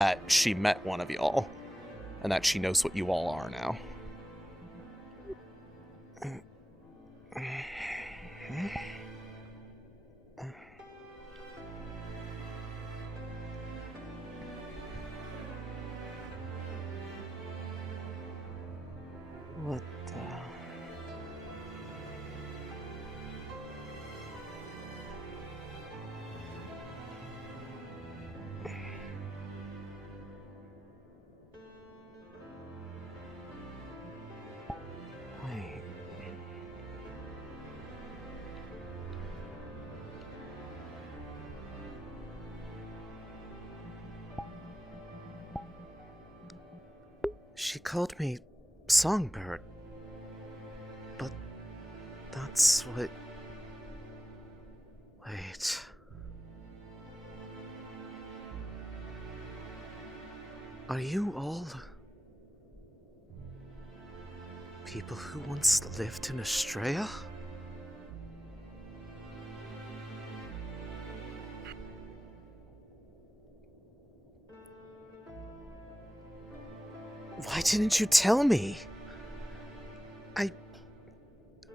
that she met one of y'all, and that she knows what you all are now. What the... Wait. She called me Songbird, but that's what... Wait... Are you all... people who once lived in Astrea? Why didn't you tell me?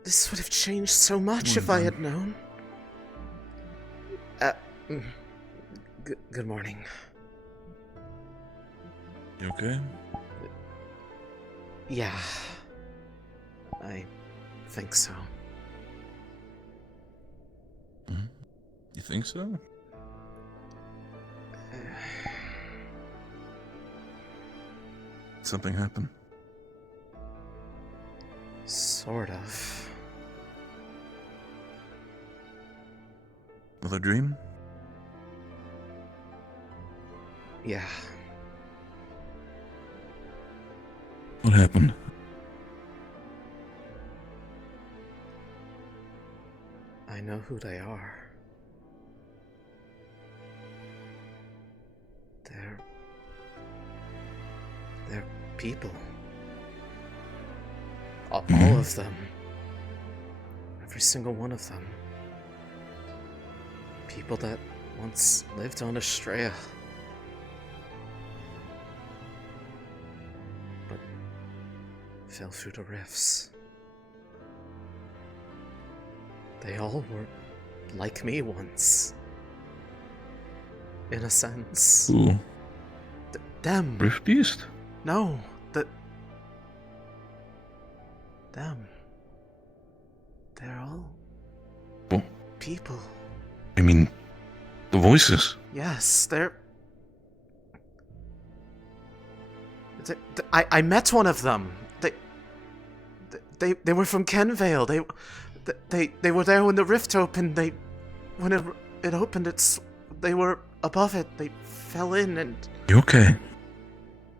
This would have changed so much if I had known. Good morning. You okay? Yeah. I think so. Mm-hmm. You think so? Something happened? Sort of. Another dream? Yeah. What happened? I know who they are. They're people. All of them. Every single one of them. People that once lived on Astrea. But fell through the rifts. They all were like me once. In a sense. Who? Them. Rift Beast? No, them. They're all Oh. people. I mean, the voices. Yes, I met one of them. They were from Kenvale. They were there when the rift opened. When it opened, they were above it. They fell in and... You okay?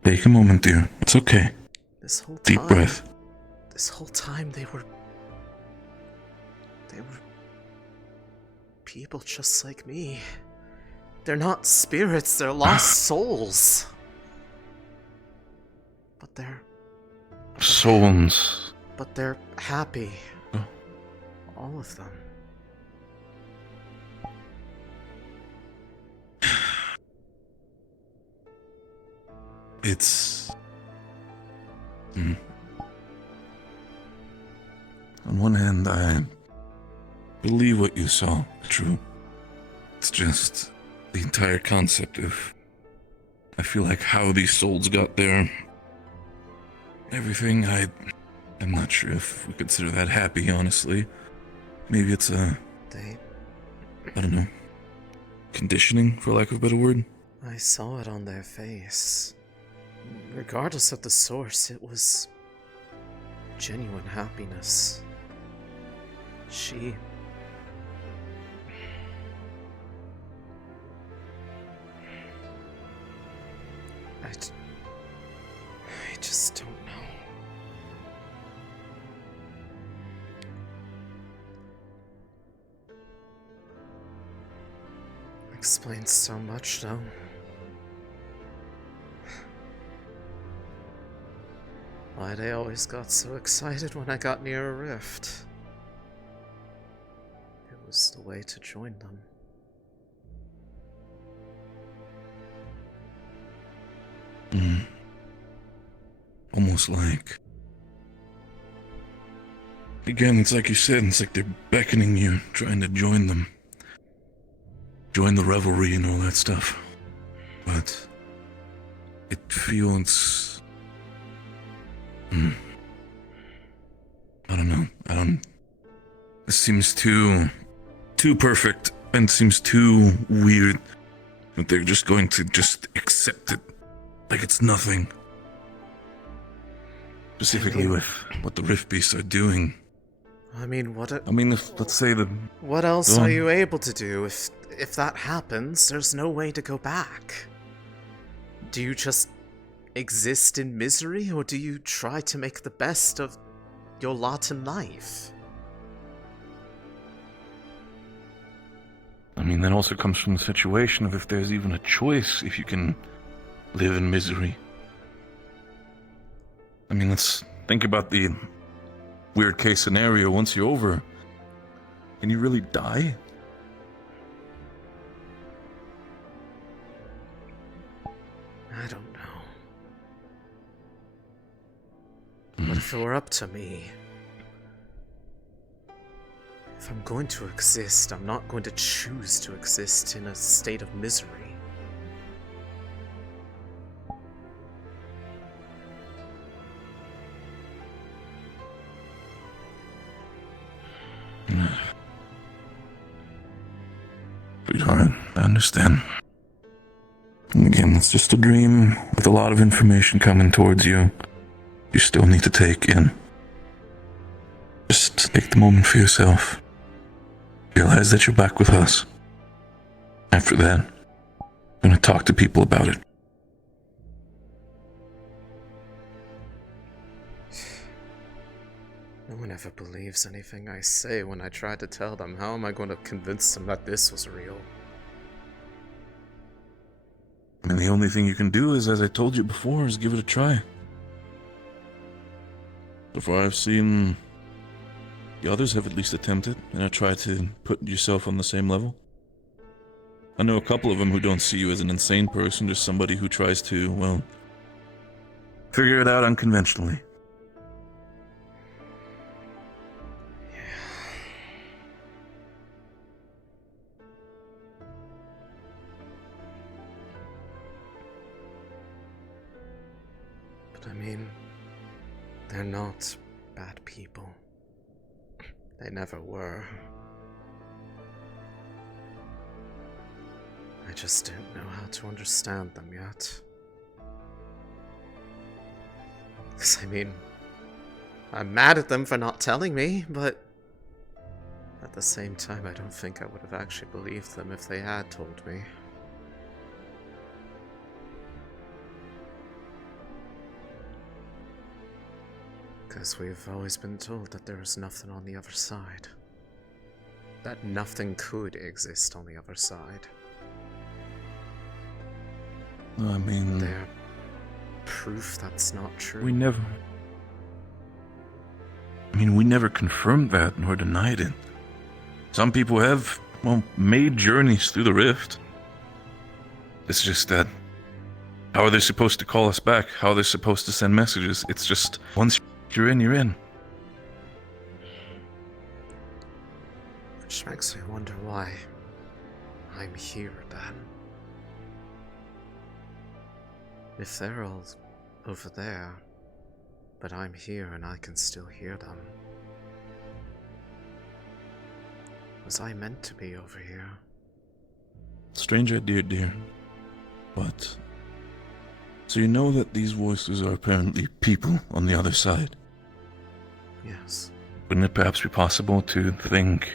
Take a moment, dear. It's okay. This whole time... Deep breath. This whole time they were people just like me. They're not spirits, they're lost souls. But they're Souls. But they're happy. Oh. All of them. It's... On one hand, I believe what you saw, true. It's just the entire concept of... I feel like how these souls got there. Everything, I'm not sure if we consider that happy, honestly. Maybe it's I don't know. Conditioning, for lack of a better word. I saw it on their face. Regardless of the source, it was genuine happiness. I just don't know. Explains so much, though. Why they always got so excited when I got near a rift. It was the way to join them. Almost like... Again, it's like you said, it's like they're beckoning you, trying to join them. Join the revelry and all that stuff. But... it feels... I don't know. This seems too perfect, and seems too weird that they're just going to just accept it like it's nothing. Specifically with what the Rift Beasts are doing. I mean, if, let's say the... What else are you able to do? If that happens, there's no way to go back. Do you just exist in misery, or do you try to make the best of your lot in life? I mean, that also comes from the situation of if there's even a choice, if you can live in misery. I mean, let's think about the weird case scenario. Once you're over, can you really die? I don't know. What if it were up to me? If I'm going to exist, I'm not going to choose to exist in a state of misery. Sweetheart, I understand. And again, it's just a dream with a lot of information coming towards you. You still need to take in. Just take the moment for yourself. Realize that you're back with us. After that, I'm gonna talk to people about it. No one ever believes anything I say when I try to tell them. How am I going to convince them that this was real? I mean, the only thing you can do is, as I told you before, is give it a try. So far I've seen the others have at least attempted, and I try to put yourself on the same level. I know a couple of them who don't see you as an insane person, just somebody who tries to, well, figure it out unconventionally. I mean, they're not bad people. They never were. I just don't know how to understand them yet. 'Cause I mean, I'm mad at them for not telling me, but at the same time, I don't think I would have actually believed them if they had told me. Because we've always been told that there is nothing on the other side. That nothing could exist on the other side. I mean... They're proof that's not true. We never confirmed that nor denied it. Some people have, well, made journeys through the rift. It's just that, how are they supposed to call us back? How are they supposed to send messages? It's just, once you're in, you're in. Which makes me wonder why I'm here then. If they're all over there, but I'm here and I can still hear them. Was I meant to be over here? Strange idea, dear. But... so you know that these voices are apparently people on the other side? Yes. Wouldn't it perhaps be possible to think...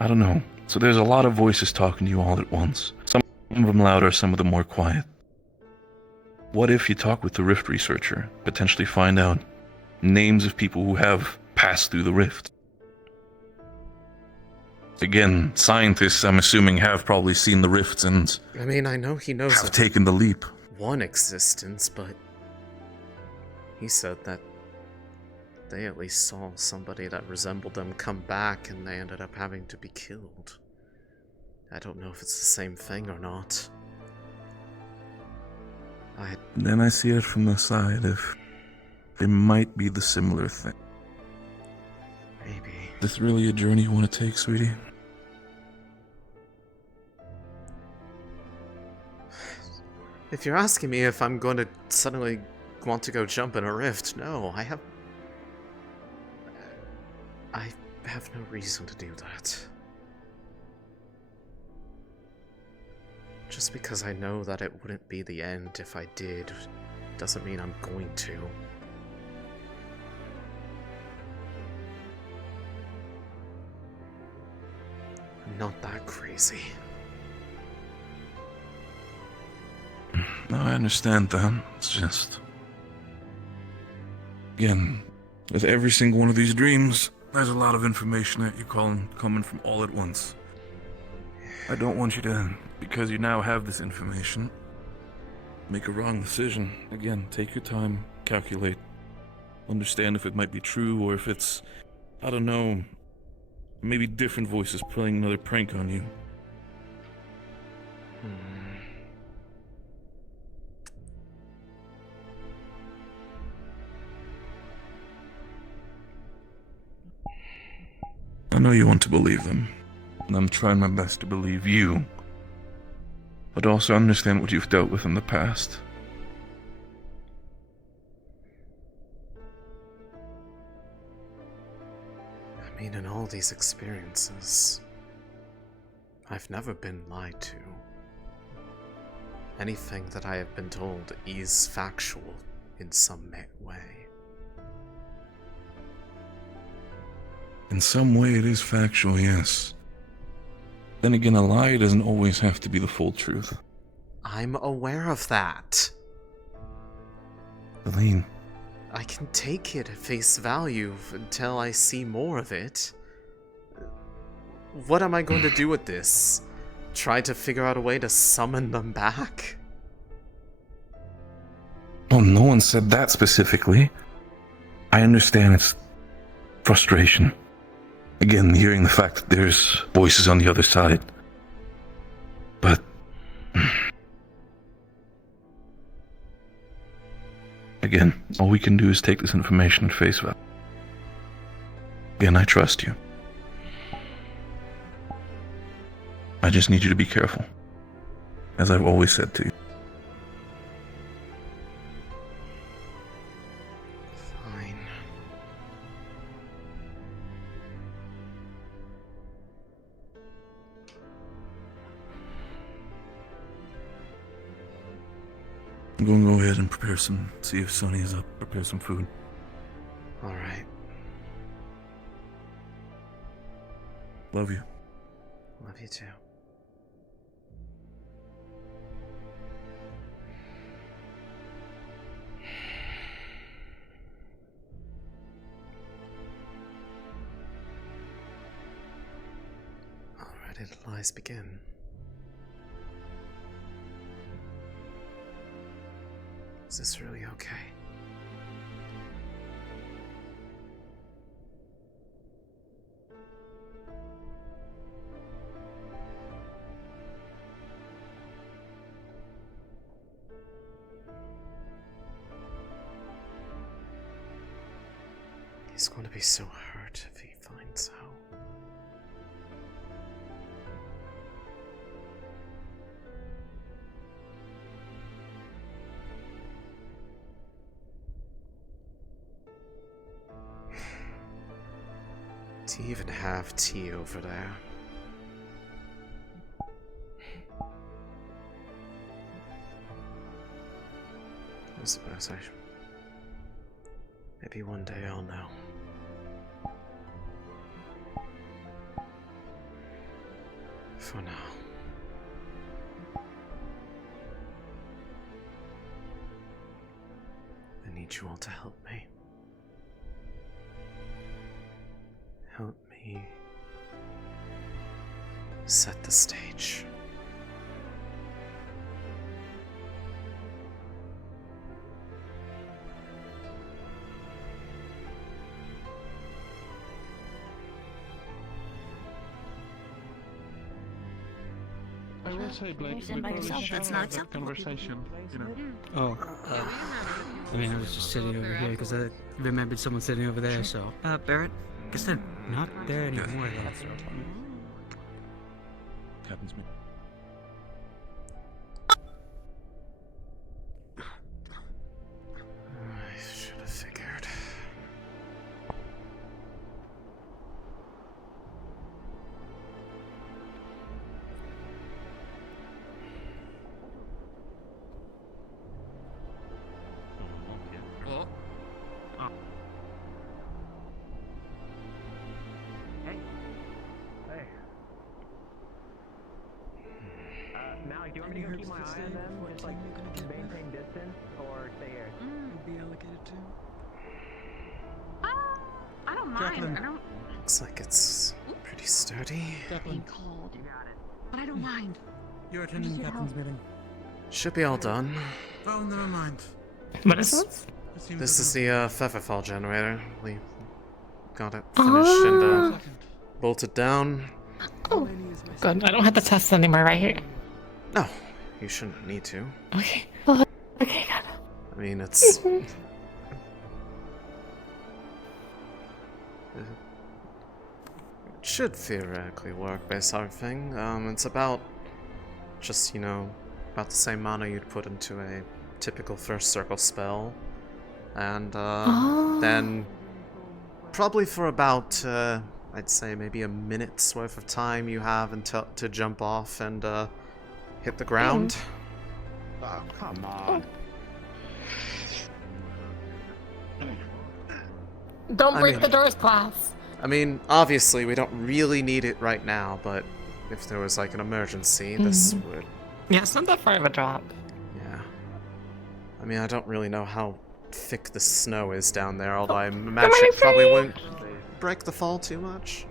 I don't know. So there's a lot of voices talking to you all at once. Some of them louder, some of them more quiet. What if you talk with the Rift researcher, potentially find out names of people who have passed through the Rift? Again, scientists, I'm assuming, have probably seen the Rifts and... I mean, I know he knows have taken the leap. One existence, but he said that they at least saw somebody that resembled them come back and they ended up having to be killed. I don't know if it's the same thing or not. And then I see it from the side if it might be the similar thing. Maybe. Is this really a journey you want to take, sweetie? If you're asking me if I'm going to suddenly want to go jump in a rift, no, I have no reason to do that. Just because I know that it wouldn't be the end if I did, doesn't mean I'm going to. I'm not that crazy. No, I understand that. It's just... Again, with every single one of these dreams, there's a lot of information that you call coming from all at once. I don't want you to, because you now have this information, make a wrong decision. Again, take your time, calculate, understand if it might be true or if it's, I don't know, maybe different voices playing another prank on you. I know you want to believe them, and I'm trying my best to believe you, but also understand what you've dealt with in the past. I mean, in all these experiences, I've never been lied to. Anything that I have been told is factual in some way. In some way it is factual, yes. Then again, a lie doesn't always have to be the full truth. I'm aware of that. Céline. I can take it at face value until I see more of it. What am I going to do with this? Try to figure out a way to summon them back? Well, no one said that specifically. I understand it's frustration. Again, hearing the fact that there's voices on the other side. But... Again, all we can do is take this information at face value. Again, I trust you. I just need you to be careful. As I've always said to you. Fine. I'm going to go ahead and prepare some, see if Sonny is up, prepare some food. Alright. Love you. Love you too. Alright, it lies begin. Is this really okay? He's going to be so hurt if he finds out. Do you even have tea over there? I suppose maybe one day I'll know. For now. I need you all to help me. Help me set the stage. I will say, Blake, You we stand by probably yourself, should that's have not that acceptable. conversation, you know. Oh, I mean, I was just sitting over here because I remembered someone sitting over there, so. Barrett, guess they're not there anymore, though. Captain's me. I should have figured. Malik, do you want me to go keep my eye on them? Just like maintain distance or stay here? Be allocated to. I don't mind. I don't Looks like it's pretty sturdy. being called. You got it. But I don't mind. You're attending the captain's meeting. Should be all done. Oh, never mind. What is this? This is the Featherfall generator. We got it finished and bolted down. Oh, good. I don't have to test anymore, right here. No, you shouldn't need to. Okay. Well, okay, got it. I mean, it's... It should theoretically work based on everything. It's about just, you know, about the same mana you'd put into a typical first circle spell. And then probably for about, I'd say maybe a minute's worth of time you have until to jump off and hit the ground. Oh, come on. Don't I break mean- the doors, class. I mean, obviously we don't really need it right now, but if there was like an emergency, this would, Yeah, it's not that far of a drop. yeah. I mean, I don't really know how thick the snow is down there, although I imagine it probably won't break the fall too much.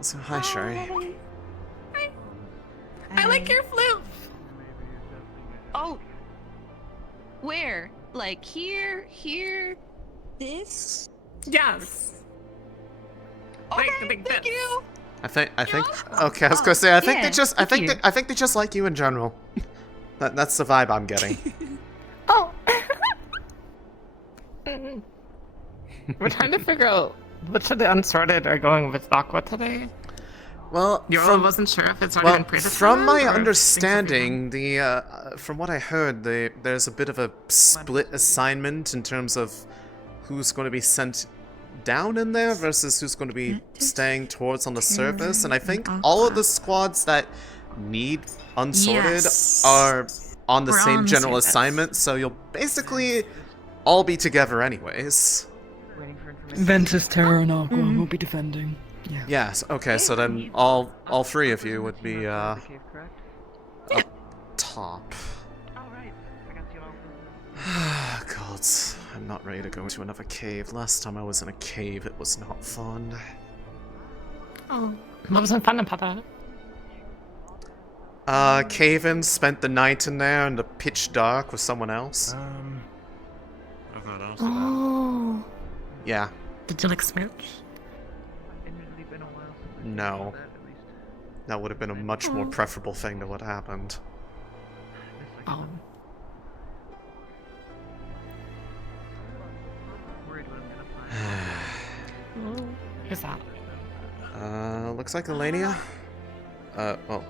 So, hi, Sherry. I like your flute. Oh. Where? Like here, this? Yes. Okay, Like the big thank bits. you. I think, okay, I was gonna say, I think yeah, they just, thank you. I think they just like you in general. That's the vibe I'm getting. Oh. We're trying to figure out which of the unsorted are going with Aqua today. Well, You all wasn't sure if it's already well, been predetermined. from my or if things have been- understanding, from what I heard, there's a bit of a split assignment in terms of who's going to be sent down in there versus who's going to be staying towards on the surface, and I think all of the squads that need unsorted Yes. are on the We're same on the general surface. assignment, so you'll basically all be together anyways. Waiting for information. Ventus, Terror, and Aqua will be defending. Yeah. Yes, okay, so then all three of you would be The cave, correct? up top. Oh, right. I got you all. God, I'm not ready to go into another cave. Last time I was in a cave, it was not fun. Oh, what wasn't fun about that? Caven spent the night in there in the pitch dark with someone else. I've not asked Oh. Yeah, Did you like smooch? Admittedly, been a while since I no. that, at least. That would have been a much more Oh. preferable thing to what happened. Miss, like, Oh. worried what I'm gonna find. Who's that? Looks like Alea. Well,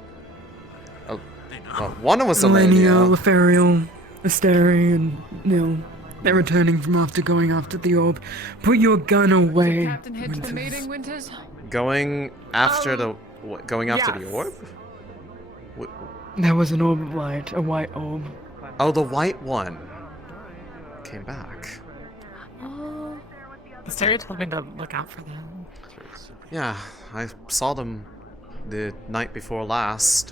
one was Millennia, Alea. Lefarial, Astrea, and Nil. They're returning from after going after the orb. Put your gun away. Captain hit the Winters. meeting, Winters? Going after the going after the yes. orb. There was an orb of light, a white orb. Oh, the white one came back. Oh. Astrea told me to look out for them. Yeah, I saw them the night before last.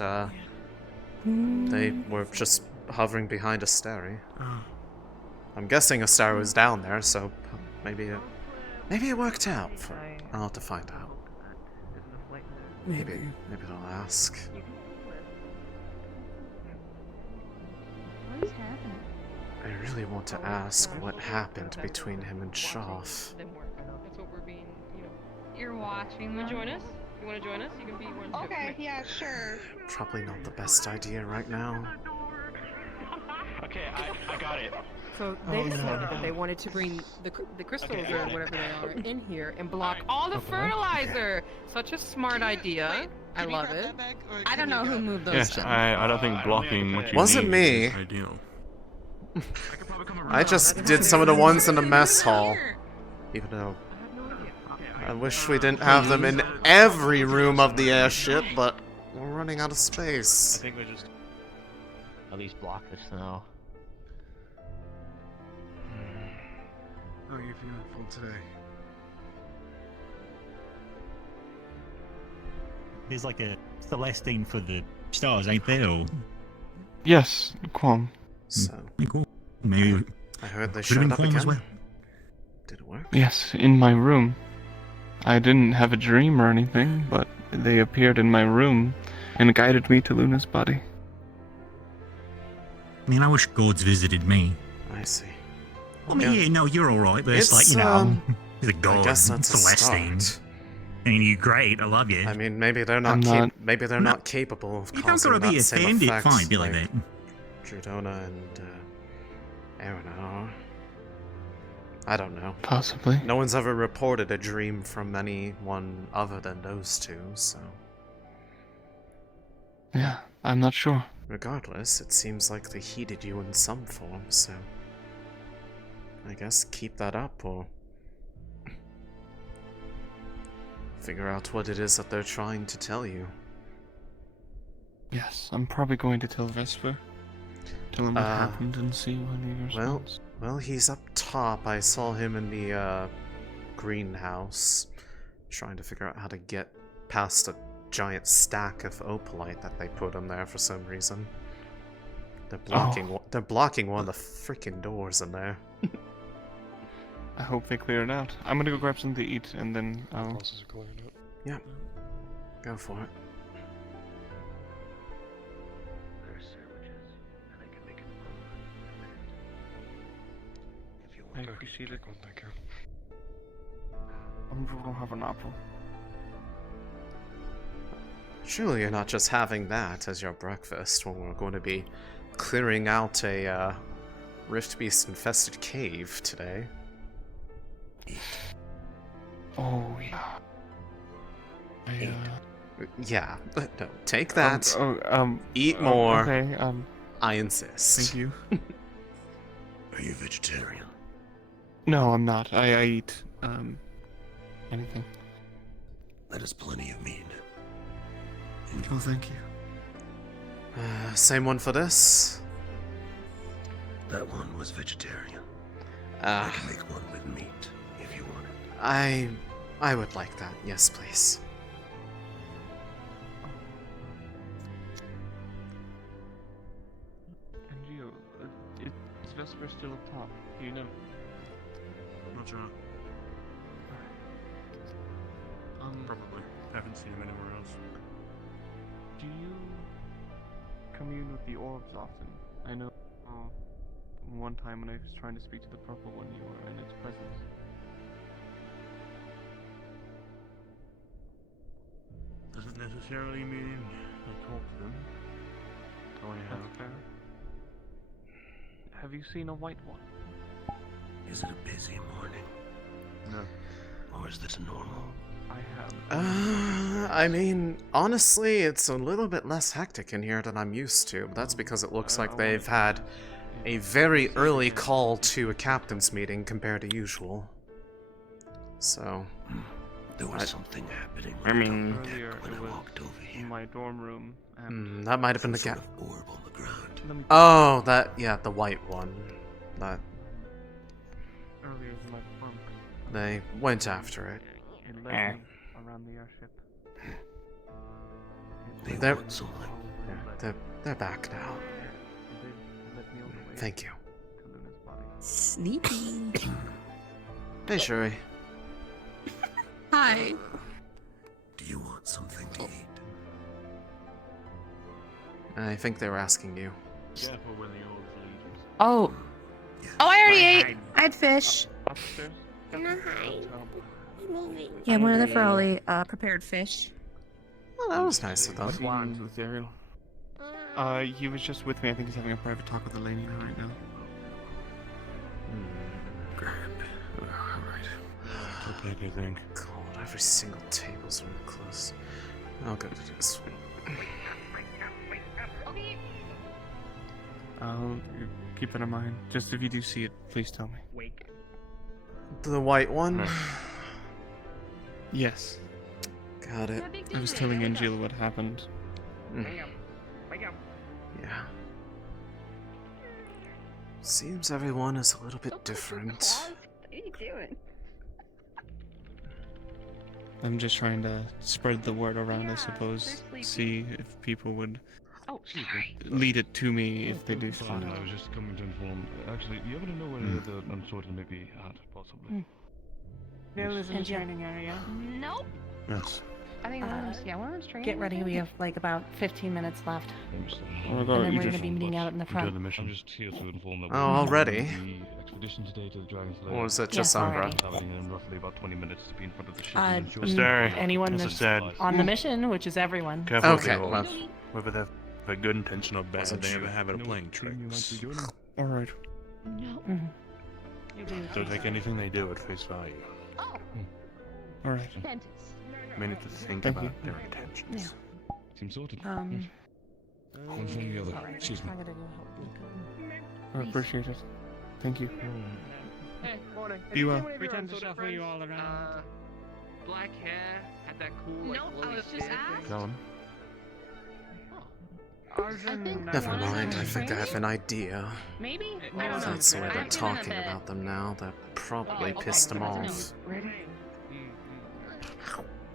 They were just hovering behind Astrea. Oh. I'm guessing Astrea was down there, so maybe it worked out. I'll have to find out. Maybe I'll ask. What is happening? I really want to ask what happened between him and Shoff. That's what we're being, You're watching them. join us? you want to join us, you can be one too. Okay, yeah, sure. Probably not the best idea right now. Okay, I got it. So they decided that they wanted to bring the crystals or whatever they are in here and block all the fertilizer. Such a smart idea. I love it. I don't know who moved those. Yes, I don't think blocking what you Wasn't need me. is ideal. I just did some of the ones in the mess hall. Even though I wish we didn't have them in every room of the airship, but we're running out of I space. think we just at least block this now. How are you feeling from today? There's like a Celestine for the stars, ain't there? Or... Yes, Quam. So, Cool. Maybe I heard they could have showed been up Quam again. as well. Did it work? Yes, in my room. I didn't have a dream or anything, but they appeared in my room and guided me to Luna's body. I mean, I wish gods visited me. I see. I mean, Yeah. yeah, no, you're all right, but it's, It's, like, you know, he's a I god, guess that's a Celestine. start. I mean, you're great. I love you. I mean, maybe they're not. I'm not- Maybe they're No. not capable of you don't causing gotta be that same offended. effect Fine, be like that. Dredona and Aaron are. I don't know. Possibly. No one's ever reported a dream from anyone other than those two, so. Yeah, I'm not sure. Regardless, it seems like they heeded you in some form, so. I guess keep that up, or. Figure out what it is that they're trying to tell you. Yes, I'm probably going to tell Vesper. Tell him what happened and see what he responds. Well, he's up top. I saw him in the greenhouse, trying to figure out how to get past a giant stack of opalite that they put in there for some reason. They're blocking. They're blocking one of the freaking doors in there. I hope they clear it out. I'm gonna go grab something to eat and then I'll... Yeah, go for it. I appreciate it. I'm gonna have an apple. Surely you're not just having that as your breakfast when we're going to be clearing out a Rift Beast infested cave today. Oh, yeah. Yeah, no, take that. Eat Oh, more. Okay, I insist. thank you. Are you vegetarian? No, I'm not. I eat, anything. That is plenty of meat. Oh, thank you. Same one for this. That one was vegetarian. I Uh, can make one with meat if you want it. I would like that. Yes, please. And you, is Vesper still up top? Do you know? Not sure. Probably. Haven't seen him anywhere else. Do you commune with the orbs often? I know one time when I was trying to speak to the purple one, you were in its presence. Doesn't necessarily mean I talk to them. Oh, I have. That's fair. Have you seen a white one? Is it a busy morning? No. Or is this normal? I have. I mean, honestly, it's a little bit less hectic in here than I'm used to. But that's because it looks like they've had a very early call to a captain's meeting compared to usual. So, There was something happening I on mean- top of the Earlier deck when it I was walked over in here. my dorm room, and that might have been the Some gap. sort of orb on the ground. let me Oh, yeah, the white one. That earlier in my bunk. they went after it. It led me around the airship. They They're- want something. Yeah, they're back now. It led me all the way Thank you. to Luna's body. Sneaky. Hey, Shuri. Hi. Do you want something to eat? I think they were asking you. Careful when the orbs lead us. Oh. Yes. Oh, I already ate. I had fish. Upstairs? Hi. Hotel. Yeah, one of the Feroli prepared fish. Well, that was nice of them. Meetings with Ariel. He was just with me. I think he's having a private talk with the lady right now. I'll take it, I think. God, every single table's room close. I'll go to this one. I'll keep that in mind. Just if you do see it, please tell me. Wake. The white one? Yes. Got it. I was telling Angela what happened. Wake up. Wake up. Yeah. Seems everyone is a little bit different. What are you doing? I'm just trying to spread the word around, I suppose. See if people would Oh, sorry. lead it to me if they do Fine, find I out. was just coming to inform. Actually, you ever know where the unsorted may be at, possibly? Bill is in the Angela. training area. Nope. Yes. I think one of them's training. Get ready, we have like about 15 minutes left. Or And go then you we're just gonna be meeting out in the front. I'm just here to inform that Oh, already? the expedition today to the Dragon's Lair. Or was it Yes, just Umbra? already. Happening in roughly about 20 minutes to be in front of the ship. Uh, and ensure Astrea, anyone as I that's said, on the mission, which is everyone. careful with Okay, the well, rules. Whether they have a good intention or bad, Wasn't they have sure. a habit of playing tricks. Alright. No. Don't take anything they do at face value. Oh, Alright. dentist. Minute to think Thank about you. their intentions. Seems sorted. Um, One from the other. alright, Excuse me. I gotta go help Nico. I appreciate it. Thank you. Hey, morning. Be well. Pretend to shuffle you all around. Black hair, had that cool, like, Nope, I flowy was just skin asked. thing. Tell them. Never mind, I think I have an idea. Maybe? I don't know. That's the way I they're haven't given a talking bit. about them now. That probably okay, pissed them that's a off.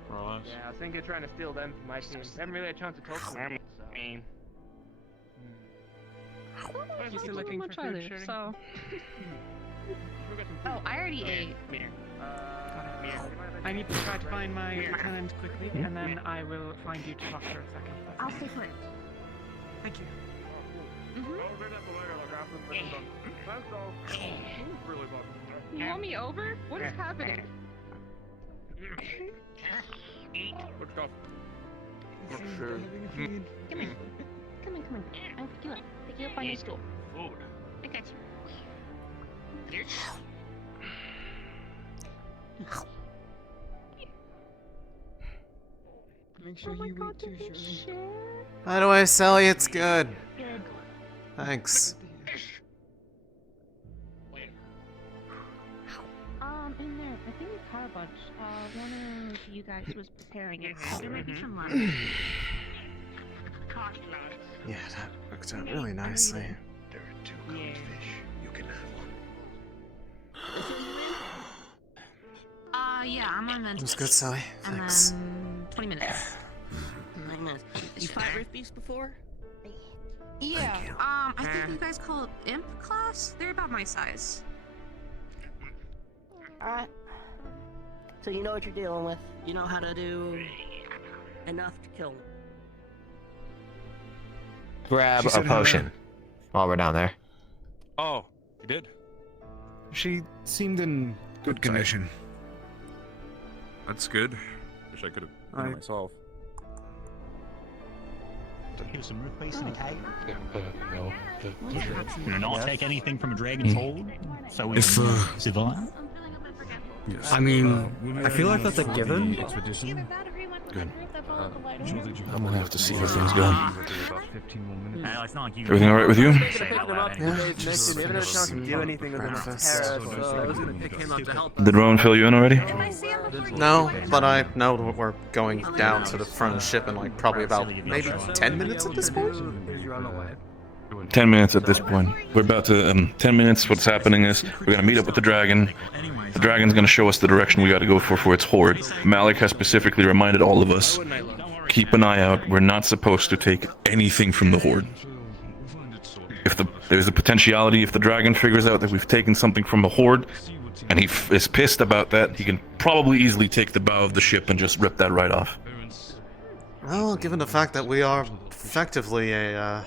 Ross. Yeah, I was thinking of trying to steal them from my team. Haven't really had a chance to talk to them. I'm still looking for food, either, Shirley? so. Oh, I already ate. I need to try to find my lieutenant quickly, and then I will find you to talk for a second. I'll stay put. Thank you. You want me over? What is happening? Come in. Come in. I'll pick you up on your stool. I got you. Make sure you eat too, Shirley. By the way, Sally, it's good. Good. Thanks. In there, I think it's car bunch. One of you guys was preparing it. There might be some lunch. Yeah, that worked out really nicely. There are two cold fish. You can have one. Yeah, I'm on It the. was good, Sally. Thanks. 20 minutes. 9 minutes. You fought Rift Beast before? Yeah. I think you guys call it imp class. They're about my size. Alright. So you know what you're dealing with. You know how to do enough to kill them. Grab She a said how- potion while we're down there. Oh, you did? She seemed in good condition. That's good. Wish I could have done it myself. Here's some root base in a cave. No. You not take anything from a dragon's hold, so we If, can survive. Yes. I mean, I feel like that's a given. Expedition? Good. I'm gonna have to see how things go. About 15 more minutes. It's not like you Everything alright with you? Did Rowan fill you in already? No, but I know that we're going down to the front of the ship in like probably about maybe 10 minutes at this point. 10 minutes at this point. We're about to, 10 minutes, what's happening is, we're gonna meet up with the dragon. The dragon's gonna show us the direction we gotta go for its horde. Malik has specifically reminded all of us, keep an eye out, we're not supposed to take anything from the horde. If there's a potentiality, if the dragon figures out that we've taken something from the horde, and he is pissed about that, he can probably easily take the bow of the ship and just rip that right off. Well, given the fact that we are effectively a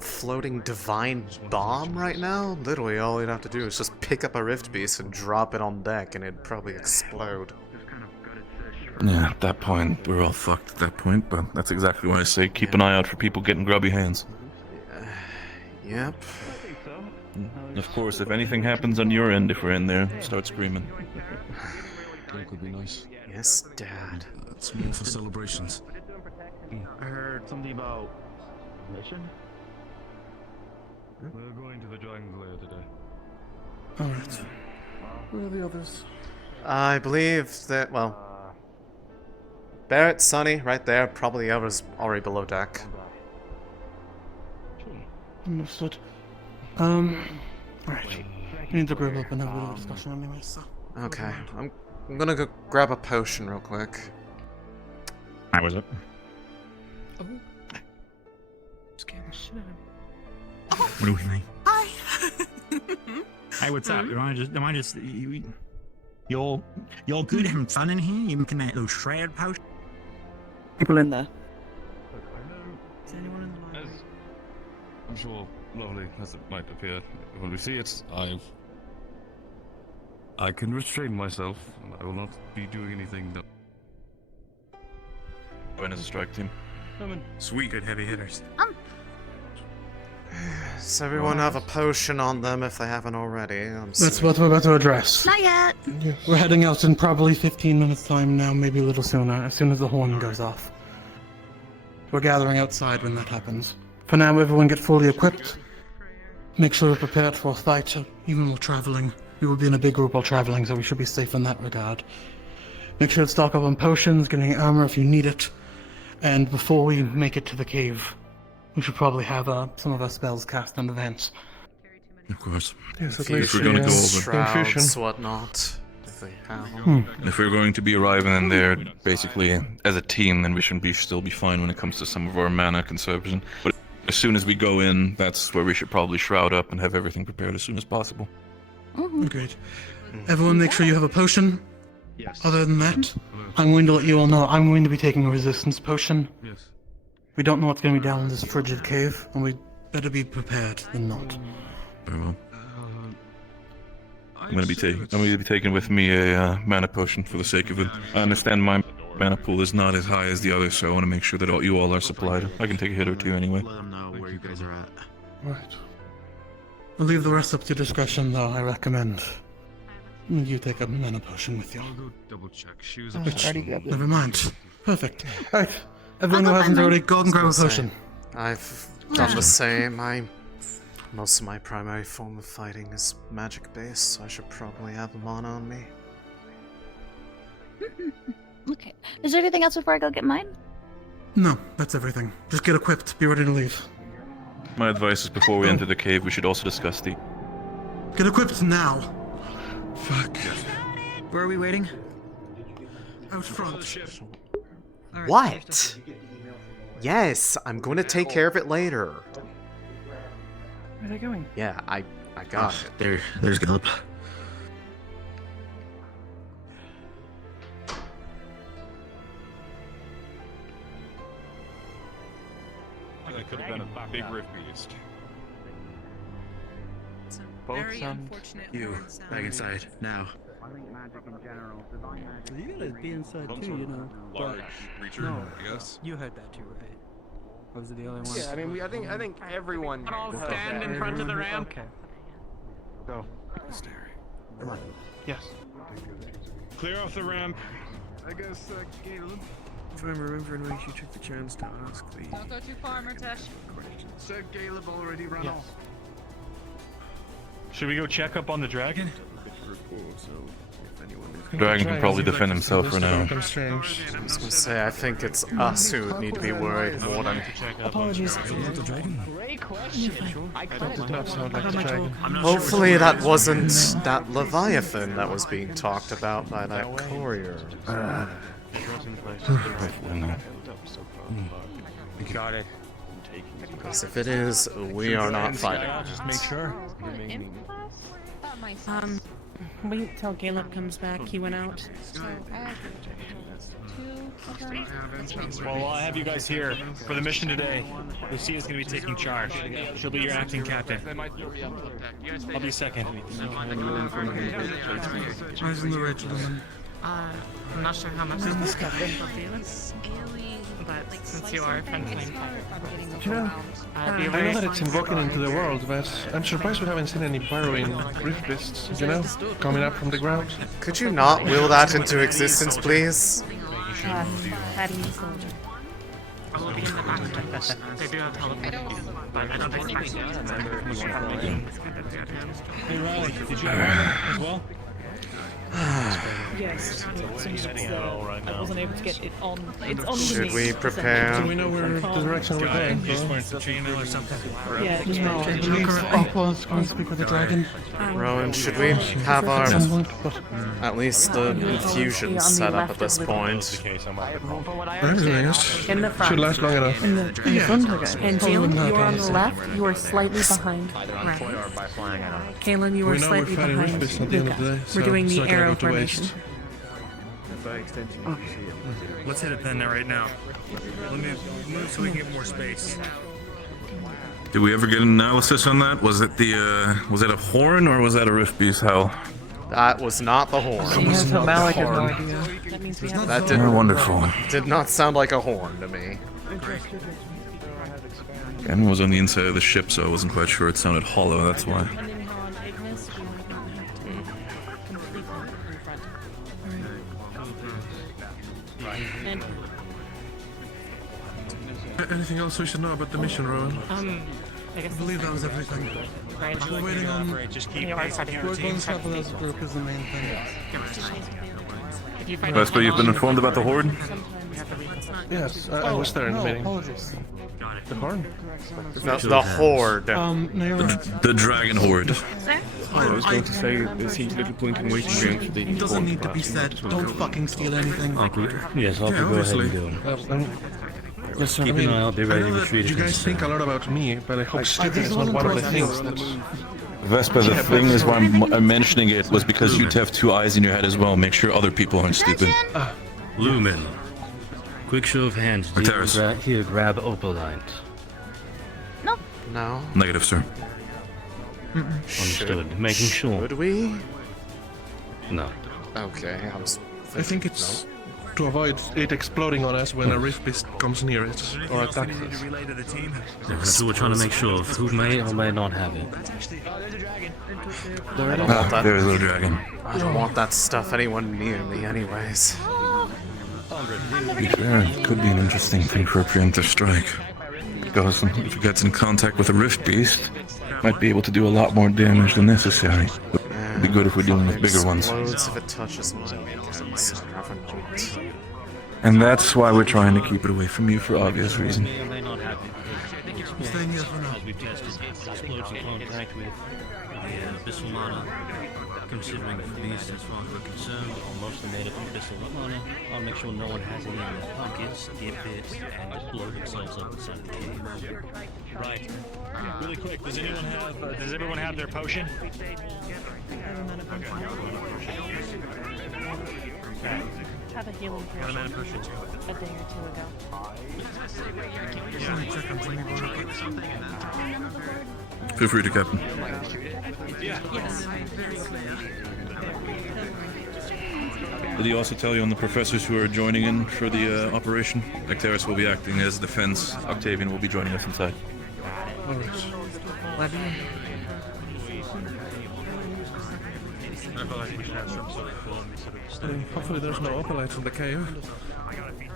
floating divine bomb right now, literally all we'd have to do is just pick up a rift beast and drop it on deck and it'd probably explode. Yeah, at that point, we're all fucked at that point, but that's exactly why I say keep an eye out for people getting grubby hands. Yep. And of course, if anything happens on your end, if we're in there, start screaming. That could be nice. Yes, Dad. It's more for celebrations. I heard something about mission. We're going to the Dragon's Lair today. Alright. Where are the others? I believe that, well... Barrett, Sonny, right there. Probably the others already below deck. Understood. Alright. We need to group up and have a little discussion anyway, so... Okay, I'm gonna go grab a potion real quick. I was up. Oh. Scared the shit out of me. What do we mean? Hi. Hey, what's up? Am I just you all good having fun in here? You making that little shroud post? People in there. Is anyone in the library? I'm sure, lovely as it might appear, when we see it, I can restrain myself, and I will not be doing anything that... When is a strike team? Sweet, good heavy hitters. Does everyone have a potion on them if they haven't already? That's what we're about to address. Not yet. Yeah, we're heading out in probably 15 minutes time now, maybe a little sooner, as soon as the horn goes off. We're gathering outside when that happens. For now, everyone get fully equipped. Make sure we're prepared for a fight, even while traveling. We will be in a big group while traveling, so we should be safe in that regard. Make sure to stock up on potions, getting armor if you need it. And before we make it to the cave, we should probably have some of our spells cast on the vents. Of course. Yes, at If least we're gonna go over... Shrouds, whatnot. If they have. If we're going to be arriving in there, basically, as a team, then we should still be fine when it comes to some of our mana conservation. But as soon as we go in, that's where we should probably shroud up and have everything prepared as soon as possible. Great. Everyone make sure you have a potion. Yes. Other than that, I'm going to let you all know I'm going to be taking a resistance potion. Yes. We don't know what's going to be down in this frigid cave, and we better be prepared than not. Very well. I'm gonna be taking with me a mana potion for the sake of it. I understand my mana pool is not as high as the others, so I want to make sure that you all are supplied. I can take a hit or two anyway. Let them know where you guys are at. Right. We'll leave the rest up to discretion, though, I recommend. You take a mana potion with you. I'll go double check. She was a bit... Never mind. Perfect. Alright. Everyone who hasn't already, go and grab a potion. I've done the same. Most of my primary form of fighting is magic based, so I should probably have them on me. Okay. Is there anything else before I go get mine? No, that's everything. Just get equipped. Be ready to leave. My advice is before we enter the cave, we should also discuss the... Get equipped now. Fuck. Where are we waiting? Out front. Alright, What? Yes, I'm going to take care of it later. Where are they going? Yeah, I got it. There's Gallop. That could have been a big rift beast. Both sound... You, back inside, now. I think magic in general. You gotta be inside too, you know. Large creature, No. I guess. You heard that too, right? Or was it the only one? Yeah, I mean, I think everyone. All has stand that. in front of the ramp. Okay. Go. Come on. Yes. Clear off the ramp. I guess, Caleb. If I'm remembering right, you took the chance to ask the... Don't go too far, Murtesh. Said Caleb already ran off. Should we go check up on the dragon? The dragon can probably defend himself for now. I was going to say, I think it's us who need to be worried more than... Apologies. Great question. I Hopefully that wasn't that Leviathan that was being talked about by that courier. got it. Because if it is, we are not fighting. Just make sure. Wait till Caleb comes back. He went out. Well, while I have you guys here for the mission today, Lucia's gonna be taking charge. She'll be your acting captain. I'll be second. Eyes on the ridge, Lumen. I'm not sure how much is discovered for Felix, but since you are friendly, You know, I know that it's invoking into the world, but I'm surprised we haven't seen any burrowing rift beasts, you know, coming up from the ground. Could you not will that into existence, please? How do you solve it? I will be in the back. They do have teleportation, but I don't expect Hey Riley, did you as well? Yes, I wasn't able to get it on. It's on Should the we prepare? Do we know where the direction we're going? Just wearing some chainmail or something? Yeah, just No, I believe Aqua's going to speak with the dragon. Rowan, should we have our At some point, but at least the infusion set up at this point? Whatever it is, In the front. should last long enough. In the front, okay. And Probably Jalen, wouldn't you are on have the left. You are slightly behind. Right. Kaylin, you are We know we're slightly fighting rift behind. beasts at the end of the day, We're so doing it's the not gonna arrow go to formation. waste. Let's hit it then right now. Let me move so we can get more space. Did we ever get an analysis on that? Was it a horn or was that a rift beast howl? That was not the horn. Yeah, so Malik has no horn. idea. That means we have That Oh, wonderful. did not sound like a horn to me. Emma was on the inside of the ship, so I wasn't quite sure. It sounded hollow, that's why. Depending on Ignis, you might need to complete in front. And Anything else we should know about the mission, Rowan? I guess I believe that was everything. right. We're waiting on. You are fighting We're going to travel as a group is the main thing. If you fight Vesper, you've been informed about the Horde? Yes, I was there in the No, meeting. apologies. The horn? No, the horde. No, you're right. The Dragon Horde. I was going to say there seems little point in waiting room for the It doesn't need to be said. Don't fucking steal anything. Yes, I'll Yeah, go ahead obviously. and do it. Yes, sir. Keep an eye out, be ready I to know that retreat. you if guys think a lot about me, but I hope stupid is not one of the things that... Vesper, the thing is why I'm mentioning it was because you'd have two eyes in your head as well. Make sure other people aren't stupid. Lumen. Quick show of hands. Do you Arteris. here, grab Opalite. No. Negative, sir. Understood. Making sure. Would we? No. Okay, I was. I think it's to avoid it exploding on us when a rift beast comes near it, or attacks us. That's what we're trying to make sure of. Who may or may not have it. I don't want that. There's a dragon. I don't want that stuff anyone near me, anyways. To be fair, it could be an interesting thing for a preemptive strike. Because if it gets in contact with a rift beast, it might be able to do a lot more damage than necessary. It'd be good if we're dealing with bigger ones. Explodes if it touches my weekends. Never not. And that's why we're trying to keep it away from you for obvious reasons. May or may not have it. Staying here for now. As we've tested, explodes in contact with the abyssal mana. Considering the beast as far as we're concerned, are mostly made of abyssal mana. I'll make sure no one has any in their pockets, get bit, and blow themselves up inside the cave. Right. Really quick, does everyone have their potion? have a healing potion a day or two ago. Feel free to, Captain. Yes. Did he also tell you on the professors who are joining in for the operation? Acteris will be acting as defense. Octavian will be joining us inside. Alright. Hopefully there's no opalites in the cave.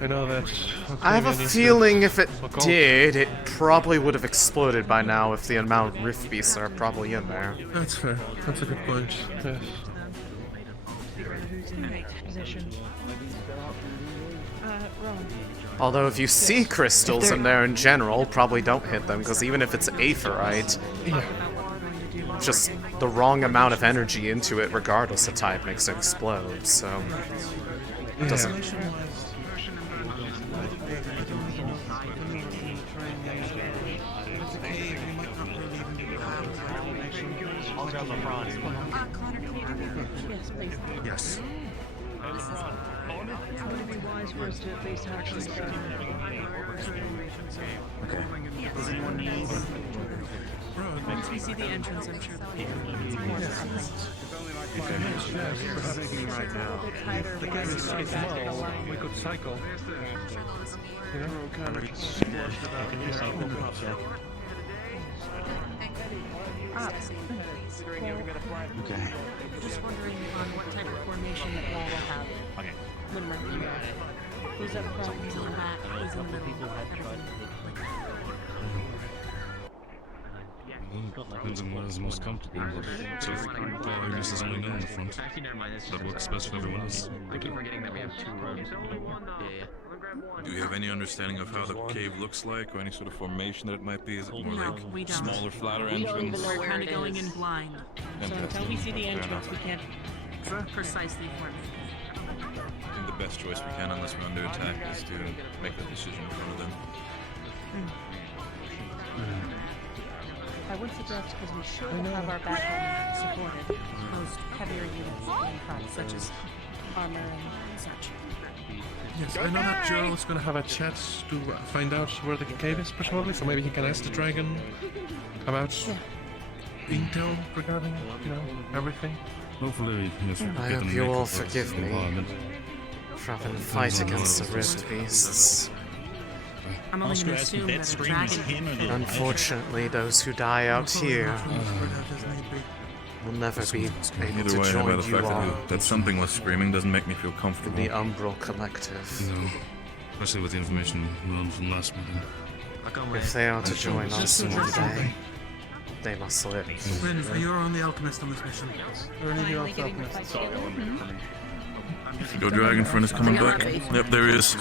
I know that... I have a feeling if it did, it probably would have exploded by now if the amount of rift beasts are probably in there. That's fair. That's a good point. Yes. Although if you see crystals in there in general, probably don't hit them, because even if it's aetheryte, just the wrong amount of energy into it, regardless of type, makes it explode, so... It doesn't... Yes. Would it be wise for us to at least actually Okay. Does anyone need? Once we see the entrance, I'm sure that people will need right now. The game is so small, we could cycle. You know, kind of splashed it out here. Okay. Just wondering on what type of formation that wall will have. Okay. Who's up front, who's in the back, who's in the middle. Depends on what is most comfortable. So, I guess there's only none in the front. Actually, never mind. That works best for everyone else. I keep forgetting that we have 2 roads. Yeah. Do you have any understanding of how the cave looks like, or any sort of formation that it might be? Is it more No, like we don't. smaller, flatter We don't even entrance? know where kind of going in blind. So until we see the entrance, we can't precisely formate. I think the best choice we can unless we're under attack is to make that decision in front of them. I would suggest, because we should have our background supported, most heavier units in front, such as armor and such. Yes, I know that Gerald's gonna have a chat to find out where the cave is, presumably, so maybe he can ask the dragon about intel regarding, you know, everything. Hopefully, yes, I hope you all forgive me for having to fight against the rift beasts. I'm only going to assume that a dragon. Unfortunately, those who die out here will never be able Either to way, by join the you fact all that something was screaming doesn't make me feel in comfortable. the Umbral Collective. No. Especially with the information we learned from last meeting. If they are to join us one day, they must live. Lynn, you're on the alchemist on this mission. Or any of you off the alchemist? Go dragon friend is coming back. Yep, there he is.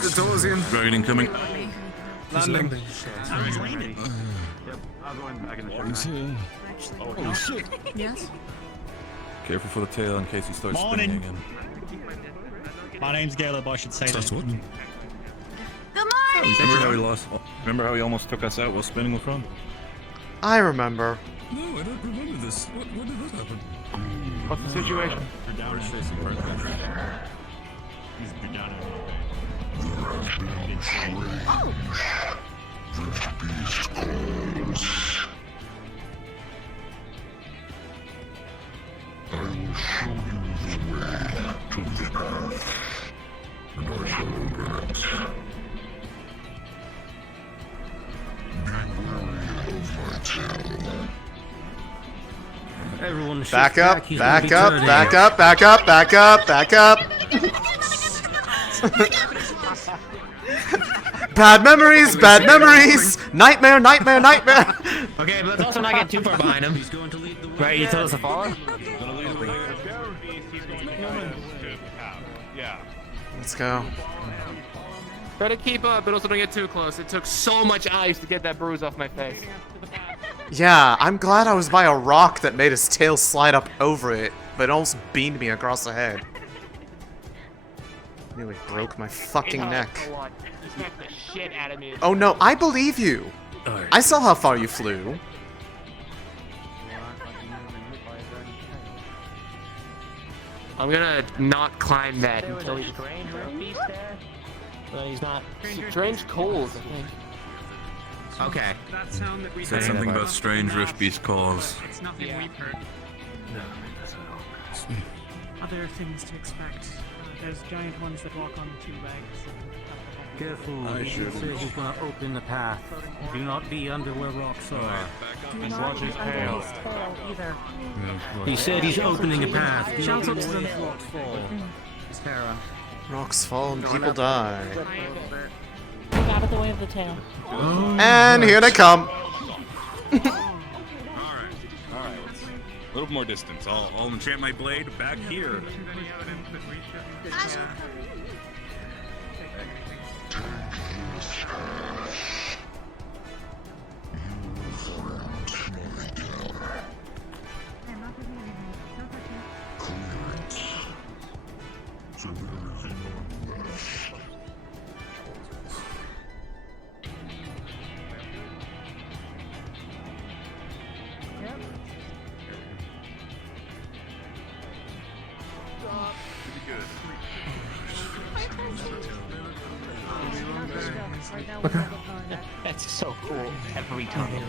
Dragon incoming. Landing. Oh shit! Yes? Careful for the tail in case he starts spinning again. My name's Caleb, I should say that. What? Remember how he almost took us out while spinning the front? I remember. No, I don't remember this. What did that happen? What's the situation? I will show you the way to the path, and I shall open it. Be wary of my tail. Everyone Back up, back up, back up, back up, back up, back up. Bad memories, bad memories. Nightmare, nightmare, nightmare. Okay, but let's also not get too far behind him. Right, you told us to follow? Let's go. Try to keep up, but also don't get too close. It took so much ice to get that bruise off my face. Yeah, I'm glad I was by a rock that made his tail slide up over it, but it almost beamed me across the head. Nearly broke my fucking neck. He smacked the shit out of me. Oh no, I believe you. I saw how far you flew. I'm gonna not climb that until he's He's not. Strange coals, I think. Okay. That sound that we Said something about strange rift beast calls. It's nothing we've heard. No. Other things to expect. There's giant ones that walk on 2 legs. Careful, he says he's gonna open the path. Do not be under where rocks are. Watch his tail. Either. He said he's opening a path. Do not Shouts up be to where them. rocks fall. Terra. Rocks fall and people die. Look out of the way of the tail. And here they come. Alright, a little more distance. I'll enchant my blade back here. That's so cool. Every time.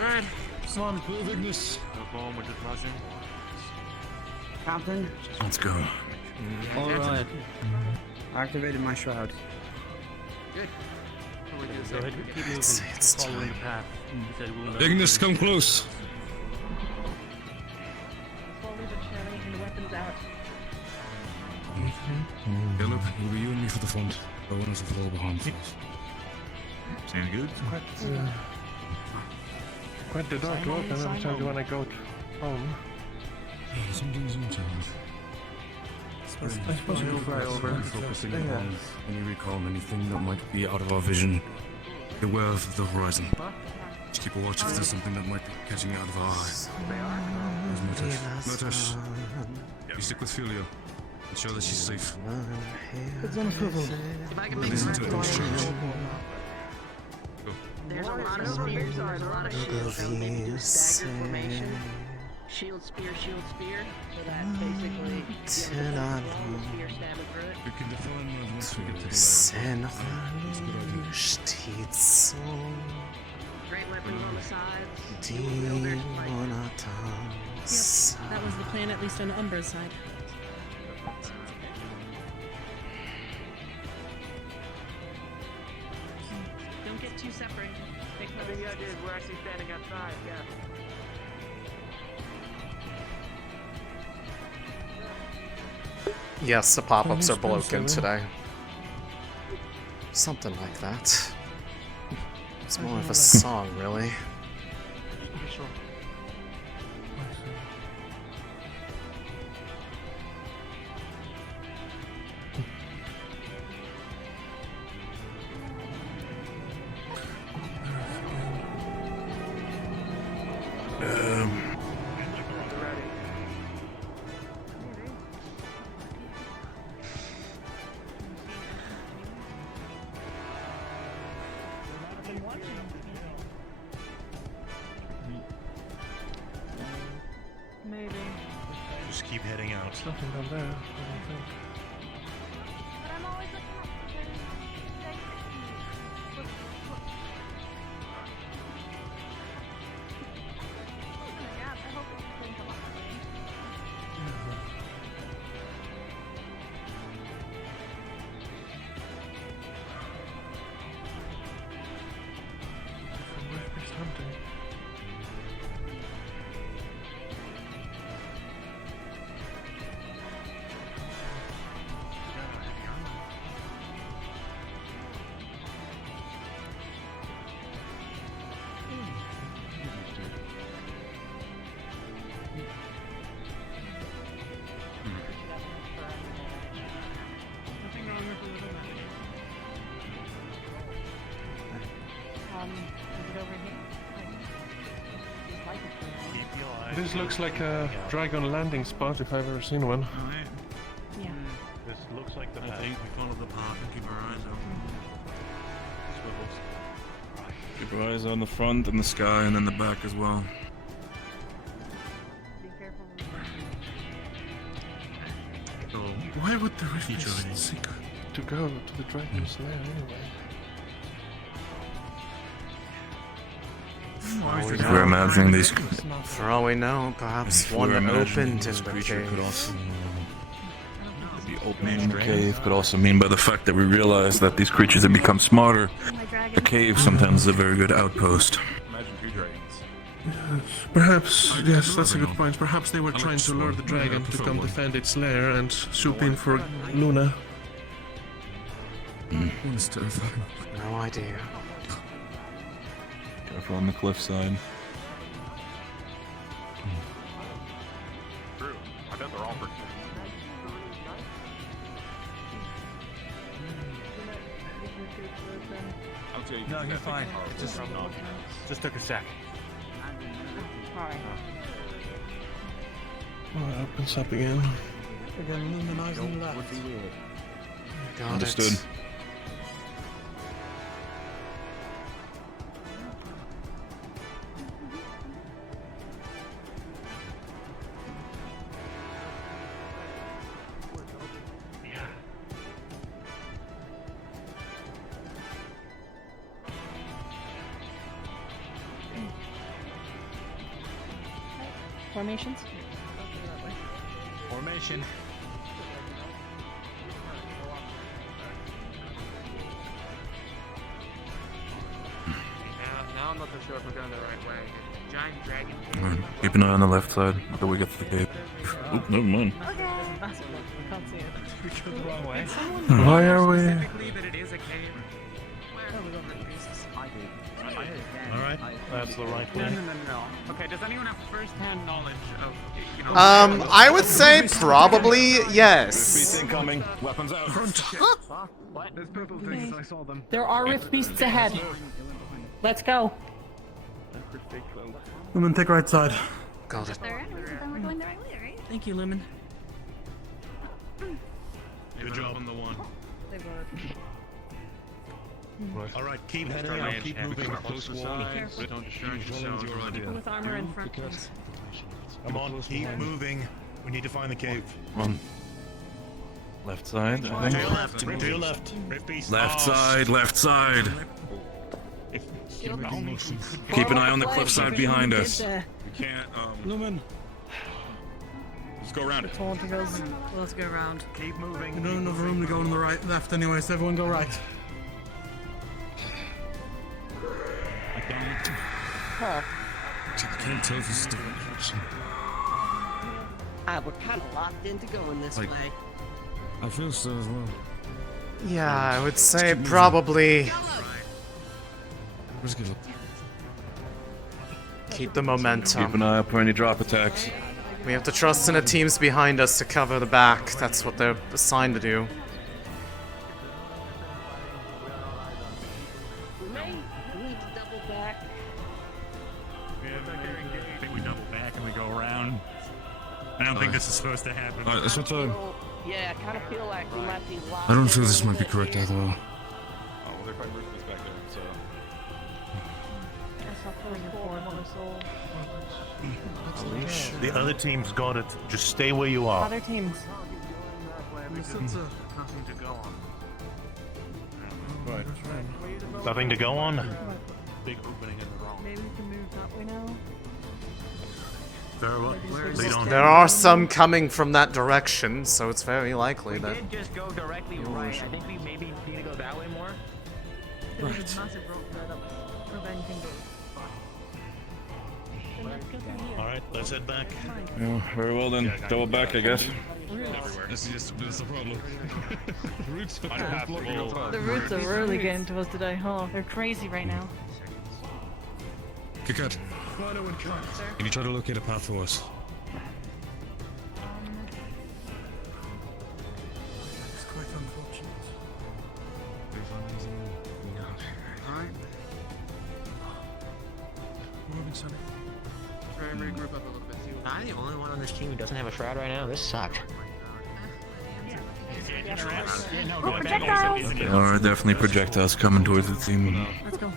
Alright, Come on, Ignis. No going with the smashing. Captain? Let's go. Alright. I activated my shroud. Good. Go ahead, keep moving. Following the path. Ignis, come close. Slowly but surely, and the weapons out. Caleb, it'll be you and me for the front. I want us to follow behind us. Sound good? Quite the dark road, and let me tell you when I go home. Yeah, something's in town. I suppose we can fly over. Focusing on any recall on anything that might be out of our vision. Beware of the horizon. Just keep a watch if there's something that might be catching out of our eyes. Notash, you stick with Filia. Ensure that she's safe. It's on a swivel. If I can make Listen to things change. Go. There's a lot of spears, there's a lot of shields, so maybe do a stagger formation. Shield, spear, so that basically you have a spear stabbing through it. We can define that once we get to the lab. Great weapons on the sides. Wielders like Yep, that was the plan, at least on Umbra's side. Don't get too separated. I think the idea is we're actually standing outside, yeah. Yes, the pop-ups are broken today. Something like that. It's more of a song, really. Maybe. Just keep heading out. Nothing down there, I don't think. But I'm always looking up I hope it doesn't come up. Where's hunting? Is it over here? This looks like a dragon landing spot if I've ever seen one. Yeah. This looks like the I think we follow the path and keep our eyes open. swivels. Keep your eyes on the front and the sky and then the back as well. Oh, why would the rift be secret to go to the dragon's lair anyway? If we're imagining these... For all we know, perhaps one opened in the creature could cave. also... The opening in the cave could also mean by the fact that we realize that these creatures have become smarter. The cave sometimes is a very good outpost. Imagine 3 dragons. Perhaps, yes, that's a good point. Perhaps they were trying to lure the dragon to come defend its lair and swoop in for Luna. One is terrifying. No idea. Careful on the cliffside. True. I bet they're all pretty. No, you're fine. It Just took a sec. Oh, it opens up again. Again, luminizing left. Got Understood. it. Formations? Formation. Now I'm not so sure if we're going the right way. Giant dragon. Alright, keep an eye on the left side until we get to the cave. Oop, never mind. We go the wrong way. Why are we? Specifically that it is a cave. Alright, that's the right No, way. no, no, no. Okay, does anyone have first-hand knowledge of, you know... I would say probably yes. incoming. Weapons out. What? There's purple things, I saw them. There are rift beasts ahead. Let's go. Lumen, take right side. Got it. Then we're going the right way, right? Thank you, Lumen. Good job on the one. Alright, keep heading out, keep moving. Close wall. Don't distract yourselves. Your idea. With armor in front, please. Come on, keep moving. We need to find the cave. On left side, I To think. your left, to your left. Left side, left side. Keep an eye on the cliffside behind us. We can't, Lumen. let's go around it. Let's go around. Keep moving. We don't have enough room to go on the right, left anyway, so everyone go right. Huh. I can't tell if this is the right direction. We're kind of locked into going this Like- way. I feel so as well. Yeah, I would say probably Let's give up. keep the momentum. Keep an eye out for any drop attacks. We have to trust in the teams behind us to cover the back. That's what they're assigned to do. We may need to double back. I think we double back and we go around. I don't think this is supposed to happen. Alright, that's what I Yeah, I kind of feel like we might be locked. I don't feel this might be correct either. Oh, well, they're quite ruthless back there, so... The other team's got it. Just stay where you are. Other teams. Nothing to go on. Right. Nothing to go on? Big opening in the wrong. Maybe we can move that way now. Very well. Lead on. There are some coming from that direction, so it's very likely We that... did just go directly right. I think we maybe need to go that way more. Right. Alright, let's head back. Yeah, very well then. Double back, I guess. This is the problem. The roots are blocking our path. The roots are really getting to us today, huh? They're crazy right now. Kikat, can you try to locate a path for us? It's quite unfortunate. Alright. Moving, Sonny. Try and regroup up a little bit. See what I'm the only one on this team who doesn't have a shroud right now. This sucks. There are definitely projectiles coming towards the team. Let's go.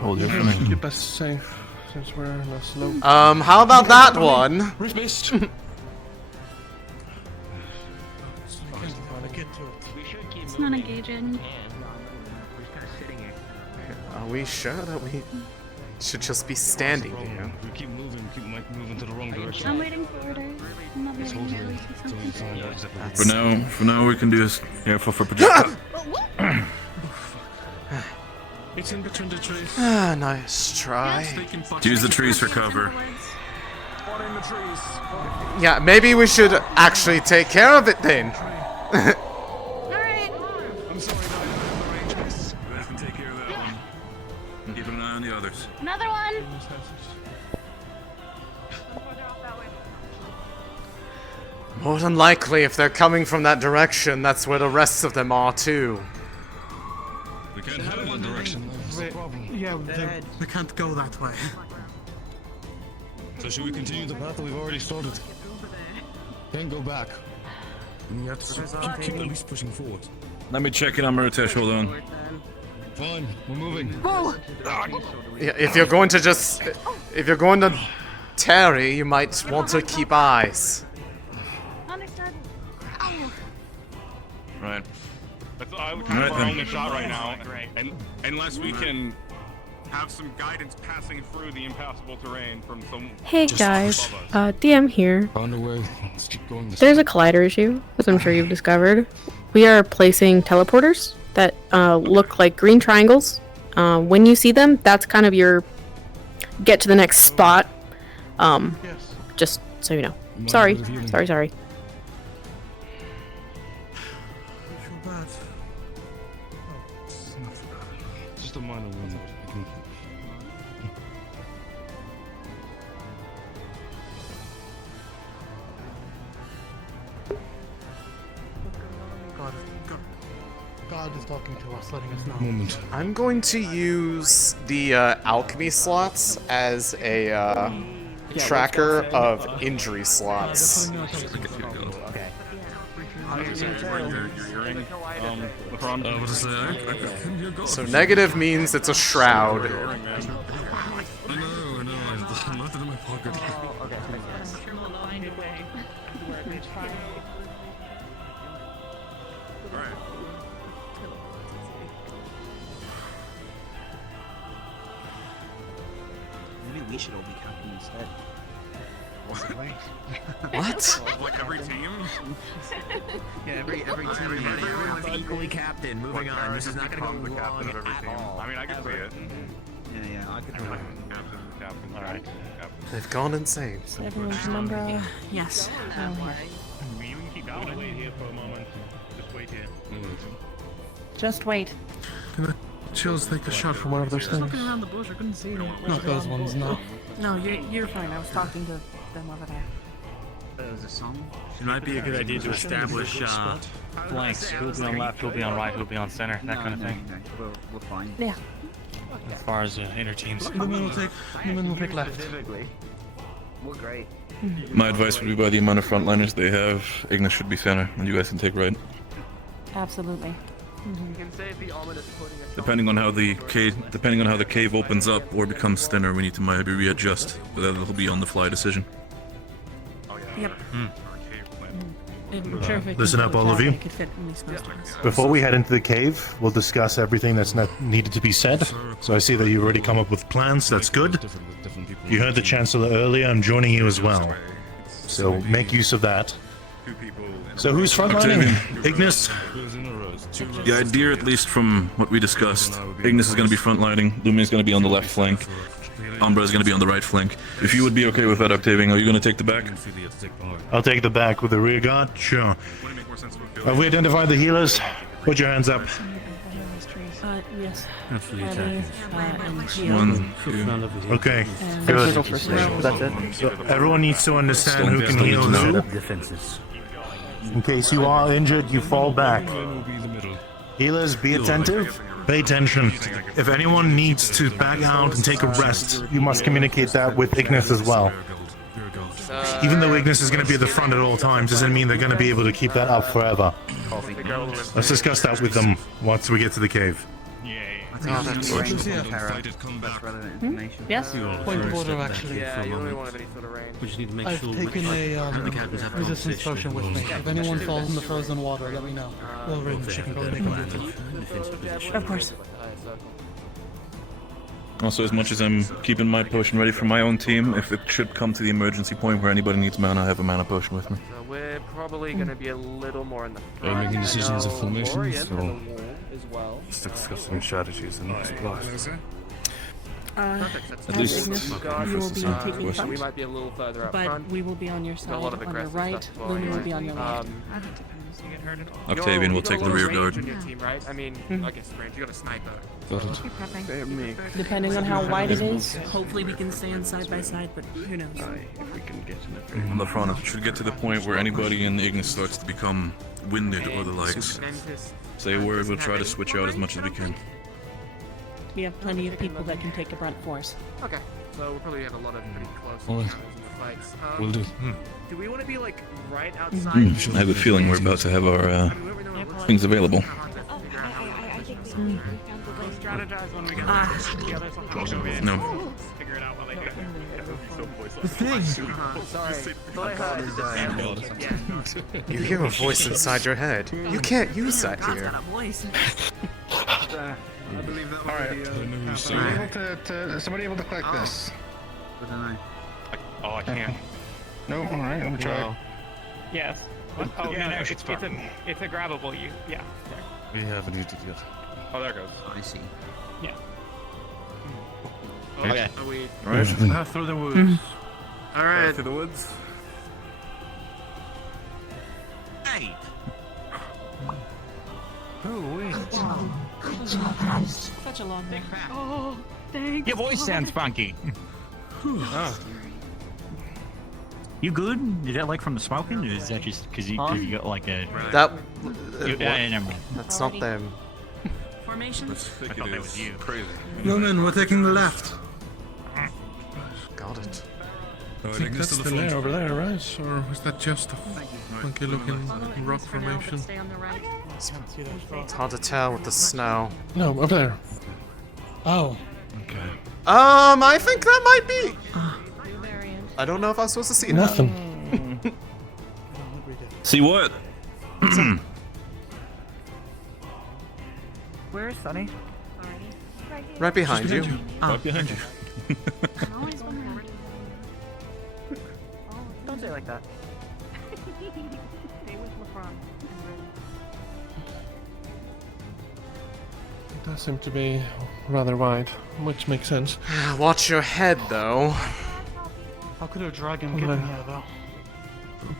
Hold your flank. Keep us safe since we're on a slope. How about that one? Rift beast. It's not engaging. Are we sure that we should just be standing here? We keep moving, we keep moving to the wrong direction. I'm waiting for orders. I'm not It's moving hopefully now. We see something. For now, we can do is careful for projectiles. It's in between the trees. Ah, nice try. Use the trees for cover. Spot in the trees. Yeah, maybe we should actually take care of it then. Alright. I'm sorry, no, I don't have the range, miss. You guys can take care of that one. Keep an eye on the others. Another one. More than likely, if they're coming from that direction, that's where the rest of them are too. We can't head in that direction. That's the problem. Yeah, we can't go that way. So should we continue the path that we've already started? Can't go back. We have to keep at least pushing forward. Let me check in on Murtesh, hold on. Fine, we're moving. Yeah, if you're going to tarry, you might want to keep eyes. Understood. Right. That's our Alright, then. only shot right now. And unless we can have some guidance passing through the impassable terrain from some. Hey guys, DM here. On the way. Let's keep going. There's a collider issue, as I'm sure you've discovered. We are placing teleporters that look like green triangles. When you see them, that's kind of your get to the next spot. Just so you know. Sorry. Just a minor one. God is talking to us, letting us know. Moment. I'm going to use the alchemy slots as a tracker of injury slots. Okay. So negative means it's a shroud. Maybe we should all be captain instead. What? Like every team? Yeah, every team. Everyone's equally captain. Moving on. This is not going to go the captain of every team. all. I mean, I can see it. Yeah, I could. Captain. All right. They've gone insane. Everyone's number. Yes. You can keep going. Wait here for a moment. Just wait here. Just wait. Can the chills take a shot from one of those things? Looking around the bush, I couldn't see them. Not those ones, no. No, you're fine. I was talking to them over there. It was a song. It might be a good idea to establish flanks. Who'll be on left, who'll be on right, who'll be on center, that kind of thing. No, we're fine. Yeah. As far as inner teams. The men will take left. We're great. My advice would be by the amount of frontliners they have, Ignis should be center, and you guys can take right. Absolutely. You can save the ominous putting a Depending on how the cave opens up or becomes thinner, we need to maybe readjust. But that'll be on the fly decision. Yep. Listen up, all of you. Before we head into the cave, we'll discuss everything that's needed to be said. So I see that you've already come up with plans, that's good. You heard the Chancellor earlier, I'm joining you as well. So make use of that. So who's frontlining? Ignis? The idea, at least from what we discussed, Ignis is going to be frontlining, Lumi's is going to be on the left flank, Umbra is going to be on the right flank. If you would be okay with that, Octavian, are you going to take the back? I'll take the back with the rear guard, sure. Have we identified the healers? Put your hands up. Yes. One, two. Okay, good. So everyone needs to understand who can heal who. In case you are injured, you fall back. Healers, be attentive. Pay attention. If anyone needs to back out and take a rest, you must communicate that with Ignis as well. Even though Ignis is going to be at the front at all times, doesn't mean they're going to be able to keep that up forever. Let's discuss that with them once we get to the cave. Yes? Point of order, actually. Yeah, you only want any sort of range. We just need to make I've sure taken the captains have resistance potion with me. If anyone falls in the frozen water, let me know. We'll rinse chicken go make them. Of course. Also, as much as I'm keeping my potion ready for my own team, if it should come to the emergency point where anybody needs mana, I have a mana potion with me. So we're probably going to be a little more in the Are you making decisions of formations formations? Or as well. Let's discuss some strategies and supplies. At least Ignis, you will be taking front, we might be a little further up but front. we will be on your side, A lot of on your aggressive right, stuff as well, Luna will right? be on your left. Octavian will take the rear guard. On your team, right? I mean, I guess range. You got a sniper. Got it. Depending on how wide it is, hopefully we can stand side by side, but who knows? If we can get in it. On the front, if it should get to the point where anybody in the Ignis starts to become winded or the likes, say a word, we'll try to switch out as much as we can. We have plenty of people that can take a brunt for us. Okay, so we'll probably have a lot of pretty close Alright. encounters in the fights. will do. Do we want to be like right outside? I have a feeling we're about to have our things available. Strategize when we get together. No. Figure it out while they get The thing! Sorry. Thought I heard. You hear a voice inside your head. You can't use that here. I believe that Alright. Somebody able to click this? Oh, I can't. No, alright, let me try. Yes. Oh, Yeah, no, no, it's it's a grabbable. Yeah. We haven't used it yet. Oh, there it goes. I see. Yeah. Okay. Alright, through the woods. Alright. Through the woods. Hey! Such a long day. Oh, thanks. Your voice sounds funky. Ah. You good? Is that like from the smoking, or is that just because you got like a... That... never mind. That's not them. Formation? I thought that was you. Crazy. Woman, we're taking the left. Got it. I think that's the layer over there, right? Or is that just a funky looking rock formation? Stay on the right. It's hard to tell with the snow. No, over there. Oh. Okay. I think that might be. I don't know if I was supposed to see Nothing. See what? Where is Sunny? Right behind you. Right behind you. Don't say like that. Stay with LeBron. It does seem to be rather wide, which makes sense. Watch your head, though. How could a dragon get in here, though?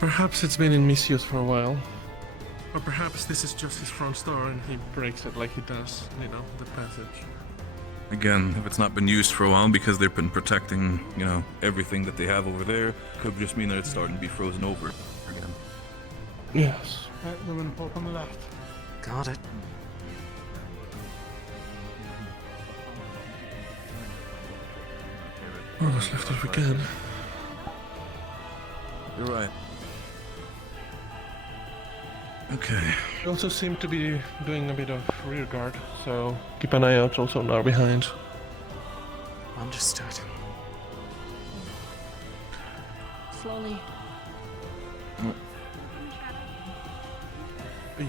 Perhaps it's been in misuse for a while. Or perhaps this is just his front door and he breaks it like he does, you know, the passage. Again, if it's not been used for a while because they've been protecting, you know, everything that they have over there, could just mean that it's starting to be frozen over again. Yes. We're gonna pull from the left. Got it. Oh, what's left if we can. You're right. Okay. We also seem to be doing a bit of rear guard, so keep an eye out also now behind. Understood. Slowly.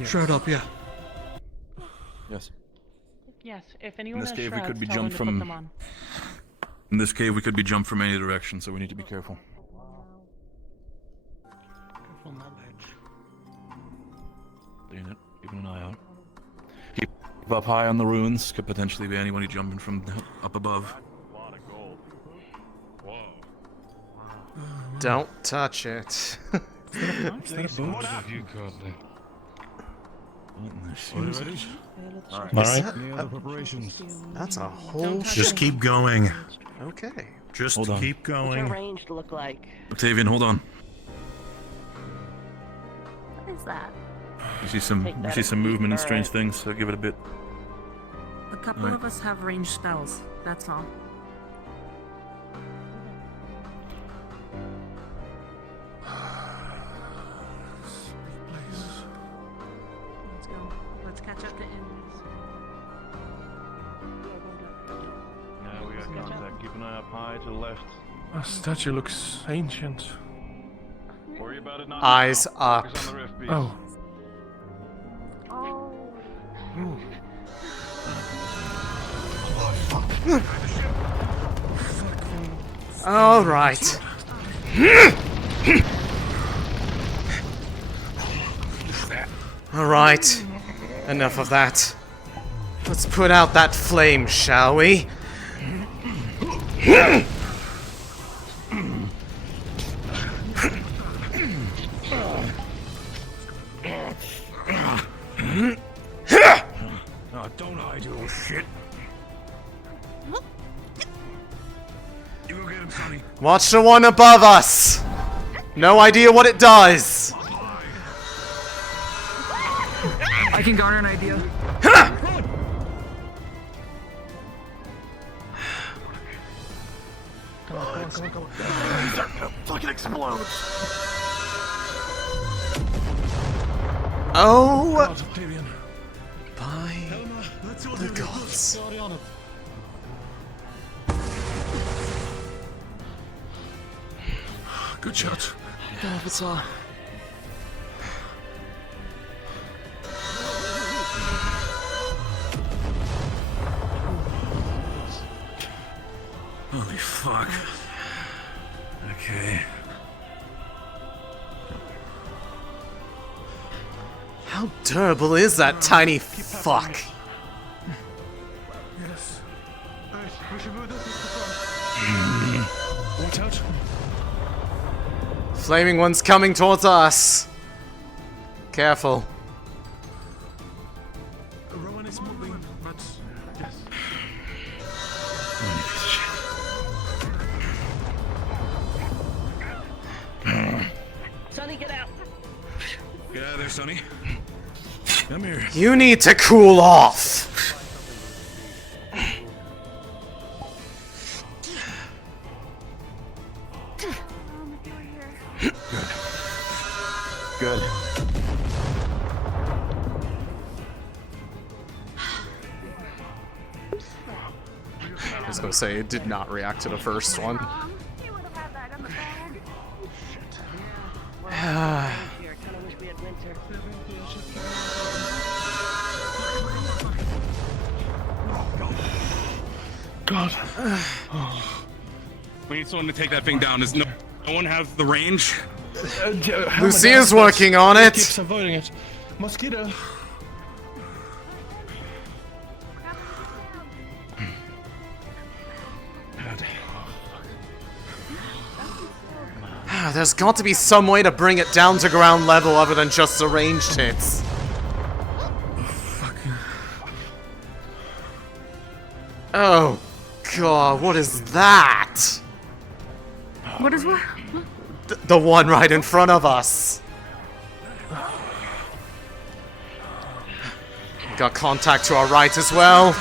Shroud up, yeah. Yes. Yes, if anyone this has cave, we shrouds, could be tell them jumped to put from- them on. In this cave, we could be jumped from any direction, so we need to be careful. Careful on that ledge. Seeing it, keeping an eye out. Keep up high on the ruins. Could potentially be anybody jumping from up above. Don't touch it. Alright. Any other preparations? That's a whole Just keep going. Okay. Just Hold on. keep What's your going. range look like? Octavian, hold on. What is that? You see some movement and strange things, so give it a bit. A couple Right. of us have ranged spells, that's all. Let's go. Let's catch up to enemies. Yeah, we got contact. Keep an eye up high to the left. That statue looks ancient. Worry about it not Eyes now. up. Focus on the rift beast. Oh. All right. All right. Enough of that. Let's put out that flame, shall we? Oh, don't hide, you little shit. You go get him, Sonny. Watch the one above us. No idea what it does. I can garner an idea. Fucking explodes. Oh, Octavian. by the gods. Good shot. Don't know if it's all. How durable is that tiny fuck? Yes. We should move this to the front. Watch out. Flaming one's coming towards us. Careful. Rowan is moving, but yes. Sonny, get out! Get out of there, Sonny. Come here. You need to cool off. Good. I was gonna say, it did not react to the first one. God. We need someone to take that thing down. Does no one have the range? Lucia's working on it. Keeps avoiding it. Mosquito. There's got to be some way to bring it down to ground level other than just the ranged hits. Oh god, what is that? What is what? The one right in front of us. Got contact to our right as well.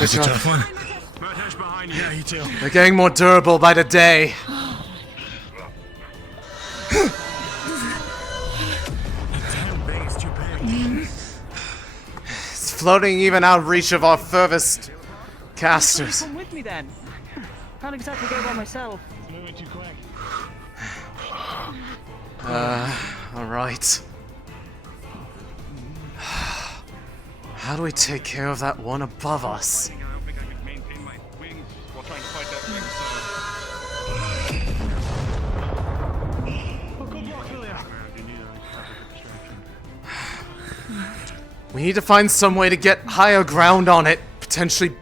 That's a tough one. Yeah, you too. They're getting more durable by the day. It's floating even out of reach of our furthest casters. Come with me then. Can't exactly go by myself. It's moving too quick. Alright. How do we take care of that one above us? I don't think I could maintain my wings while trying to fight that thing, We need to find some way to get higher ground on it, potentially.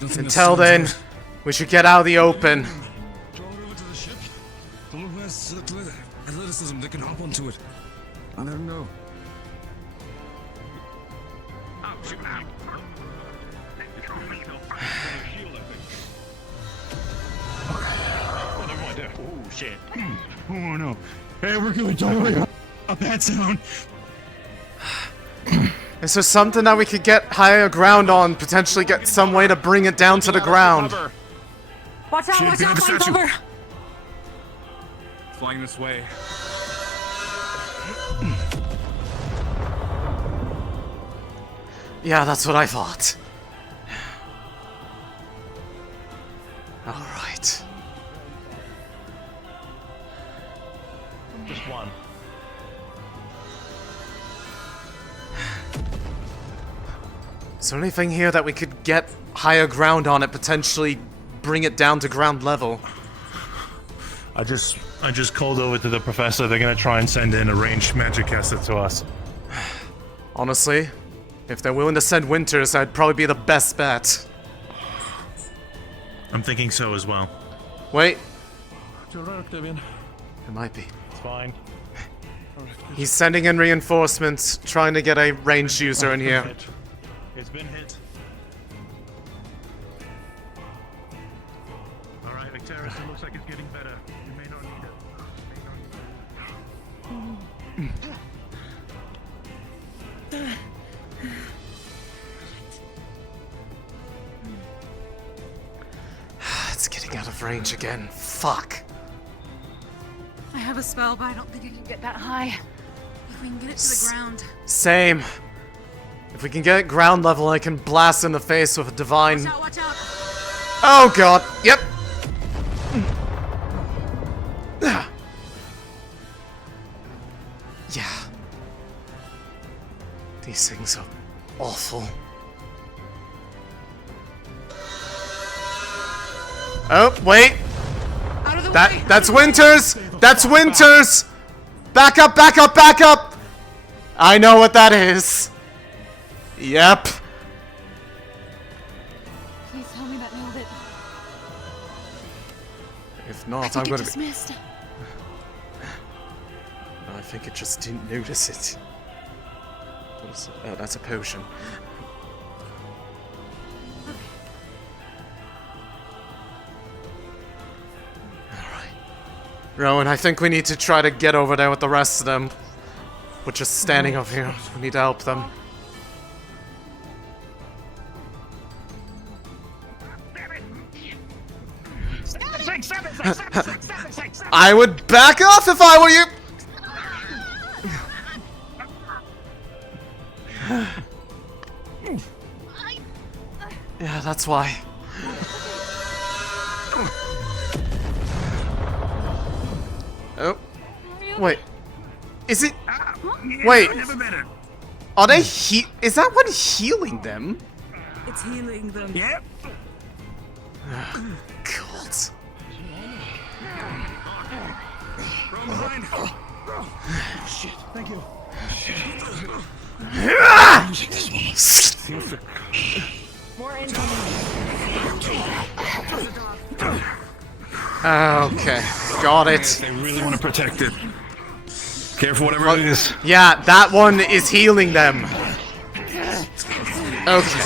Until then, we should get out of the open. Athleticism, they can hop onto it. I don't know. Oh shit. Oh no. Hey, we're good. Don't worry about that sound. Is there something that we could get higher ground on? Potentially get some way to bring it down to the ground. Watch out, watch out, find cover! Flying this way. Yeah, that's what I thought. Alright. Just one. Is there anything here that we could get higher ground on it, potentially bring it down to ground level? I just called over to the professor. They're gonna try and send in a ranged magic caster to us. Honestly, if they're willing to send Winters, that'd probably be the best bet. I'm thinking so as well. Wait. You're right, Octavian. It might be. It's fine. He's sending in reinforcements, trying to get a ranged user in here. It's been hit. Alright, Victoris, it looks like it's getting better. You may not need it. of range again. Fuck. I have a spell, but I don't think I can get that high. If we can get it to the ground. Same. If we can get it ground level, I can blast in the face with a divine. Watch out! Oh god. Yep. Yeah. These things are awful. Oh, wait. That's Winters! That's Winters! Back up, back up, back up! I know what that is. Yep. Please tell me that nailed it. If not, I'm gonna be. Dismissed. I think it just didn't notice it. What is it? Oh, that's a potion. Alright. Rowan, I think we need to try to get over there with the rest of them. We're just standing over here. We need to help them. I would back off if I were you! Yeah, that's why. Oh. Wait. Is it... Wait. Are they is that one healing them? It's healing them. Yep. God. Shit, thank you. More incoming. Okay, got it. They really want to protect it. Careful, whatever it is. Yeah, that one is healing them. Okay.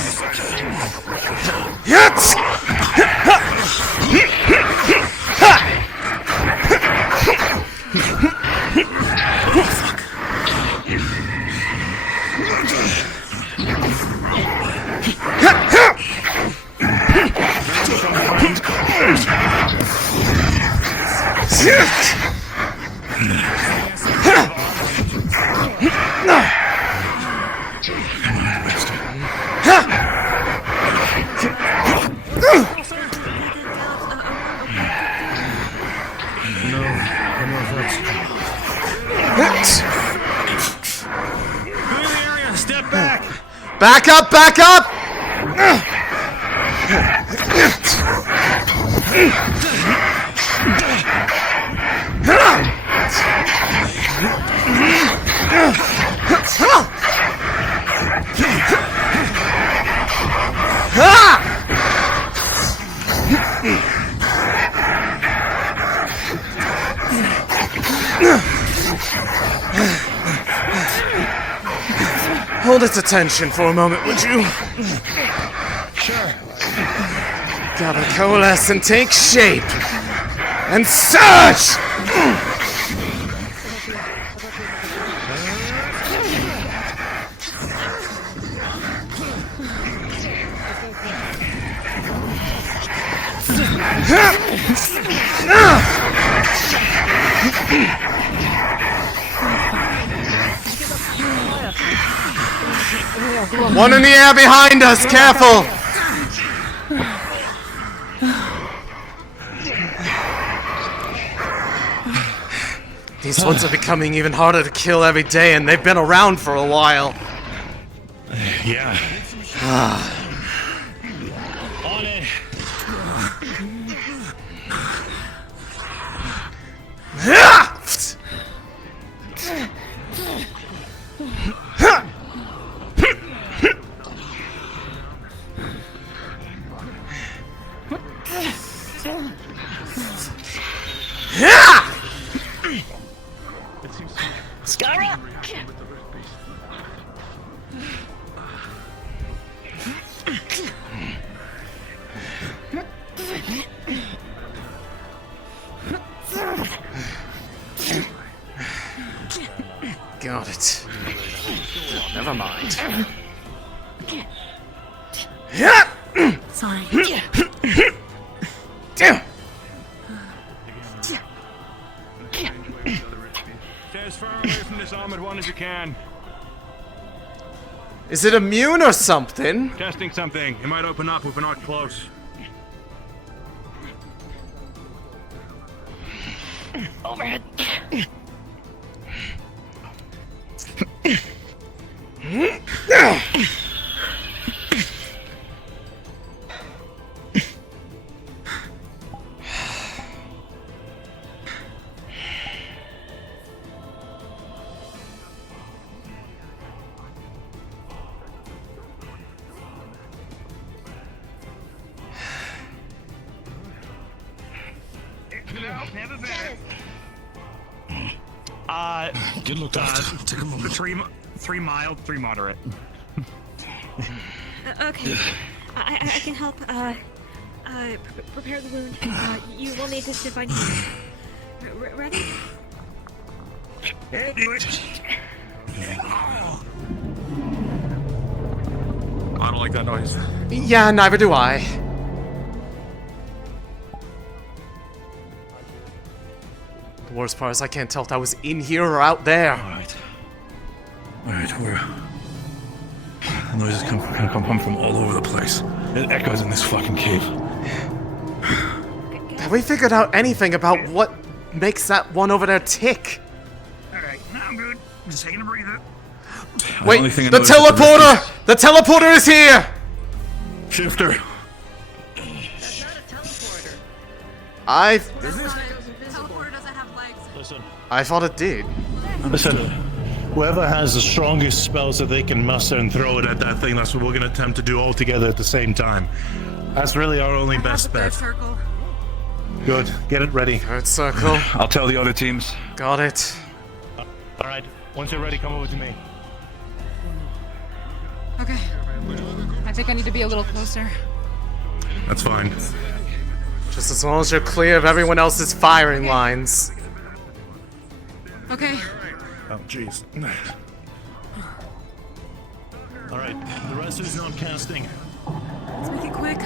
Step back! Back up, back up! Hold its attention for a moment, would you? Sure. Gotta coalesce and take shape. And surge! One in the air behind us, careful! These ones are becoming even harder to kill every day, and they've been around for a while. Yeah. On it. Got it. Never mind. Sorry. as far away from this armored one as you can. Is it immune or something? Testing something. It might open up if we're not close. Overhead. Get looked after. Take a moment. Three mild, 3 moderate. Okay. I can help prepare the wound. You will need this if I need it. Ready? Do it. I don't like that noise. Yeah, neither do I. The worst part is I can't tell if that was in here or out there. Alright, we're... The noises come from all over the place. It echoes in this fucking cave. Have we figured out anything about what makes that one over there tick? Alright, now I'm good. Just taking a breather. Wait, the teleporter! The teleporter is here! Shifter. I Listen. thought it did. Listen. Whoever has the strongest spells that they can muster and throw it at that thing, that's what we're gonna attempt to do all together at the same time. That's really our only best bet. Good. Get it ready. Third circle. I'll tell the other teams. Got it. Alright. Once you're ready, come over to me. Okay. I think I need to be a little closer. That's fine. Just as long as you're clear of everyone else's firing lines. Okay. Oh, jeez. Alright, the rest is not casting. Let's make it quick.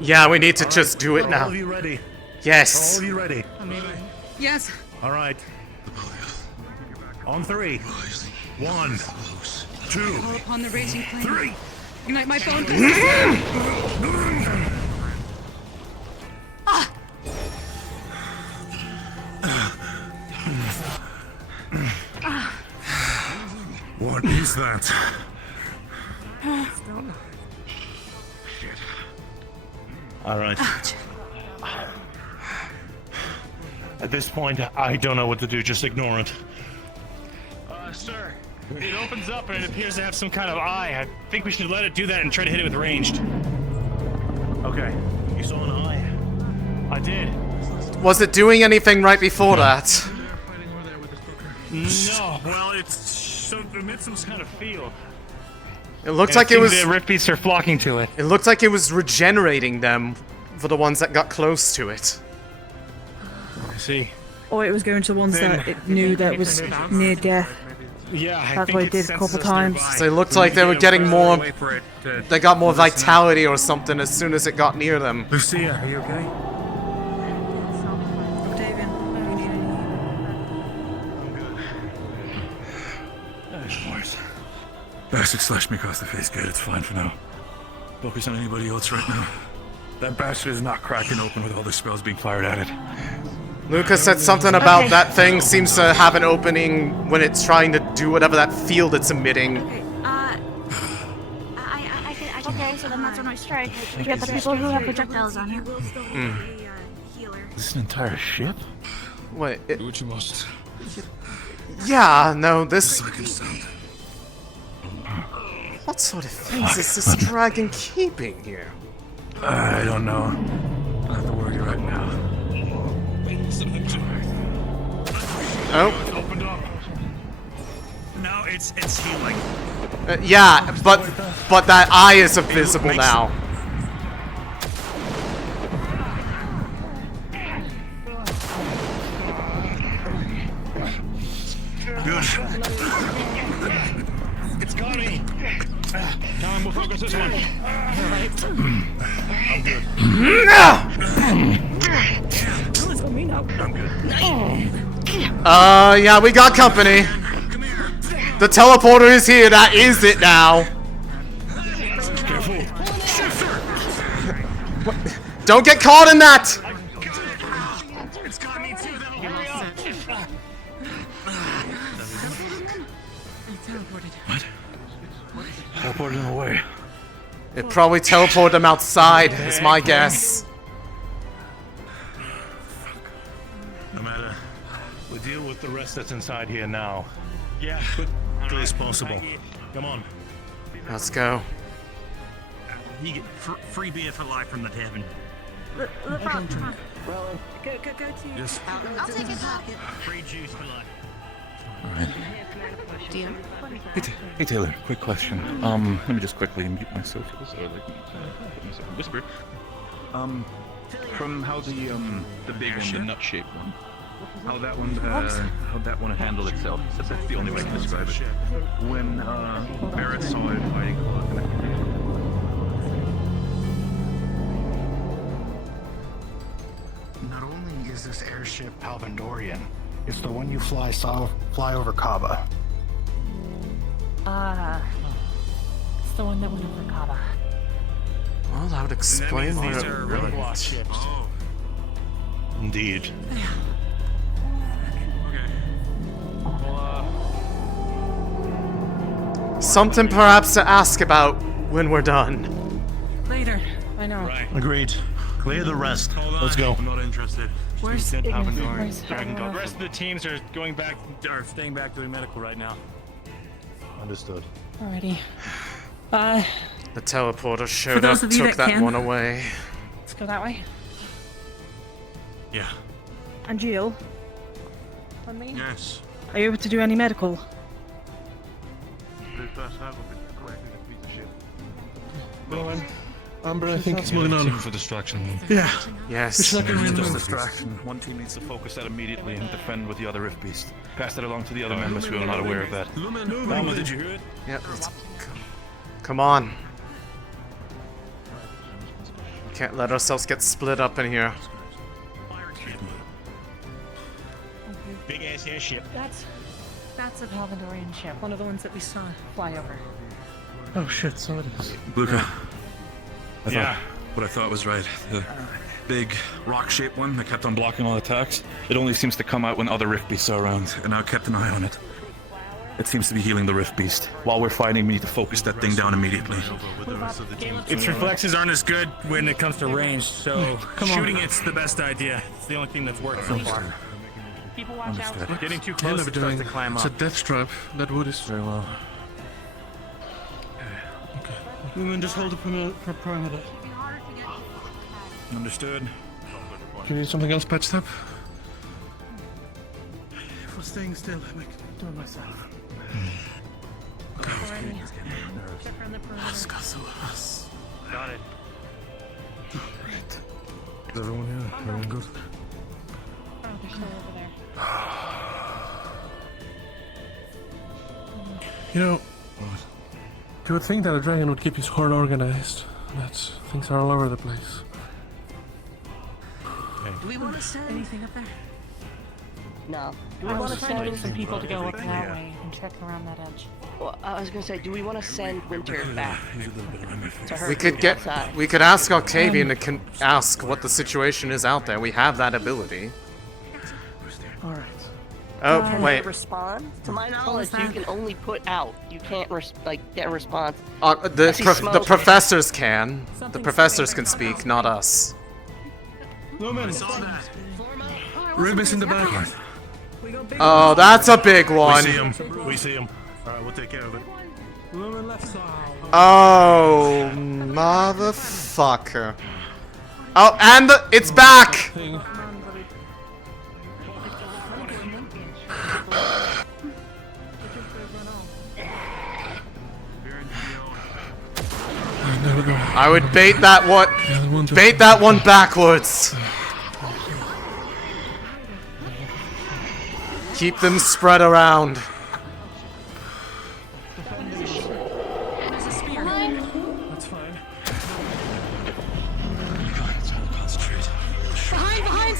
Yeah, we need to just do it now. All of you ready? Yes. All of you ready? Yes. Alright. On 3. 1, 2, Call upon the raging flame. 3. Ignite my phone. What is that? Alright. At this point, I don't know what to do, just ignore it. Sir, it opens up and it appears to have some kind of eye. I think we should let it do that and try to hit it with ranged. Okay. You saw an eye? I did. Was it doing anything right before that? No, well, it emits some kind of field. It looked like it was. The rift beasts are flocking to it. It looked like it was regenerating them for the ones that got close to it. I see. Or it was going to ones that it knew that was near death. Yeah, That's what it did a couple times. So it looked like they were getting more. They got more vitality or something as soon as it got near them. Lucia, are you okay? Asix slashed me across the face, good, it's fine for now. Focus on anybody else right now. That bastard is not cracking open with all the spells being fired at it. Lucas said something about that thing seems to have an opening when it's trying to do whatever that field it's emitting. Okay, okay, so then that's when I strike. You get the people who have projectiles on you. Is this an entire ship? Wait. Do what you must. Yeah, no, this. What sort of things is this dragon keeping here? I don't know. I have to worry right now. Oh. Opened up. No, it's healing. Yeah, but that eye is invisible now. Good. It's got me. Come on, we'll focus this one. I'm good. Yeah, we got company. The teleporter is here, that is it now. Don't get caught in that! Teleported him away. It probably teleported them outside, is my guess. No matter. We'll deal with the rest that's inside here now. Yeah. Quickly as possible. Come on. Let's go. You get free beer for life from the tavern. Look, go to. Yes. I'll take his pocket. Free juice for life. Alright. DM. Hey Taylor, quick question. Let me just quickly mute myself or like put myself in whisper. From how the big one, the nut-shaped one, how that one handled itself. That's the only way I can describe it. When Barrett saw it fighting Not only is this airship Palvandorian, it's the one you fly over Kaba. It's the one that went over Kaba. Well, that would explain why these it are really roadblock ships. Oh. Indeed. Something perhaps to ask about when we're done. Later. I know. Right. Agreed. Clear the rest. Let's go. I'm not interested. Where's Good Ignis? Palvandorian. Where's The rest of the teams are going back, Or staying back doing medical right now. Understood. Alrighty. The teleporter showed those up, of you took that that can- one away. Let's go that way. Yeah. And Jill. On me? Yes. Are you able to do any medical? Well, Amber, I think it's moving on. For distraction. Yeah. Yes. It's like a random Just distraction. One team needs to focus that immediately and defend with the other Rift Beast. Pass that along to the other members who are not aware of that. Lumen, did you hear it? Yep. Come on. Can't let ourselves get split up in here. big ass airship. That's a Palvandorian ship. One of the ones that we saw fly over. Oh shit, so it is. Luca. Yeah. What I thought was right. The big rock-shaped one that kept on blocking all attacks. It only seems to come out when other Rift Beasts are around, and I kept an eye on it. It seems to be healing the Rift Beast. While we're fighting, we need to focus that thing down immediately. Its reflexes aren't as good when it comes to range, so Come on. shooting it's the best idea. It's the only thing that's worked so far. People watch out. Getting too Caleb close, it starts doing. to climb It's up. a death trap. That wood is very well. Lumen, just hold it for perimeter. Understood. Do you need something else patched up? If we're staying still, I can do it myself. Already. Check around the perimeter. Got it. Right. Is everyone here? Everyone good? Oh, they're still over there. You know, you would think that a dragon would keep his horde organized. But things are all over the place. Do we want to send anything up there? No. Do I we want was to sending send some people to go up that way and check around that edge. Well, I was gonna say, do we want to send Winter back to her? We could get. outside? We could ask Octavian to ask what the situation is out there. We have that ability. All right. Oh wait. Respond. To my knowledge, you can only put out. You can't get a response. The I see smoke. professors can. The professors can speak, not us. Lumen, Ribis in the back. Oh, that's a big one. We see him. Alright, we'll take care of it. Lumen left side. Oh, motherfucker. Oh, and it's back! I would bait that one. Bait that one backwards. Keep them spread around. There's a spear. That's fine. Behind!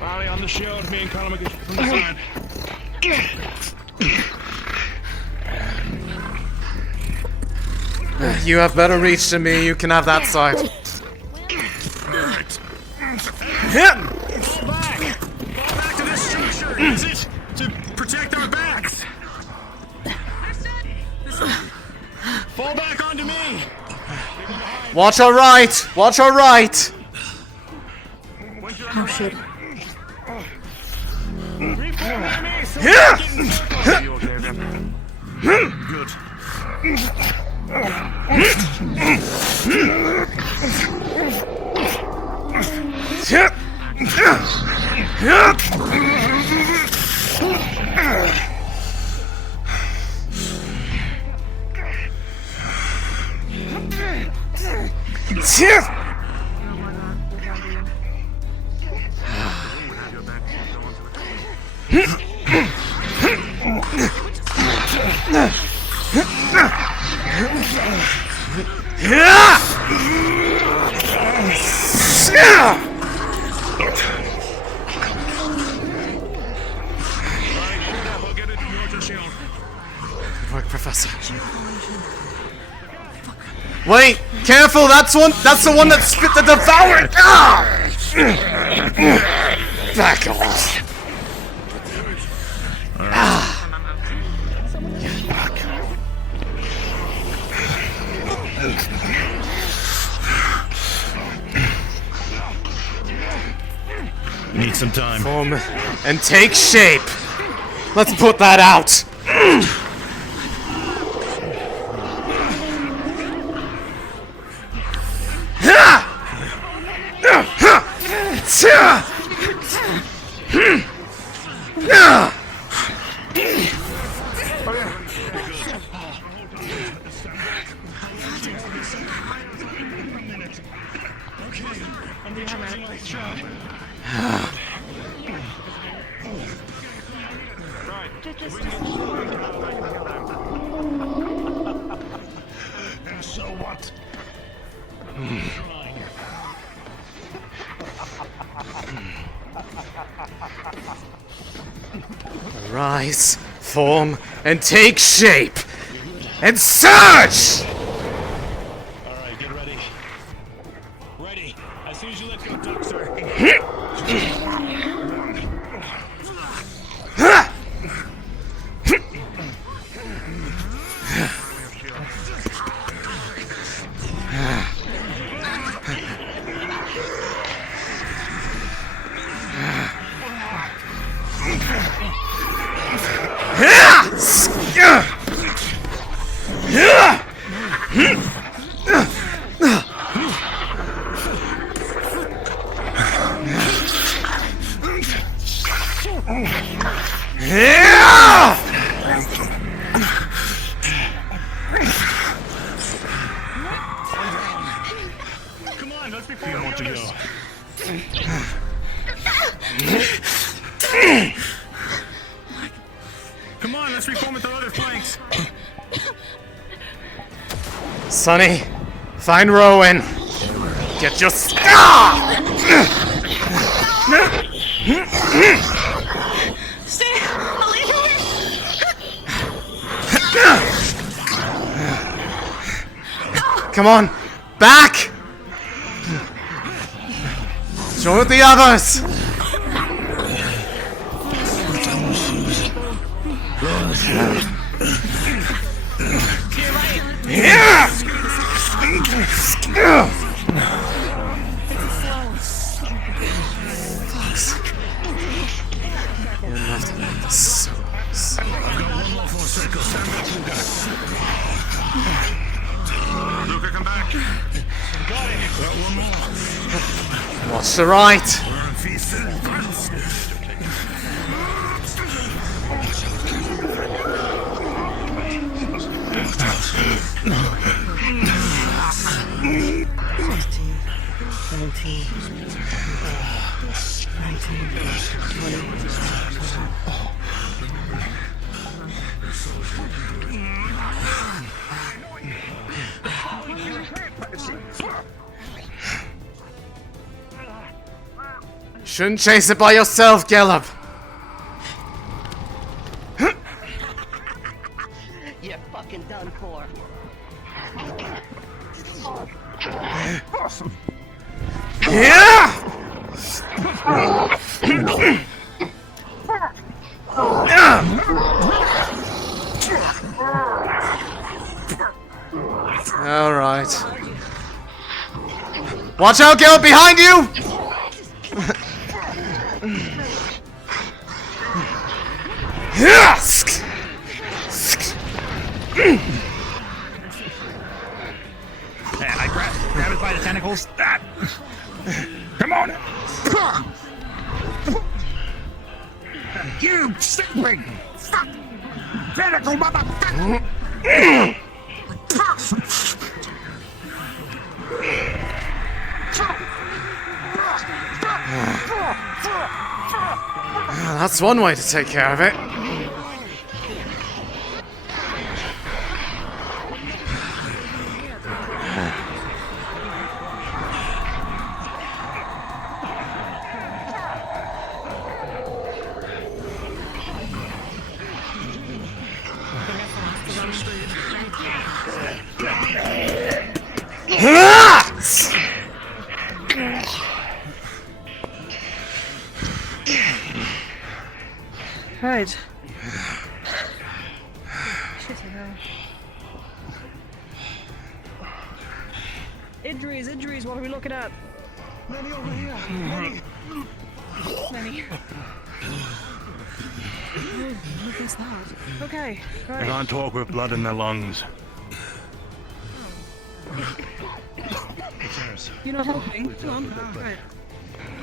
Molly on the shield, me and Colin will get you from the side. You have better reach than me. You can have that side. Fall back! Fall back to this structure! Use it to protect our backs! Fall back onto me! Watch our right! Watch our right! Oh shit. Good. Good work, Professor. Wait! Careful! That's the one that spit the devourer! Ah! Back off! Ah! Get back. Need some time. Form and take shape! Let's put that out! So what? Rise, form, and take shape! And surge! Alright, get ready. Ready. As soon as you let go, duck, sir. Come on, let's be few more to go. Come on, let's reform with the other flanks. Sonny, find Rowan. Get your Stay! I'll leave you here! Come on, back! Join with the others! Luca, come back. Got it. Got one more. Watch the right. Shouldn't chase it by yourself, Gellub. You're fucking done for. Yeah! All right. Watch out, Gellub, behind you! Yes! Yeah, I grab it by the tentacles. Ah. Come on! You stupid tentacle motherfucker! That's one way to take care of it. Right. Injuries, what are we looking at? Many over here. Many. What is that? Okay, I right. can't talk with blood in their lungs. You're not helping? Come on. Right.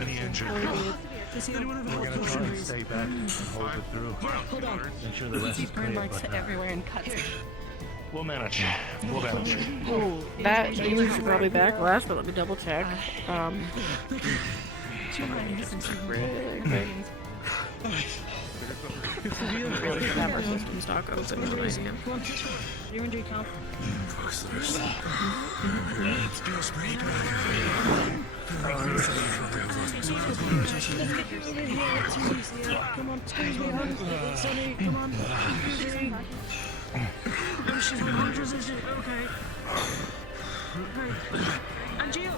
Any injured? We're gonna try and stay back and hold it through. Hold on. Ensure the rest is Burn clear, marks but, everywhere and cuts. we'll manage. We'll manage. Oh, that you should probably backlash, but let me double check. Really quick. Really should have our system stock open when I am. You're in J-Comp. Fuck's the rest. Come on, squeeze me, hon. Sonny, come on. She's been hundreds and shit. Okay. And Gio.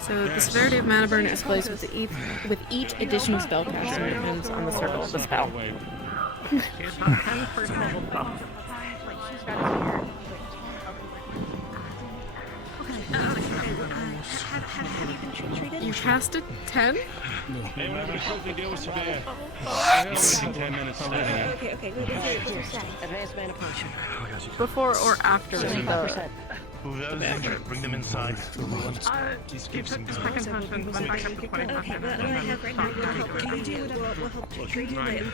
So the severity of mana burn escalates with each additional spell cast and depends on the circle of the spell. Have you been treated? You casted 10? Hey, we're gonna quickly deal with Severe. What? 10 minutes standing here. Okay, here, Advanced mana potion. Before or after the... 75%. Whoever's injured, bring them inside. You took the second punishment, went back up to 25. Okay, what I have right now will help. Can you do whatever will help to treat you later?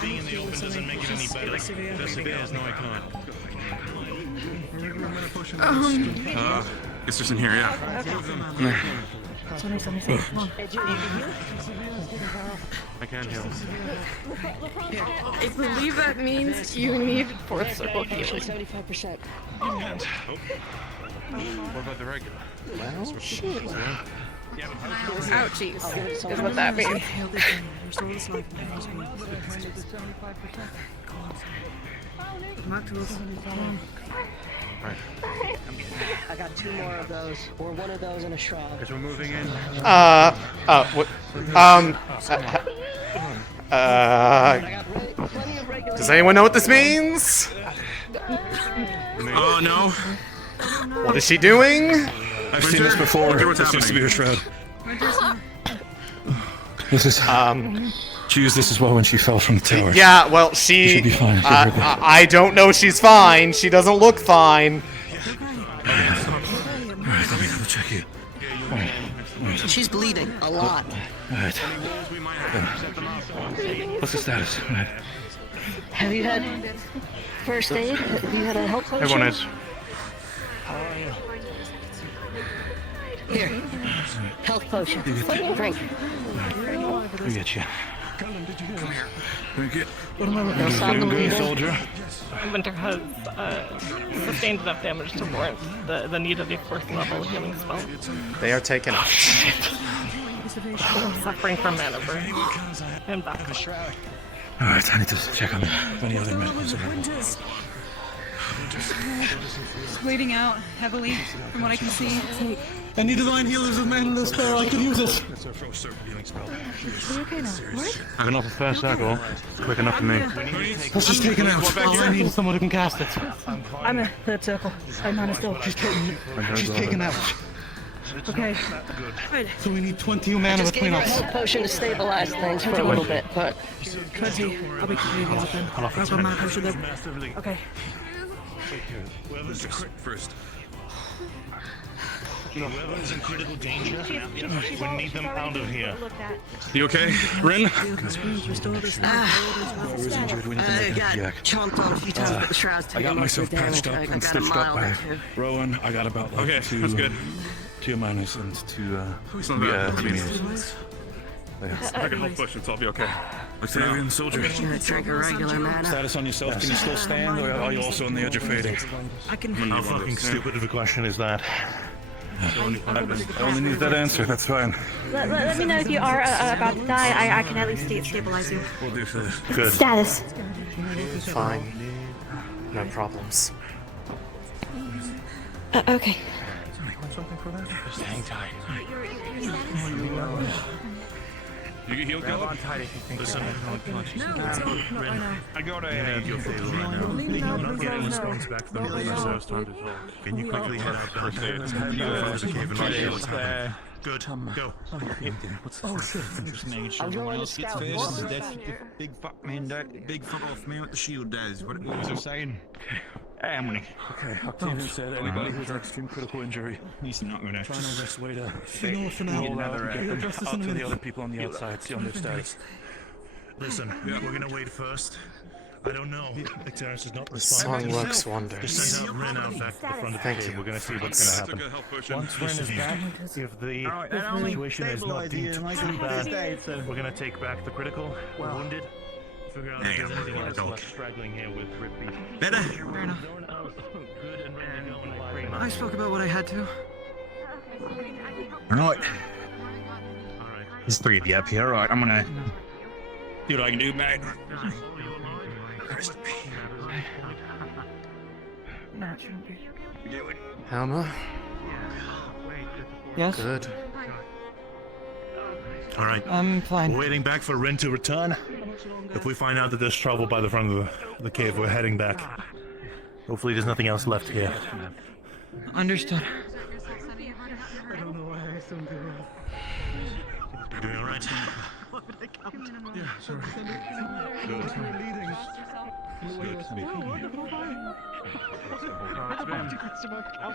Being in the open doesn't make it any better. The Severe is no icon. It's just in here, yeah. Sonny, come on. I can't heal. I believe that means you need fourth circle healing. 75%. What about the regular? Well, shit. Ouchies, is what that means. Right. I got 2 more of those, or 1 of those and a shroud. Because we're moving in. Does anyone know what this means? Oh, no. What is she doing? I've seen this before. This seems to be her shroud. This is she used this as well when she fell from the tower. Yeah, well, she should be fine. I don't know she's fine. She doesn't look fine. Alright, let me double check you. She's bleeding a lot. Alright. What's the status? Alright. Have you had first aid? Have you had a health potion? Everyone is. Here. Health potion. Drink. We get you. Doing good, soldier. Winter has sustained enough damage to warrant the need of a 4th level healing spell. They are taken out. observation. I'm suffering from mana burn. And back. Alright, I need to check on any other medicals. Just bleeding out heavily, from what I can see. Any divine healers with mana spell, I could use it. Are you okay now? What? I can offer fast alcohol. It's quick enough for me. Let's just take it out. All I need is someone who can cast it. I'm a third circle. I'm mana still. She's taken out. Okay. Good. So we need 20 mana Just between gave her a us. health potion to stabilize things for a little bit, but 20. I'll be completely open. I'll go mana potion there. Okay. Whoever's the crit first. Whoever's in critical danger, we need them out of here. You okay, Rin? I got chomped on a few times, but the shroud's I taking got most of myself the damage. patched up I and got a stitched up mild by or two. Rowan. I got about like Okay, that's good. 2 minus and 2 meters. I can help push and so I'll be okay. Octavian, soldier. I'm just gonna drink a regular mana. Status on yourself, can you still stand, or are you also on the edge of fading? I can. How fucking stupid of a question is that? I only need that answer, that's fine. Let me know if you are about to die. I can at least stabilize you. We'll do for this. Good. Status. Fine. No problems. Okay. Hang tight. You get healed, Grab on tight if you think Listen, I go to I need your favor right now. I'm not getting a response back from the police, so it's time to talk. Can you quickly head out first aid? There's a cave in my field. Good. Go. Oh shit! Just making sure no one else gets first. That's what the big fuck man, that big fuck off man with the shield does. What was I saying? Amony. Okay, Octavian said anybody who's an extreme critical injury. He's not gonna Trying to best way to You know, for now, get we'll address this out in a to the minute. other people on the outside, see on their status. Listen, we're gonna wait first. I don't know. Icterus is not The song responding. works wonders. Just send out Ren out back to the front of the Thank cave. you. We're gonna see what's gonna happen. Once Ren is back, if the situation is not deemed too bad, We're gonna take back the critical, the wounded, figure out if there's anything else left straggling here with Rip Beast. Better. Fair enough. Good and ready to go when I pray. I spoke about what I had to. Right. There's 3 of you up here. Alright, I'm gonna see what I can do, mate. No, it shouldn't be. Helma? Yes? Good. Alright. I'm fine. We're waiting back for Ren to return. If we find out that there's trouble by the front of the cave, we're heading back. hopefully there's nothing else left here. Understood. You doing alright? Yeah, sorry. Good. It's been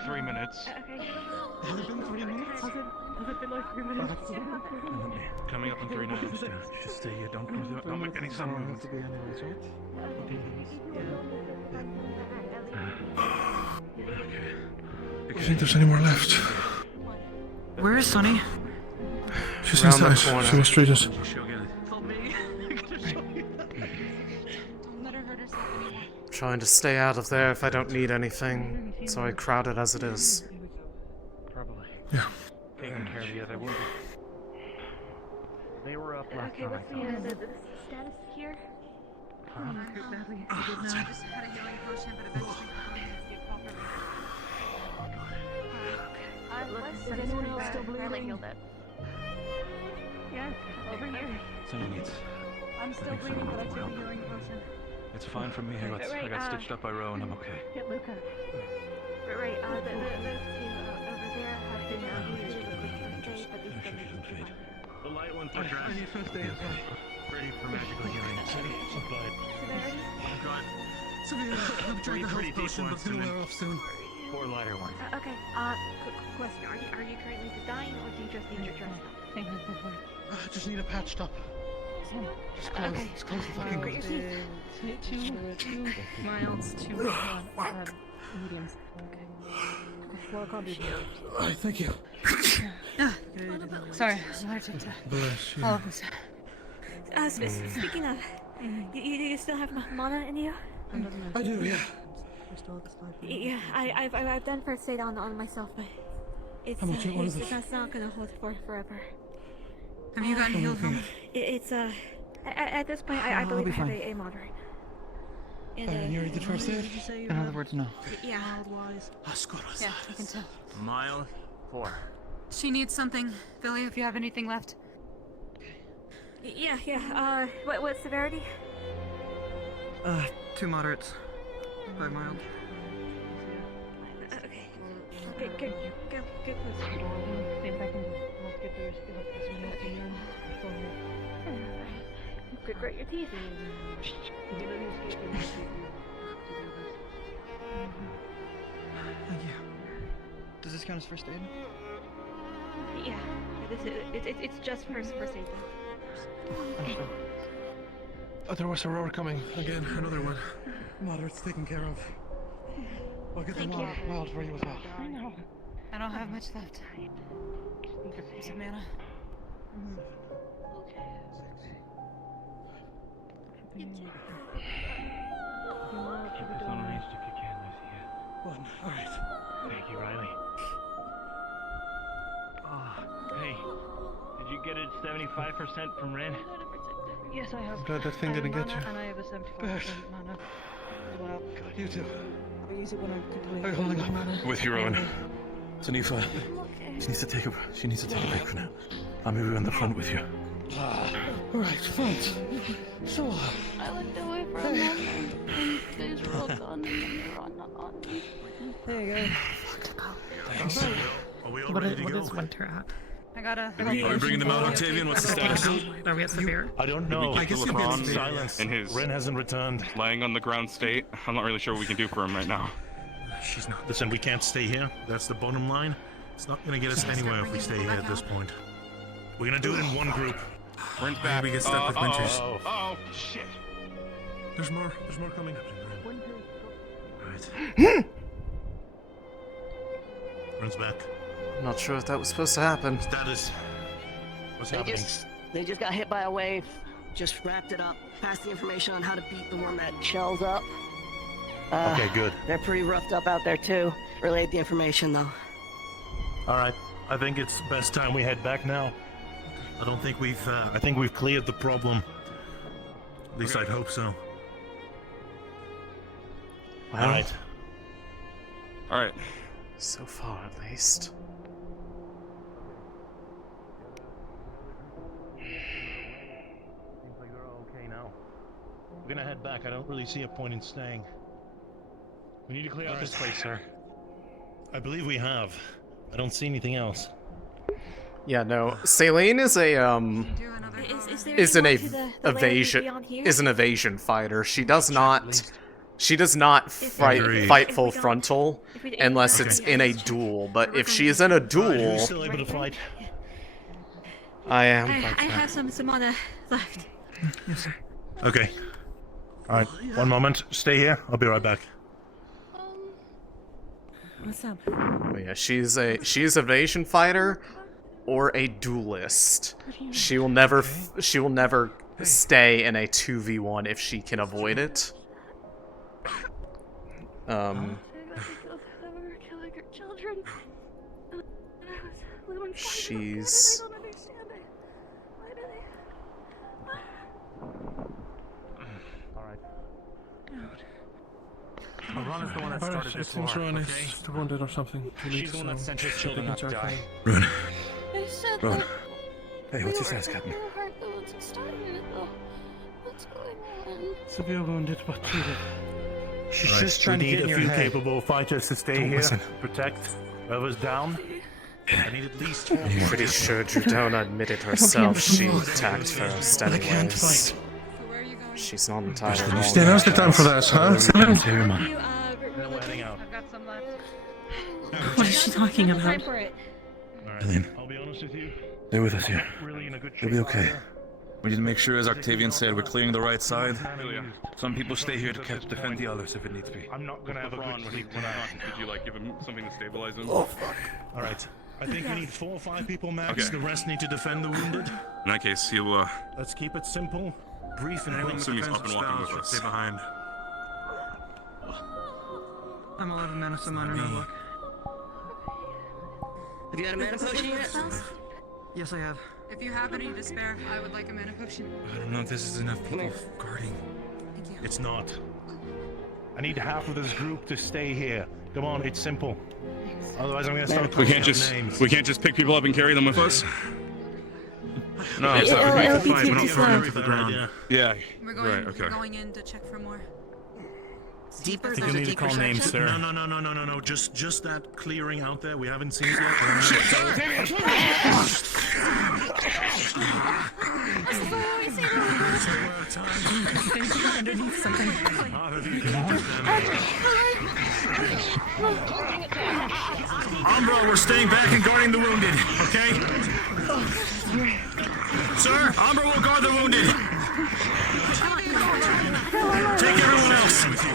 3 minutes. Has it been 3 minutes? Has it been like 3 minutes? Coming up in 3 minutes. Just stay here, don't make any sound movements. I think there's any more left. Where is Sunny? She's Around the inside. corner. She was treated. Trying to stay out of there if I don't need anything. Sorry, crowded as it is. Probably. Yeah. Taking care of the other wounded. They were up last Okay, time I what's saw the them. status here? Just had a healing potion, but eventually Is anyone else still bleeding? Yes, over here. Sunny needs. I'm still bleeding, but I took a healing potion. It's fine for me. I got stitched up by Rowan. I'm okay. Get Luca. Right, those two over there have been needed for first aid, but these guys are fine. The light ones are I need first aid as well. ready for magical healing. Supplied. Severity? Severe, I've drank the health potion, but it's gonna wear off soon. 4 lighter ones. Okay, quick question. Are you currently dying, or do you just need your dress up? I just need a patched up. Just close, Okay. just close the fucking Great. wounds. Two milds, two mediums. Well, I'll be here. Alright, thank you. Sorry, I'm allergic to Bless you. all of this. Speaking of, you still have mana in you? I do, yeah. Yeah, I've done first aid on myself, but it's How much? What is it? that's not gonna hold for forever. Have you gotten healed from? It's at this point, I I'll believe be I have fine. a moderate. And you already did first aid? In other words, no. Yeah. Yeah, I can tell. Mile 4. She needs something. Billy, if you have anything left. Yeah. What severity? 2 moderates. 5 mild. Okay. Good. Good, great your teeth. Thank you. Does this count as first aid? Yeah. It's just first aid though. Understood. Oh, there was a roar coming. Again, another one. Moderate's taken care of. I'll get the mild for you as well. I know. I don't have much left. Some mana. Keep this unranged if you can, Lucia. One. All right. Thank you, Riley. Hey, did you get it 75% from Ren? Yes, I have. I'm glad that thing didn't get you. And I have a 75% mana as well. Good, you too. I'll use it when I'm completely Are you holding up? mana. With your own. Tanifa, she needs to take a break for now. I'll maybe on the front with you. Alright, front. So, I looked away for a moment and things were all gone and then they were on. There you go. Thanks. Are we all What ready to what go? is winter at? I got a. Are we bringing them out, Octavian? What's the status? Are we at severe? I don't know. I guess you'll be in Silence. In his Ren hasn't returned. lying on the ground state. I'm not really sure what we can do for him right now. She's not. Listen, we can't stay here. That's the bottom line. It's not gonna get us anywhere if we stay here at this point. We're gonna do it in one group. Ren's back. We get stuck with Winters. Oh, shit. There's more coming. Alright. Ren's back. Not sure if that was supposed to happen. Status. What's happening? They just got hit by a wave. Just wrapped it up. Passed the information on how to beat the one that shells up. Okay, good. They're pretty roughed up out there too. Relayed the information though. Alright, I think it's best time we head back now. I don't think we've. I think we've cleared the problem. At least I'd hope so. Well, Alright. Alright. So far, at least. Seems like we're all okay now. We're gonna head back. I don't really see a point in staying. We need to clear out this place, sir. I believe we have. I don't see anything else. Yeah, no. Céline is a is an evasion fighter. She does not fight full frontal unless it's in a duel. But if she is in a duel, Still able to fight. I am. I have some mana left. Yes, sir. Okay. Alright, one moment. Stay here. I'll be right back. What's up? Oh yeah, she's evasion fighter or a duelist. She will never stay in a 2v1 if she can avoid it. She's Ron is the one that started this war. Ron is the wounded or something. She's the one that sent his children out to die. Run. They said Run. that Hey, what's your status, Captain? we weren't the ones that started it though. What's going on? Severe wounded, but treated. She's Right, just trying to get in your head. We need a few head. capable fighters to stay Don't here. listen. Protect whoever's down. I need at least 4 I'm pretty sure Drudona admitted herself she attacked first anyways. She's not entirely wrong. Still, now's the time for that, huh? Then we're heading out. I've got some left. What is she talking about? Alright. Céline. I'll be honest with you. Stay with us here. Really in a good You'll be shape. okay. We need to make sure, as Octavian said, we're clearing the right side. Some people stay here to defend the others if it needs be. I'm not gonna have a good sleep tonight. Did you give him something to stabilize him? Oh, fuck. Alright. I think we need 4 or 5 people max. Okay. The rest need to defend the wounded. In that case, he'll Let's keep it simple, brief, and aim assume he's up and walking with should us. stay behind. I'm 11 mana, some minor no luck. Have you had a mana potion yet? Yes, I have. If you have any to spare, I would like a mana potion. I don't know if this is enough people guarding. It's not. I need half of this group to stay here. Come on, it's simple. Otherwise, I'm gonna start. We can't just pick people up and carry them with us. No, it's that would be fine. We're not far enough to the ground. Yeah. We're going, we're going in to check for more. Deeper. I think you'll need to call names, sir. No. Just that clearing out there. We haven't seen it yet. Underneath something. Umbra, we're staying back and guarding the wounded, okay? Sir, Umbra will guard the wounded. Take everyone else with you.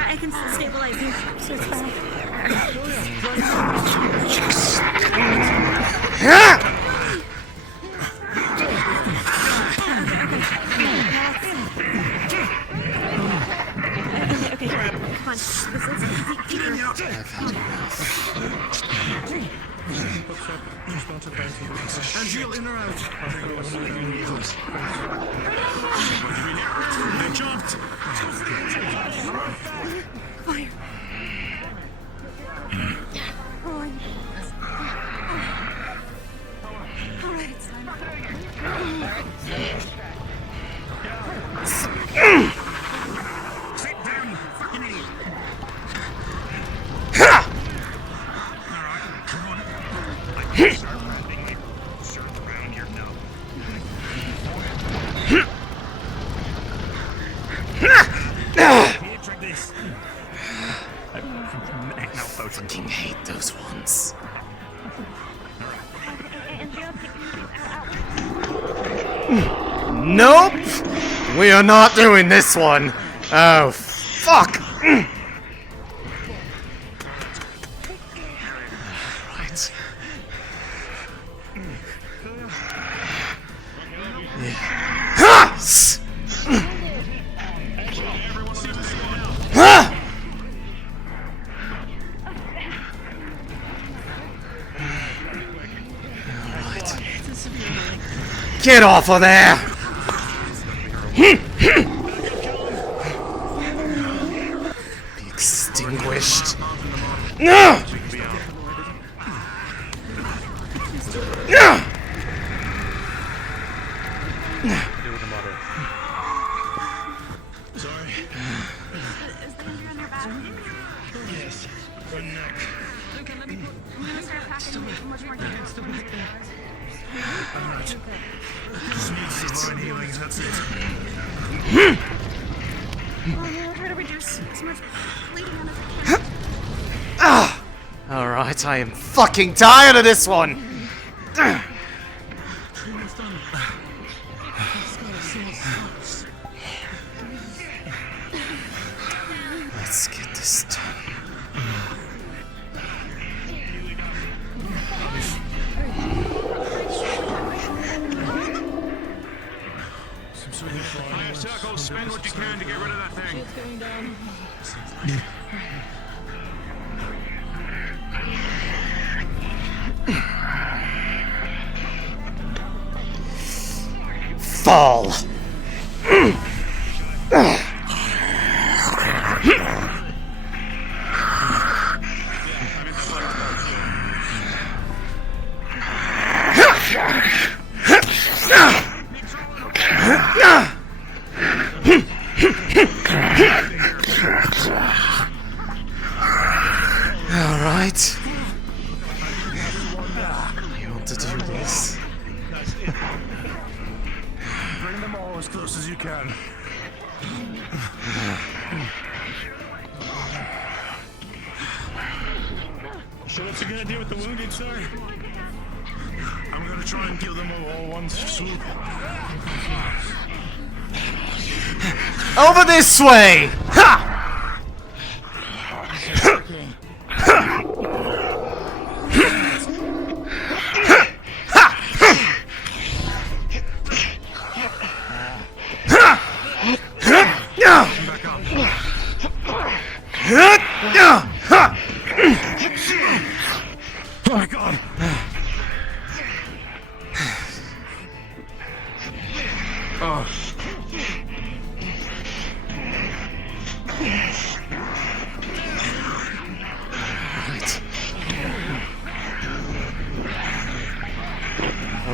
I can stabilize you. So it's fine. Okay, come on. Angel, in or out? They jumped! Fire. Alright, it's Sit down, you fucking idiot! I fucking hate those ones. Nope! We are not doing this one! Oh, fuck! Right. Get off of there! Be extinguished. No! No! Sorry. Is the injury on your back? Yes. Front neck. Okay, let me put. I'm gonna start packing much more heat. Alright. Just needs some divine healing, that's it. I'll try to reduce as much bleeding on as I can. Alright, I am fucking tired of this one! Let's get this done. Fire circles, spend what you can to get rid of that thing. Shit's going down. Fall! Alright. You want to do this? Bring them all as close as you can. So what's he gonna do with the wounded, sir? I'm gonna try and kill them all once swoop. Over this way! Ha!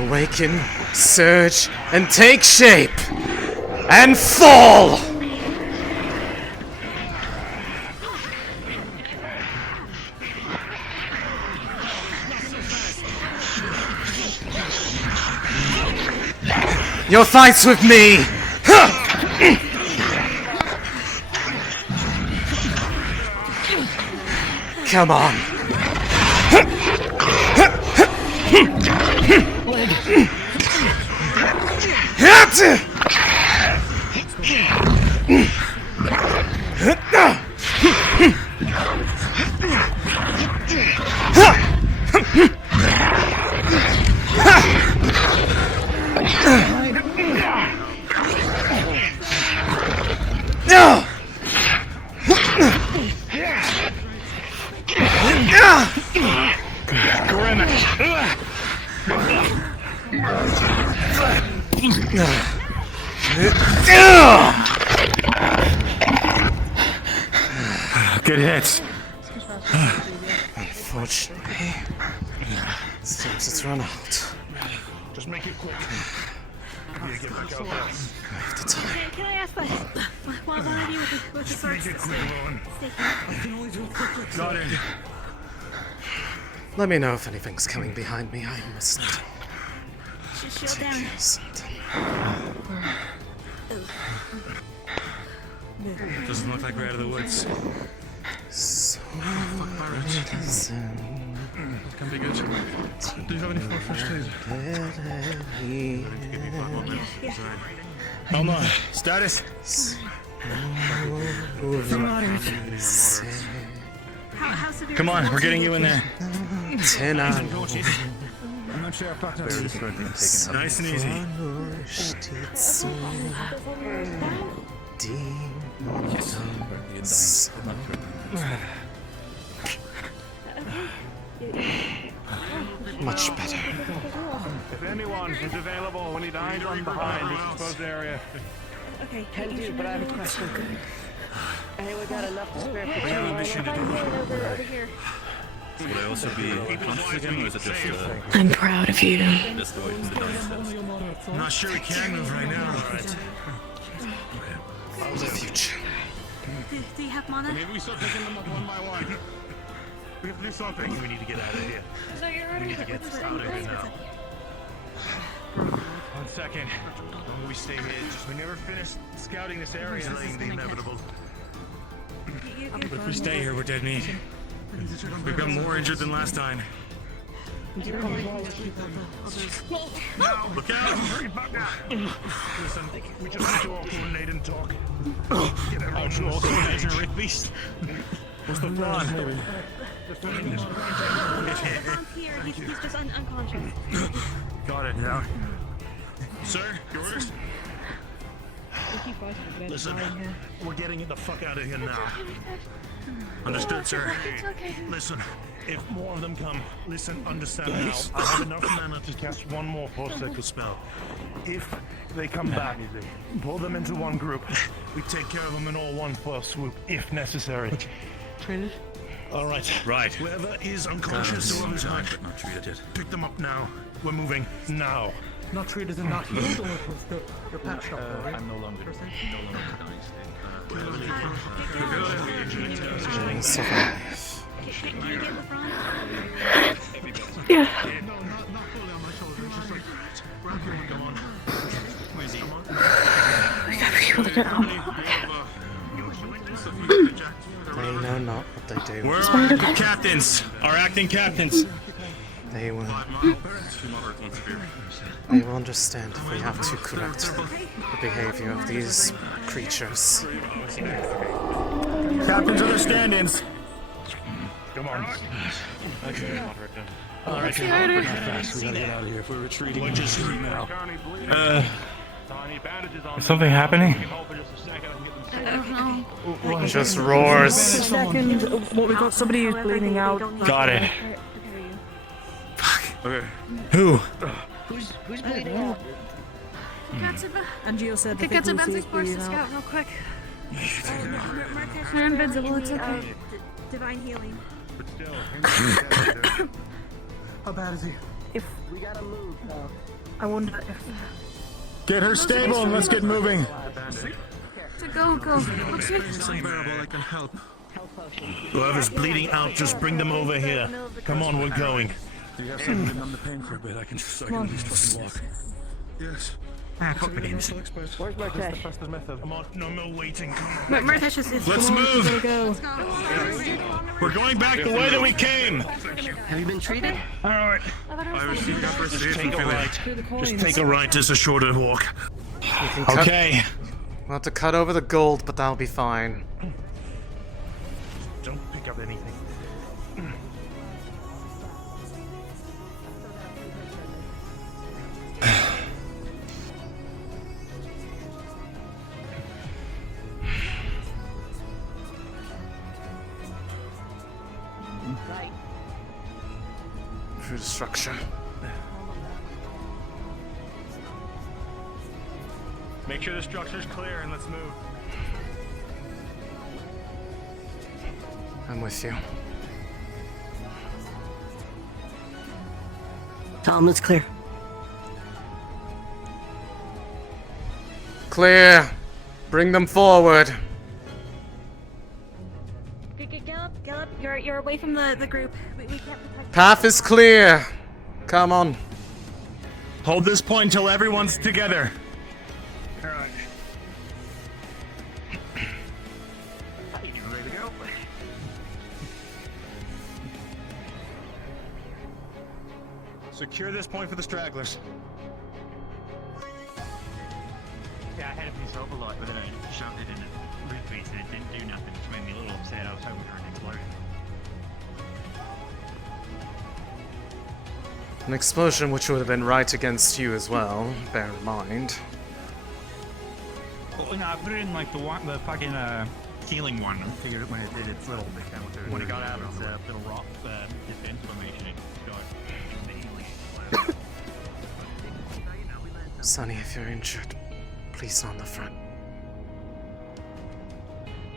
Awaken, surge, and take shape! And fall! Your fight's with me! Come on. Good hits. Unfortunately, seems it's run out. Just make it quick. You get back out there. Can I ask what one of you with the sword? Make it quick, Rowan. I can only do a quick. Got it. Let me know if anything's coming behind me. I must Shield take down. care of something. Doesn't look like we're out of the woods. So That can be good. Do you have any more first aid? Hold on. Status. Come on, we're getting you in there. 10 on. I'm not sure how nice and easy. Much better. If anyone is available, we need to hide from behind this exposed area. Okay, Can do, but I have a question. I think we got enough to spare for We have a mission to do. over here. Would I also be unconscious again, or is it just I'm proud of you. just away from the dinosaurs? I'm not sure we can move right now. Alright. For the future. Do you have mana? Maybe we start picking them up one by one. We have to do something. We need to get out of here. We need to get out of here now. 1 second. Don't we stay here? Just we never finished scouting this area. Delaying the inevitable. But if we stay here, we're dead meat. We've got more injured than last time. Look out! Hurry back now! Listen, we just need to all coordinate and talk. Get everyone to all coordinate and Rick Beast. What's the plan? Around here, he's just unconscious. Got it now. Sir, your orders? Listen, we're getting the fuck out of here now. Understood, sir. Listen, if more of them come, listen, understand now. I have enough mana to cast one more post-cycle spell. If they come back, pull them into one group. We take care of them in all one fell swoop, if necessary. Traded? All right. Right. Whoever is unconscious or who's not, not treated yet. pick them up now. We're moving now. Not treated and not healed, or was your patched up? Right? I'm no longer Survive. Can you get LeBron? Yeah. No, not fully on my shoulders. Just like grab him. Come on. Where is he? We gotta be able to get home. They know not what they do. Where are the captains? Our acting captains. They will understand if we have to correct the behavior of these creatures. Captains of the stand-ins. Come on. Alright, we gotta get out of here if we're retreating. Just now. Is something happening? Just roars. Second, what we got? Somebody who's bleeding out. Got it. Okay. Who? Who's bleeding out? And Gio said the Get some big Benson's force to bleeding scout out. real quick. We're invincible, it's okay. Divine healing. How bad is he? We gotta move now. I wonder if... Get her stable and let's get moving. Go. It's unbearable. I can help. Whoever's bleeding out, just bring them over here. Come on, we're going. Do you have something to numb the pain for a bit? I can at least fucking walk. Yes. Fuck the games. Where's my cash? Come on, no waiting. Let's move. We're going back the way that we came. Have you been treated? All right. I received just take a right. Just take a right. It's a shorter walk. Okay. We'll have to cut over the gold, but that'll be fine. Don't pick up anything. Through the structure. Make sure the structure's clear and let's move. I'm with you. Tom, it's clear. Clear. Bring them forward. Gallop, you're away from the group. We can't protect. Path is clear. Come on. Hold this point until everyone's together. Alright. Ready to go? Secure this point for the stragglers. Yeah, I had a piece of overload, but then I shoved it in a root piece and it didn't do nothing, which made me a little upset. I was hoping for an explosion. An explosion which would have been right against you as well, bear in mind. Well, no, I put it in like the fucking healing one. I figured when it did its little, when it got out of its little rock defense formation, it died. Sonny, if you're injured, please on the front.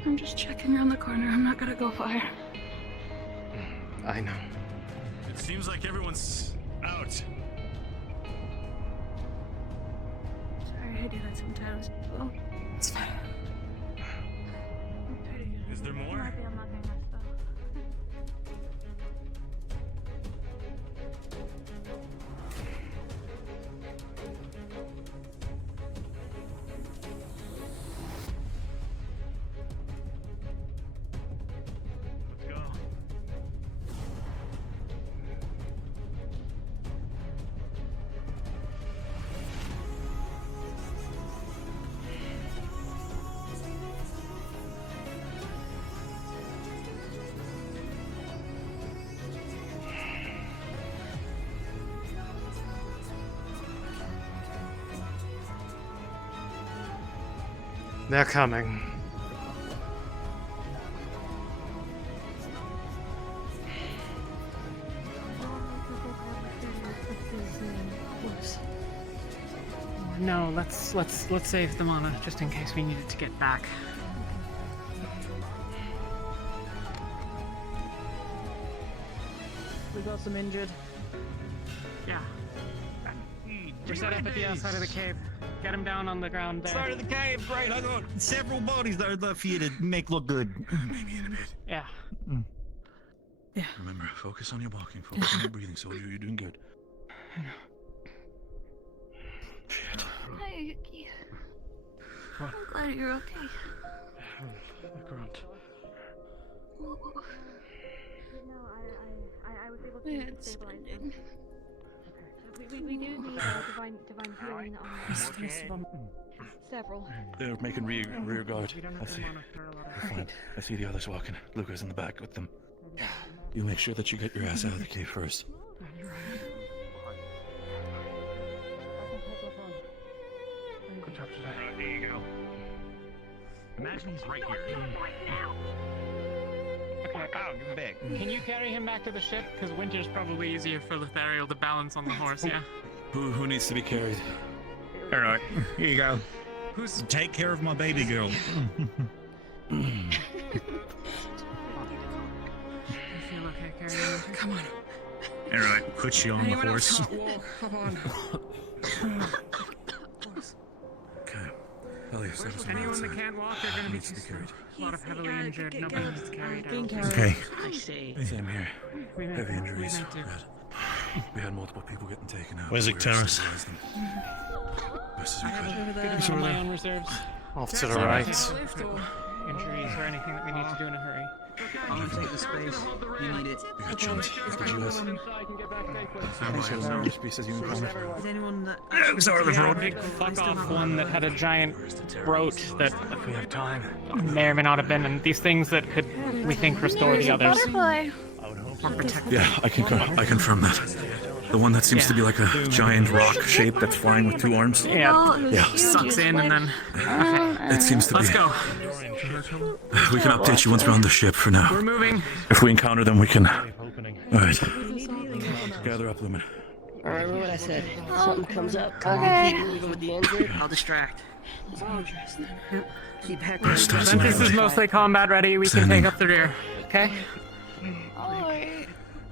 I'm just checking around the corner. I'm not gonna go fire. I know. It seems like everyone's out. Sorry, I do that sometimes. Oh. It's fine. Is there more? They're coming. No, let's save the mana just in case we needed to get back. We got some injured. Yeah. We're set up at the outside of the cave. Get him down on the ground there. Side of the cave, right? I got several bodies that are left for you to make look good. Maybe in a bit. Yeah. Yeah. Remember, focus on your walking, focus on your breathing, so you're doing good. Shit. Hi, Yuki. I'm glad you're okay. The grunt. I was able Yeah, to it's stabilize spinning. We do need divine healing on several. They're making rear guard. I see. You're fine. I see the others walking. Luca's in the back with them. You make sure that you get your ass out of the cave first. Good job today. There you go. Imagine he's right here. Okay, give him back. Can you carry him back to the ship? Because winter's probably easier for Lithariel to balance on the horse, yeah? Who needs to be carried? All right, here you go. Take care of my baby girl. You feel okay carrying him? Come on. Alright, put you on the horse. Hop on. Okay. Alea, save us from Anyone outside. that can't walk are gonna be Needs to be carried. a lot of heavily injured. Nobody needs to carry out. Okay. I see. Same here. We may- Heavy we injuries. may do. We had multiple people getting taken out. Where's We were Icterus? stabilizing them best as we I have could. a good amount of my own reserves. Off to the Sorry. right. Injuries or anything that we need to do in a hurry. I'll take the space. You need it. We got jumped. Did you guys? Thanks for the numbers pieces you can call me. Is anyone that... Sorry, the big fuck off one that had a giant brooch that we have time. may or may not have been, and these things that could, we think, restore the others. Butterfly. Or protect Yeah, I confirm that. The one that seems to be like a giant rock shape that's flying with two arms. Yeah. Yeah. Sucks in and then. It seems to be. Let's go. We can update you once we're on the ship for now. We're moving. If we encounter them, we can. Alright. Gather up, Lumen. Remember what I said. Something comes up, Okay. keep moving with the injured, I'll distract. Keep heckling. This is mostly combat ready. We can take up the rear. Okay?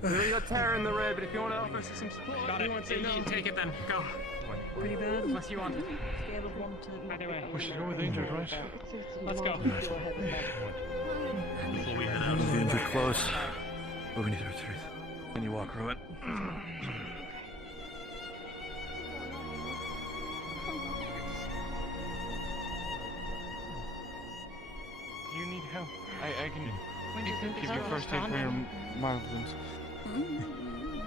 We got terror in the rear, but if you want to offer us some support, Got it. You take it then. Go. Pretty bad. Unless you want it. Either way. We should go with the injured, right? Let's go. Before we head out. The injured close. Oh, we need to retreat. Can you walk, Rowan? Do you need help? I can give you first aid for your mild wounds.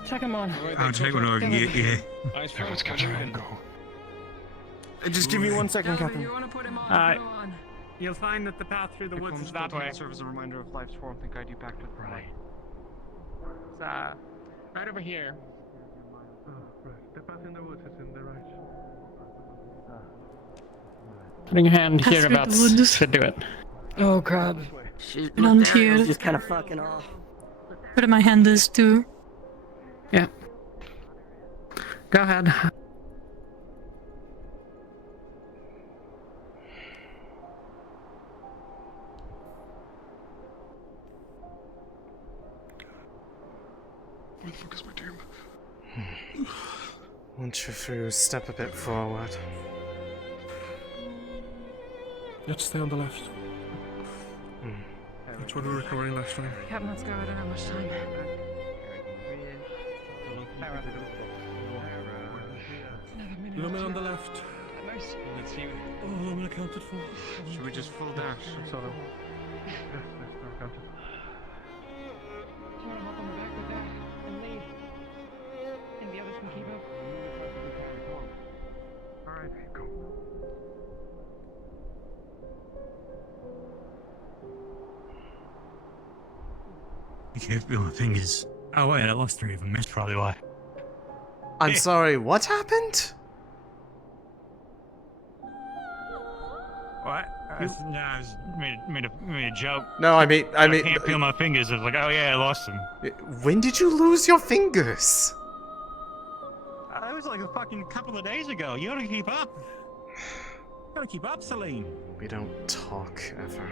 Check him on. I'll take what I can get, yeah. Everyone's got your hand, go. Just give me 1 second, Captain. You'll find that the path through the woods is that way. Serve as a reminder of life's warmth and guide you back to the right. It's, right over here. Right. The path in the woods is in the right. Putting your hand Path here through the about woods. should do it. Oh crap. She's And here. just kind of fucking off. Where my hand is too. Yeah. Go ahead. Where the fuck is my team? Once you're through, step a bit forward. Let's stay on the left. That's what we were covering last time. Captain, let's go. I don't have much time. Lumen on the left. Let's see. Oh, Lumen accounted for. Should we just full dash? Sort of. Yes, they're accounted for. Do you want to hop on the back with that and leave? And the others can keep up? Alright, go. I can't feel my fingers. Oh wait, I lost 3 of them. That's probably why. I'm sorry, what happened? What? I just made a joke. No, I mean, I can't feel my fingers. I was like, oh yeah, I lost them. When did you lose your fingers? That was like a fucking couple of days ago. You gotta keep up. You gotta keep up, Céline. We don't talk ever.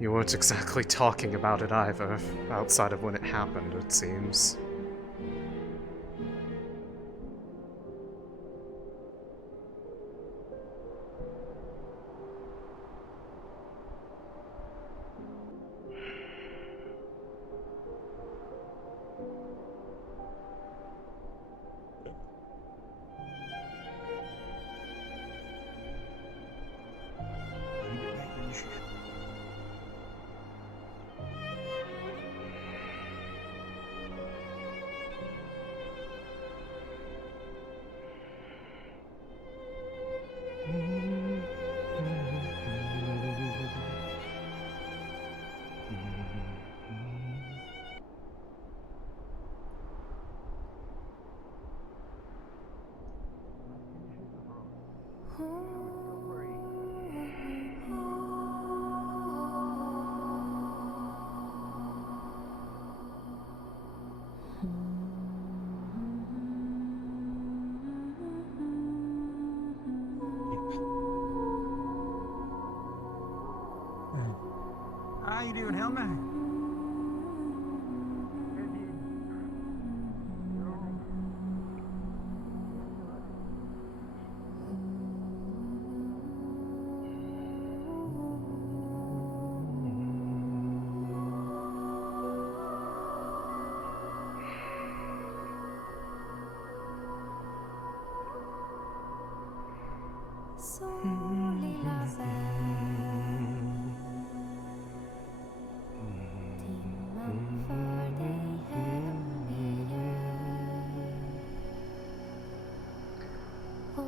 You weren't exactly talking about it either, outside of when it happened, it seems. tell me.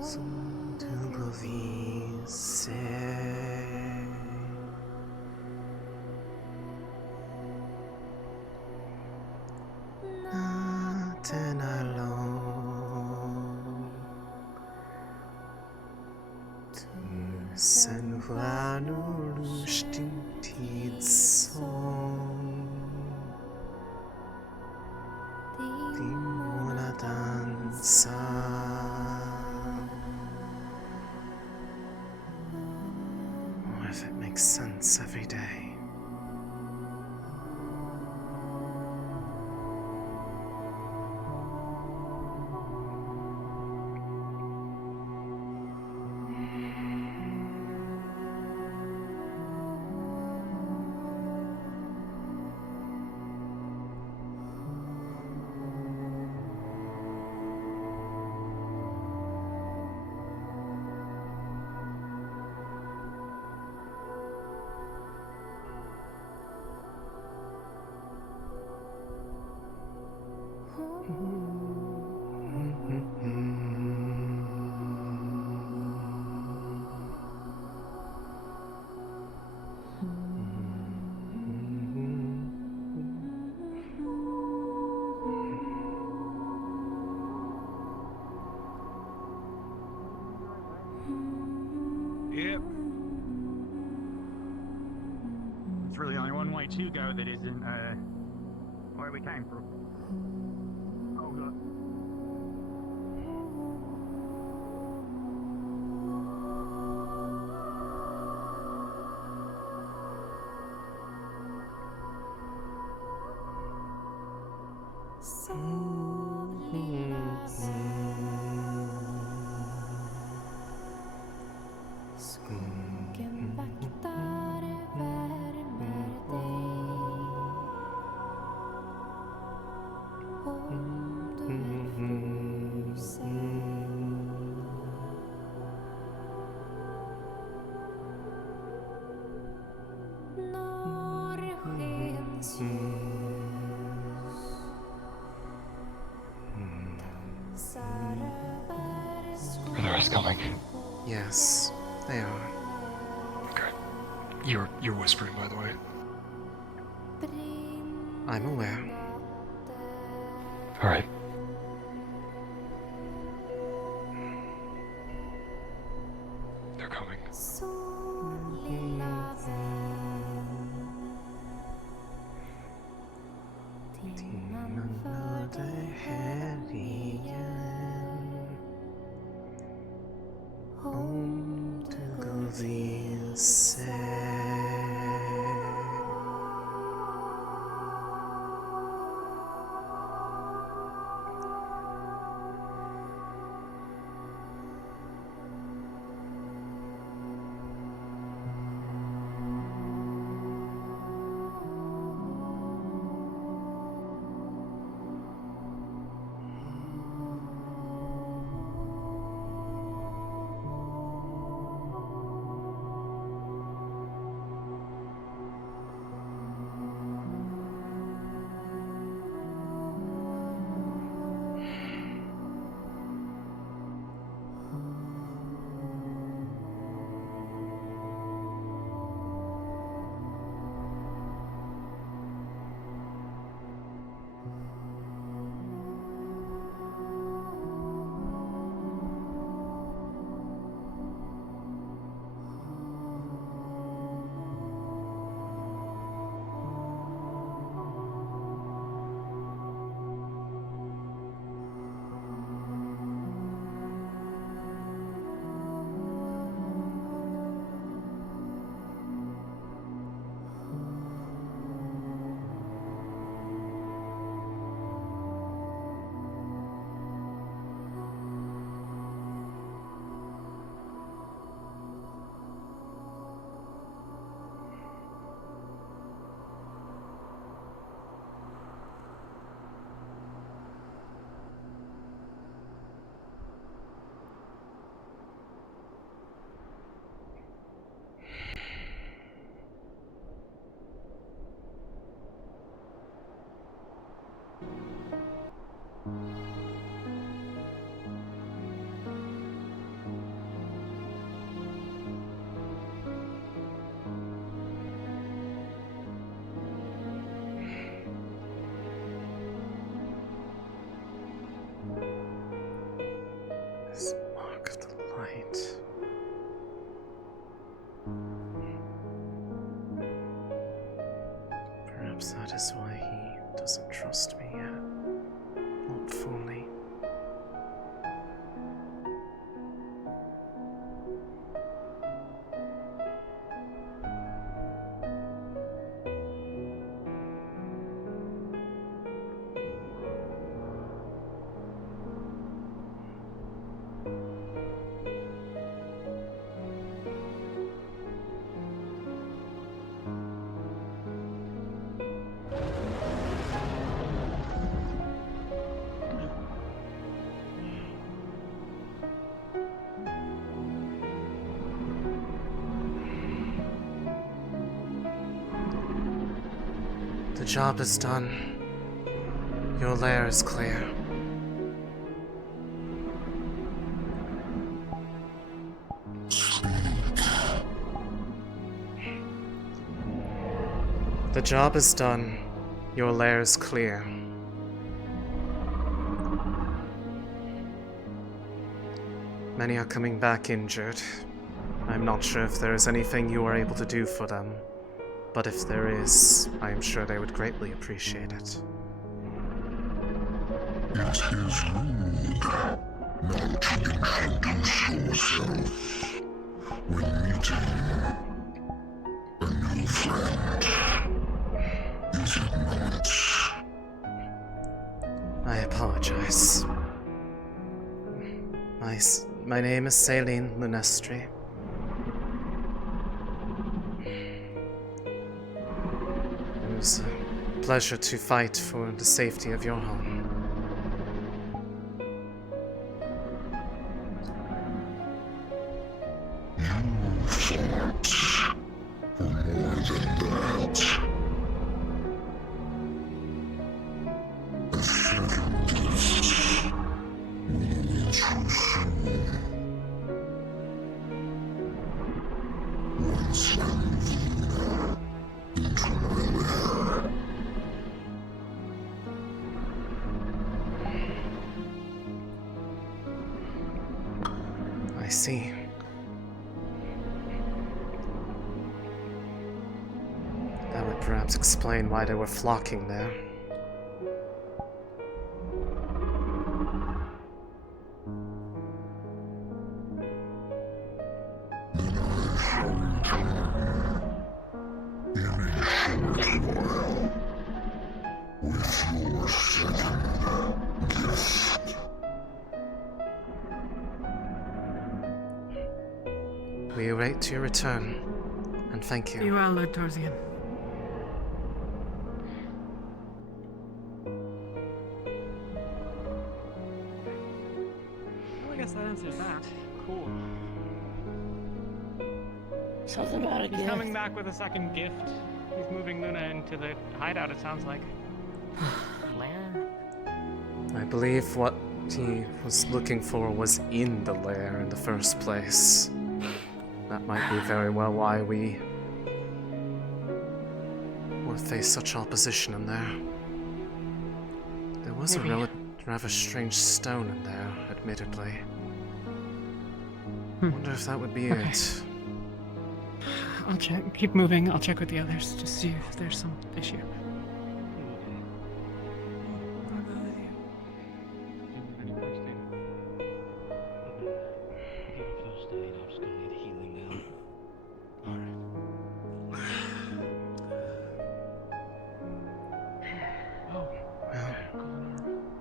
Som du går vilse. Natten är lång. Tusen stjärnor lyst din tidssång. Dimmorna dansar. What if it makes sense every day? Yep. It's really only one way to go that isn't, where we came from. Oh, God. Skogen vaktare värmer dig. Om du är frusen. Norrskens ljus dansar över skogen. Are the rest coming? Yes, they are. Okay. You're whispering, by the way. I'm aware. All right. They're coming. Timmen för dig här igen. Om du går vilse. doesn't trust me yet. Not fully. The job is done. Your lair is clear. The job is done. Your lair is clear. Many are coming back injured. I'm not sure if there is anything you are able to do for them. But if there is, I am sure they would greatly appreciate it. It is rude not to introduce yourself when meeting a new friend. Is it not? I apologize. My name is Céline Lunestri. It was a pleasure to fight for the safety of your home. You fought for more than that. A second gift will await you soon. Once I move into my lair. I see. That would perhaps explain why they were flocking there. With your second gift. We await your return, and thank you. Be well, Lord Torsian. Well, I guess that answers that. Cool. Something about a He's gift. coming back with a second gift. He's moving Luna into the hideout, it sounds like. Lair? I believe what he was looking for was in the lair in the first place. That might be very well why we will face such opposition in there. There was Maybe. a rather strange stone in there, admittedly. I wonder if that would be Okay. it. I'll check. Keep moving. I'll check with the others to see if there's some issue.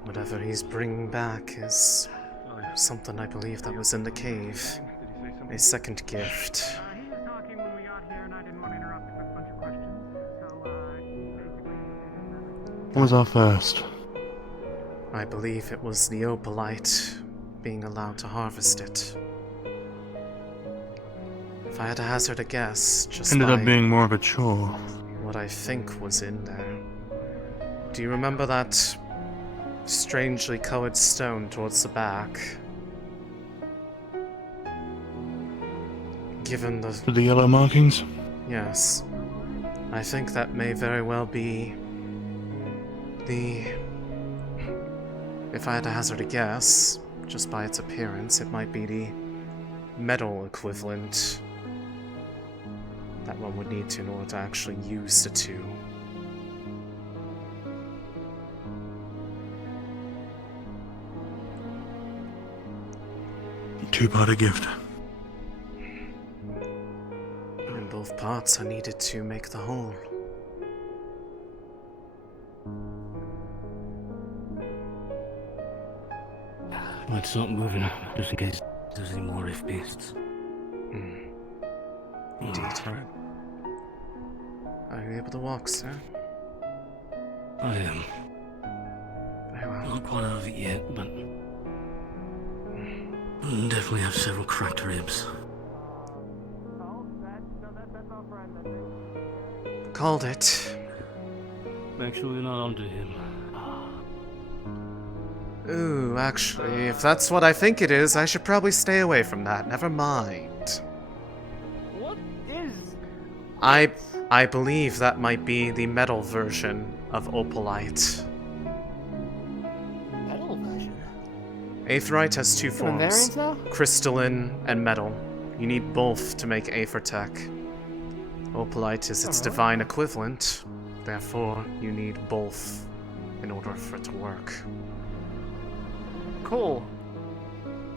Whatever he's bringing back is something I believe that was in the cave. A second gift. He was talking when we got here, and I didn't want to interrupt with a bunch of questions. So, What was our first? I believe it was the opalite being allowed to harvest it. If I had to hazard a guess, just Ended by up being more of a chore. what I think was in there. Do you remember that strangely colored stone towards the back? Given the... The yellow markings? Yes. I think that may very well be the... If I had to hazard a guess, just by its appearance, it might be the metal equivalent that one would need to in order to actually use the two. Too bad a gift. And both parts are needed to make the whole. Let's start moving, just in case there's any more rift beasts. Indeed. Are you able to walk, sir? I am. Very well. Not quite out of it yet, but definitely have several cracked ribs. Called it. Make sure you're not onto him. Ooh, actually, if that's what I think it is, I should probably stay away from that. Never mind. What is... I believe that might be the metal version of opalite. metal version? Aetherite has two Different forms, variants now? crystalline and metal. You need both to make Aethertech. Opalite is its divine equivalent, therefore you need both in order for it to work. Cool.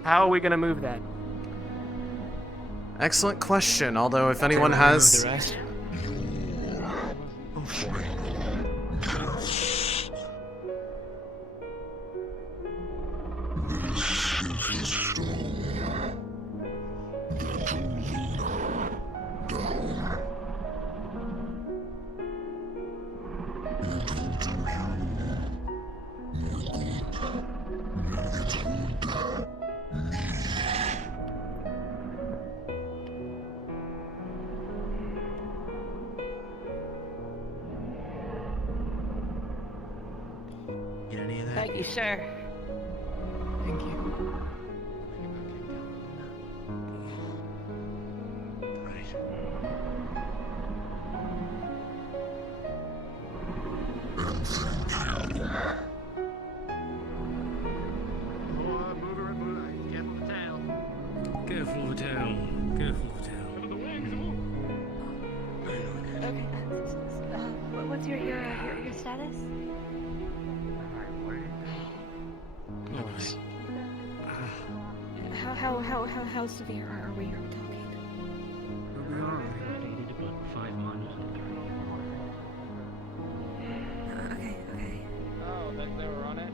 How are we gonna move that? Excellent question, although if anyone has... Thank you, sir. Thank you. Careful of the town. Careful of the town. Okay, what's your status? How severe are we talking? We are dated about 5 months. Okay. Oh, they were on it?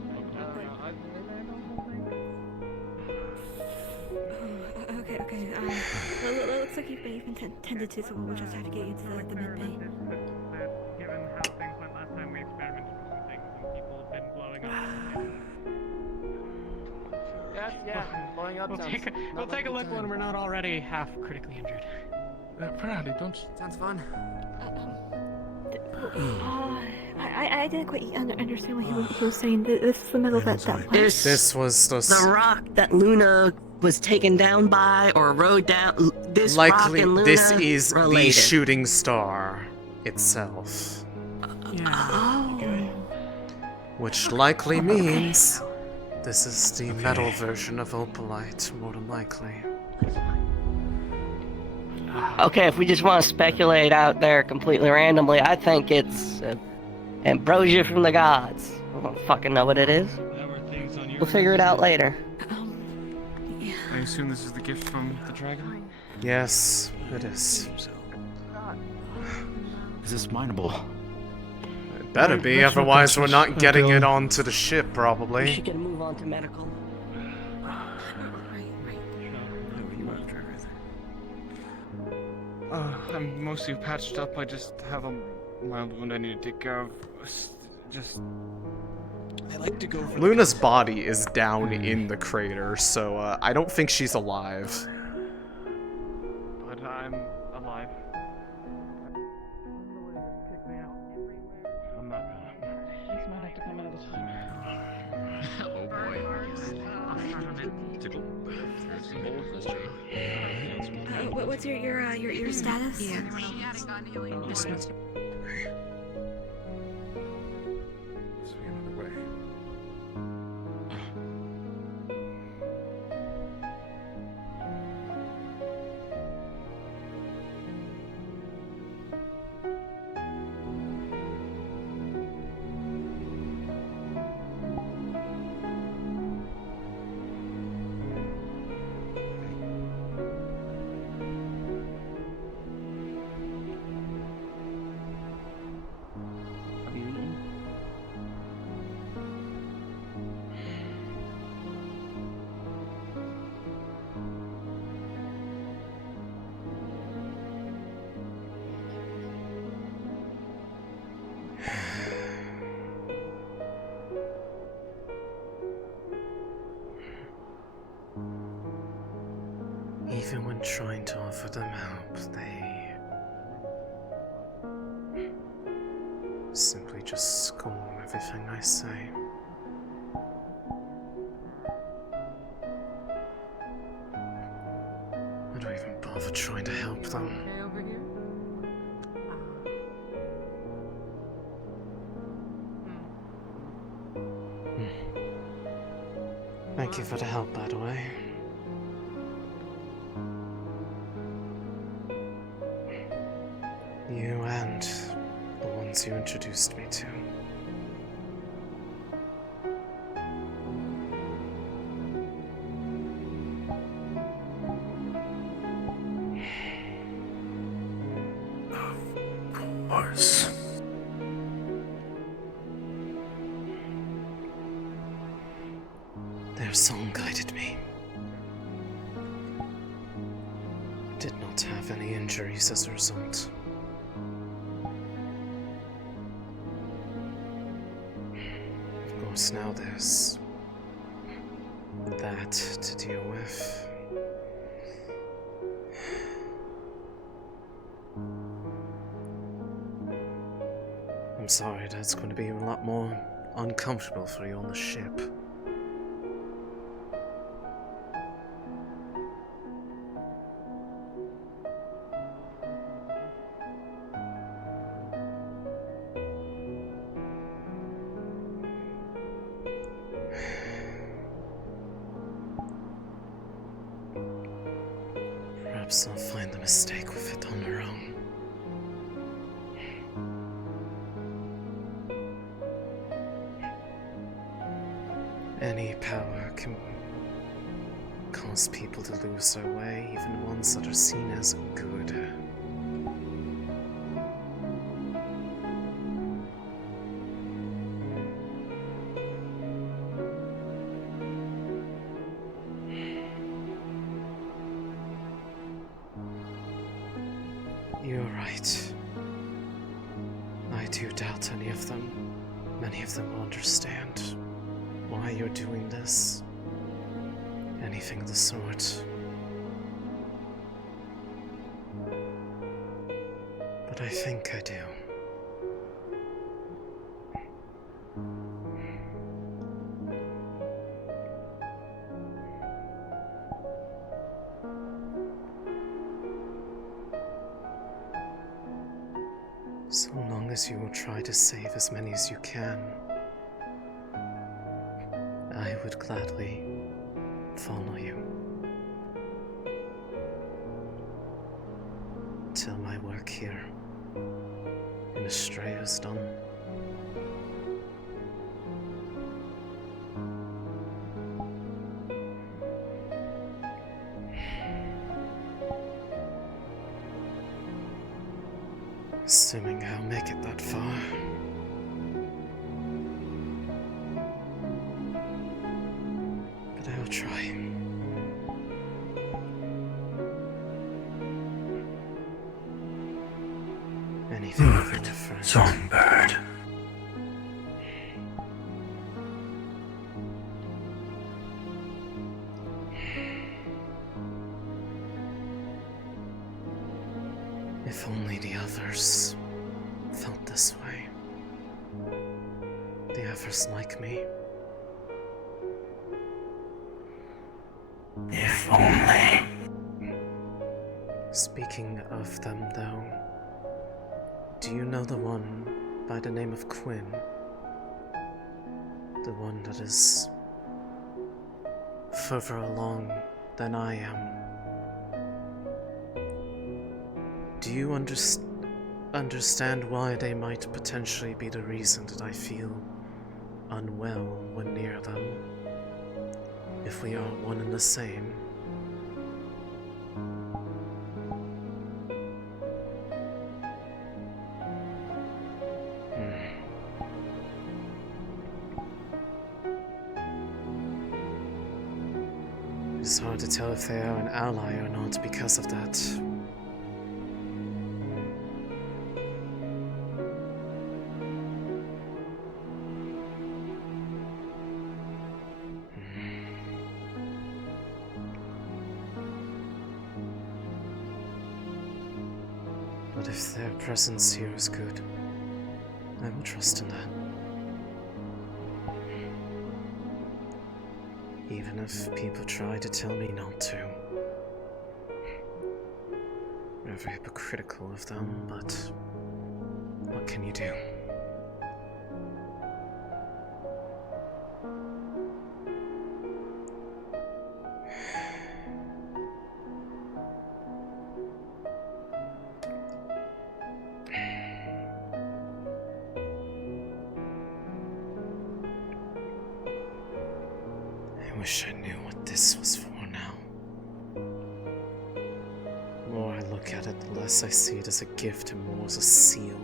Okay. Well, it looks like you've been tended to, so we'll just have to get you into the mid-bay. Given how things went last time, we experimented with some things and people have been blowing up. Blowing up We'll take a look when we're not already half critically injured. Ferrari, don't... Sounds fun. I didn't quite understand what he was saying. This is the middle of that This was the rock that Luna was taken down by or rode down. This rock likely and Luna this is the related. shooting star itself. Which likely means this is the metal version of opalite, more than likely. Okay, if we just want to speculate out there completely randomly, I think it's ambrosia from the gods. I don't fucking know what it is. We'll figure it out later. I assume this is the gift from the dragon? Yes, it is. Is this mineable? It better be, otherwise we're not getting it onto the ship, We probably. should get a move on to medical. I'm mostly patched up. I just have a mild wound I need to take care of. Just... I like to go for Luna's body is down in the crater, so I don't think she's alive. But I'm alive. I'm not gonna. This might have to come another time. Oh boy. What's your status? She hadn't gotten healing. Even when trying to offer them help, they simply just scorn everything I say. I don't even bother trying to help them. Okay over here? Thank you for the help, by the way. You and the ones you introduced me to. Of course. Their song guided me. Did not have any injuries as a result. Of course, now there's that to deal with. I'm sorry, that's going to be a lot more uncomfortable for you on the ship. Perhaps I'll find the mistake with it on her own. Any power can cause people to lose their way, even ones that are seen as good. You're right. I do doubt any of them. Many of them will understand why you're doing this. Anything of the sort. But I think I do. So long as you will try to save as many as you can, I would gladly follow you. Till my work here in Astrea is done. Assuming I'll make it that far. But I'll try. Anything for a friend. Songbird. If only the others felt this way. The others like me. If only. Speaking of them, though, do you know the one by the name of Quinn? The one that is further along than I am. Do you understand why they might potentially be the reason that I feel unwell when near them? If we are one and the same. It's hard to tell if they are an ally or not because of that. But if their presence here is good, I will trust in that. Even if people try to tell me not to. Rather hypocritical of them, but what can you do? I wish I knew what this was for now. The more I look at it, the less I see it as a gift and more as a seal.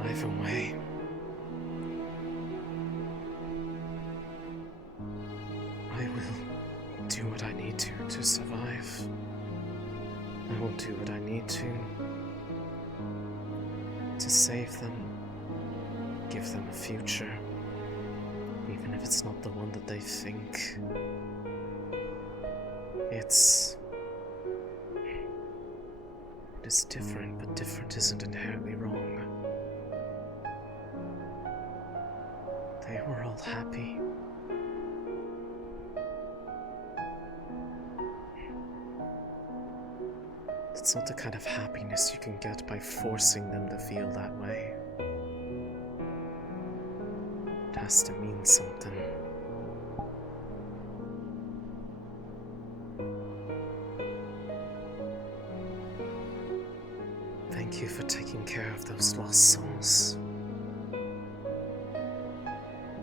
Either way, I will do what I need to survive. I will do what I need to save them, give them a future, even if it's not the one that they think. It is different, but different isn't inherently wrong. They were all happy. It's not the kind of happiness you can get by forcing them to feel that way. It has to mean something. Thank you for taking care of those lost souls.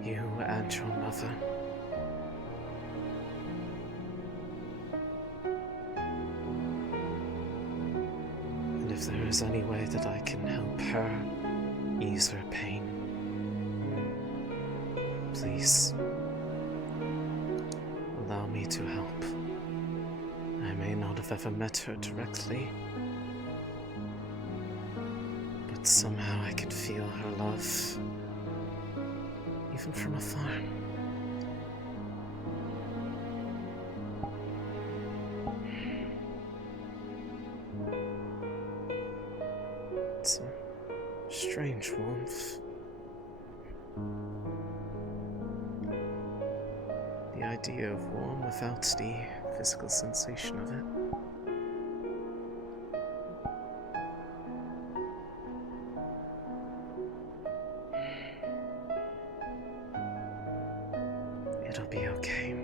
You and your mother. And if there is any way that I can help her ease her pain, please allow me to help. I may not have ever met her directly, but somehow I can feel her love. Even from afar. It's a strange warmth. The idea of warm without the physical sensation of it. It'll be okay.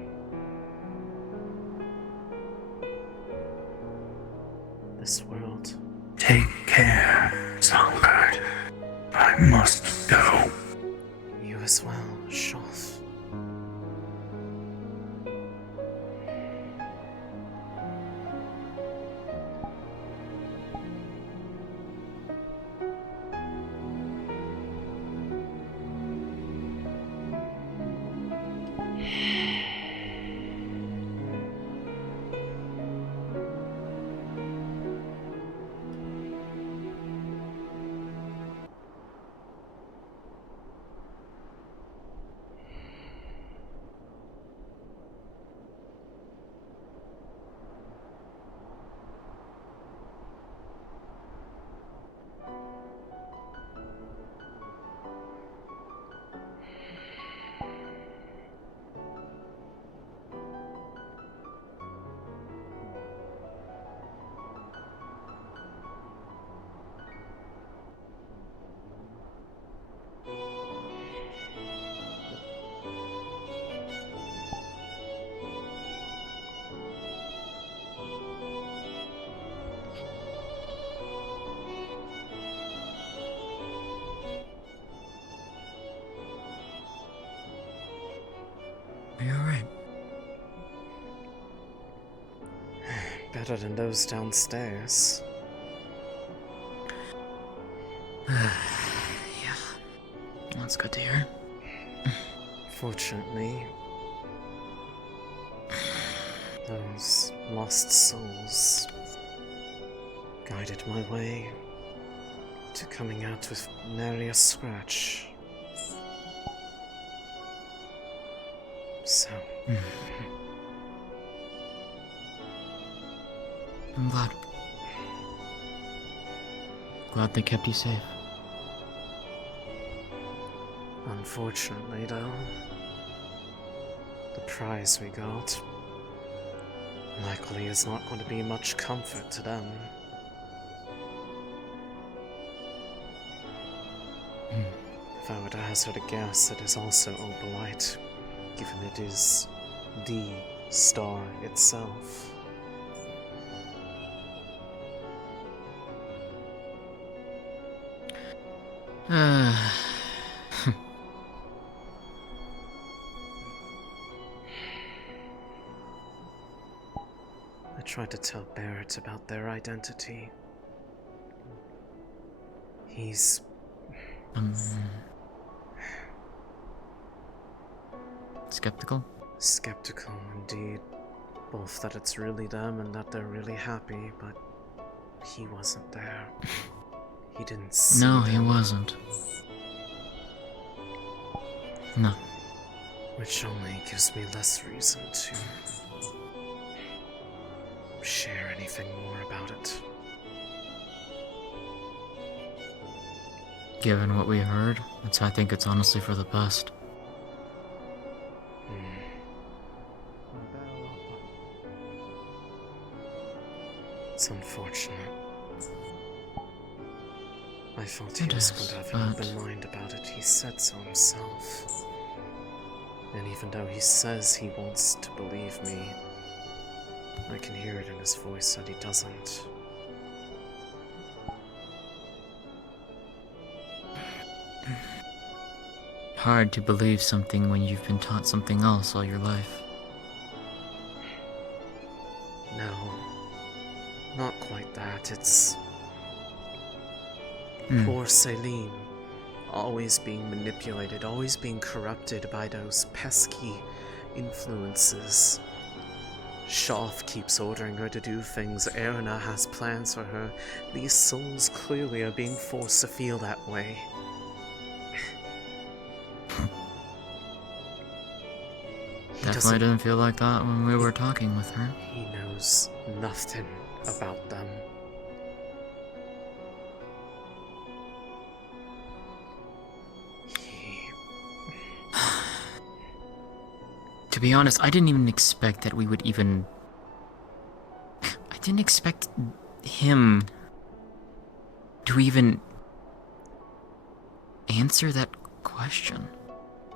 This world. Take care, Songbird. I must go. You as well, Shoff. Are you alright? Better than those downstairs. Yeah. That's good to hear. Fortunately, those lost souls guided my way to coming out with nary a scratch. So... I'm glad. Glad they kept you safe. Unfortunately, though, the prize we got likely is not going to be much comfort to them. If I were to hazard a guess, it is also opalite, given it is the star itself. I tried to tell Barrett about their identity. He's... skeptical? Skeptical, indeed. Both that it's really them and that they're really happy, but he wasn't there. He didn't see No, them. he wasn't. No. Which only gives me less reason to share anything more about it. Given what we heard, I think it's honestly for the best. It's unfortunate. I thought he was going to have an open mind about it. He said so himself. And even though he says he wants to believe me, I can hear it in his voice that he doesn't. Hard to believe something when you've been taught something else all your life. No. Not quite that. It's... poor Céline. Always being manipulated, always being corrupted by those pesky influences. Shoff keeps ordering her to do things. Erna has plans for her. These souls clearly are being forced to feel that way. Definitely didn't feel like that when we were talking with her. He knows nothing about them. To be honest, I didn't even expect that we would even... I didn't expect him to even answer that question.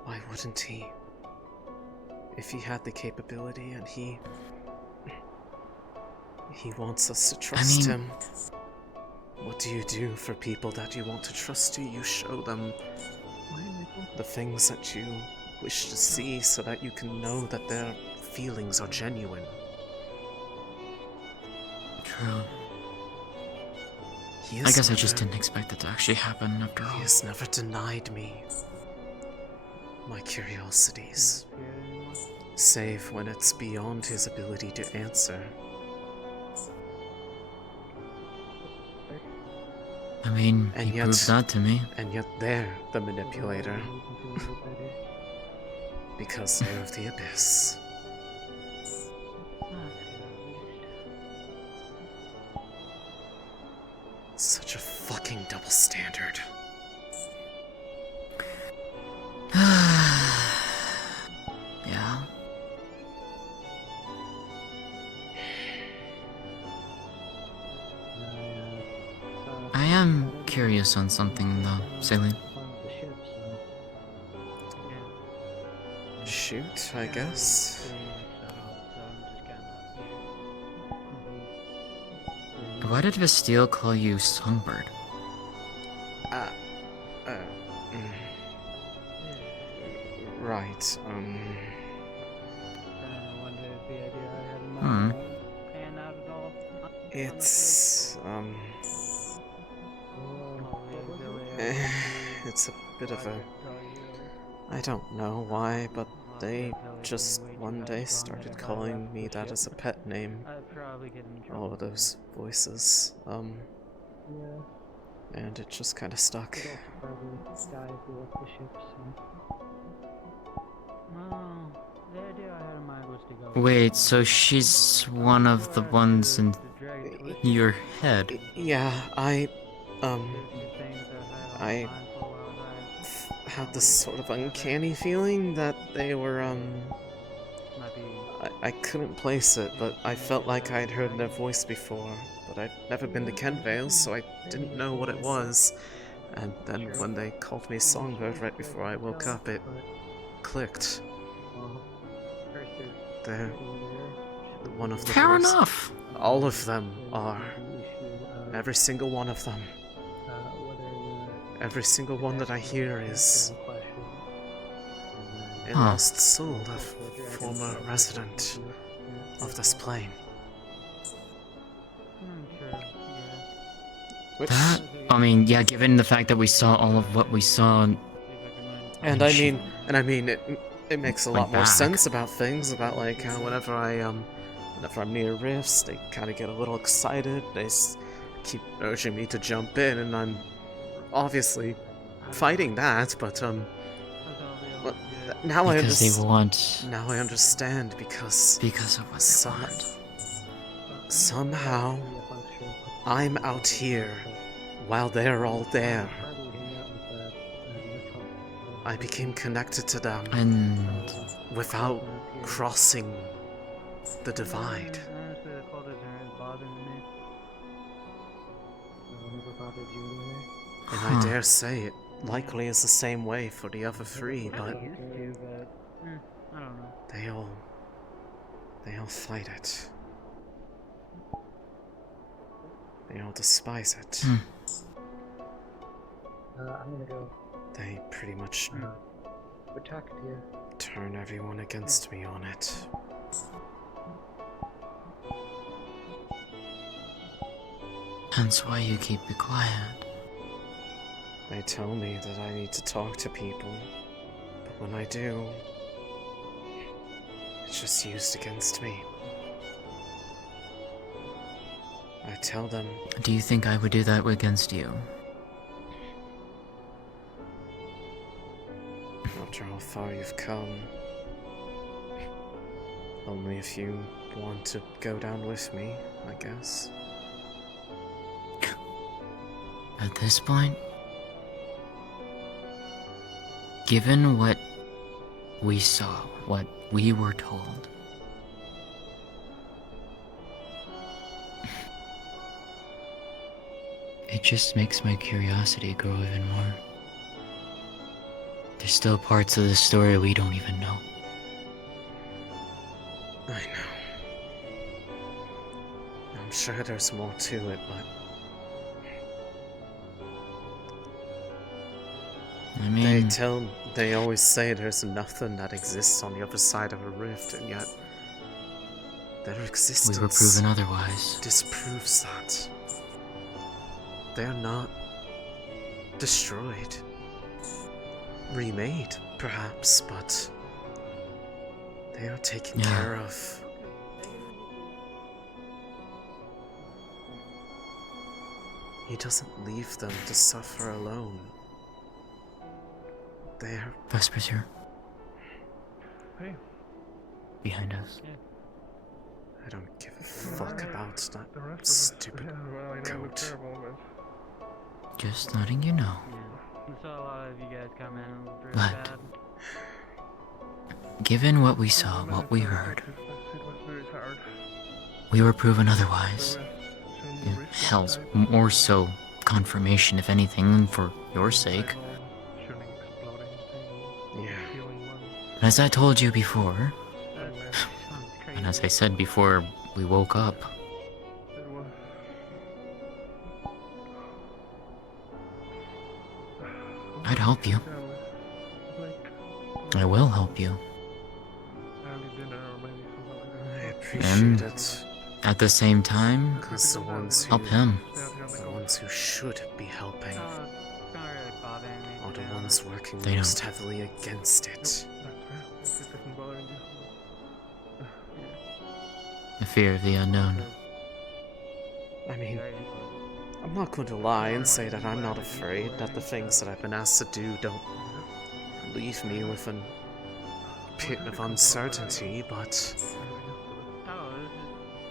Why wouldn't he? If he had the capability and he wants us to trust him. What do you do for people that you want to trust you? You show them the things that you wish to see so that you can know that their feelings are genuine. True. I guess I just didn't expect it to actually happen after all. He has never denied me my curiosities, save when it's beyond his ability to answer. I mean, he proved that to me. And yet they're the manipulator. Because they're of the abyss. Such a fucking double standard. Yeah. I am curious on something though, Céline. Shoot, I guess. Why did Vastille call you Songbird? Right, It's, it's a bit of a... I don't know why, but They just one day started calling me that as a pet name. All of those voices. And it just kind of stuck. Wait, so she's one of the ones in your head? Yeah, I had this sort of uncanny feeling that they were, I couldn't place it, but I felt like I'd heard their voice before, but I'd never been to Kenvale, so I didn't know what it was. And then when they called me Songbird right before I woke up, it clicked. They're one of the Fair voices. enough. All of them are. Every single one of them. Every single one that I hear is a lost soul, a former resident of this plane. Which, That, I mean, yeah, given the fact that we saw all of what we saw, and I mean, it makes a lot more back. sense about things, about like how whenever I'm near rifts, they kind of get a little excited. They keep urging me to jump in, and I'm obviously fighting that, but now I because they want. Now I understand because of what they want. Somehow I'm out here while they're all there. I became connected to them and without crossing the divide. And I dare say it likely is the same way for the other three, but they all fight it. They all despise it. I'm gonna go They pretty much protect you. turn everyone against me on it. Hence why you keep it quiet. They tell me that I need to talk to people, but when I do, it's just used against me. I tell them... Do you think I would do that against you? After how far you've come, only if you want to go down with me, I guess. At this point, given what we saw, what we were told, it just makes my curiosity grow even more. There's still parts of the story we don't even know. I know. I'm sure there's more to it, but... I mean... They always say there's nothing that exists on the other side of a rift, and yet... their existence... We were proven otherwise. ...disproves that. They're not... destroyed. Remade, perhaps, but... they are taken care of. He doesn't leave them to suffer alone. They're... Vesper's here. Hey. Behind us. I don't give a fuck about that stupid coat. Just letting you know. We saw a lot of you guys come in really But bad. given what we saw, what we heard, we were proven otherwise. Hell's more so confirmation, if anything, for your sake. And as I told you before, and as I said before we woke up, I'd help you. I will help you. I appreciate it. At the same time, Because the ones help him. The ones who should be helping not really bothering me. are the ones working They most don't. heavily against it. The fear of the unknown. I mean, I'm not going to lie and say that I'm not afraid that the things that I've been asked to do don't leave me with a pit of uncertainty, but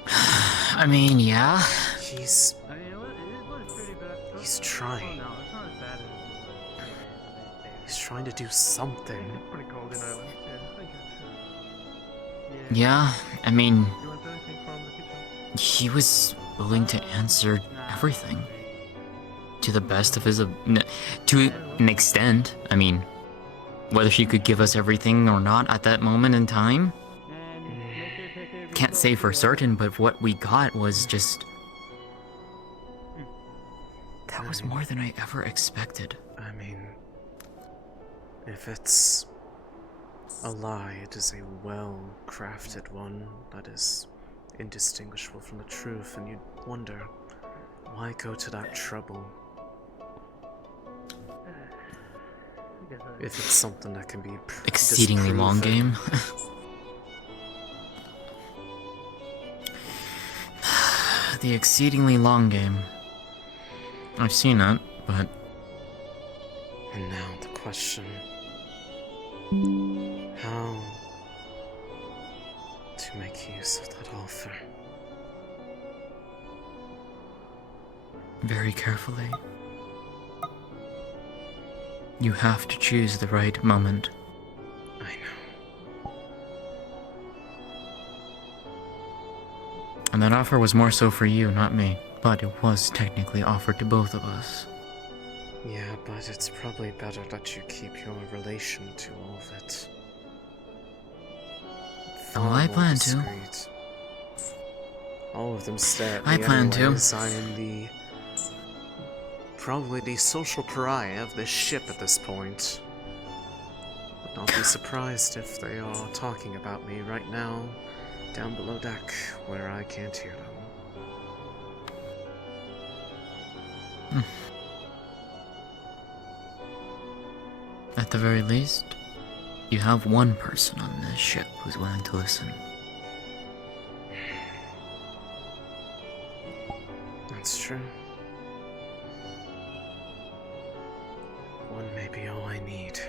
I mean, yeah. he's trying. He's trying to do something. Yeah, I mean, he was willing to answer everything to the best of his to an extent. I mean, whether she could give us everything or not at that moment in time, can't say for certain, but what we got was just... That was more than I ever expected. I mean, if it's a lie, it is a well-crafted one that is indistinguishable from the truth, and you'd wonder, why go to that trouble? If it's something that can be Exceedingly long game. The exceedingly long game. I've seen that, but... And now the question... How to make use of that offer? Very carefully. You have to choose the right moment. I know. And that offer was more so for you, not me. But it was technically offered to both of us. Yeah, but it's probably better that you keep your relation to all of it. Oh, I plan to. Discreet. All of them stare at me I plan to. anyways. I am probably the social pariah of this ship at this point. Would not be surprised if they are talking about me right now, down below deck, where I can't hear them. At the very least, you have one person on this ship who's willing to listen. That's true. One may be all I need.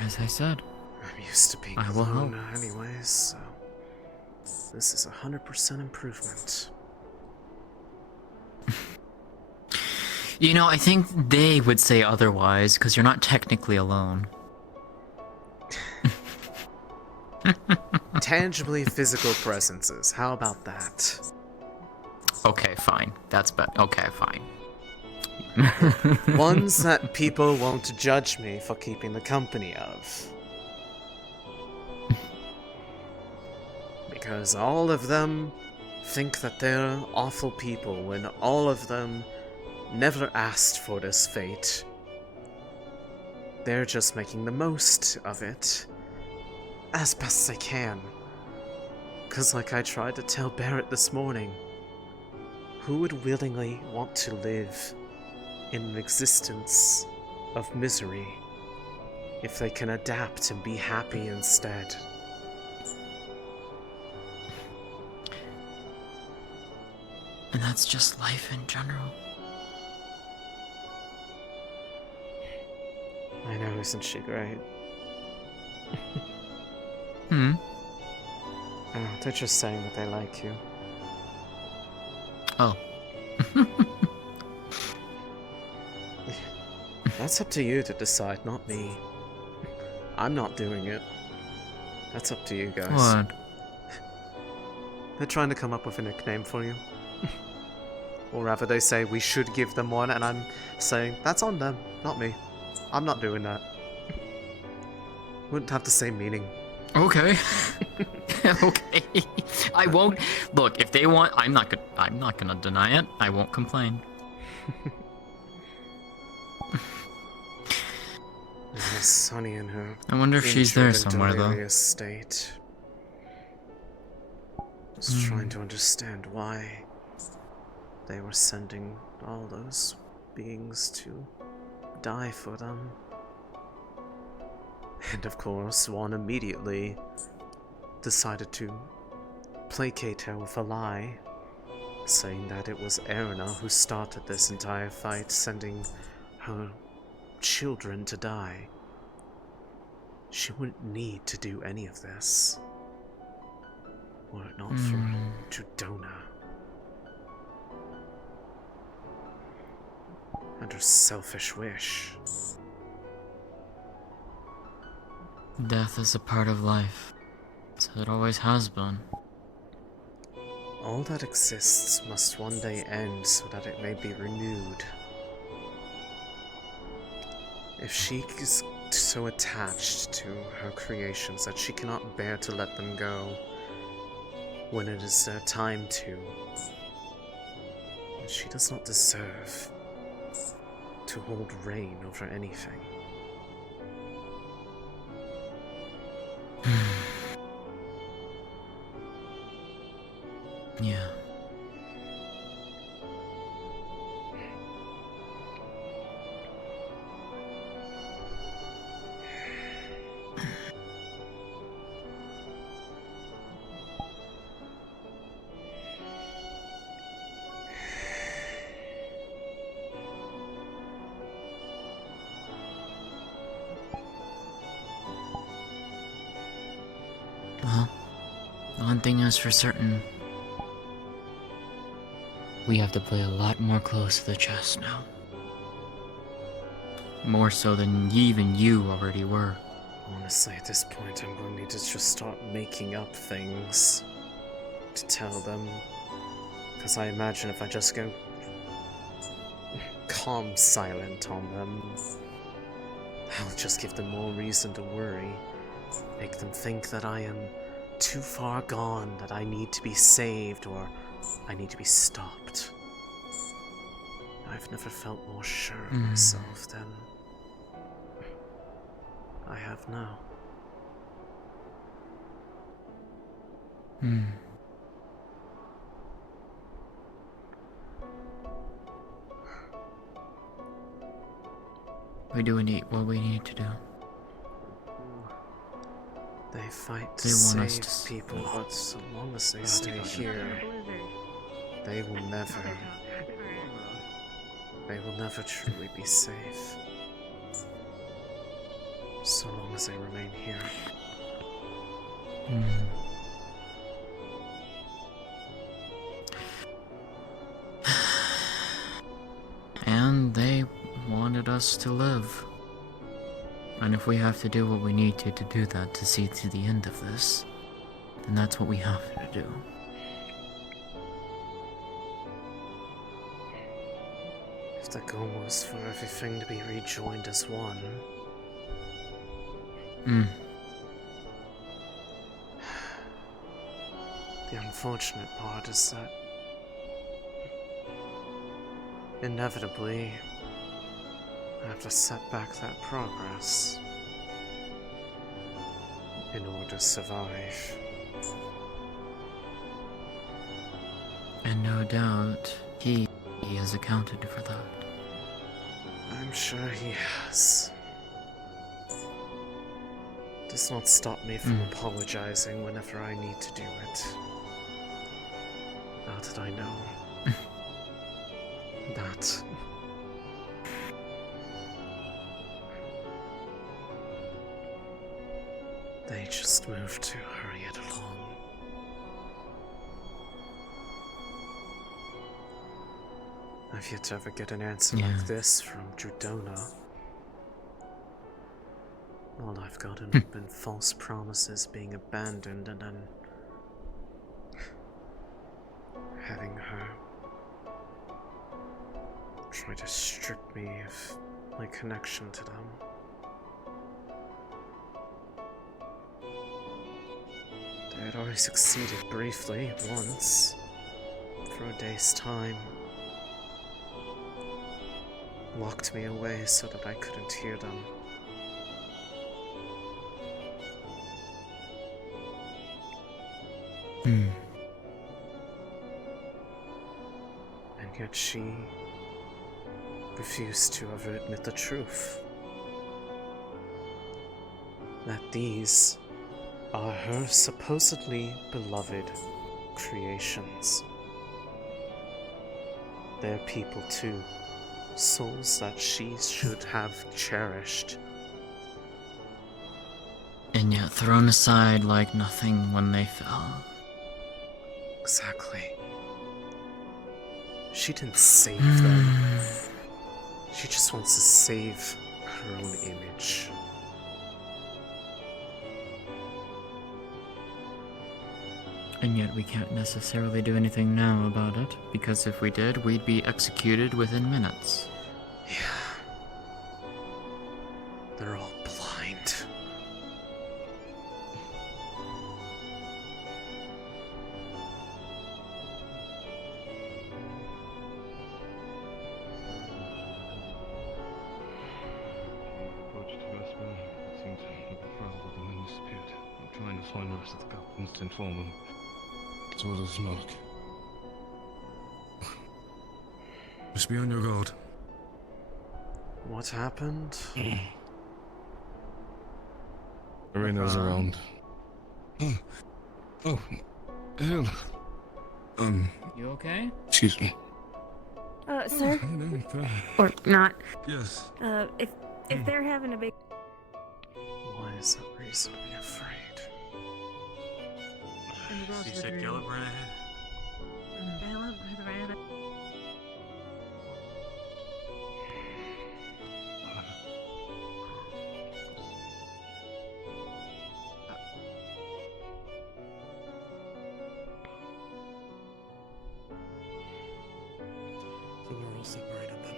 As I said, I'm used to being I will alone help. anyways, so this is 100% improvement. You know, I think they would say otherwise, because you're not technically alone. Tangibly physical presences, how about that? Okay, fine. That's okay, fine. Ones that people won't judge me for keeping the company of. Because all of them think that they're awful people when all of them never asked for this fate. They're just making the most of it as best they can. Cause like I tried to tell Barrett this morning, who would willingly want to live in an existence of misery if they can adapt and be happy instead? And that's just life in general. I know, isn't she great? Hmm? Oh, they're just saying that they like you. Oh. That's up to you to decide, not me. I'm not doing it. That's up to you guys. What? They're trying to come up with a nickname for you. Or rather, they say we should give them one, and I'm saying that's on them, not me. I'm not doing that. Wouldn't have the same meaning. Okay. Okay. I won't. Look, if they want, I'm not gonna deny it. I won't complain. Yes, Honey in her. I wonder if she's there injured and somewhere, though. delirious state. was trying to understand why they were sending all those beings to die for them. And of course, one immediately decided to placate her with a lie, saying that it was Erina who started this entire fight, sending her children to die. She wouldn't need to do any of this, were it not for Judona and her selfish wish. Death is a part of life, so it always has been. All that exists must one day end so that it may be renewed. If she is so attached to her creations that she cannot bear to let them go when it is their time to, then she does not deserve to hold reign over anything. Yeah. Well, one thing is for certain. We have to play a lot more close to the chest now. More so than even you already were. Honestly, at this point, I'm going to need to just start making up things to tell them. Because I imagine if I just go calm silent on them, I'll just give them more reason to worry. Make them think that I am too far gone, that I need to be saved, or I need to be stopped. I've never felt more sure of myself than I have now. We do what we need to do. They fight to They want us save to people, but so long as they stay here, they will never truly be safe. So long as they remain here. And they wanted us to live. And if we have to do what we need to do that, to see to the end of this, then that's what we have to do. If the goal was for everything to be rejoined as one, the unfortunate part is that inevitably I have to set back that progress in order to survive. And no doubt, he has accounted for that. I'm sure he has. Does not stop me from apologizing whenever I need to do it. Now that I know that they just moved to hurry it along. I've yet to ever get an answer like this from Judona. All I've gotten have been false promises being abandoned and then having her try to strip me of my connection to them. They had already succeeded briefly, once, for a day's time. Locked me away so that I couldn't hear them. Yet she refused to ever admit the truth. That these are her supposedly beloved creations. They're people too, souls that she should have cherished. And yet thrown aside like nothing when they fell. Exactly. She didn't save them. She just wants to save her own image. And yet we can't necessarily do anything now about it, because if we did, we'd be executed within minutes. They're all blind. Approached Westman. It seems to be frazzled in the dispute. I'm trying to find the rest of the captains to inform them. So does Milk. Just be on your guard. What happened? Arena's around. Oh, hell. You okay? Excuse me. Sir? Or not. Yes. If they're having a big... Why is that reason to be afraid? She said Gallop ran ahead. So we're all separated then.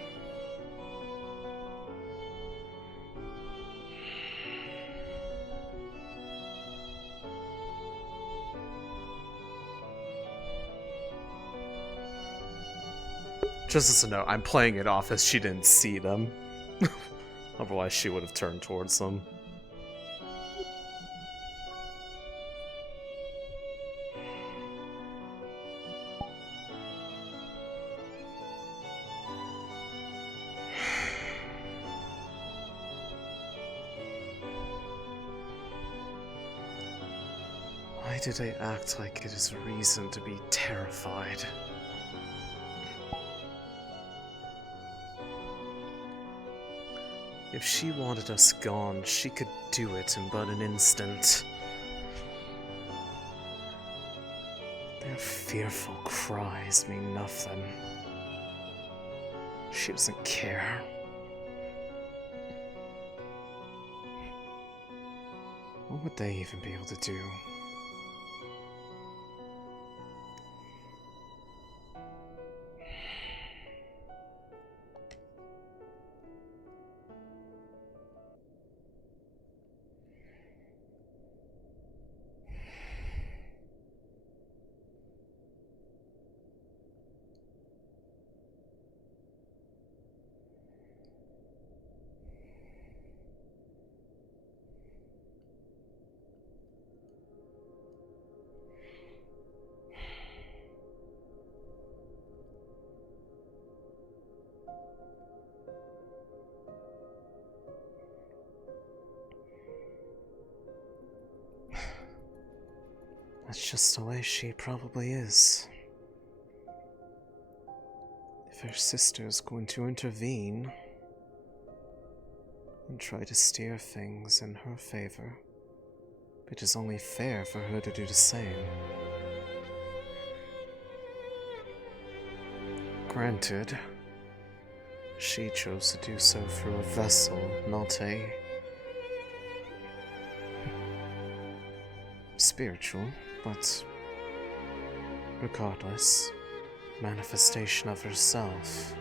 Just as a note, I'm playing it off as she didn't see them. Otherwise, she would have turned towards them. Why do they act like it is a reason to be terrified? If she wanted us gone, she could do it in but an instant. Their fearful cries mean nothing. She doesn't care. What would they even be able to do? That's just the way she probably is. If her sister's going to intervene and try to steer things in her favor, it is only fair for her to do the same. Granted, she chose to do so through a vessel, not a spiritual, but regardless, manifestation of herself.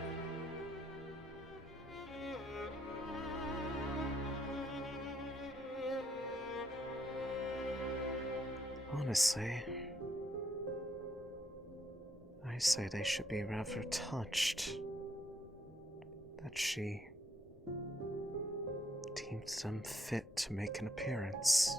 Honestly, I say they should be rather touched that she deemed them fit to make an appearance.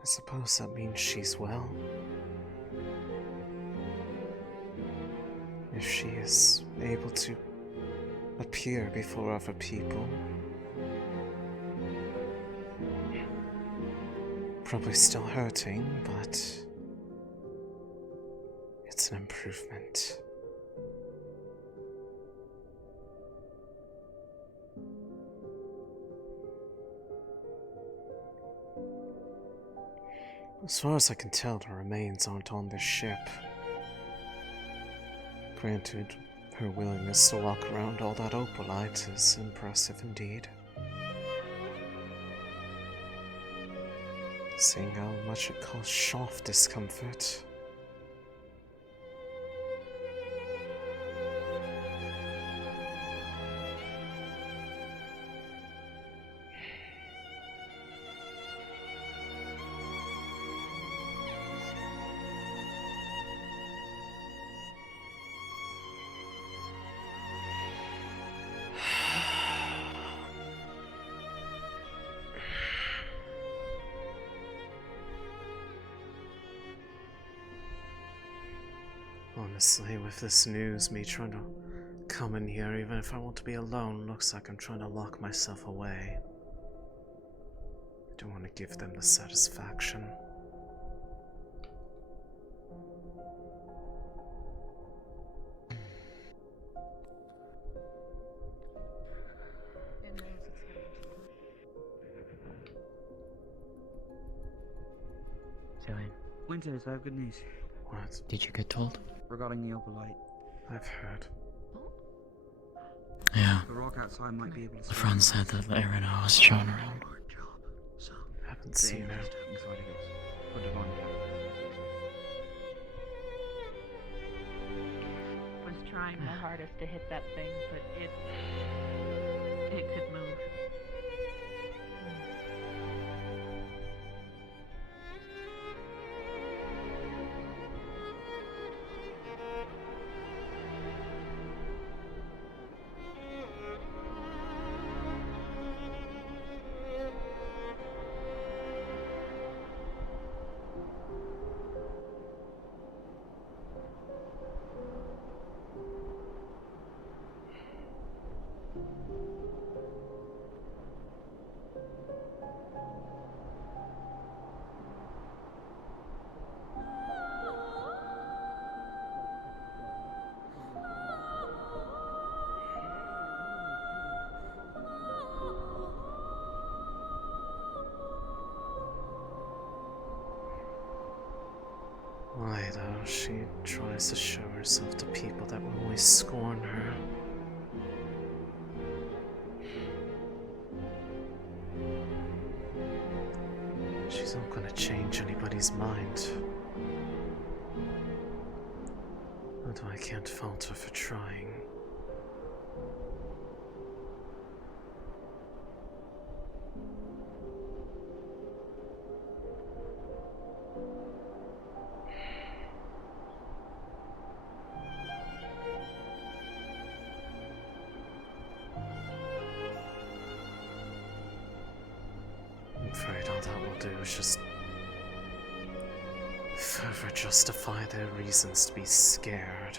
I suppose that means she's well. If she is able to appear before other people. Probably still hurting, but it's an improvement. As far as I can tell, the remains aren't on this ship. Granted, her willingness to walk around all that opalite is impressive indeed. Seeing how much it caused Shoff discomfort. Honestly, with this news, me trying to come in here, even if I want to be alone, looks like I'm trying to lock myself away. I don't want to give them the satisfaction. Céline. Winters, I have good news. What? Did you get told? Regarding the opalite. I've heard. Yeah. The rock outside might be able to... The friend said that Arena was shown around. Haven't seen her. Was trying my hardest to hit that thing, but it could move. Why, though, she tries to show herself to people that will always scorn her. She's not gonna change anybody's mind. Although I can't fault her for trying. I'm afraid all that will do is just further justify their reasons to be scared.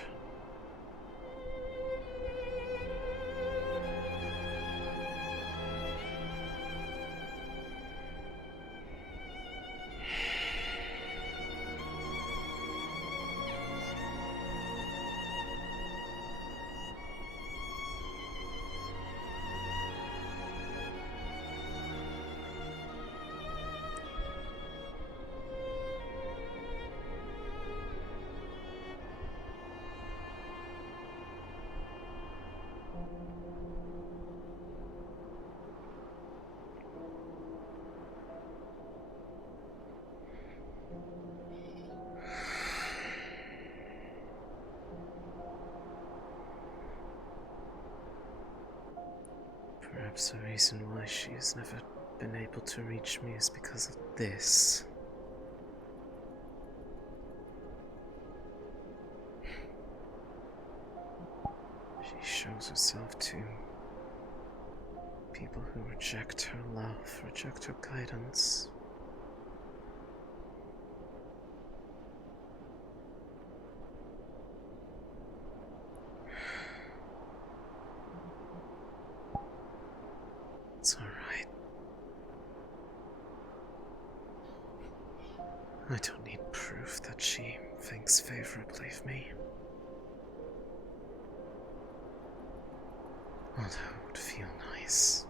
Perhaps the reason why she has never been able to reach me is because of this. She shows herself to people who reject her love, reject her guidance. I don't need proof that she thinks favorably of me. Although it would feel nice.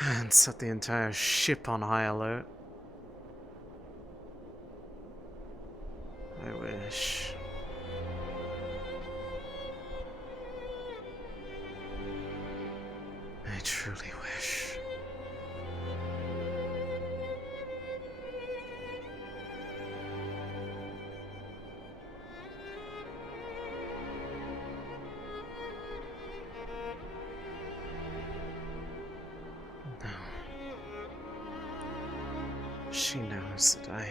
And set the entire ship on high alert. I wish. I truly wish. No. She knows that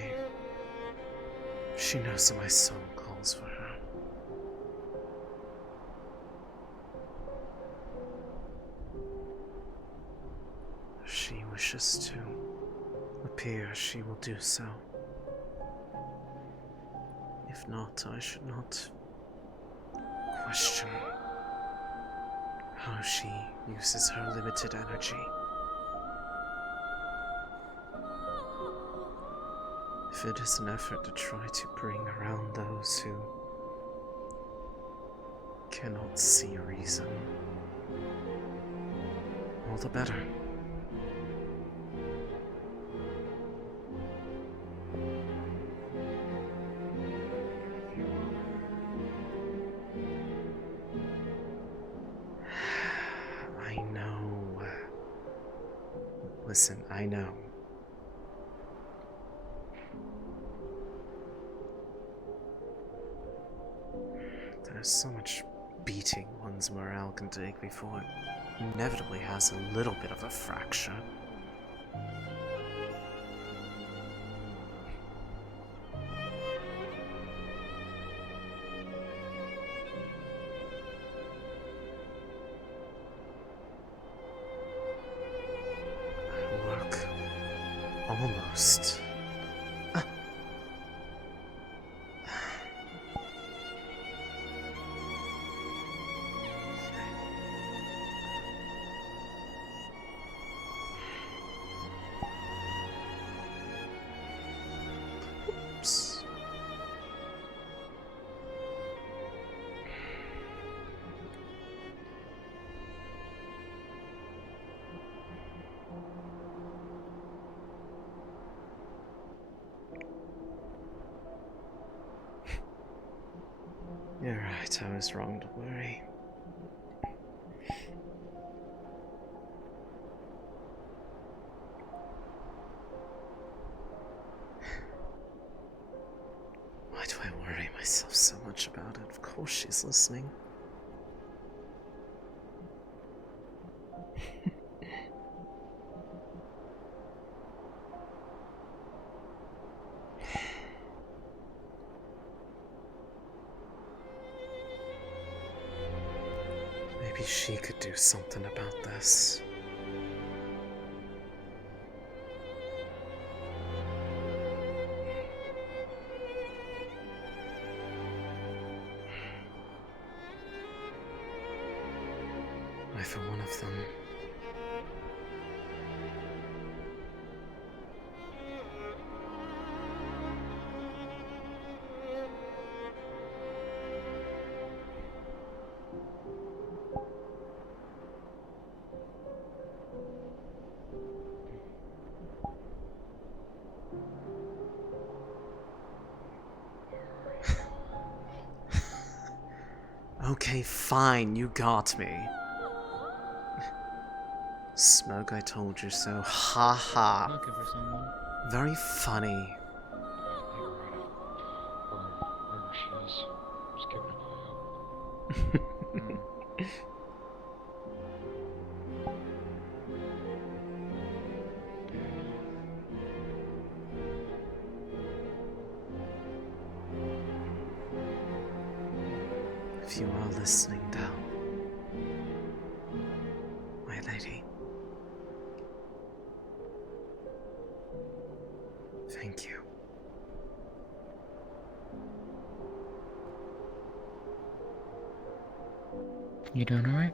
She knows that my soul calls for her. If she wishes to appear, she will do so. If not, I should not question how she uses her limited energy. If it is an effort to try to bring around those who cannot see reason, all the better. I know. Listen, I know. There's so much beating one's morale can take before it inevitably has a little bit of a fracture. Work almost. You're right, I was wrong to worry. Why do I worry myself so much about it? Of course she's listening. Maybe she could do something about this. I, for one of them, okay, fine, you got me. Smoke, I told you so. Ha ha. Looking for someone. Very funny. Wherever she is, just keeping an eye out. If you are listening down, my lady, thank you. You doing alright?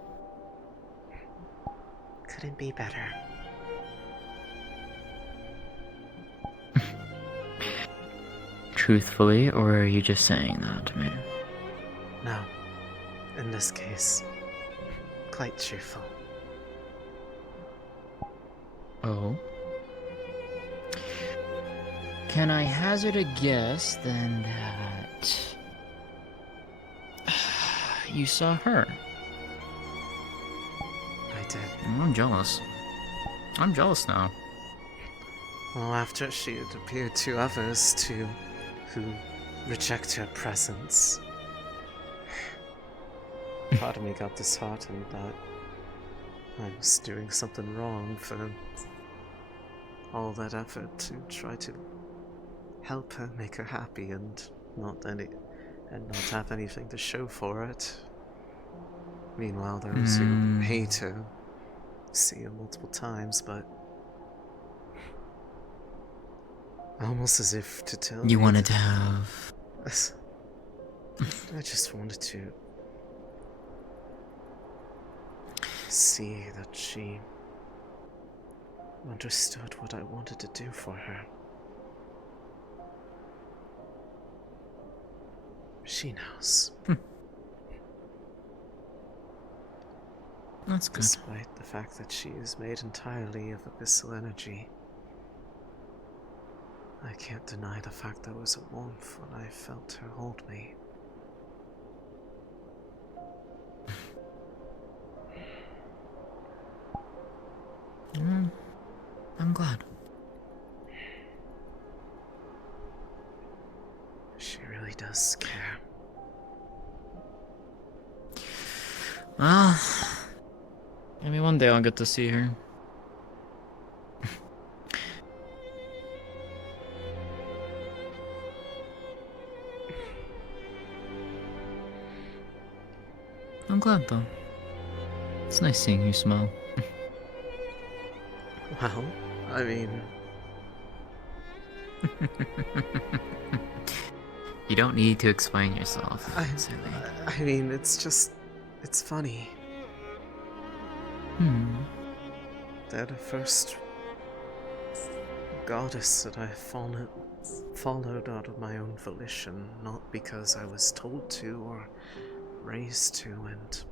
Could couldn't be better. Truthfully, or are you just saying that to me? No. In this case, quite cheerful. Oh? Can I hazard a guess then that you saw her? I did. I'm jealous. I'm jealous now. Well, after she had appeared to others who reject her presence, part of me got disheartened that I was doing something wrong for all that effort to try to help her, make her happy, and not have anything to show for it. Meanwhile, those who hate her see her multiple times, but almost as if to tell You me wanted that- to have... I just wanted to see that she understood what I wanted to do for her. She knows. That's good. Despite the fact that she is made entirely of abyssal energy, I can't deny the fact there was a warmth when I felt her hold me. I'm glad. She really does care. Well, maybe one day I'll get to see her. I'm glad though. It's nice seeing you smile. Well, I mean... You don't need to explain yourself, Céline. I mean, it's just... it's funny. They're the first goddess that I followed out of my own volition, not because I was told to or raised to, and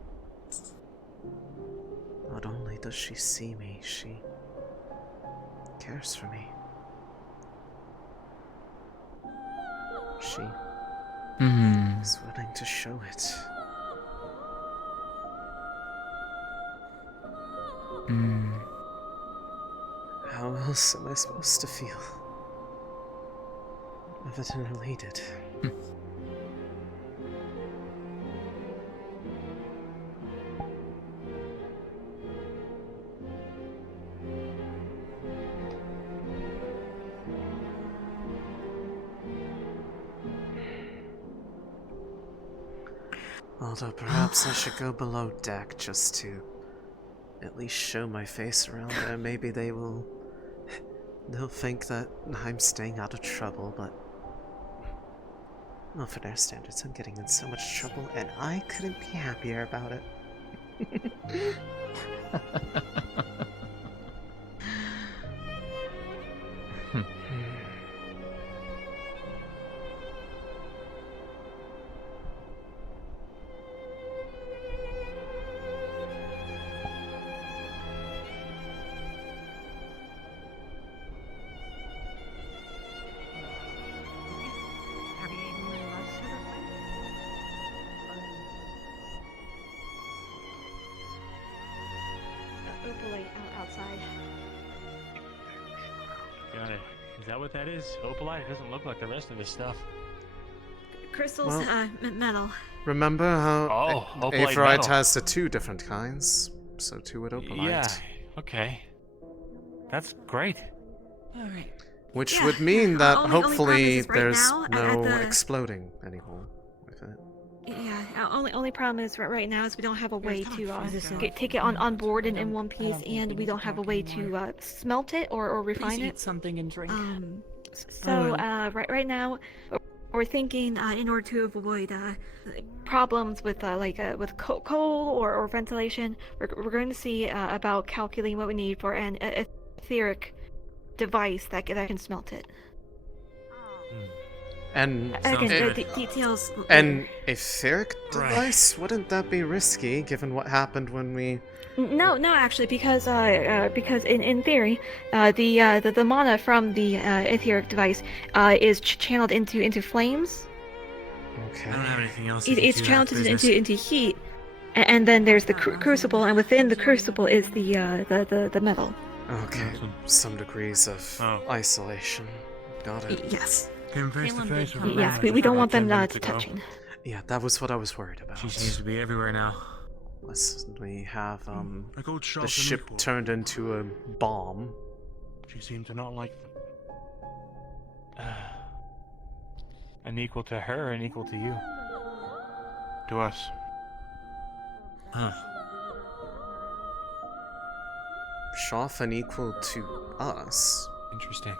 not only does she see me, she cares for me. She is willing to show it. How else am I supposed to feel other than elated? Although perhaps I should go below deck just to at least show my face around there. Maybe they'll think that I'm staying out of trouble, but well, for their standards, I'm getting in so much trouble, and I couldn't be happier about it. Outside. Got it. Is that what that is? Opalite? It doesn't look like the rest of this stuff. Crystals, Well- metal. Remember how opalite Averite metal. has the two different kinds? So too with opalite. Yeah. Okay. That's great. All right. Which Yeah, would mean that only problem hopefully is right there's now, no at the- exploding anymore with it. Yeah, only problem is right now is we don't have a way to take it on board in one piece, and we don't have a way to smelt it or refine Please it. eat something and drink. So right now, we're thinking in order to avoid problems with with coal or ventilation, we're going to see about calculating what we need for an etheric device that can smelt it. And Again, the details. An etheric device? Wouldn't that be risky, given what happened when we? No, actually, because in theory, the mana from the etheric device is channeled into flames. Okay. I don't have anything else. It's channeled into heat, and then there's the crucible, and within the crucible is the metal. Okay. Some degrees of isolation. Got it. Yes. Came face to face with Yes, we don't want them touching. Yeah, that was what I was worried about. She seems to be everywhere now. Listen, we have old shot the ship equal. turned into a bomb. She seemed to not like an equal to her and equal to you. To us. Huh. Shoff unequal to us. Interesting.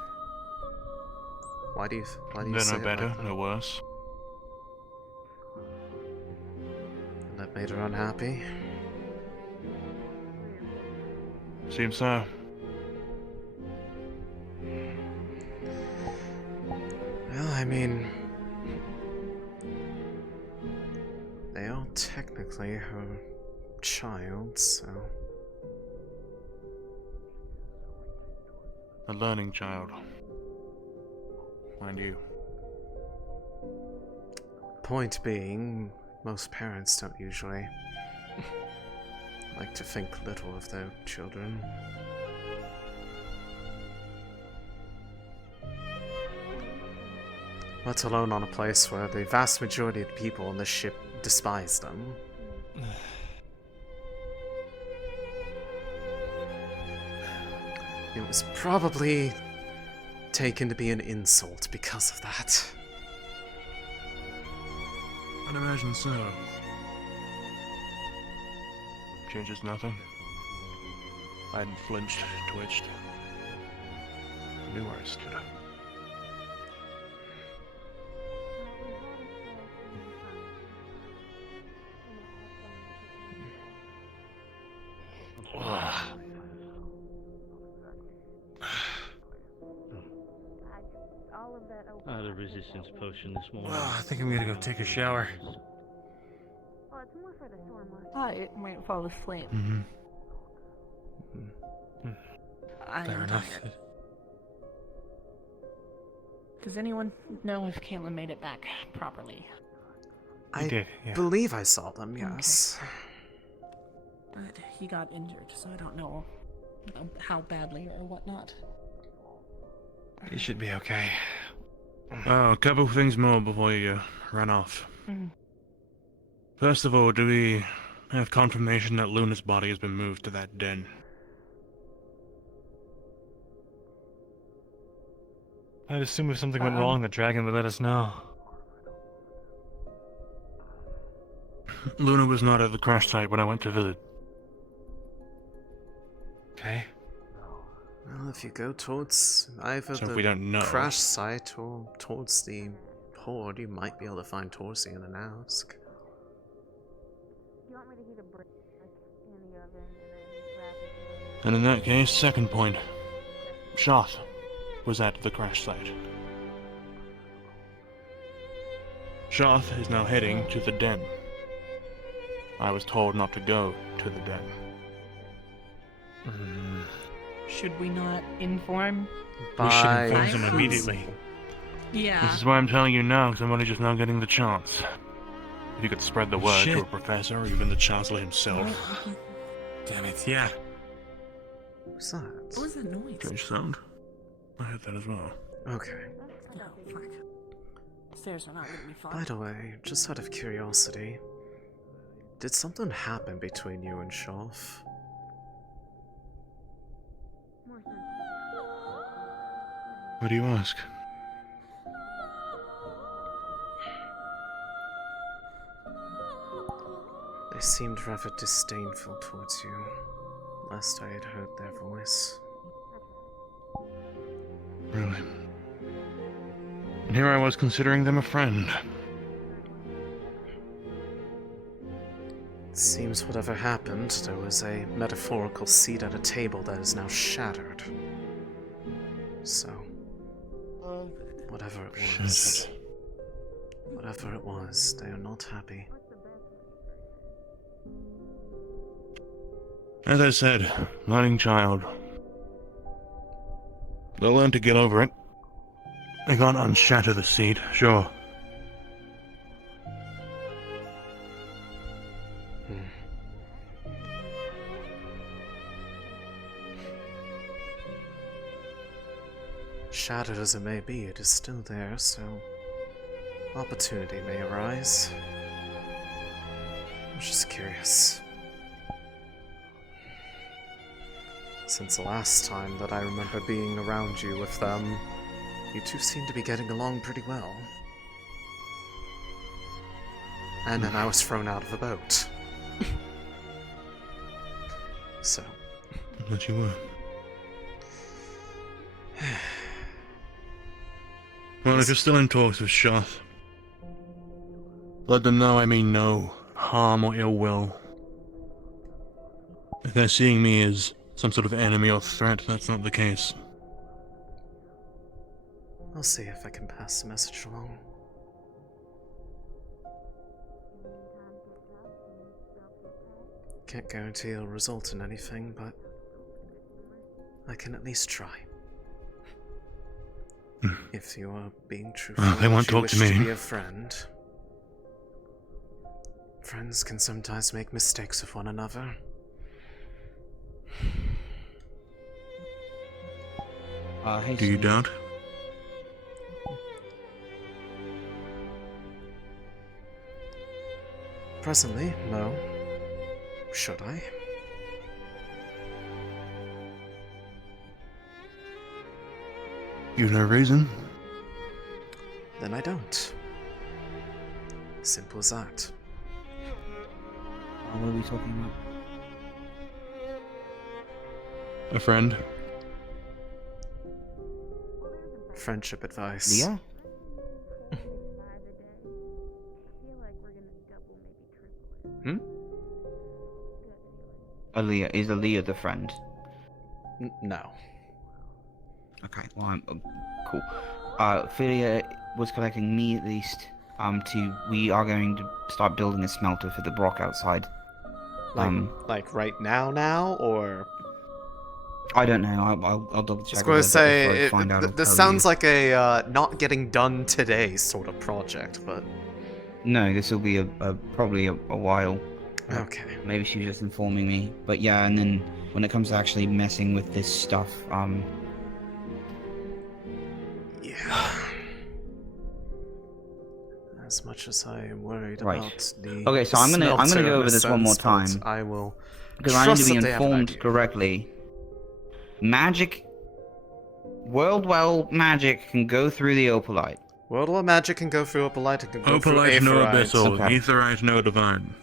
Why do you They're say no it better, like that? no worse. That made her unhappy. Seems so. Well, I mean, they are technically her child, so. A learning child. Mind you. Point being, most parents don't usually like to think little of their children. Let alone on a place where the vast majority of the people on the ship despise them. It was probably taken to be an insult because of that. I'd imagine so. Changes nothing. I hadn't flinched, twitched. Knew where I stood. The resistance potion this morning. Well, I think I'm gonna go take a shower. It might fall asleep. I Fair am enough. tired. Does anyone know if Caitlin made it back properly? I did, yeah. believe I saw them, yes. But he got injured, so I don't know how badly or whatnot. You should be okay. Oh, a couple of things more before you run off. First of all, do we have confirmation that Luna's body has been moved to that den? I'd assume if something went wrong, the dragon would let us know. Luna was not at the crash site when I went to visit. Okay. Well, if you go towards either So if the we don't know. crash site or towards the Horde, you might be able to find Torsi and then ask. And in that case, second point. Shoth was at the crash site. Shoth is now heading to the den. I was told not to go to the den. Should we not inform? We should inform By them who? immediately. Yeah. This is why I'm telling you now, because I'm only just now getting the chance. If you could spread the word Shit. to a professor or even the Chancellor himself. Damn it, yeah. What's that? What was that noise? Strange sound. I heard that as well. Okay. Oh, fuck. Stairs are not gonna be fun. By the way, just out of curiosity, did something happen between you and Shoff? What do you ask? They seemed rather disdainful towards you, last I had heard their voice. Really? And here I was considering them a friend. It seems whatever happened, there was a metaphorical seat at a table that is now shattered. So, whatever it was, they are not happy. As I said, loving child. They'll learn to get over it. They can't unshatter the seed, sure. Shattered as it may be, it is still there, so opportunity may arise. I'm just curious. Since the last time that I remember being around you with them, you two seem to be getting along pretty well. And then I was thrown out of the boat. So. But you were. Well, if you're still in talks with Shoth, let them know I mean no harm or ill will. If they're seeing me as some sort of enemy or threat, that's not the case. I'll see if I can pass the message along. Can't guarantee it'll result in anything, but I can at least try. If you are being truthful, They won't if you talk to wish me. to be a friend. Friends can sometimes make mistakes with one another. Hey, Do you doubt? Presently, no. Should I? You've no reason? Then I don't. Simple as that. What are we talking about? A friend? Friendship advice. Leah? Alea, is Alea the friend? No. Okay, well, I'm cool. Fevira was collecting me at least. We are going to start building a smelter for the Brock outside. Like right now, or? I don't know. I'll double check. I was going to say, this sounds you. like a not getting done today sort of project, but. No, this will be probably a while. Okay. Maybe she was just informing me, but yeah. And then when it comes to actually messing with this stuff, yeah. As much as I am worried Right. about the Okay, so I'm gonna smelter go in over a this one certain more spot, time. I will. Because I need to be trust that they have an informed idea. correctly. World magic can go through the opalite. World magic can go through opalite, it can go through Opalite, no aetheryte. abyssal. Okay. Aetheryte, no divine.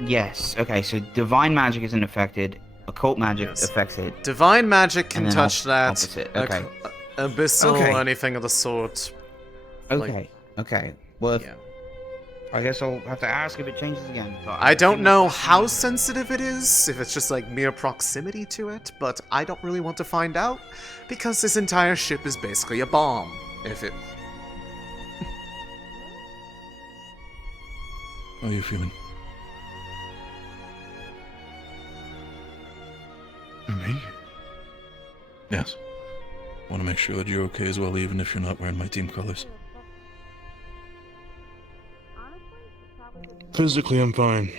Yes. Okay, so divine magic isn't affected. Occult magic affects it. Divine magic can And then touch that. opposite. Okay. Abyssal, Okay. anything of the sort. Okay. Okay. Well, Yeah. I guess I'll have to ask if it changes again. But I don't know how sensitive it is, if it's just like mere proximity to it, but I don't really want to find out, because this entire ship is basically a bomb. If it... How are you feeling? Me? Yes. Want to make sure that you're okay as well, even if you're not wearing my team colors. Physically, I'm fine.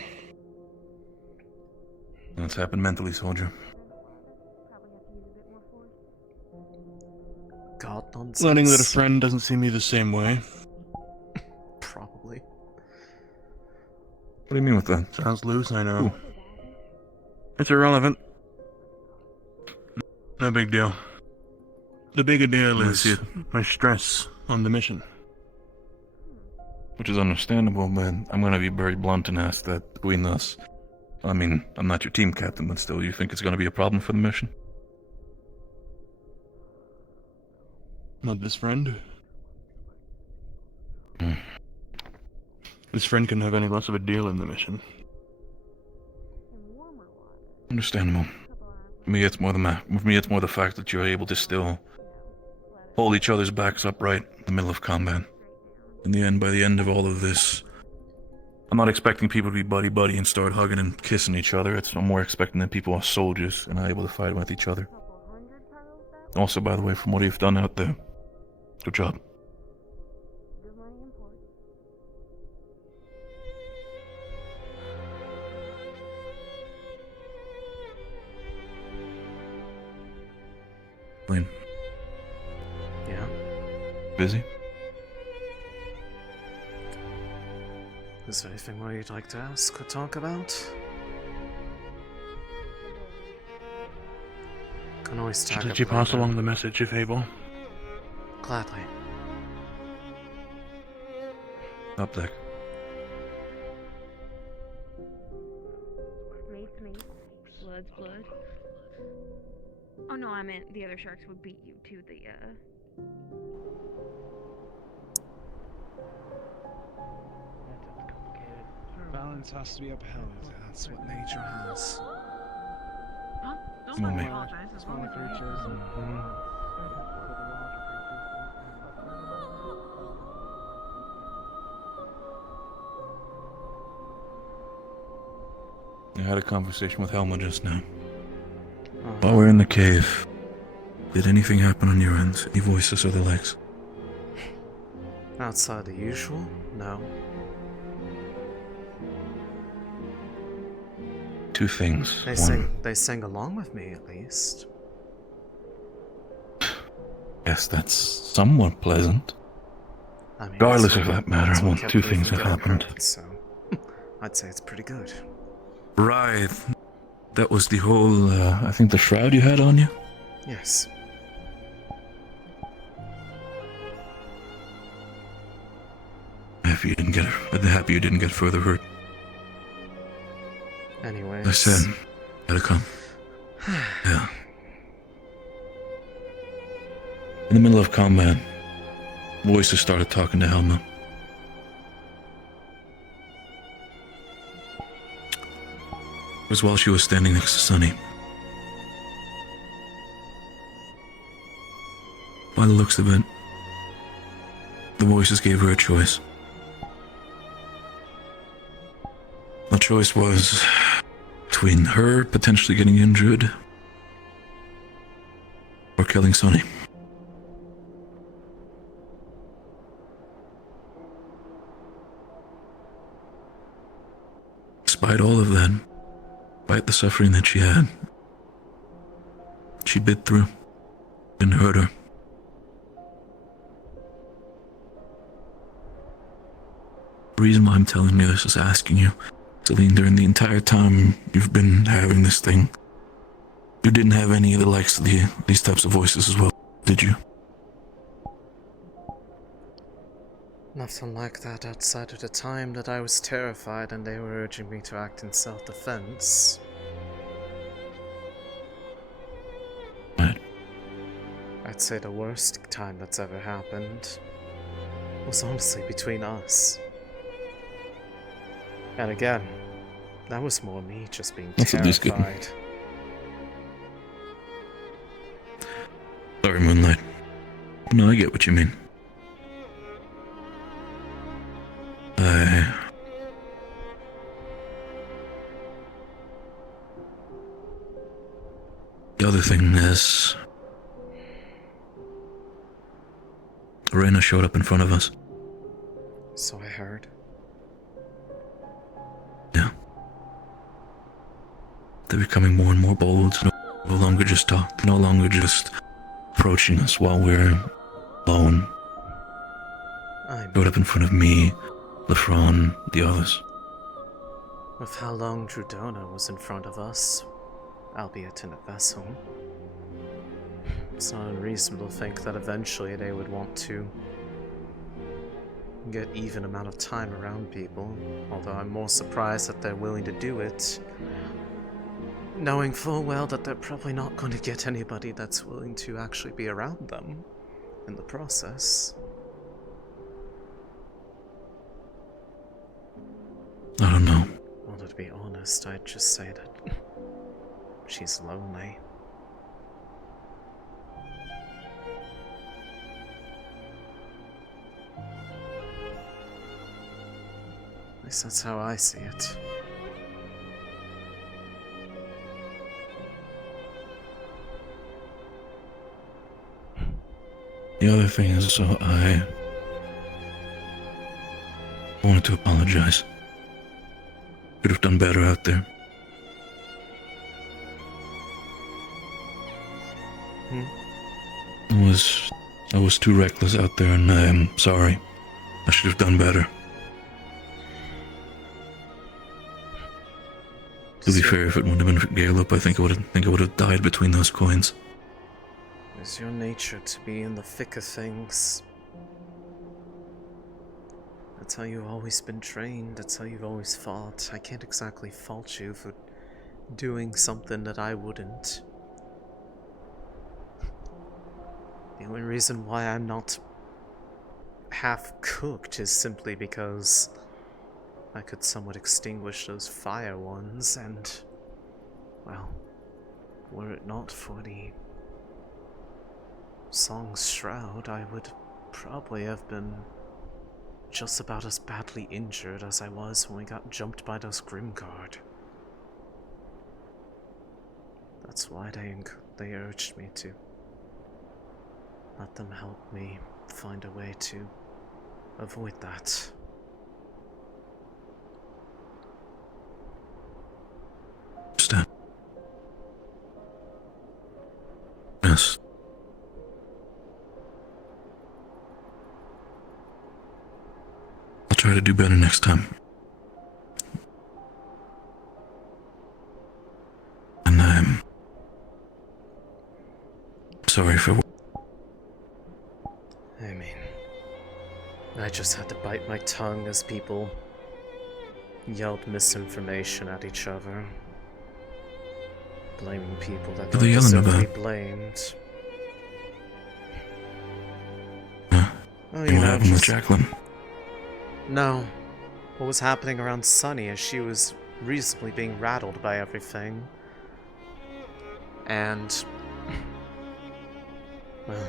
What's happened mentally, soldier? God nonsense. Learning that a friend doesn't see me the same way. Probably. What do you mean with that? Sounds loose, I know. It's irrelevant. No big deal. The bigger deal is my stress on the mission. Which is understandable, but I'm gonna be very blunt and ask that between us. I mean, I'm not your team captain, but still, you think it's gonna be a problem for the mission? Not this friend? His friend couldn't have any less of a deal in the mission. Understandable. For me, it's more the fact that you're able to still hold each other's backs upright in the middle of combat. In the end, by the end of all of this, I'm not expecting people to be buddy-buddy and start hugging and kissing each other. I'm more expecting that people are soldiers and are able to fight with each other. Also, by the way, from what you've done out there, good job. Céline. Yeah? Busy? Is there anything more you'd like to ask or talk about? Can always talk. Did you pass along the message if able? Gladly. Up deck. Mace. Blood's blood. Oh no, I meant the other sharks would beat you to the, Balance has to be upheld. That's what nature has. Huh? Don't Come on, mate. apologize. As long as creatures. I had a conversation with Helma just now. While we're in the cave, did anything happen on your end? Any voices or the likes? Outside the usual? No. Two things. They sing along with me, at least. Yes, that's somewhat pleasant. I mean, Regardless of that matter, that's what kept two me things from have getting happened. hurt, so I'd say it's pretty good. Right. That was the whole, I think the shroud you had on you? Yes. Happy you didn't get further hurt. Anyways. I said, gotta come. Yeah. In the middle of combat, voices started talking to Helma. It was while she was standing next to Sunny. By the looks of it, the voices gave her a choice. The choice was between her potentially getting injured or killing Sunny. Despite all of that, despite the suffering that she had, she bit through. Didn't hurt her. The reason why I'm telling you this is asking you, Céline, during the entire time you've been having this thing, you didn't have any of the likes of these types of voices as well, did you? Nothing like that outside of the time that I was terrified and they were urging me to act in self-defense. Right. I'd say the worst time that's ever happened was honestly between us. And again, that was more me just being That's at least good. terrified. Sorry, Moonlight. No, I get what you mean. The other thing is, Reyna showed up in front of us. So I heard. Yeah. They're becoming more and more bold, no longer just talk, no longer just approaching us while we're alone. Showed up in front of me, Lefron, the others. With how long Drudona was in front of us, albeit in a vessel, it's not unreasonable to think that eventually they would want to get even amount of time around people, although I'm more surprised that they're willing to do it, knowing full well that they're probably not going to get anybody that's willing to actually be around them in the process. Although to be honest, I'd just say that she's lonely. At least that's how I see it. The other thing is, so I wanted to apologize. Could have done better out there. I was too reckless out there, and I am sorry. I should have done better. To be fair, if it wouldn't have been for Gallup, I think I would have died between those coins. It's your nature to be in the thick of things. That's how you've always been trained, that's how you've always fought. I can't exactly fault you for doing something that I wouldn't. The only reason why I'm not half-cooked is simply because I could somewhat extinguish those fire ones, and, well, were it not for the Song's Shroud, I would probably have been just about as badly injured as I was when we got jumped by those Grimguard. That's why they urged me to let them help me find a way to avoid that. Understand? Yes. I'll try to do better next time. And I'm sorry for... I mean, I just had to bite my tongue as people yelled misinformation at each other, blaming people that don't deserve to be blamed. Oh, You know, happened with Jacqueline? No. What was happening around Sunny as she was reasonably being rattled by everything. And... well...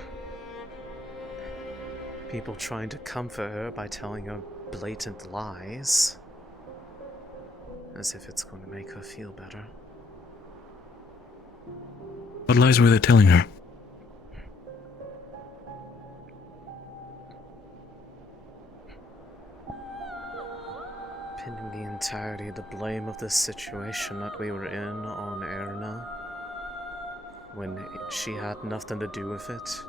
people trying to comfort her by telling her blatant lies. As if it's going to make her feel better. What lies were they telling her? Pinning the entirety of the blame of this situation that we were in on Erna, when she had nothing to do with it.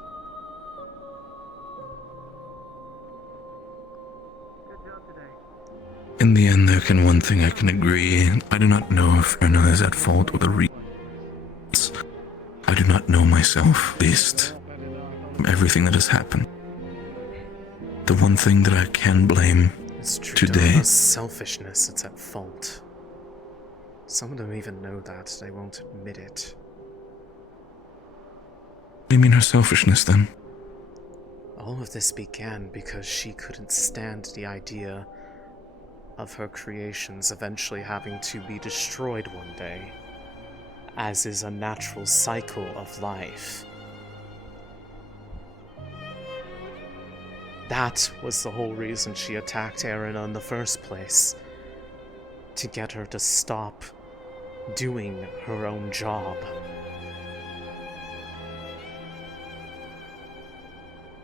In the end, there can one thing I can agree. I do not know if Erna is at fault with the reasons. I do not know myself, at least, from everything that has happened. The one thing that I can blame today... It's selfishness that's at fault. Some of them even know that, they won't admit it. What do you mean her selfishness, then? All of this began because she couldn't stand the idea of her creations eventually having to be destroyed one day, as is a natural cycle of life. That was the whole reason she attacked Erina in the first place, to get her to stop doing her own job.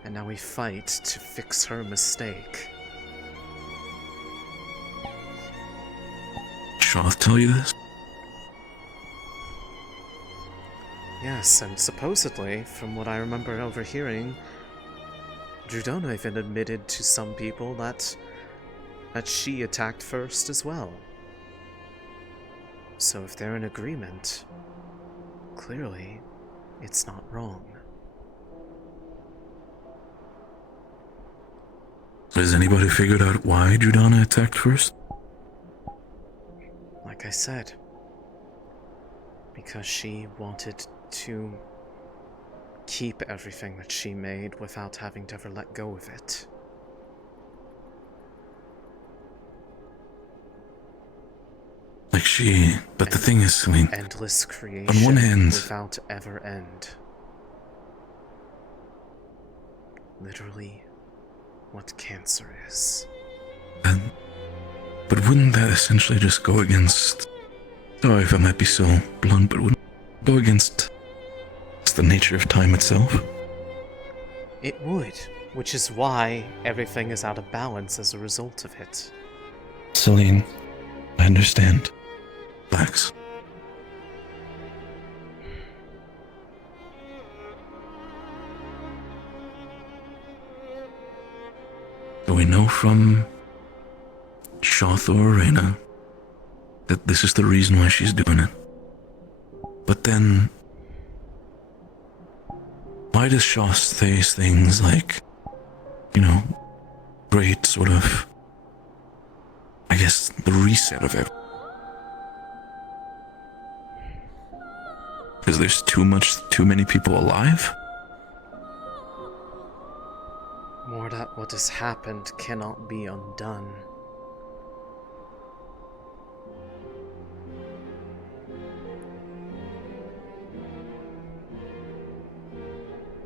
And now we fight to fix her mistake. Shoth tell you this? Yes, and supposedly, from what I remember overhearing, Drudona even admitted to some people that she attacked first as well. So if they're in agreement, clearly, it's not wrong. Has anybody figured out why Drudona attacked first? Like I said, because she wanted to keep everything that she made without having to ever let go of it. Like but the thing is, Céline, endless creation on one hand, without ever end. Literally, what cancer is. But wouldn't that essentially just go against... Sorry if I might be so blunt, but wouldn't it go against the nature of time itself? It would, which is why everything is out of balance as a result of it. Céline, I understand. Relax. So we know from Shoth or Arena that this is the reason why she's doing it. But then, why does Shoth say things like, great sort of, I guess, the reset of it? Because there's too many people alive? More that what has happened cannot be undone.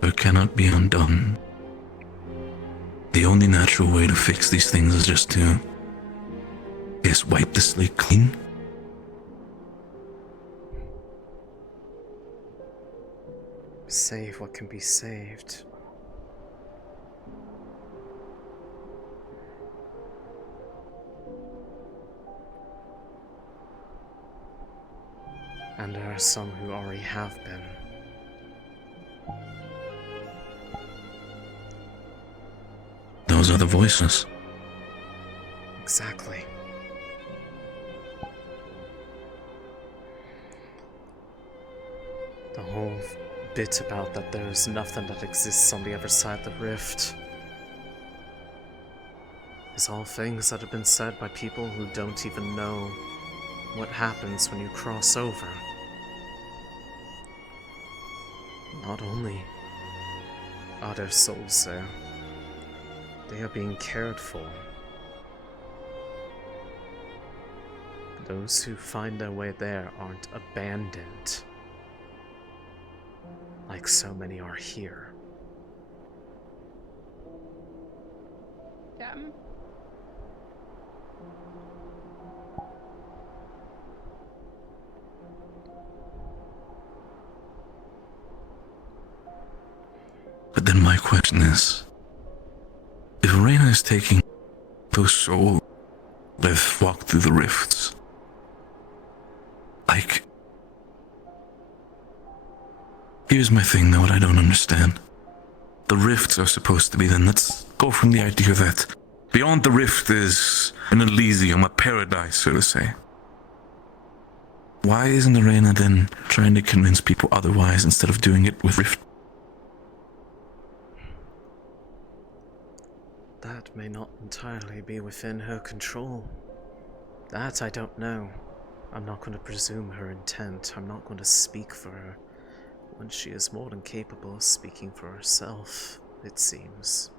It cannot be undone. The only natural way to fix these things is just to, wipe the slate clean. Save what can be saved. And there are some who already have been. Those are the voices. Exactly. The whole bit about that there's nothing that exists on the other side of the rift is all things that have been said by people who don't even know what happens when you cross over. Not only are there souls there, they are being cared for. Those who find their way there aren't abandoned, like so many are here. Yeah. But then my question is, if Arena is taking those souls that have walked through the rifts, here's my thing though, what I don't understand. The rifts are supposed to be then, let's go from the idea that beyond the rift is an Elysium, a paradise, so to say. Why isn't Arena then trying to convince people otherwise instead of doing it with rift? That may not entirely be within her control. That I don't know. I'm not going to presume her intent. I'm not going to speak for her, when she is more than capable of speaking for herself, it seems.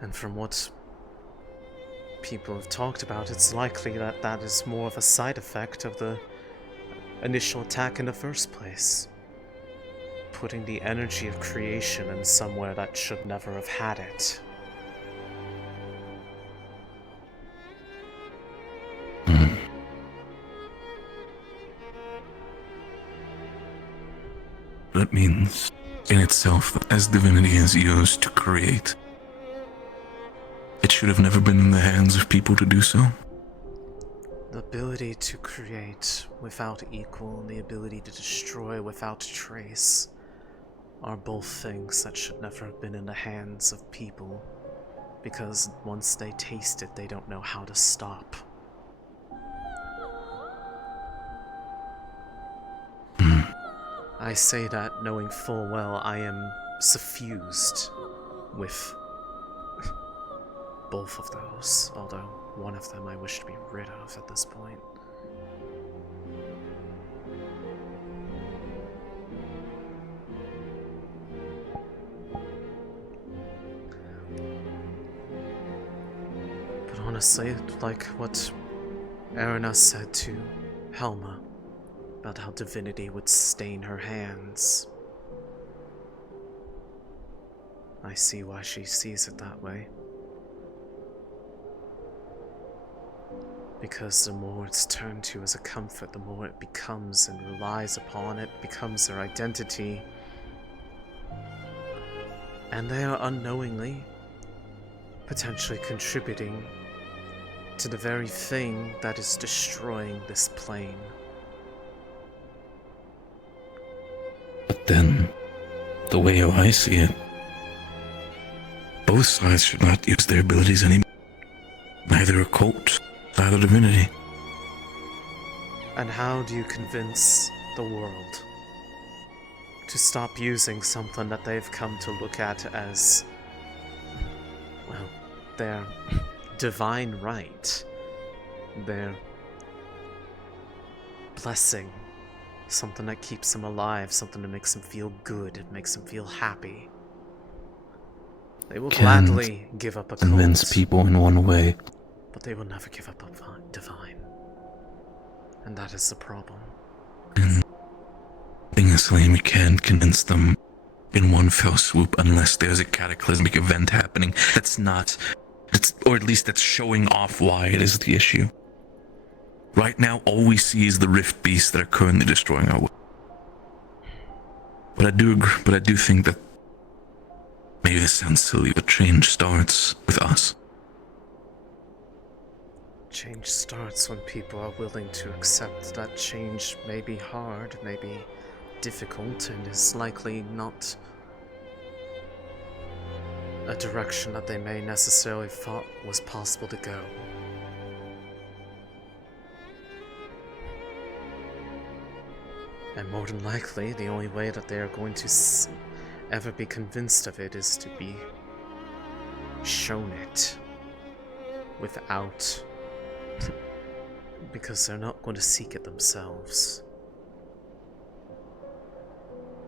And from what people have talked about, it's likely that that is more of a side effect of the initial attack in the first place. Putting the energy of creation in somewhere that should never have had it. That means, in itself, that as divinity is used to create, it should have never been in the hands of people to do so? The ability to create without equal and the ability to destroy without trace are both things that should never have been in the hands of people, because once they taste it, they don't know how to stop. I say that knowing full well I am suffused with both of those, although one of them I wish to be rid of at this point. honestly, like what Erina said to Helma about how divinity would stain her hands. I see why she sees it that way. Because the more it's turned to as a comfort, the more it becomes and relies upon it, becomes their identity. And they are unknowingly, potentially contributing to the very thing that is destroying this plane. But then, the way I see it, both sides should not use their abilities anymore. Neither occult, neither divinity. And how do you convince the world to stop using something that they've come to look at as, well, their divine right, their blessing, something that keeps them alive, something that makes them feel good, it makes them feel happy? They will gladly give up a cult, convince people in one way, but they will never give up a divine. And that is the problem. and thing is, Céline, we can't convince them in one fell swoop unless there's a cataclysmic event happening or at least that's showing off why it is the issue. Right now, all we see is the rift beasts that are currently destroying our world. But I do agree, but I do think that maybe this sounds silly, but change starts with us. Change starts when people are willing to accept that change may be hard, may be difficult, and is likely not a direction that they may necessarily thought was possible to go. And more than likely, the only way that they are going to ever be convinced of it is to be shown it without, because they're not going to seek it themselves.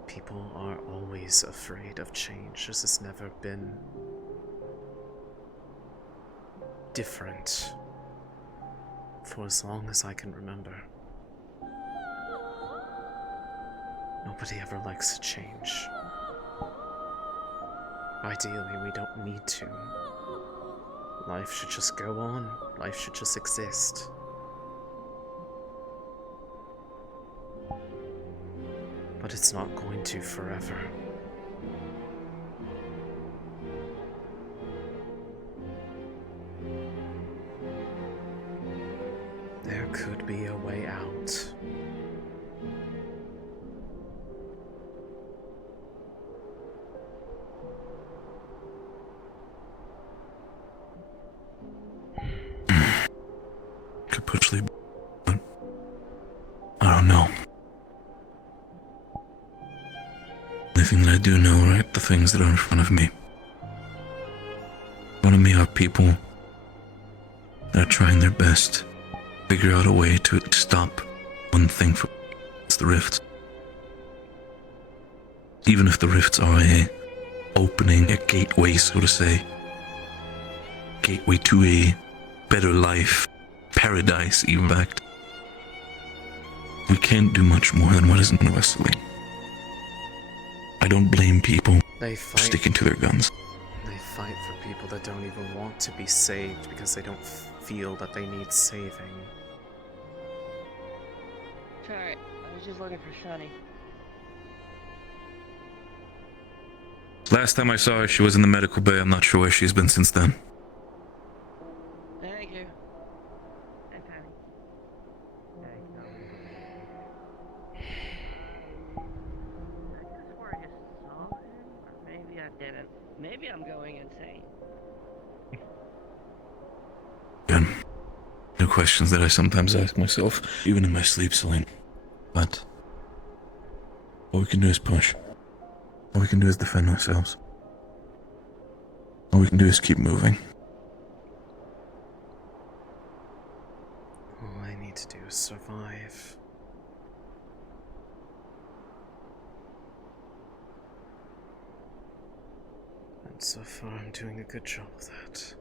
People are always afraid of change. This has never been different for as long as I can remember. Nobody ever likes to change. Ideally, we don't need to. Life should just go on. Life should just exist. But it's not going to forever. There could be a way out. Could potentially, but I don't know. The thing that I do know, right? The things that are in front of me. In front of me are people that are trying their best to figure out a way to stop one thing from it's the rifts. Even if the rifts are a opening, a gateway, so to say. Gateway to a better life. Paradise, in fact. We can't do much more than what is in us, Céline. I don't blame people for sticking to their guns. They fight for people that don't even want to be saved because they don't feel that they need saving. Sorry, I was just looking for Shani. Last time I saw her, she was in the medical bay. I'm not sure where she's been since then. Thank you. Maybe I didn't. Maybe I'm going insane. Again, no questions that I sometimes ask myself, even in my sleep, Céline. But all we can do is push. All we can do is defend ourselves. All we can do is keep moving. All I need to do is survive. And so far I'm doing a good job of that.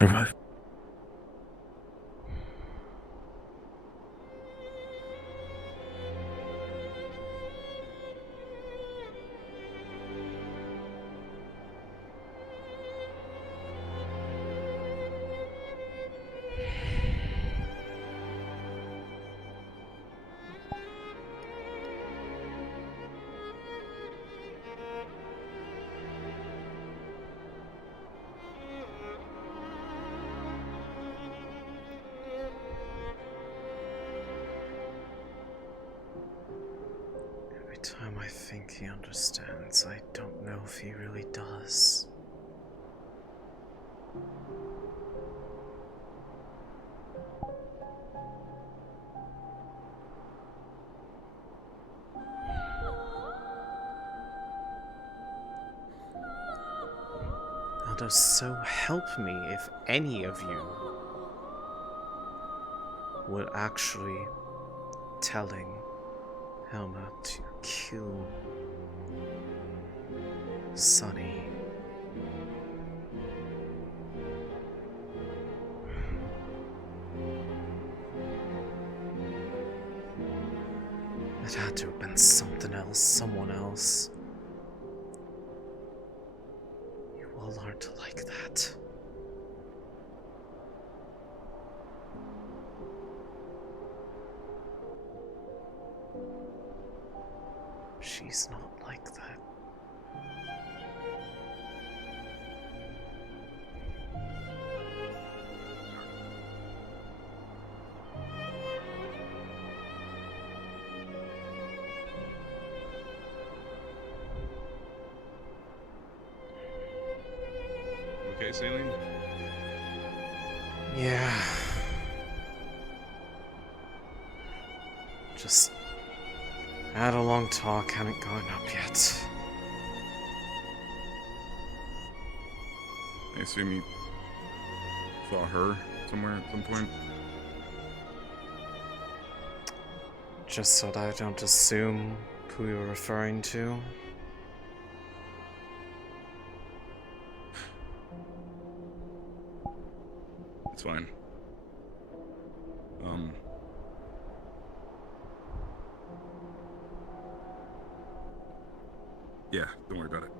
Revive. Every time I think he understands, I don't know if he really does. Although, so help me if any of you were actually telling Helma to kill Sunny. It had to have been something else, someone else. You all aren't like that. She's not like that. Okay, Céline? Yeah. Just had a long talk, haven't gone up yet. I assume you saw her somewhere at some point? Just so that I don't assume who you're referring to. It's fine. Yeah, don't worry about it.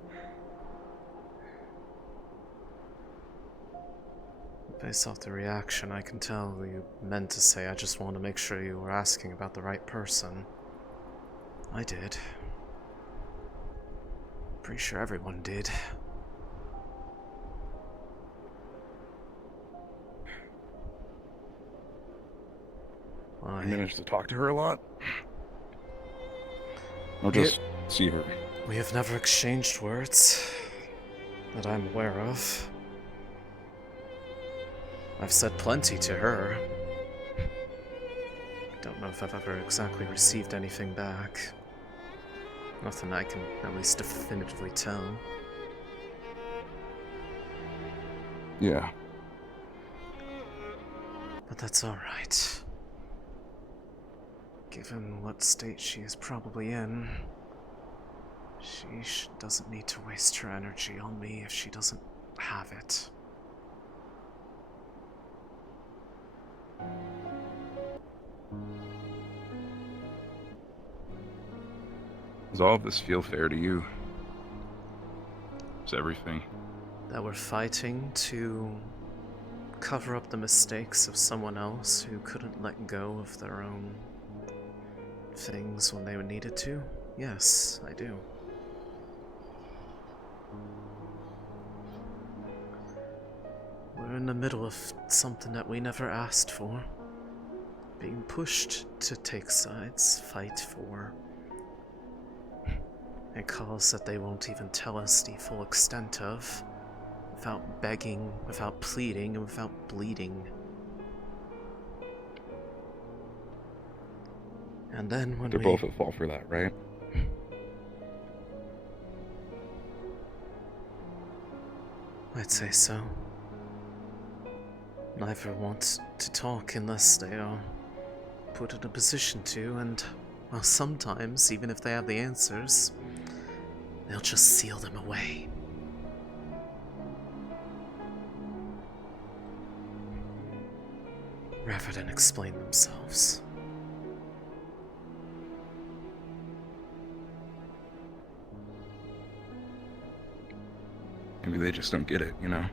Based off the reaction, I can tell you meant to say I just want to make sure you were asking about the right person. I did. Pretty sure everyone did. Why? You managed to talk to her a lot? Or just see her? We have never exchanged words that I'm aware of. I've said plenty to her. Don't know if I've ever exactly received anything back. Nothing I can at least definitively tell. Yeah. But that's alright. Given what state she is probably in, she doesn't need to waste her energy on me if she doesn't have it. Does all of this feel fair to you? Is everything? That we're fighting to cover up the mistakes of someone else who couldn't let go of their own things when they needed to? Yes, I do. We're in the middle of something that we never asked for. Being pushed to take sides, fight for a cause that they won't even tell us the full extent of, without begging, without pleading, and without bleeding. And then when They're both at fault for that, right? I'd say so. Neither want to talk unless they are put in a position to, and, well, sometimes, even if they have the answers, they'll just seal them away. rather than explain themselves. Maybe they just don't get it, you know?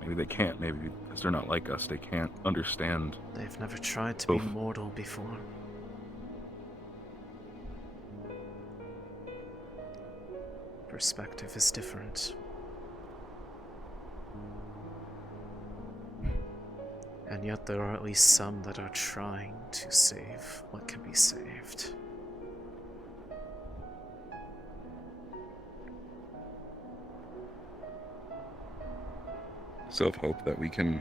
Maybe they can't, maybe because they're not like us, they can't understand. They've never tried to be mortal before. Perspective is different. And yet there are at least some that are trying to save what can be saved. So have hope that we can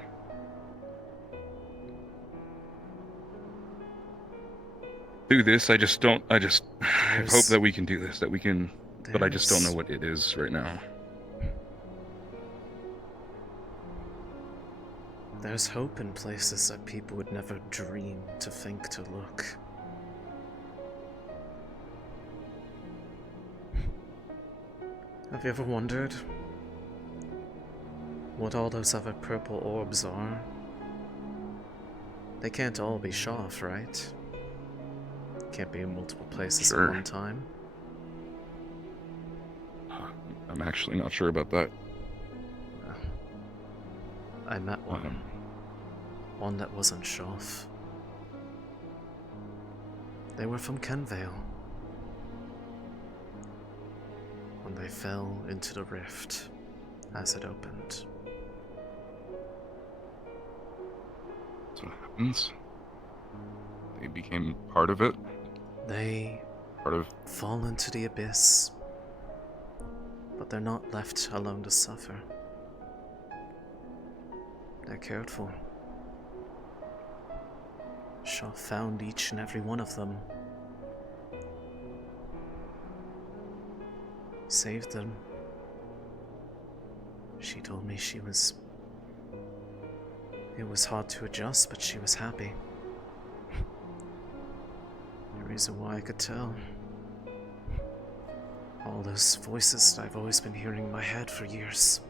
do this. I have hope that we can do this, but I just don't know what it is right now. There's hope in places that people would never dream to think to look. Have you ever wondered what all those other purple orbs are? They can't all be Shoff, right? Can't be in multiple places at one time. I'm actually not sure about that. I met one. One that wasn't Shoff. They were from Kenvale. When they fell into the rift as it opened. That's what happens. They became part of it. They fall into the abyss, but they're not left alone to suffer. They're cared for. Shaw found each and every one of them. Saved them. She told me it was hard to adjust, but she was happy. The reason why I could tell. All those voices that I've always been hearing in my head for years.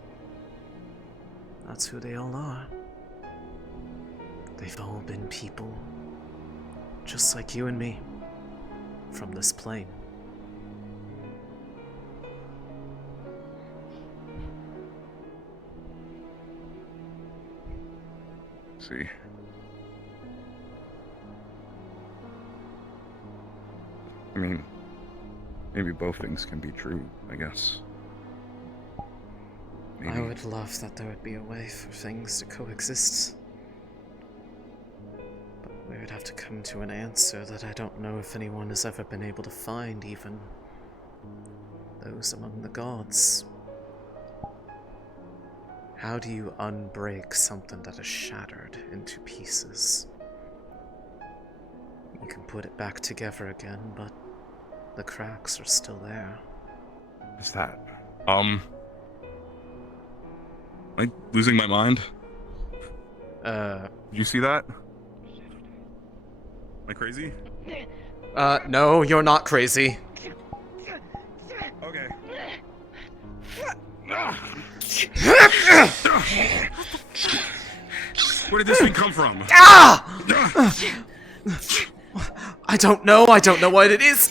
That's who they all are. They've all been people, just like you and me, from this plane. See. I mean, maybe both things can be true, I guess. Maybe. I would love that there would be a way for things to coexist. But we would have to come to an answer that I don't know if anyone has ever been able to find, even those among the gods. How do you unbreak something that is shattered into pieces? You can put it back together again, but the cracks are still there. What's that? Am I losing my mind? Did you see that? Am I crazy? No, you're not crazy. Okay. Where did this thing come from? I don't know what it is.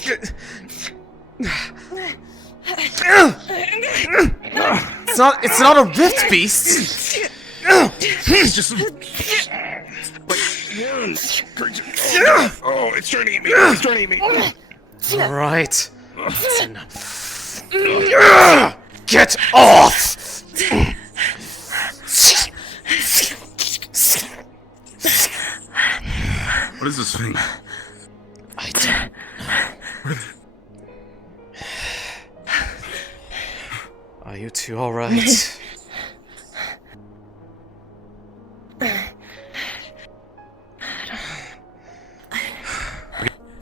It's not a rift beast. It's just oh, it's trying to eat me. It's trying to eat me. All right. That's enough. Get off! What is this thing? I don't know. Are you two alright?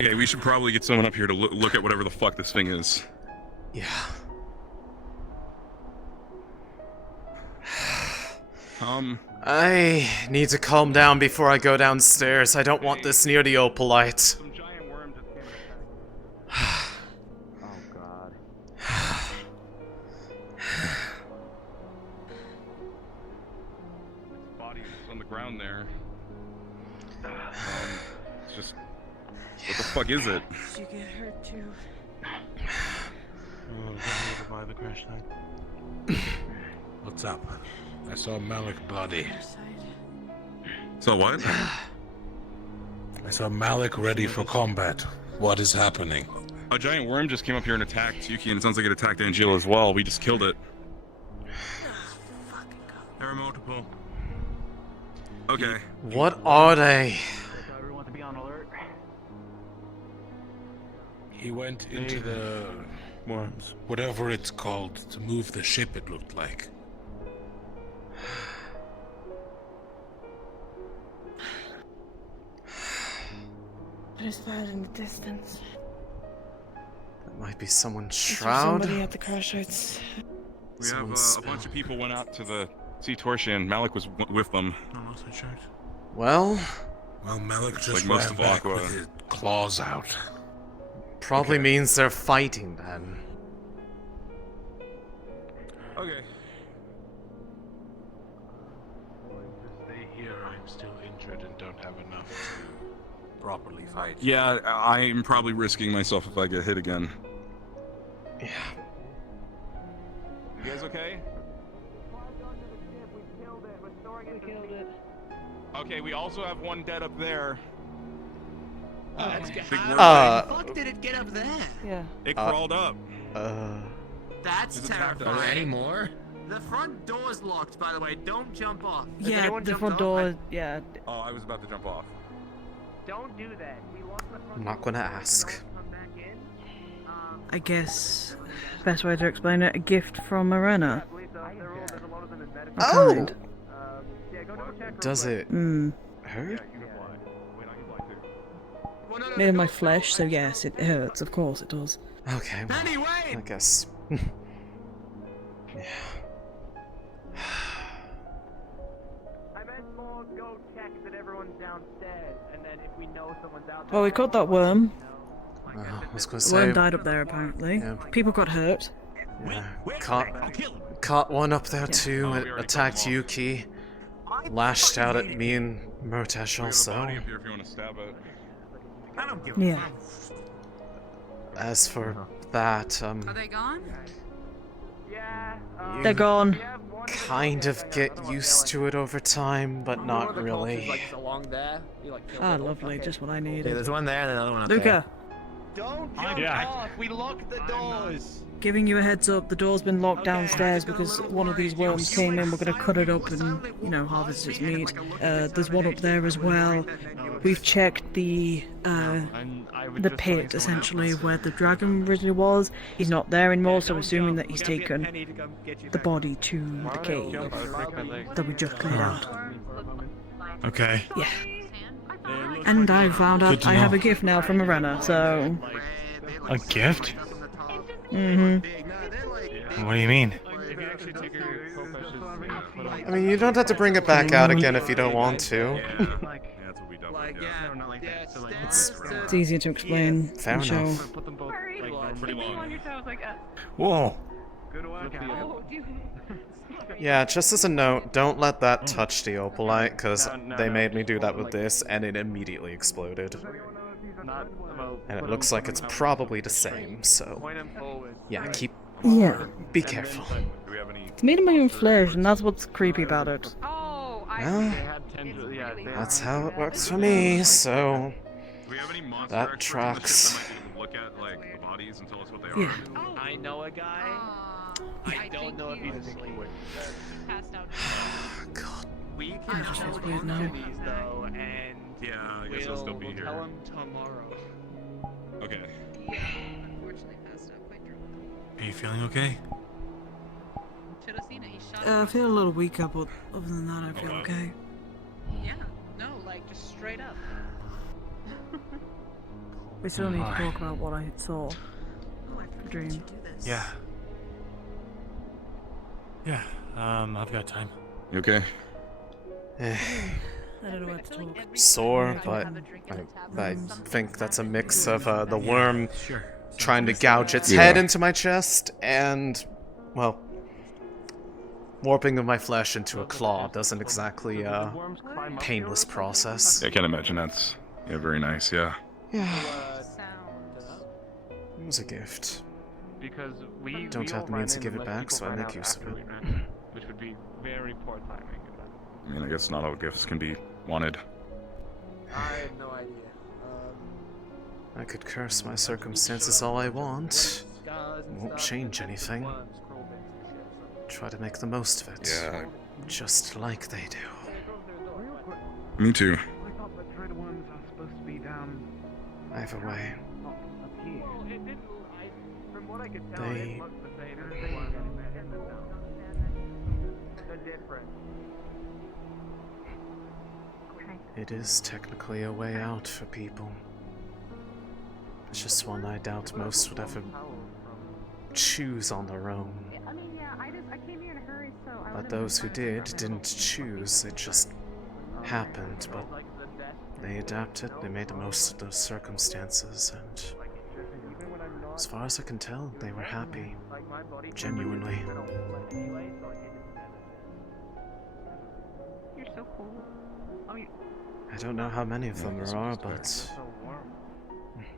Okay, we should probably get someone up here to look at whatever the fuck this thing is. Yeah. I need to calm down before I go downstairs. I don't want this near the opalite. Some giant worm just came and attacked me. Oh god. around there. It's just, what the fuck is it? Did you get hurt too? Oh, got over by the crash site. What's up? I saw Malik body. So what? I saw Malik ready for combat. What is happening? A giant worm just came up here and attacked Yuki, and it sounds like it attacked Angela as well. We just killed it. There are multiple. Okay. What are they? Everyone to be on alert. He went into the worms, whatever it's called, to move the ship, it looked like. What is that in the distance? That might be someone's Is there shroud. somebody at the crash sites? We have a bunch of people went out to the Sea Torsion. Malik was with them. Well, Malik just like most ran of back Aqua. with his claws out. probably means they're fighting then. Okay. Stay here. I'm still injured and don't have enough to properly fight. Yeah, I'm probably risking myself if I get hit again. Yeah. You guys okay? We killed it. Okay, we also have one dead up there. That's good. Big How worm the thing. fuck did it get up there? Yeah. It crawled up. That's It's attacked us. terrifying. Any more? The front door's locked, by the way. Don't jump off. Has Yeah, anyone the jumped front off? door, yeah. Oh, I was about to jump off. Don't do that. We locked the front I'm not gonna ask. come back in. I guess best way to explain it, a gift from Arena. Oh! Yeah, go double check. Does it Hmm. hurt? Made of my flesh, so yes, it hurts. Of course it does. Okay, well, I guess. Yeah. I meant more go check that everyone's downstairs, and then if we know someone's out there. Well, we caught that worm. I was gonna The say. worm died up there, apparently. Yeah. People got hurt. Yeah. Caught one up there too. It attacked Yuki. Lashed out at me and Murtash also. If you want to stab it. I don't give Yeah. As for that, Are they gone? you They're gone. kind of get used to it over time, but not really. along there. Ah, lovely. Just what I Yeah, Oh, needed. there's one there and another one up Luca, there. Don't jump off. We locked the doors. giving you a heads up, the door's been locked downstairs because one of these worms came in. We're going to cut it up and, you know, harvest its meat. There's one up there as well. We've checked the pit, essentially, where the dragon originally was. He's not there anymore, so assuming that he's taken the body to the cave that we just cleared out. Okay. Yeah. And I found out I have a gift now from Arena, so... A gift? Mm-hmm. What do you mean? I mean, you don't have to bring it back out again if you don't want to. It's easier to explain. Fair and show. enough. Whoa. Yeah, just as a note, don't let that touch the opalite, because they made me do that with this, and it immediately exploded. And it looks like it's probably the same, so... Yeah, Yeah. be careful. It's made of my own flesh, and that's what's creepy about it. Well, that's how it works for me, so... That tracks. Look at like the bodies and tell us what they Yeah. are. I know a guy. I don't know if he's asleep. God. We can That's just tell weird him now. these though, and Yeah, I guess he'll still be we'll here. tell him tomorrow. Okay. Unfortunately passed out quite drunk. Are you feeling okay? Should have seen it. He shot I feel a little weaker, but other than that, I feel okay. Yeah. No, like just straight up. We still need to talk about what I saw. Dream. Yeah. Yeah, I've got time. You okay? I don't know what to talk. Sore, but I think that's a mix of the worm trying to gouge its head into my chest and, well, Warping of my flesh into a claw doesn't exactly painless process. Yeah, I can't imagine that's very nice. Yeah. Yeah. It was a gift. Because Don't have the means to give it back, so I make use of it. Which would be very poor timing. I mean, I guess not all gifts can be wanted. I have no idea. I could curse my circumstances all I want. It won't change anything. Try to make the most of it. Yeah. Just like they do. Me too. I thought the dread ones are supposed to be down. Either way. Not up here. From what I could tell, They- it looks the same as They're different. It is technically a way out for people. It's just one I doubt most would ever choose on their own. I mean, yeah, I came here in a hurry, so I But those who did didn't choose, it just happened. But they adapted, they made the most of those circumstances, and as far as I can tell, they were happy. Genuinely. You're so cool. Oh, you. I don't know how many of them there are, but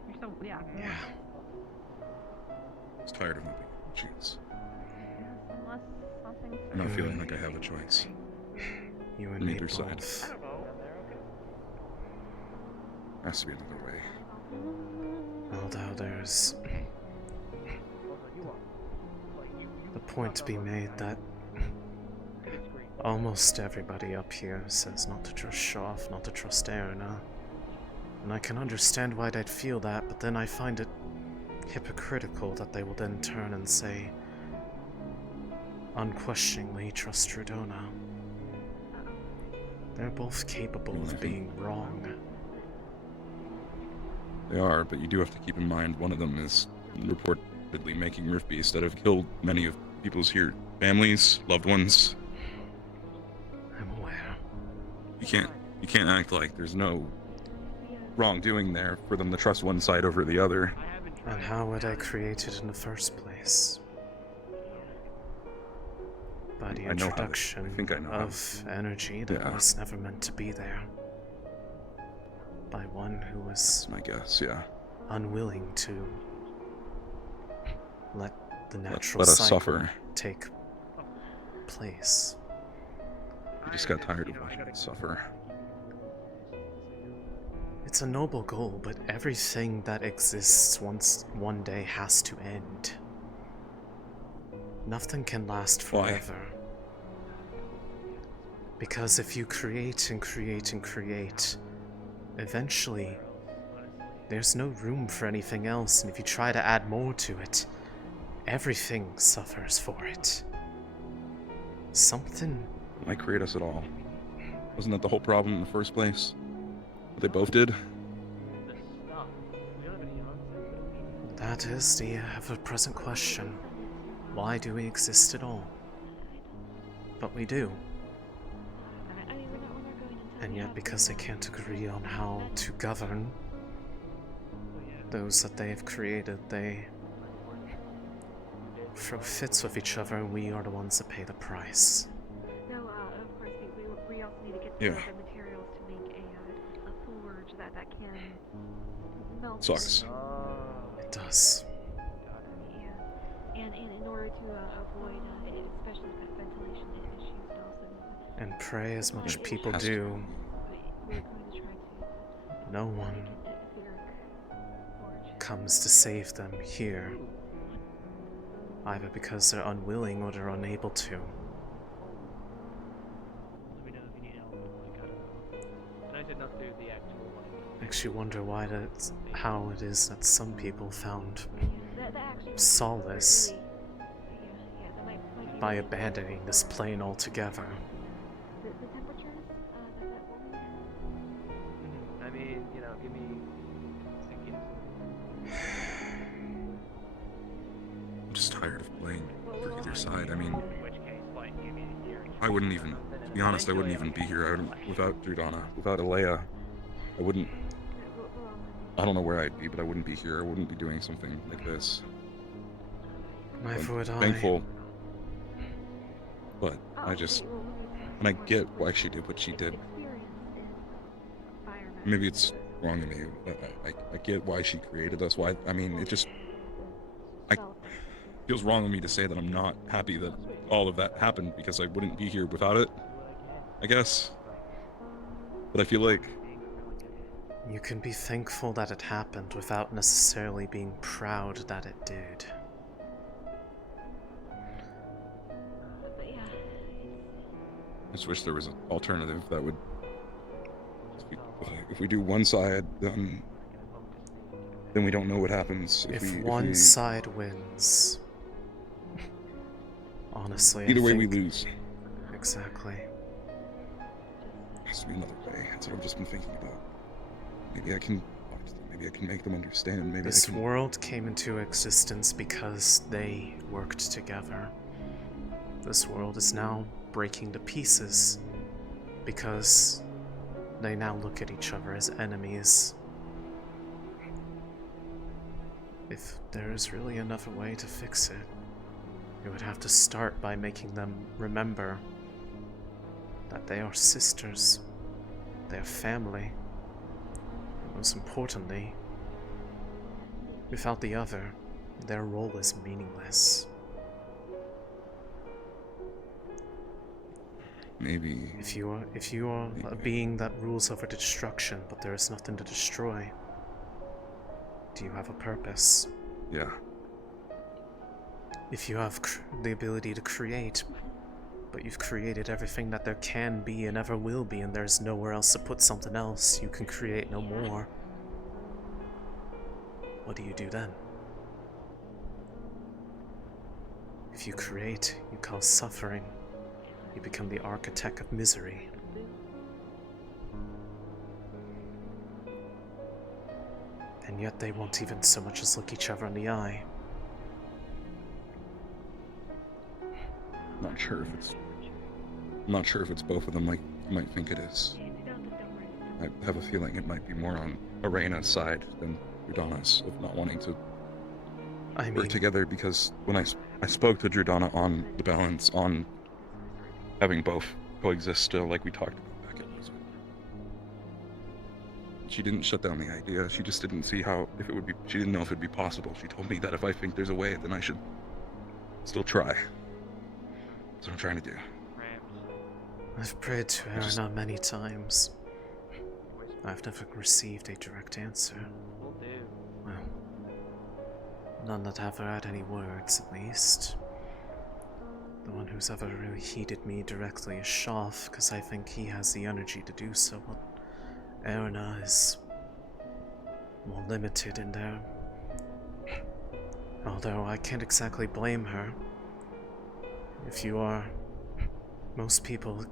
You're so yeah. yeah. I was tired of not being able to choose. Unless something. I'm not feeling like I have a choice. You On and me either side. both. Has to be another way. Although there's the point to be made that almost everybody up here says not to trust Shoff, not to trust Erna. And I can understand why they'd feel that, but then I find it hypocritical that they will then turn and say, unquestioningly trust Trudona. They're both capable of being wrong. They are, but you do have to keep in mind one of them is reportedly making Riftbeast that have killed many of people's here families, loved ones. I'm aware. You can't act like there's no wrongdoing there for them to trust one side over the other. And how were they created in the first place? By the I know how they- introduction I think I know how. of energy that Yeah. was never meant to be there. By one who was, I guess, yeah. unwilling to let the natural let us cycle suffer. take place. I just got tired of watching it suffer. It's a noble goal, but everything that exists one day has to end. Nothing can last forever. Because if you create and create and create, eventually there's no room for anything else, and if you try to add more to it, everything suffers for it. Something... Why create us at all? Wasn't that the whole problem in the first place? What they both did? That is the ever-present question. Why do we exist at all? But we do. And yet, because they can't agree on how to govern those that they have created, they throw fits with each other, and we are the ones that pay the price. No, of course, we also need to get Yeah. the materials to make a forge that can melt. Sucks. It does. Yeah. And in order to avoid, especially ventilation issues, and also. And pray as much people Has to. do, We're going to try to. no one comes to save them here. Either because they're unwilling or they're unable to. Makes you wonder why that's how it is that some people found solace by abandoning this plane altogether. The temperatures that warming. I mean, give me. I'm just tired of playing for either side. I mean, I wouldn't even, to be honest, I wouldn't even be here without Drudana, without Alea. I wouldn't, I don't know where I'd be, but I wouldn't be here. I wouldn't be doing something like this. Neither would I. Thankful. But And I get why she did what she did. Maybe it's wrong of me. I get why she created us. Why? I mean, it feels wrong of me to say that I'm not happy that all of that happened, because I wouldn't be here without it, I guess. But I feel like you can be thankful that it happened without necessarily being proud that it did. I just wish there was an alternative that would... If we do one side, then we don't know what happens. If one side wins... Honestly, either way we lose. Exactly. There has to be another way. That's what I've just been thinking about. Maybe I can make them understand. Maybe this world came into existence because they worked together. This world is now breaking to pieces because they now look at each other as enemies. If there is really another way to fix it, it would have to start by making them remember that they are sisters, they are family, and most importantly, without the other, their role is meaningless. Maybe... If you are a being that rules over destruction, but there is nothing to destroy, do you have a purpose? Yeah. If you have the ability to create, but you've created everything that there can be and ever will be, and there's nowhere else to put something else, you can create no more. What do you do then? If you create, you cause suffering. You become the architect of misery. And yet they won't even so much as look each other in the eye. I'm not sure if it's both of them like you might think it is. I have a feeling it might be more on Arena's side than Drudana's of not wanting to work together, because when I spoke to Drudana on the balance, on having both coexist still, like we talked about back at Rosewood, she didn't shut down the idea. She just didn't see she didn't know if it'd be possible. She told me that if I think there's a way, then I should still try. That's what I'm trying to do. I've prayed to Erna many times. I've never received a direct answer. Well, none that have had any words, at least. The one who's ever really heeded me directly is Shoff, because I think he has the energy to do so, but Erna is more limited in there. Although I can't exactly blame her. If you are... Most people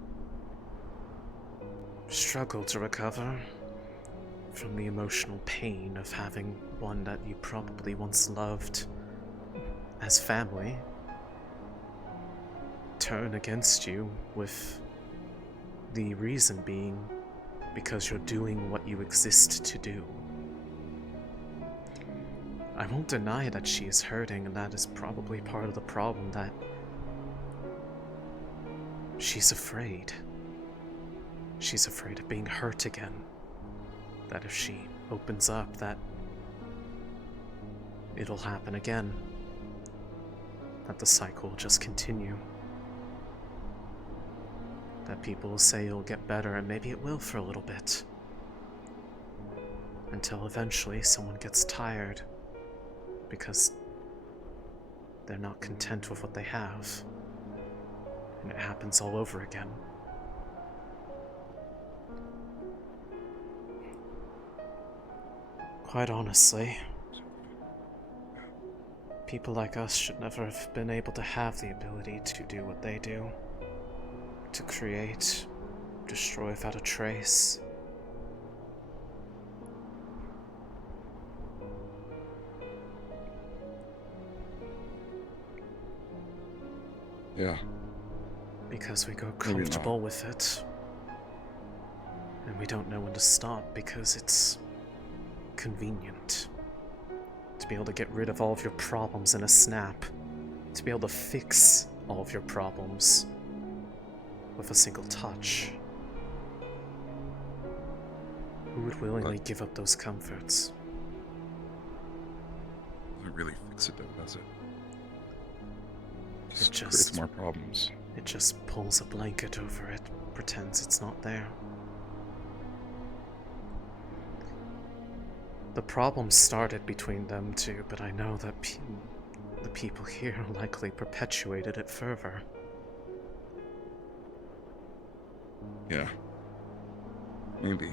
struggle to recover from the emotional pain of having one that you probably once loved as family turn against you, with the reason being because you're doing what you exist to do. I won't deny that she is hurting, and that is probably part of the problem, that she's afraid. She's afraid of being hurt again. That if she opens up, that it'll happen again. That the cycle will just continue. That people will say it'll get better, and maybe it will for a little bit. Until eventually someone gets tired because they're not content with what they have. And it happens all over again. Quite honestly, people like us should never have been able to have the ability to do what they do. To create, destroy without a trace. Yeah. Because we grow comfortable with it. And we don't know when to stop because it's convenient. To be able to get rid of all of your problems in a snap. To be able to fix all of your problems with a single touch. Who would willingly give up those comforts? Doesn't really fix it though, does it? It just creates more problems. It just pulls a blanket over it, pretends it's not there. The problem started between them two, but I know that the people here likely perpetuated it further. Yeah. Maybe.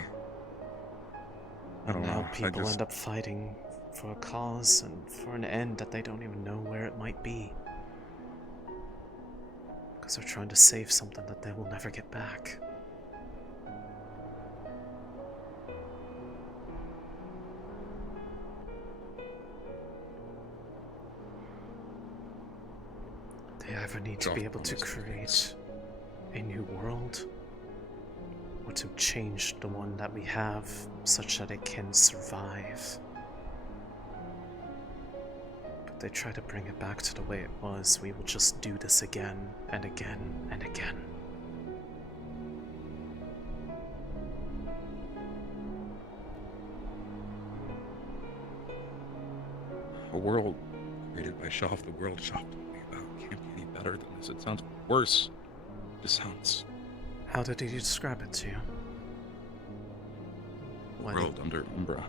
I don't Now know. people end up fighting for a cause and for an end that they don't even know where it might be. Because they're trying to save something that they will never get back. They either need to be able to create a new world, or to change the one that we have such that it can survive. But they try to bring it back to the way it was. We will just do this again and again and again. A world created by Shoff, the world Shoff told me about, can't be any better than this. It sounds worse. It just sounds... How did he describe it to you? World under Umbra.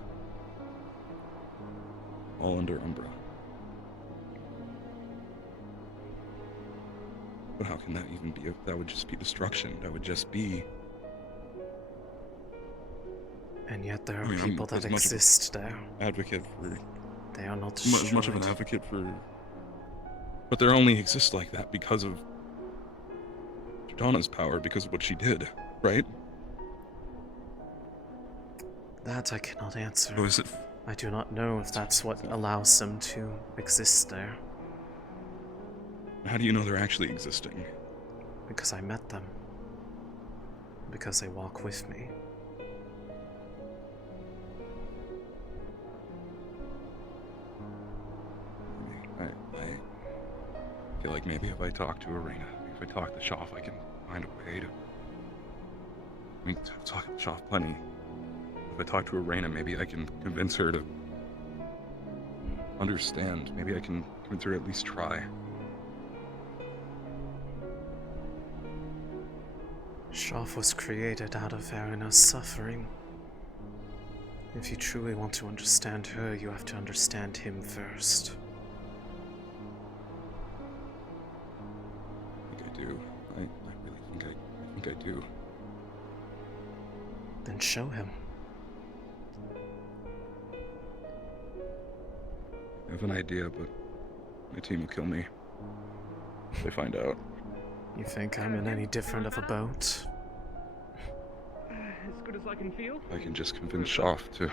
All under Umbra. But how can that even be? That would just be destruction. That would just be... And yet there are people that exist there. Advocate for... They are not as much of an advocate for... But they only exist like that because of Donna's power, because of what she did, right? That I cannot answer. Or is it... I do not know if that's what allows them to exist there. How do you know they're actually existing? Because I met them. Because they walk with me. I feel like maybe if I talk to Arena, if I talk to Shoff, I can find a way to... I mean, I've talked to Shoff plenty. If I talk to Arena, maybe I can convince her to understand. Maybe I can convince her to at least try. Shoff was created out of Verina's suffering. If you truly want to understand her, you have to understand him first. I think I do. I really think I do. Then show him. I have an idea, but my team will kill me if they find out. You think I'm in any different of a boat? As good as I can feel. I can just convince Shoff to...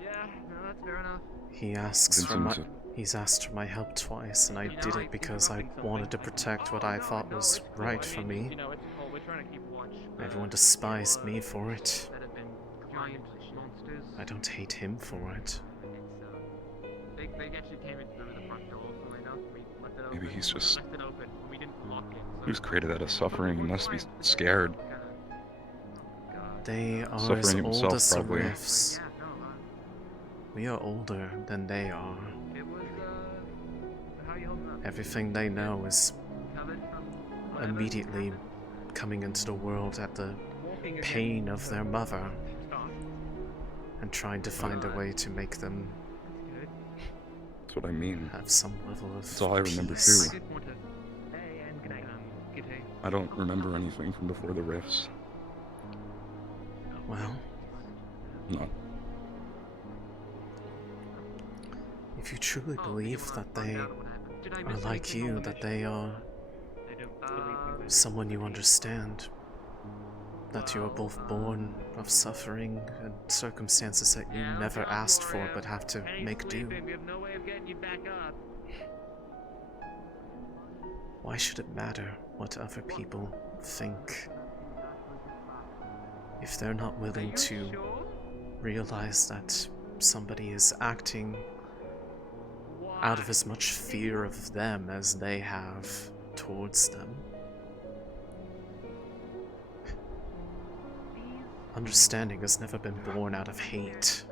Yeah, no, that's fair enough. He's asked for my help twice, and I did it because I wanted to protect what I thought was right for me. Everyone despised me for it. I don't hate him for it. Maybe he's just... He was created out of suffering and must be scared. They are Suffering as himself, old as the probably. rifts. We are older than they are. Everything they know is immediately coming into the world at the pain of their mother and trying to find a way to make them That's what I mean. have some level of That's all I remember peace. too. I don't remember anything from before the rifts. Well, Not. if you truly believe that they are like you, that they are someone you understand, that you are both born of suffering and circumstances that you never asked for but have to make do, why should it matter what other people think? If they're not willing to realize that somebody is acting out of as much fear of them as they have towards them, Understanding has never been born out of hate.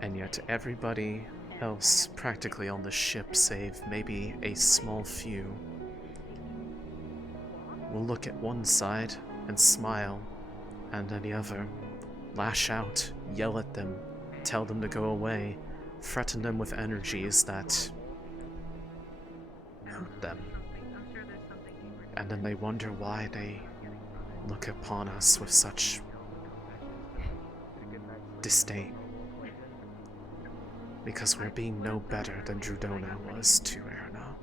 And yet everybody else practically on the ship, save maybe a small few, will look at one side and smile, and any other lash out, yell at them, tell them to go away, threaten them with energies that hurt them. And then they wonder why they look upon us with such disdain. Because we're being no better than Drudona was to Erna.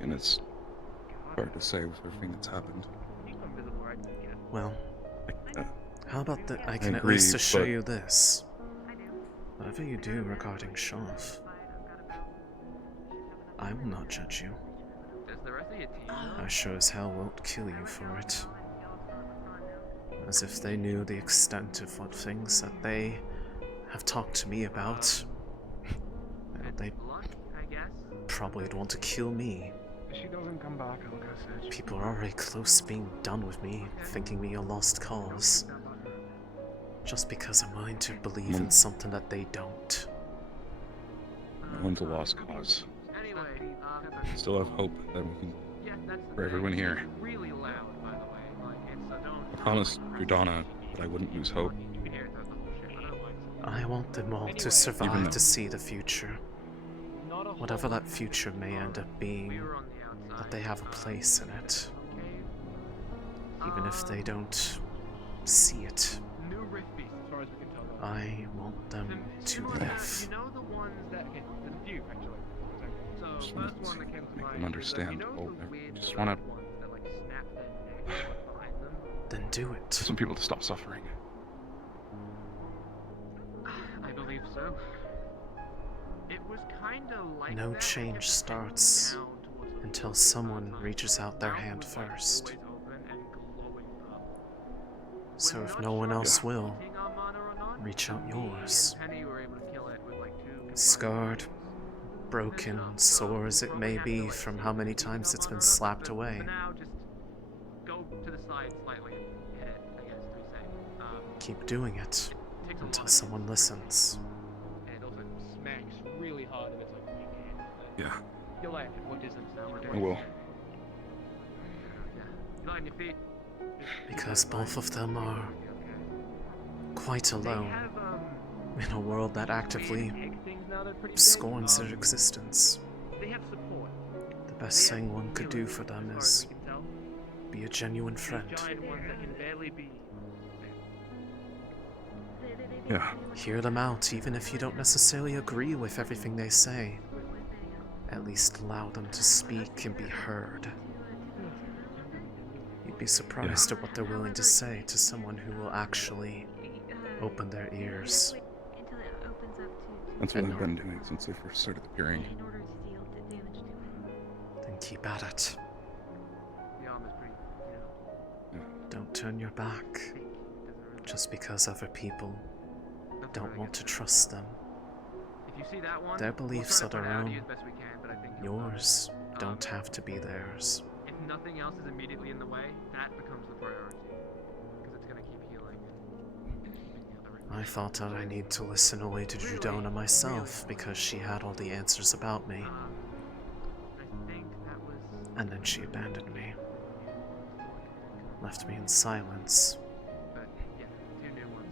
And it's hard to say with everything that's happened. Well, how about that? I can at agree, least assure but- you this. Whatever you do regarding Shoff, I will not judge you. I sure as hell won't kill you for it. As if they knew the extent of what things that they have talked to me about. They probably would want to kill me. If she doesn't come back, I'll go search. People are already close to being done with me, thinking me a lost cause. Just because I'm willing to believe in something that they don't. No one's a lost cause. Still have hope that we can, for everyone here. I promised Drudona that I wouldn't lose hope. I want them all to survive to see the future. Whatever that future may end up being, that they have a place in it. Even if they don't see it. I want them to live. You know the ones that, okay, there's a few actually. So Just first want one that came to to make mind them understand. I just want Then do it. some people to stop suffering. I believe so. It was kind of like No that, change except starts down towards until someone reaches out their hand first. always open and glowing purple. So We're if not no one sure else if will, it's Armada or not. reach out Me yours. and Penny were able to kill it with like 2 Scarred, broken, sore as it may be from how many times it's been slapped away. For now, just go to the side slightly and hit it, I guess, to be safe. Keep doing it until someone listens. And it also smacks really hard if it's like weak hand. Yeah. You'll laugh at what distance now we're doing. I will. Yeah. You lie on your feet. Because both of them are quite alone in a world that actively scorns their existence. They have support. The best thing one could do for them is be a genuine friend. Giant ones that can barely be. Yeah. Hear them out, even if you don't necessarily agree with everything they say. At least allow them to speak and be heard. You'd be surprised at what they're willing to say to someone who will actually open their ears. That's what I've been doing since they first started appearing. Then keep at it. The armor's pretty, you know. Don't turn your back just because other people don't want to trust them. If you see that one, Their we'll beliefs try are to their find out own. as best we can, but I think you'll find Yours it. don't have to be theirs. If nothing else is immediately in the way, that becomes the priority. Because it's gonna keep healing and keeping the other I thought that I need to listen only to Drudona myself because she had all the answers about me. I think that was... And then she abandoned me. Left me in silence. But yeah, 2 new ones.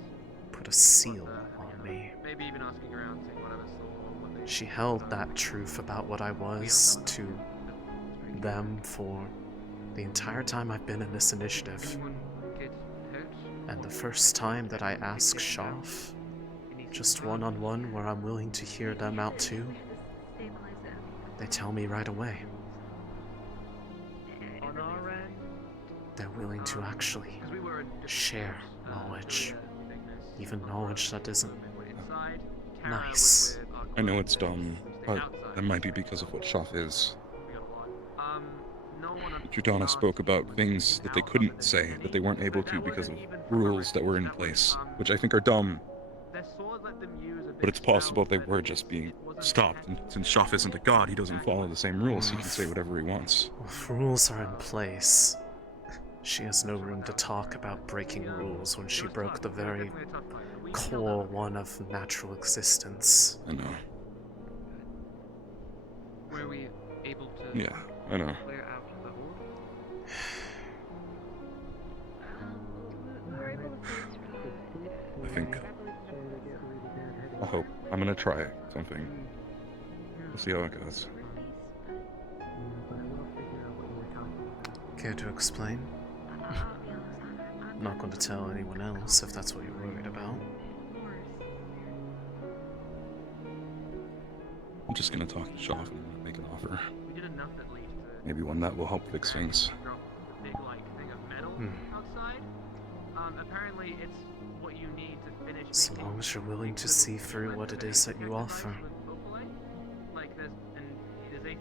Put a seal on me. Maybe even asking around, seeing what others thought, what they... She held that truth about what I was to them for the entire time I've been in this initiative. And the first time that I ask Shoff, just one-on-one where I'm willing to hear them out too, they tell me right away. On our end, They're willing to actually share knowledge. Even knowledge that isn't nice. I know it's dumb, but that might be because of what Shoff is. Drudona spoke about things that they couldn't say, that they weren't able to because of rules that were in place, which I think are dumb. But it's possible they were just being stopped. And since Shoff isn't a god, he doesn't follow the same rules. He can say whatever he wants. Well, if rules are in place, she has no room to talk about breaking rules when she broke the very core one of natural existence. I know. Were we able to Yeah, I know. clear out the horde? I think. I hope. I'm gonna try something. We'll see how it goes. Care to explain? I'm not going to tell anyone else if that's what you're worried about. I'm just gonna talk to Shoff and make an offer. We did enough at least to Maybe one that will help fix things. drop the big thing of metal outside. Apparently it's what you need to finish. So long as you're willing to see through what it is that you offer. Like there's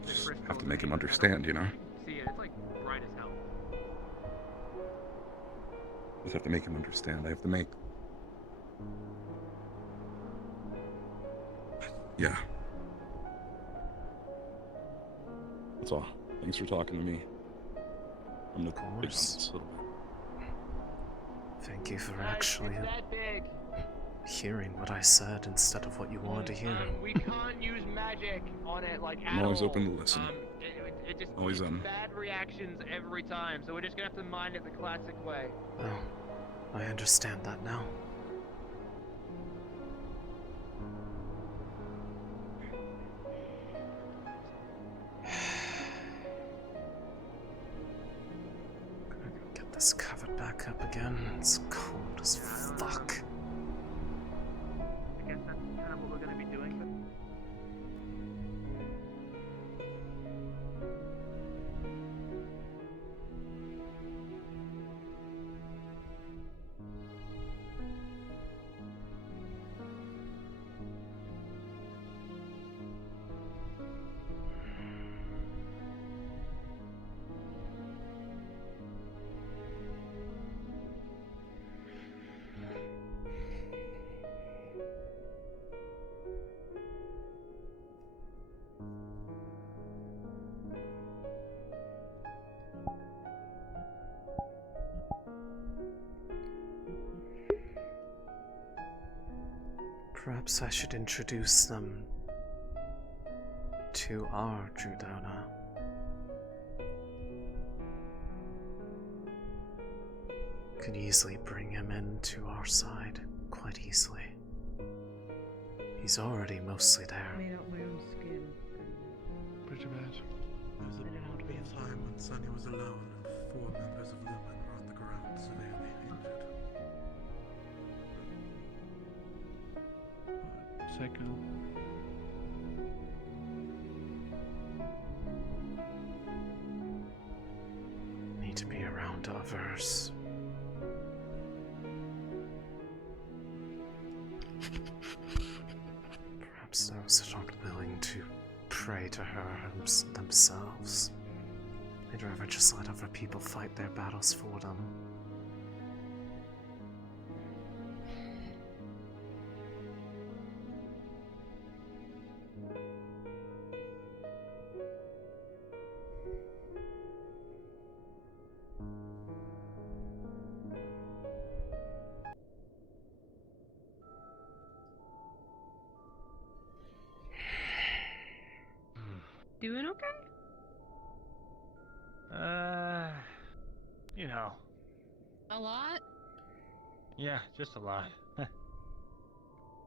Just have to make him understand, you know? See it, it's like bright as hell. Just have to make him understand. I have to make... Yeah. That's all. Thanks for talking to me. I'm gonna take on this a little bit. Thank you for actually hearing what I said instead of what you wanted to hear. We can't use magic on it like at I'm always all. open to listen. It just Always gets bad reactions every time, so we're just gonna have to mind it the classic way. Oh, I understand that now. Gonna get this covered back up again. It's cold as fuck. I guess that's kind of what we're gonna be doing. Perhaps I should introduce them to our Drudona. Could easily bring him into our side, quite easily. He's already mostly there. Made out my own skin. Pretty bad. There was about to be a time when Sunny was alone and 4 members of Lumen were on the ground severely injured. Psycho. Need to be around others. Perhaps those that aren't willing to pray to her themselves. They'd rather just let other people fight their battles for them. Doing okay? You know. A lot? Yeah, just a lot.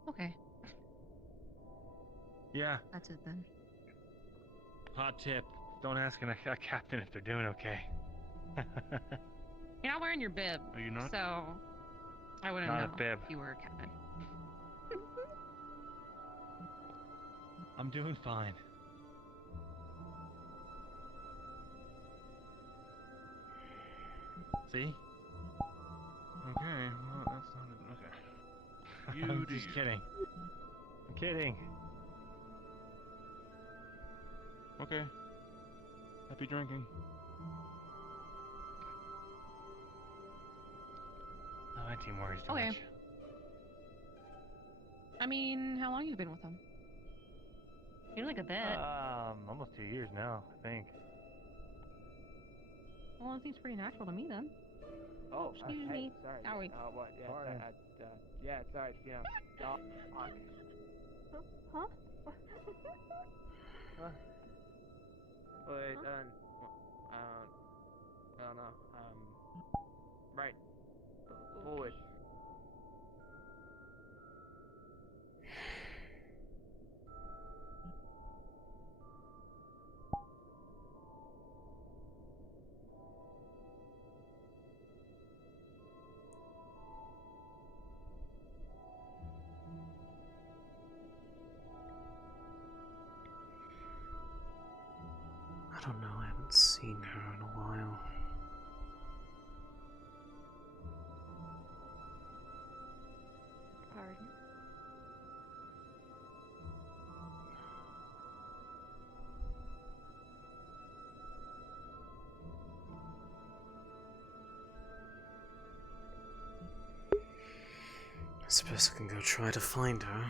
Okay, Yeah. that's it then. Hot tip. Don't ask a captain if they're doing okay. You're not wearing your bib. Are you not? So, I wouldn't Not a know bib. if you were a captain. I'm doing fine. See? Okay, well that's not okay. I'm just kidding. I'm kidding. Okay. Happy drinking. No, my team worries too Okay. much. I mean, how long you been with him? You're like a bit. Almost 2 years now, I think. Well, it seems pretty natural to me then. Oh, Excuse me. Sorry. Sorry. What? Yeah, Sorry. yeah, sorry. You know. Huh? Wait, I don't know. Right. Forward. I don't know, I haven't seen her in a while. Pardon? I suppose I can go try to find her.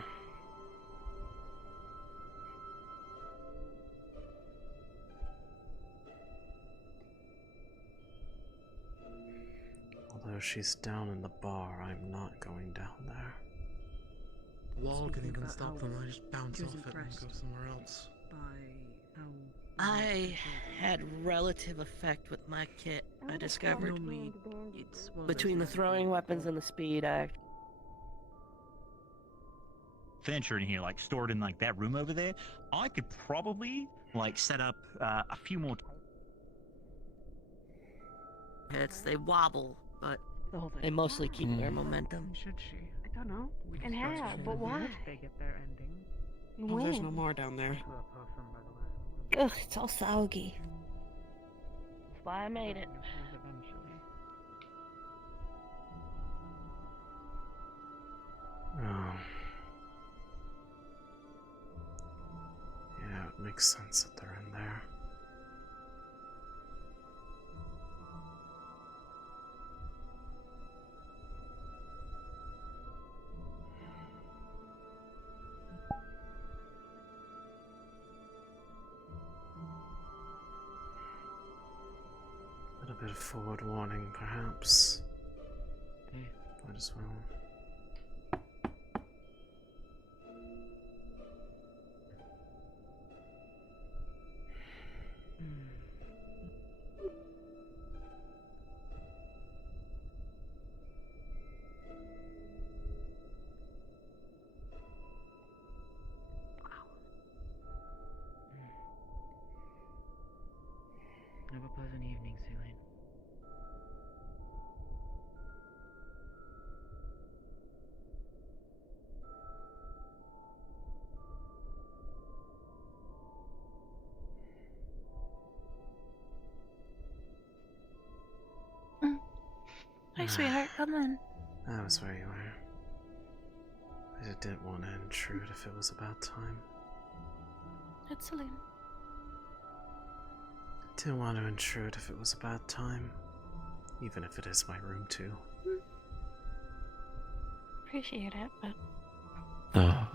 Although she's down in the bar, I'm not going down there. The wall can Speaking even about stop how them. I just bounce she was off it and go impressed somewhere else. By how I had relative effect with my kit. I discovered normally it's one of between the those throwing weapons and the speed. Furniture in here, like stored in like that room over there. I could probably like set up a few more. Hits, they wobble, but they mostly keep their momentum. Should she? I don't know. And how? But why? They get their ending. Oh, there's no When? more down there. Ugh, it's all soggy. That's why I made it. Oh. Yeah, it makes sense that they're in there. A bit of forward warning, perhaps. Might as well. Have a pleasant evening, Céline. Hi, sweetheart. Come in. I was where you were. I didn't want to intrude if it was about time. It's Céline. Didn't want to intrude if it was about time. Even if it is my room, too. Appreciate it, but Oh,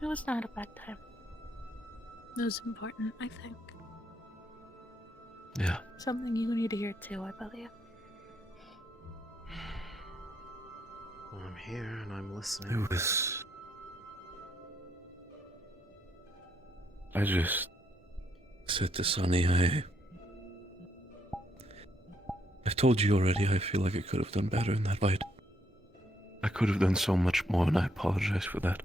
it was not a bad time. It was important, I think. yeah. Something you need to hear too, I believe. Well, I'm here and I'm listening. It was. I just said to Sonny, I've told you already, I feel like I could have done better in that fight. I could have done so much more, and I apologize for that.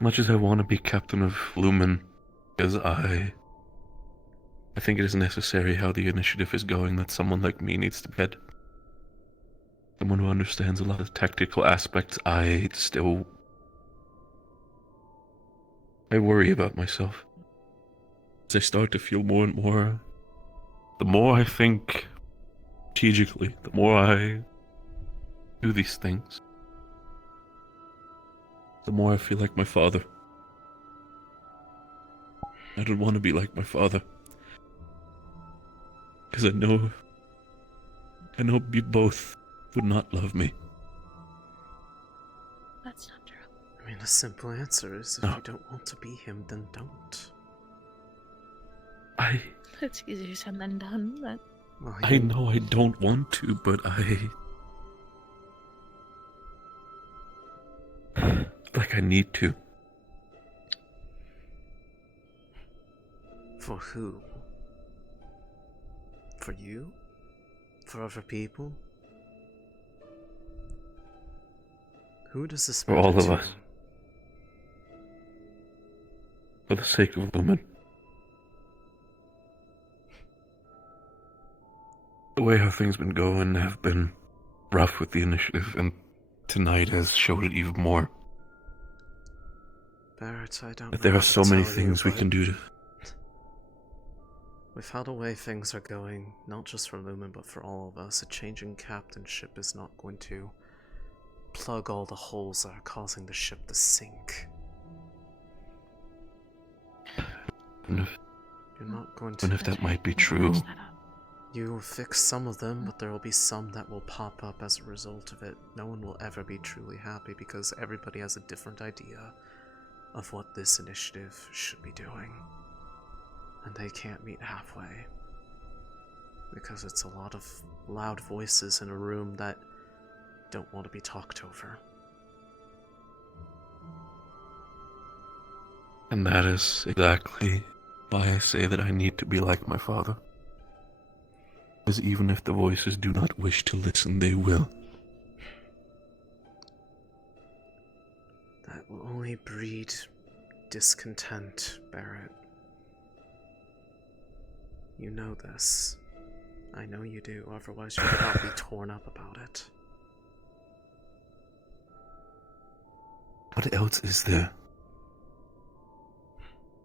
Much as I want to be captain of Lumen, because I think it is necessary how the initiative is going that someone like me needs to bed. Someone who understands a lot of tactical aspects, I worry about myself. As I start to feel more and more, the more I think strategically, the more I do these things, the more I feel like my father. I don't want to be like my father. Because I know and hope you both would not love me. That's not true. I mean, the simple answer is if you don't want to be him, then don't. That's easier said than done, but... Well, I know I don't want to, but like I need to. For who? For you? For other people? Who does this For matter all of to? us. For the sake of women. The way how things been going have been rough with the initiative, and tonight has showed it even more. Barrett, I don't That know there how are to so many tell you, things we but can do to... with how the way things are going, not just for Lumen but for all of us, a changing captainship is not going to plug all the holes that are causing the ship to sink. You're not going to... And if that might be true... You will fix some of them, but there will be some that will pop up as a result of it. No one will ever be truly happy because everybody has a different idea of what this initiative should be doing. And they can't meet halfway. Because it's a lot of loud voices in a room that don't want to be talked over. And that is exactly why I say that I need to be like my father. Because even if the voices do not wish to listen, they will. That will only breed discontent, Barrett. You know this. I know you do, otherwise you would not be torn up about it. What else is there?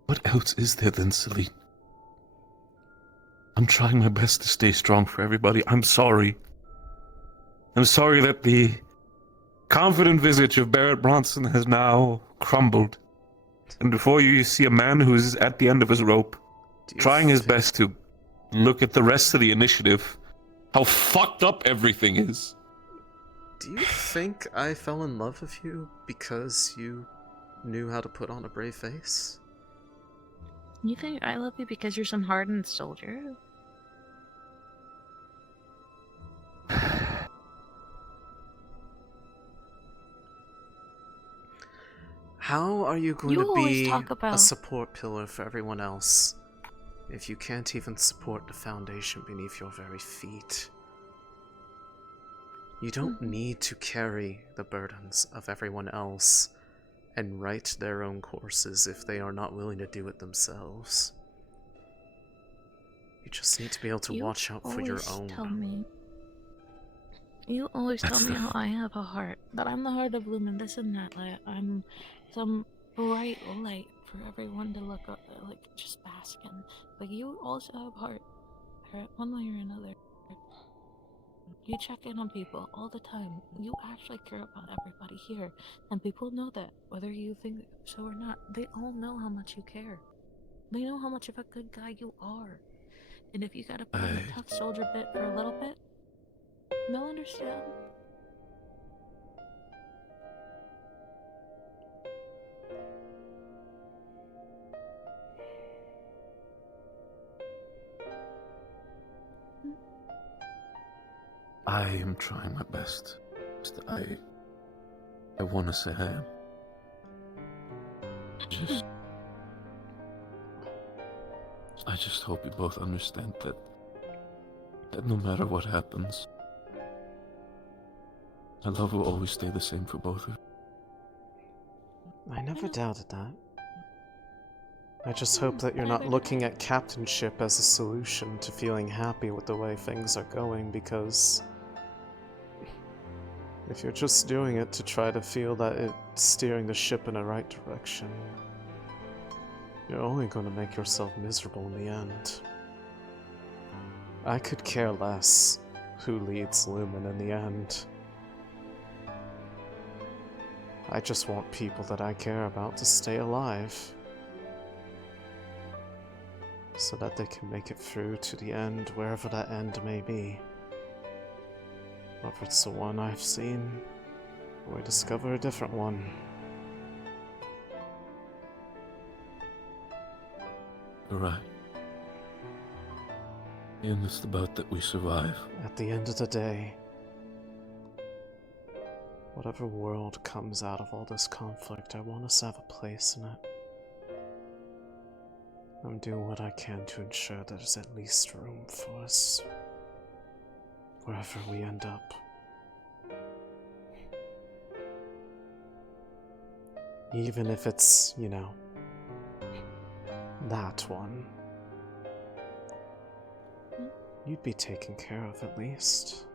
What else is there than Céline? I'm trying my best to stay strong for everybody. I'm sorry. I'm sorry that the confident visage of Barrett Bronson has now crumbled. And before you see a man who is at the end of his rope, trying his best to look at the rest of the initiative, how fucked up everything is. Do you think I fell in love with you because you knew how to put on a brave face? You think I love you because you're some hardened soldier? How are you going You to always be talk about- a support pillar for everyone else if you can't even support the foundation beneath your very feet? You don't need to carry the burdens of everyone else and write their own courses if they are not willing to do it themselves. You just need to be able to watch out for your own. You always tell me how I have a heart, that I'm the heart of Lumen, this and that, like I'm some bright light for everyone to look up, like just bask in. But you also have heart, one way or another. You check in on people all the time. You actually care about everybody here, and people know that, whether you think so or not. They all know how much you care. They know how much of a good guy you are. And if you gotta put on a tough soldier bit for a little bit, they'll understand. I am trying my best. I want to say I am. I just hope you both understand that no matter what happens, my love will always stay the same for both of you. I never doubted that. I just hope that you're not looking at captainship as a solution to feeling happy with the way things are going, because if you're just doing it to try to feel that it's steering the ship in the right direction, you're only going to make yourself miserable in the end. I could care less who leads Lumen in the end. I just want people that I care about to stay alive, so that they can make it through to the end, wherever that end may be. Or if it's the one I've seen, or I discover a different one. You're right. And it's about that we survive. At the end of the day, whatever world comes out of all this conflict, I want us to have a place in it. I'm doing what I can to ensure there's at least room for us, wherever we end up. Even if it's, you know, that one. You'd be taken care of at least.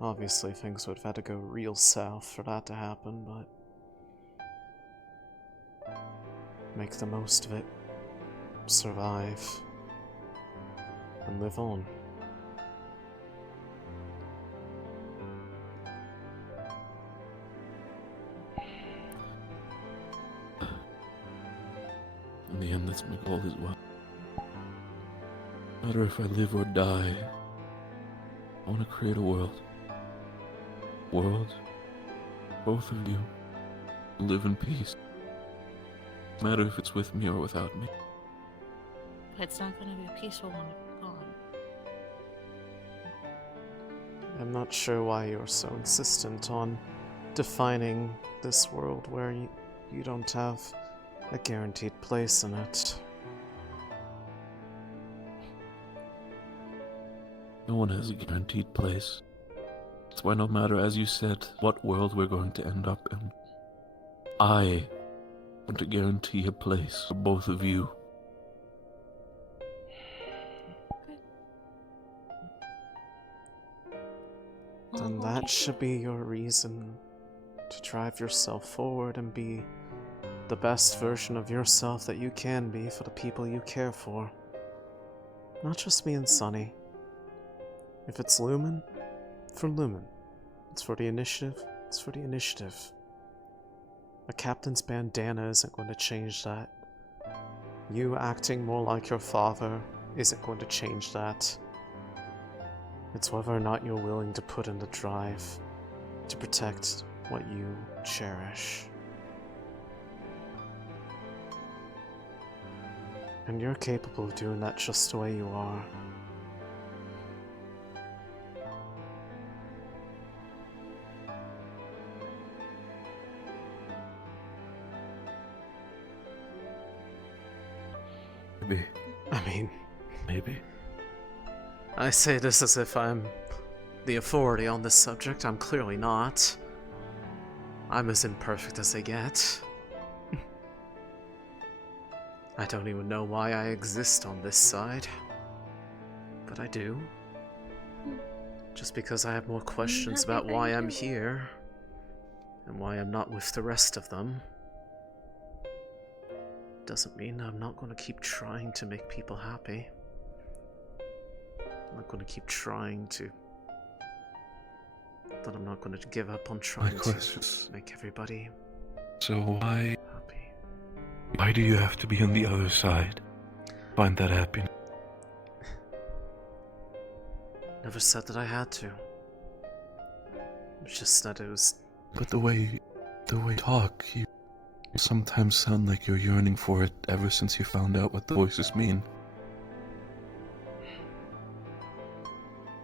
Obviously, things would have had to go real south for that to happen, but make the most of it, survive, and live on. In the end, that's my goal as well. No matter if I live or die, I want to create a world. World, both of you, live in peace. No matter if it's with me or without me. But it's not going to be a peaceful one if you're gone. I'm not sure why you're so insistent on defining this world where you don't have a guaranteed place in it. No one has a guaranteed place. That's why no matter, as you said, what world we're going to end up in, I want to guarantee a place for both of you. Then that should be your reason to drive yourself forward and be the best version of yourself that you can be for the people you care for. Not just me and Sunny. If it's Lumen, for Lumen. It's for the initiative, it's for the initiative. A captain's bandana isn't going to change that. You acting more like your father isn't going to change that. It's whether or not you're willing to put in the drive to protect what you cherish. And you're capable of doing that just the way you are. Maybe. Maybe. I say this as if I'm the authority on this subject. I'm clearly not. I'm as imperfect as they get. I don't even know why I exist on this side. But I do. Just because I have more questions about why I'm here, and why I'm not with the rest of them, doesn't mean I'm not going to keep trying to make people happy. I'm not going to keep trying to... That I'm not going to give up on trying to make everybody... So why do you have to be on the other side? Find that happiness. Never said that I had to. It's just that it was... But the way you talk, you sometimes sound like you're yearning for it ever since you found out what the voices mean.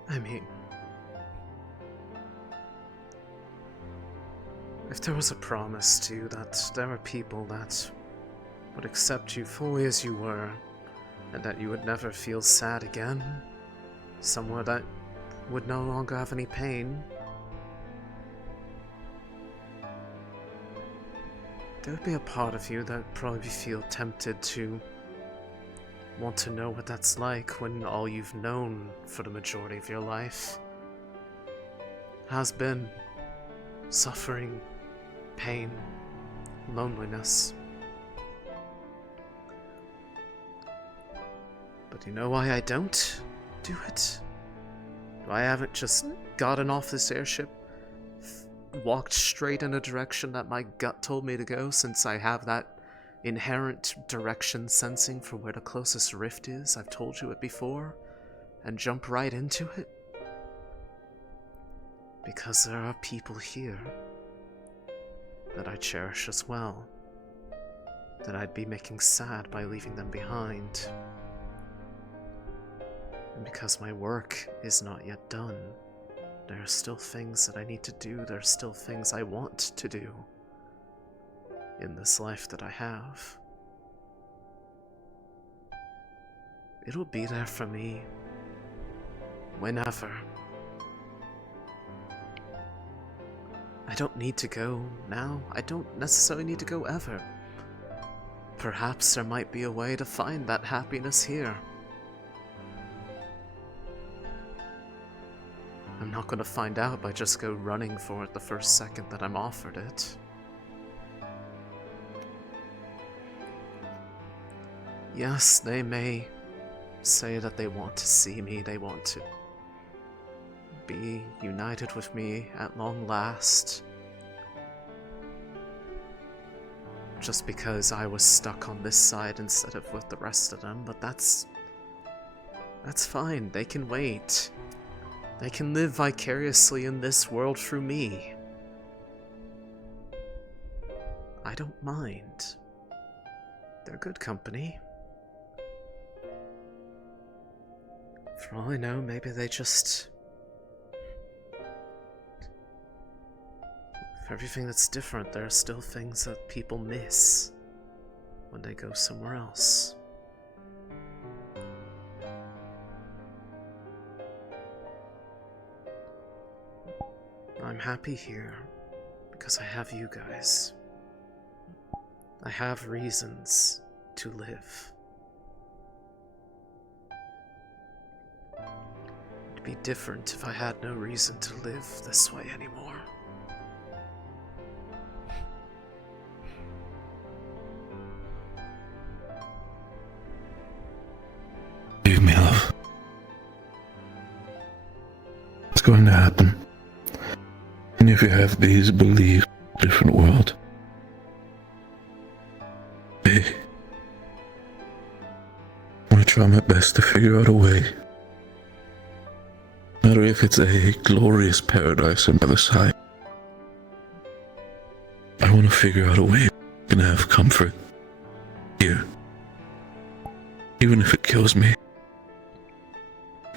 I mean... If there was a promise to you that there were people that would accept you fully as you were, and that you would never feel sad again, somewhere that would no longer have any pain, there would be a part of you that would probably feel tempted to want to know what that's like when all you've known for the majority of your life has been suffering, pain, loneliness. But you know why I don't do it? Why I haven't just gotten off this airship, walked straight in a direction that my gut told me to go, since I have that inherent direction sensing for where the closest rift is? I've told you it before. and jump right into it? Because there are people here that I cherish as well, that I'd be making sad by leaving them behind. And because my work is not yet done, there are still things that I need to do, there are still things I want to do in this life that I have. It'll be there for me, whenever. I don't need to go now. I don't necessarily need to go ever. Perhaps there might be a way to find that happiness here. I'm not going to find out by just go running for it the first second that I'm offered it. Yes, they may say that they want to see me, they want to be united with me at long last. Just because I was stuck on this side instead of with the rest of them, but that's fine, they can wait. They can live vicariously in this world through me. I don't mind. They're good company. For all I know, maybe they just... For everything that's different, there are still things that people miss when they go somewhere else. I'm happy here because I have you guys. I have reasons to live. It'd be different if I had no reason to live this way anymore. Believe me, love. It's going to happen. And if you have these beliefs in a different world, hey, I'm gonna try my best to figure out a way. No matter if it's a glorious paradise on the other side, I want to figure out a way I can have comfort here. Even if it kills me,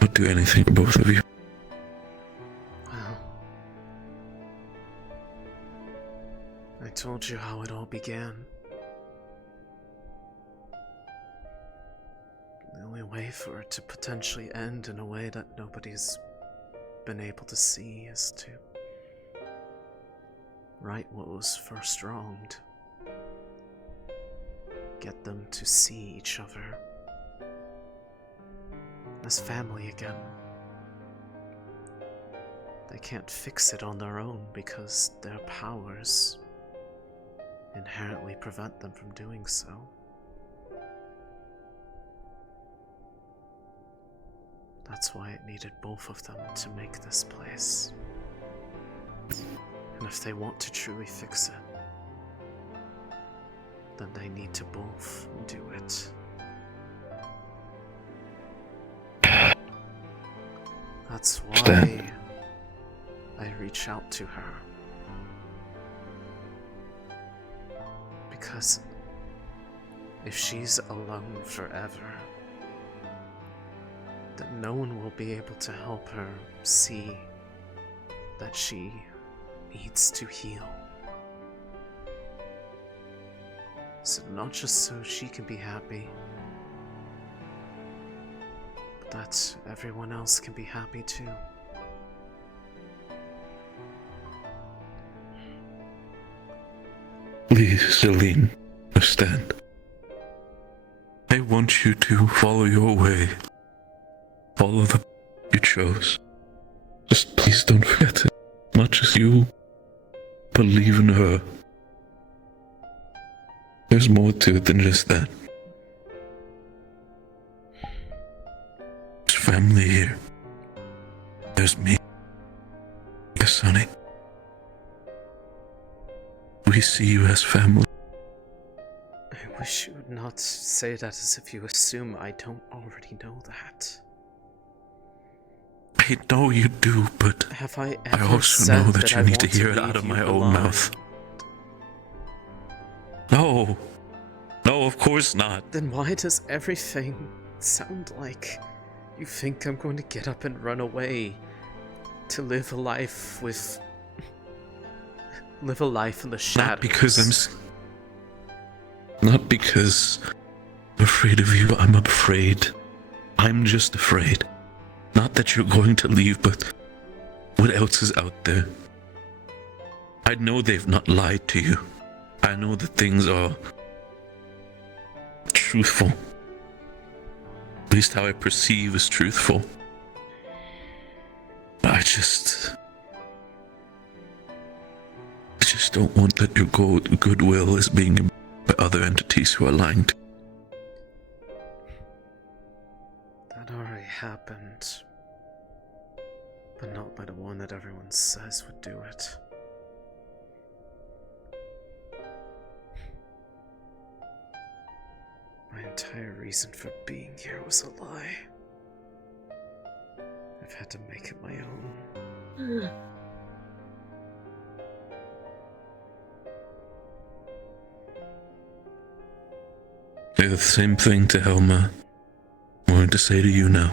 I'll do anything for both of you. I told you how it all began. The only way for it to potentially end in a way that nobody's been able to see is to right what was first wronged. Get them to see each other as family again. They can't fix it on their own because their powers inherently prevent them from doing so. That's why it needed both of them to make this place. And if they want to truly fix it, then they need to both do it. That's why I reach out to her. Because if she's alone forever, then no one will be able to help her see that she needs to heal. So not just so she can be happy, but that everyone else can be happy too. Please, Céline, understand. I want you to follow your way. Follow the path you chose. Just please don't forget it. As much as you believe in her, there's more to it than just that. There's family here. There's me. Yes, honey. We see you as family. I wish you would not say that as if you assume I don't already know that. I know you do, but have I I ever also said know that that you I need to want to hear it leave out of you my own blind? mouth. No. No, of course not. Then why does everything sound like you think I'm going to get up and run away to live a life with... live a life in the shadows? Not because Not because I'm afraid of you, I'm afraid. I'm just afraid. Not that you're going to leave, but what else is out there? I know they've not lied to you. I know that things are truthful. At least how I perceive is truthful. I just don't want that your goodwill is being by other entities who are lying to you. That already happened. But not by the one that everyone says would do it. My entire reason for being here was a lie. I've had to make it my own. Say the same thing to Helma. I'm going to say to you now.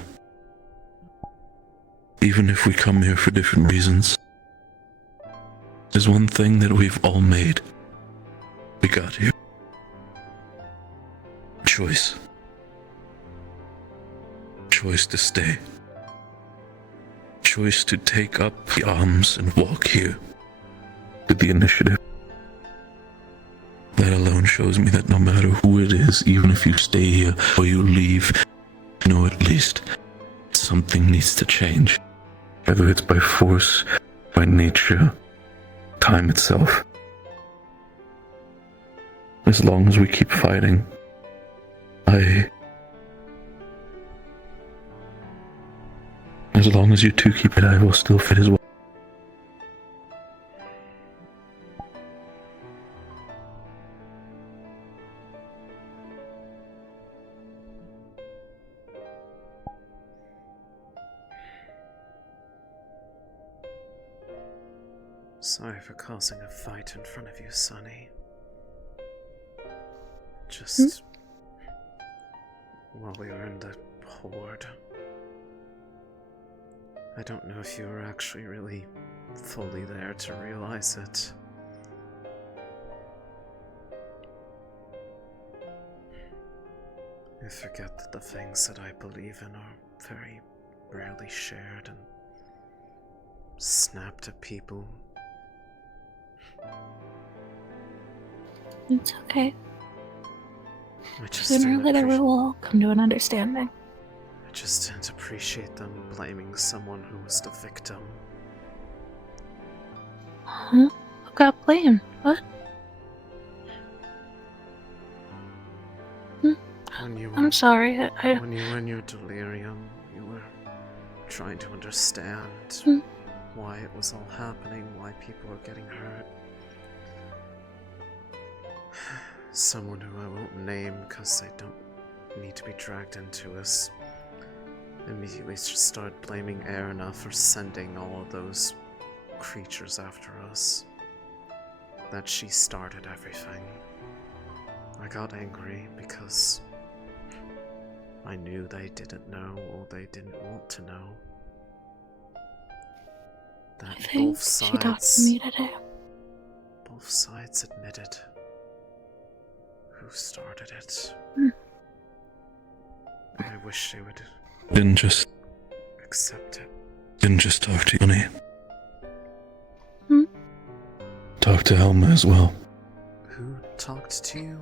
Even if we come here for different reasons, there's one thing that we've all made. We got here. Choice. Choice to stay. Choice to take up the arms and walk here with the initiative. That alone shows me that no matter who it is, even if you stay here or you leave, you know at least something needs to change. Whether it's by force, by nature, time itself. As long as we keep fighting, as long as you two keep it, I will still fit as well. Sorry for causing a fight in front of you, Sonny. Just... while we were in the Horde. I don't know if you were actually really fully there to realize it. I forget that the things that I believe in are very rarely shared and snapped at people. It's okay. Just Sooner or later we will all come to an understanding. I just didn't appreciate them blaming someone who was the victim. Huh? Who got blamed? What? I'm sorry, When you were in your delirium, you were trying to understand why it was all happening, why people were getting hurt. Someone who I won't name because they don't need to be dragged into this immediately just started blaming Erna for sending all of those creatures after us. That she started everything. I got angry because I knew they didn't know or they didn't want to know. That I think she talked to me today. Both sides admitted who started it. I wish they would Didn't just accept it. Didn't just talk to Yoni. Talk to Helma as well. Who talked to you?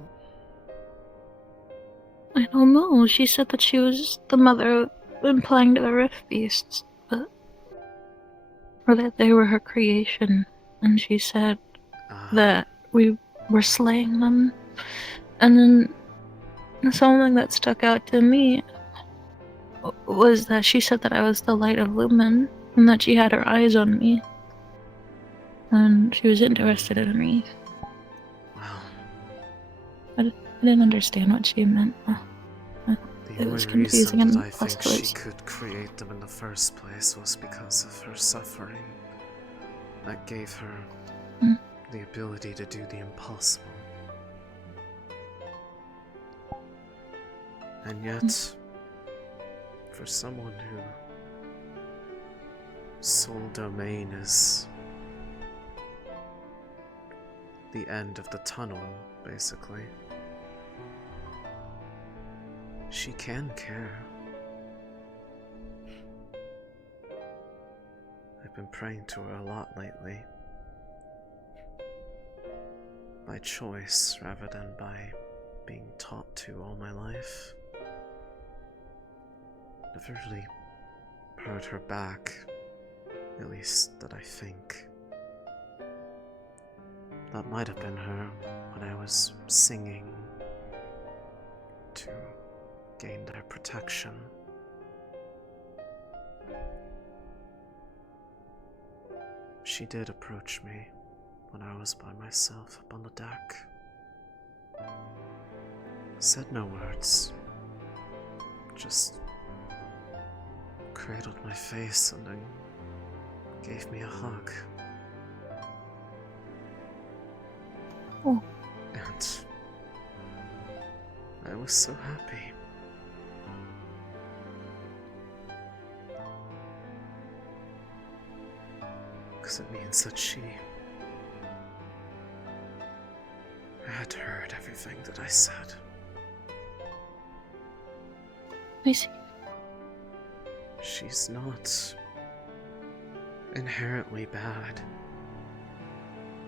I don't know. She said that she was the mother implying to the Rift Beasts, or that they were her creation, and she said that we were slaying them. And then something that stuck out to me was that she said that I was the light of Lumen, and that she had her eyes on me, and she was interested in me. Wow. I didn't understand what she meant. The The it only was reason confusing that and I plus think it she was could create them in the first place was because of her suffering. That gave her the ability to do the impossible. And yet, for someone who sole domain is the end of the tunnel, basically, she can care. I've been praying to her a lot lately. By choice rather than by being taught to all my life. Never really heard her back, at least that I think. That might have been her when I was singing to gain their protection. She did approach me when I was by myself up on the deck. Said no words, just cradled my face and then gave me a hug. Oh. And I was so happy. Because it means that she had heard everything that I said. I see. She's not inherently bad.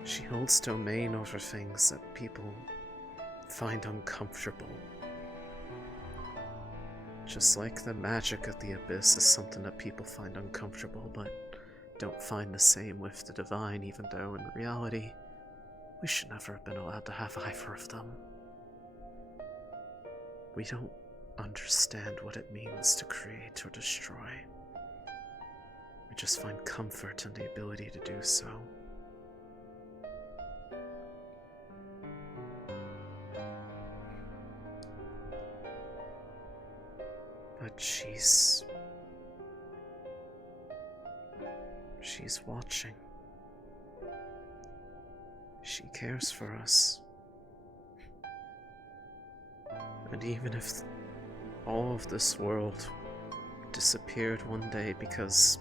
She holds domain over things that people find uncomfortable. Just like the magic of the abyss is something that people find uncomfortable, but don't find the same with the divine, even though in reality, we should never have been allowed to have either of them. We don't understand what it means to create or destroy. We just find comfort in the ability to do so. But she's watching. She cares for us. And even if all of this world disappeared one day because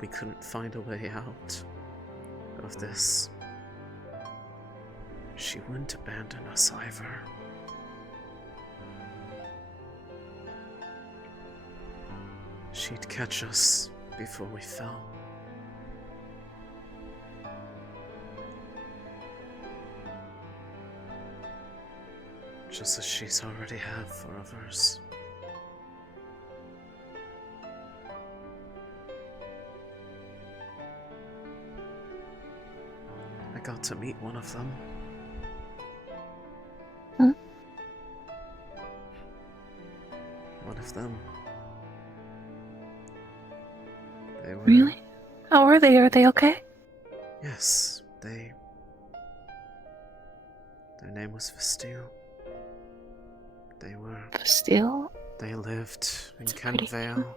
we couldn't find a way out of this, she wouldn't abandon us either. She'd catch us before we fell. Just as she's already had for others. I got to meet one of them. Huh? One of them. They were... Really? How are they? Are they okay? Yes, their name was Vestille. They were... Vestille? They lived in Kent Vale.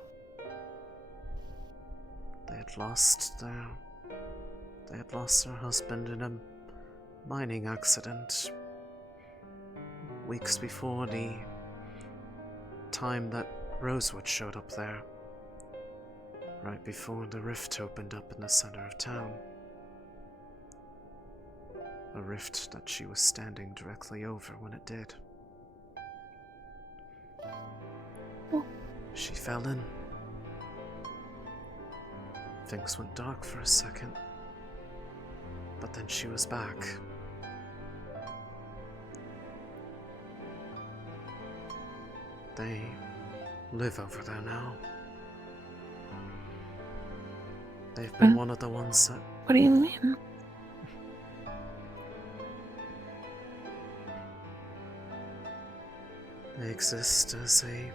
They had lost their husband in a mining accident weeks before the time that Rosewood showed up there. Right before the rift opened up in the center of town. A rift that she was standing directly over when it did. She fell in. Things went dark for a second, but then she was back. They live over there now. They've been one of the ones that... What do you mean? They exist as a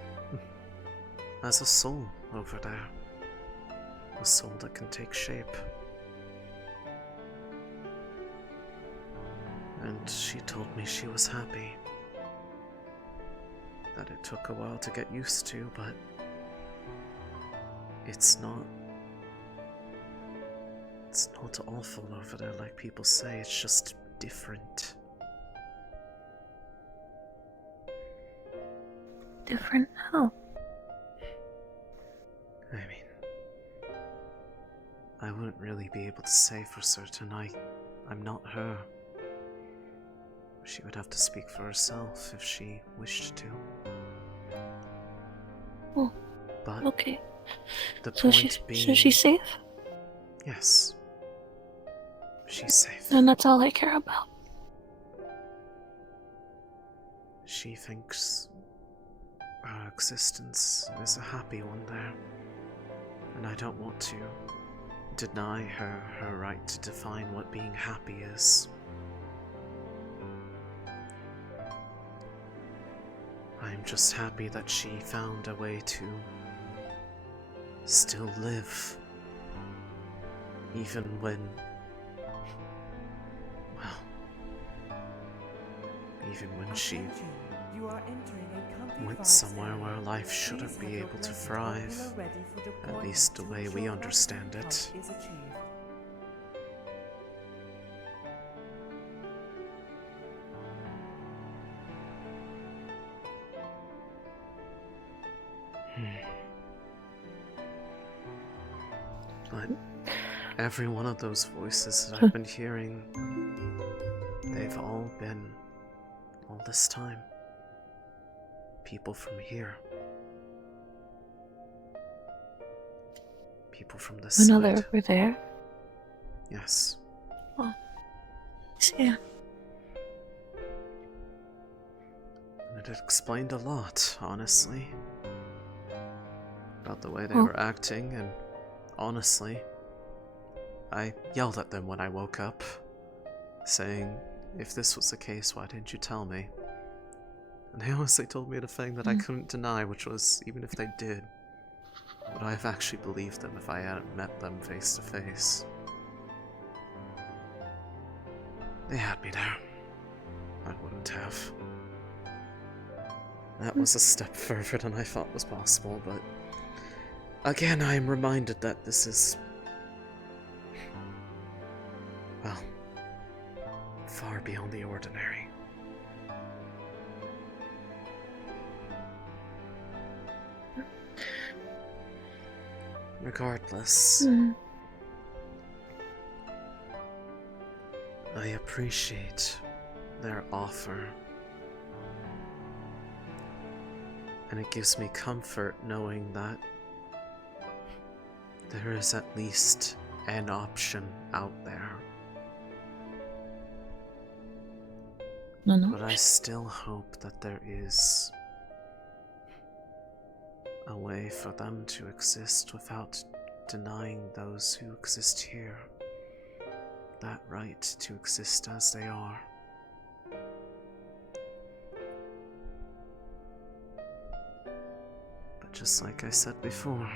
soul over there. A soul that can take shape. And she told me she was happy. that it took a while to get used to, but it's not awful over there like people say, it's just different. Different how? I mean, I wouldn't really be able to say for certain. I'm not her. She would have to speak for herself if she wished to. Oh, but okay. The So point being, so she's safe? Yes. She's safe. And that's all I care about. She thinks her existence is a happy one there, and I don't want to deny her her right to define what being happy is. I'm just happy that she found a way to still live, even when, well, even when she went somewhere where life shouldn't be able to thrive, at least the way we understand it. But every one of those voices that I've been hearing, they've all been, all this time, people from here. People from this side. Another over there? Yes. Oh. Yeah. And it explained a lot, honestly. About the way they Oh. were acting, and honestly, I yelled at them when I woke up, saying, if this was the case, why didn't you tell me? And they honestly told me the thing that I couldn't deny, which was, even if they did, would I have actually believed them if I hadn't met them face to face? They had me there. I wouldn't have. That was a step further than I thought was possible, but again, I am reminded that this is, well, far beyond the ordinary. Regardless, I appreciate their offer, and it gives me comfort knowing that there is at least an option out there. But I still hope that there is a way for them to exist without denying those who exist here that right to exist as they are. But just like I said before,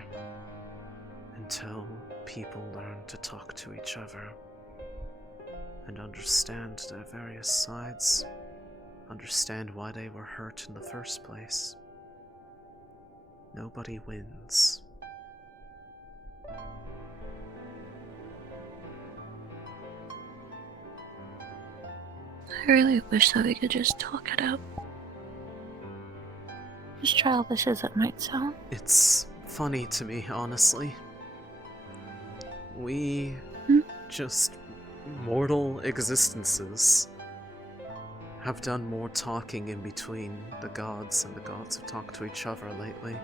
until people learn to talk to each other and understand their various sides, understand why they were hurt in the first place, nobody wins. I really wish that we could just talk it out. As childish as it might sound. It's funny to me, honestly. We just mortal existences have done more talking in between the gods than the gods have talked to each other lately.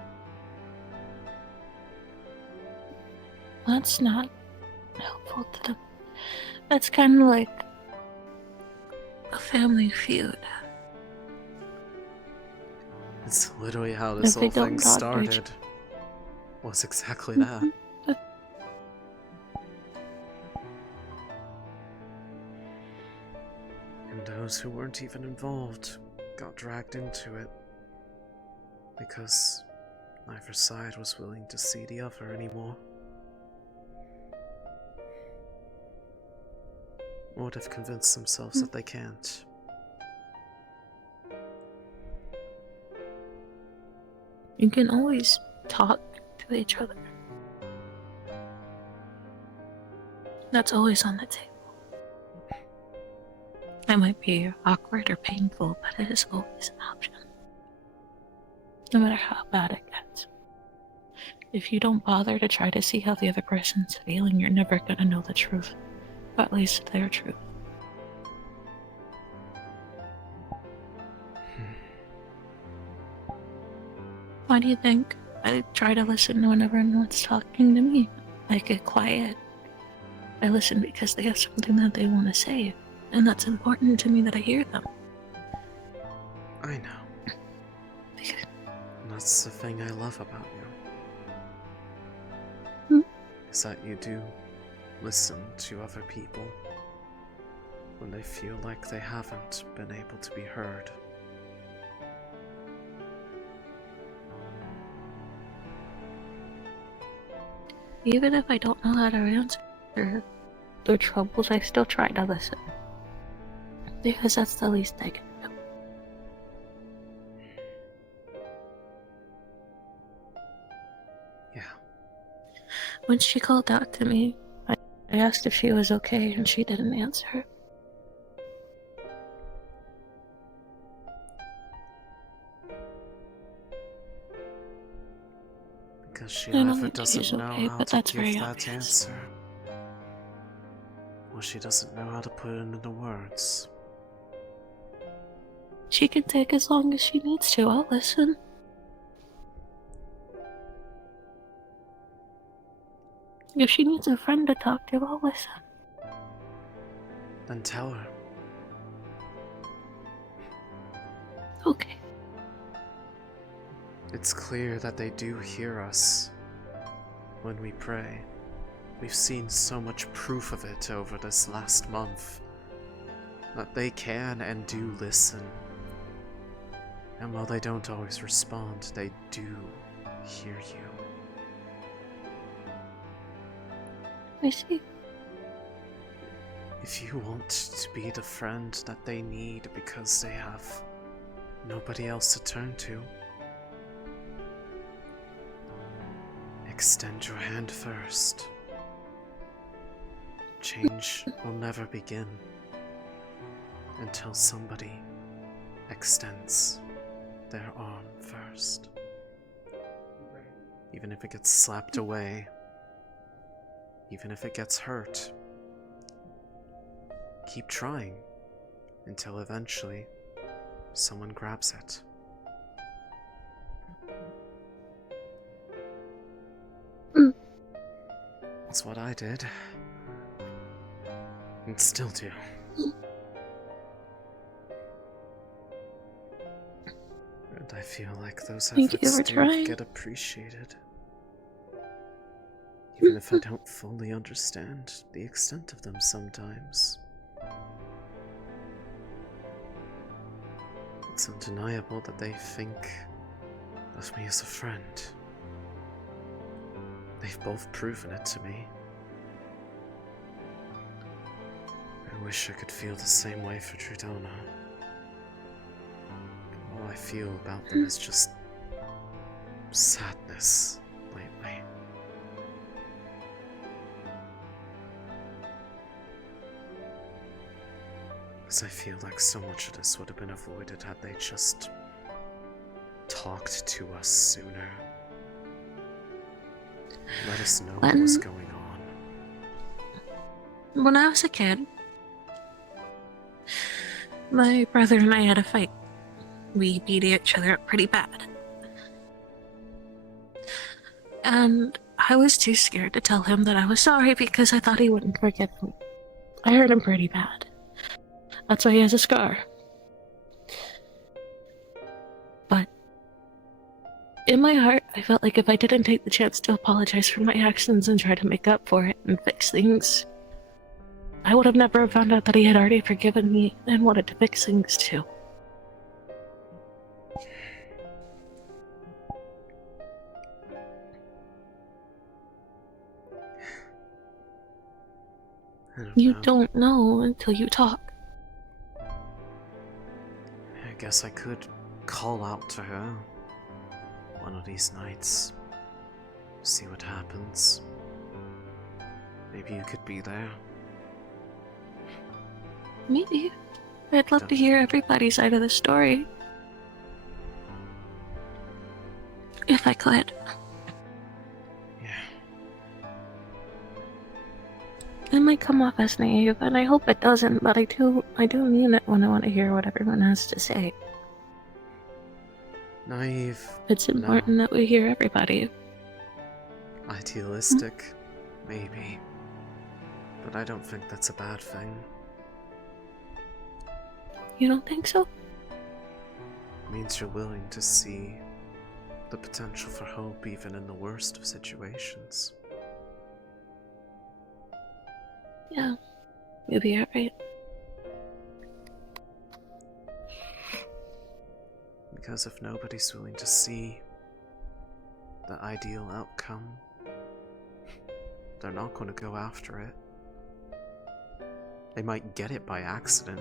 That's not helpful to them. That's kind of like a family feud. It's literally how this whole thing started. Was exactly that. And those who weren't even involved got dragged into it because neither side was willing to see the other anymore. Or have convinced themselves that they can't. You can always talk to each other. That's always on the table. It might be awkward or painful, but it is always an option. No matter how bad it gets. If you don't bother to try to see how the other person's feeling, you're never gonna know the truth. Or at least their truth. Why do you think I try to listen whenever anyone's talking to me? I get quiet. I listen because they have something that they want to say, and that's important to me that I hear them. I know. And that's the thing I love about you. Is that you do listen to other people when they feel like they haven't been able to be heard. Even if I don't know how to answer their troubles, I still try to listen. Because that's the least I can do. Yeah. When she called out to me, I asked if she was okay, and she didn't answer. Because she I don't either think doesn't she's know okay, how but to that's give very that obvious. answer, or she doesn't know how to put it into words. She can take as long as she needs to. I'll listen. If she needs a friend to talk to, I'll listen. Then tell her. Okay. It's clear that they do hear us when we pray. We've seen so much proof of it over this last month, that they can and do listen. And while they don't always respond, they do hear you. I see. If you want to be the friend that they need because they have nobody else to turn to, extend your hand first. Change will never begin until somebody extends their arm first. Even if it gets slapped away, even if it gets hurt, keep trying until eventually someone grabs it. That's what I did. And still do. And I feel like those Thank you efforts for do trying. get appreciated. Even if I don't fully understand the extent of them sometimes. It's undeniable that they think of me as a friend. They've both proven it to me. I wish I could feel the same way for Trudona. All I feel about them is just sadness lately. Because I feel like so much of this would have been avoided had they just talked to us sooner. Let us know what was going on. When I was a kid, my brother and I had a fight. We beat each other up pretty bad. And I was too scared to tell him that I was sorry because I thought he wouldn't forgive me. I hurt him pretty bad. That's why he has a scar. But in my heart, I felt like if I didn't take the chance to apologize for my actions and try to make up for it and fix things, I would have never found out that he had already forgiven me and wanted to fix things too. You don't know until you talk. I guess I could call out to her one of these nights. See what happens. Maybe you could be there. Maybe. I'd love to hear everybody's side of the story. If I could. It might come off as naive, and I hope it doesn't, but I do mean it when I want to hear what everyone has to say. Naive. It's important that we hear everybody. Idealistic, maybe. But I don't think that's a bad thing. You don't think so? It means you're willing to see the potential for hope even in the worst of situations. Yeah, maybe you're right. Because if nobody's willing to see the ideal outcome, they're not going to go after it. They might get it by accident,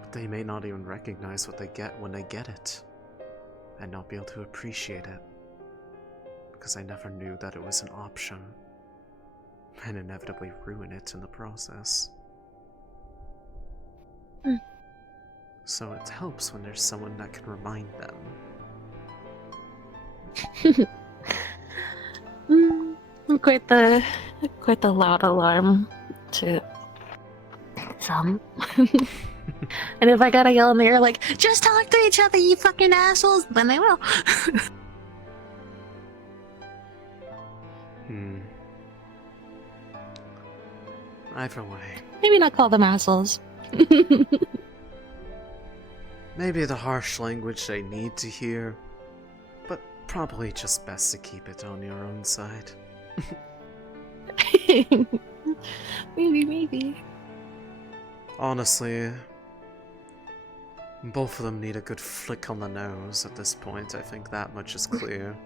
but they may not even recognize what they get when they get it, and not be able to appreciate it, because they never knew that it was an option, and inevitably ruin it in the process. So it helps when there's someone that can remind them. Quite the loud alarm to some. And if I gotta yell in the air like, just talk to each other, you fucking assholes, then they will. Either way. Maybe not call them assholes. Maybe the harsh language they need to hear, but probably just best to keep it on your own side. Maybe. Honestly, both of them need a good flick on the nose at this point. I think that much is clear.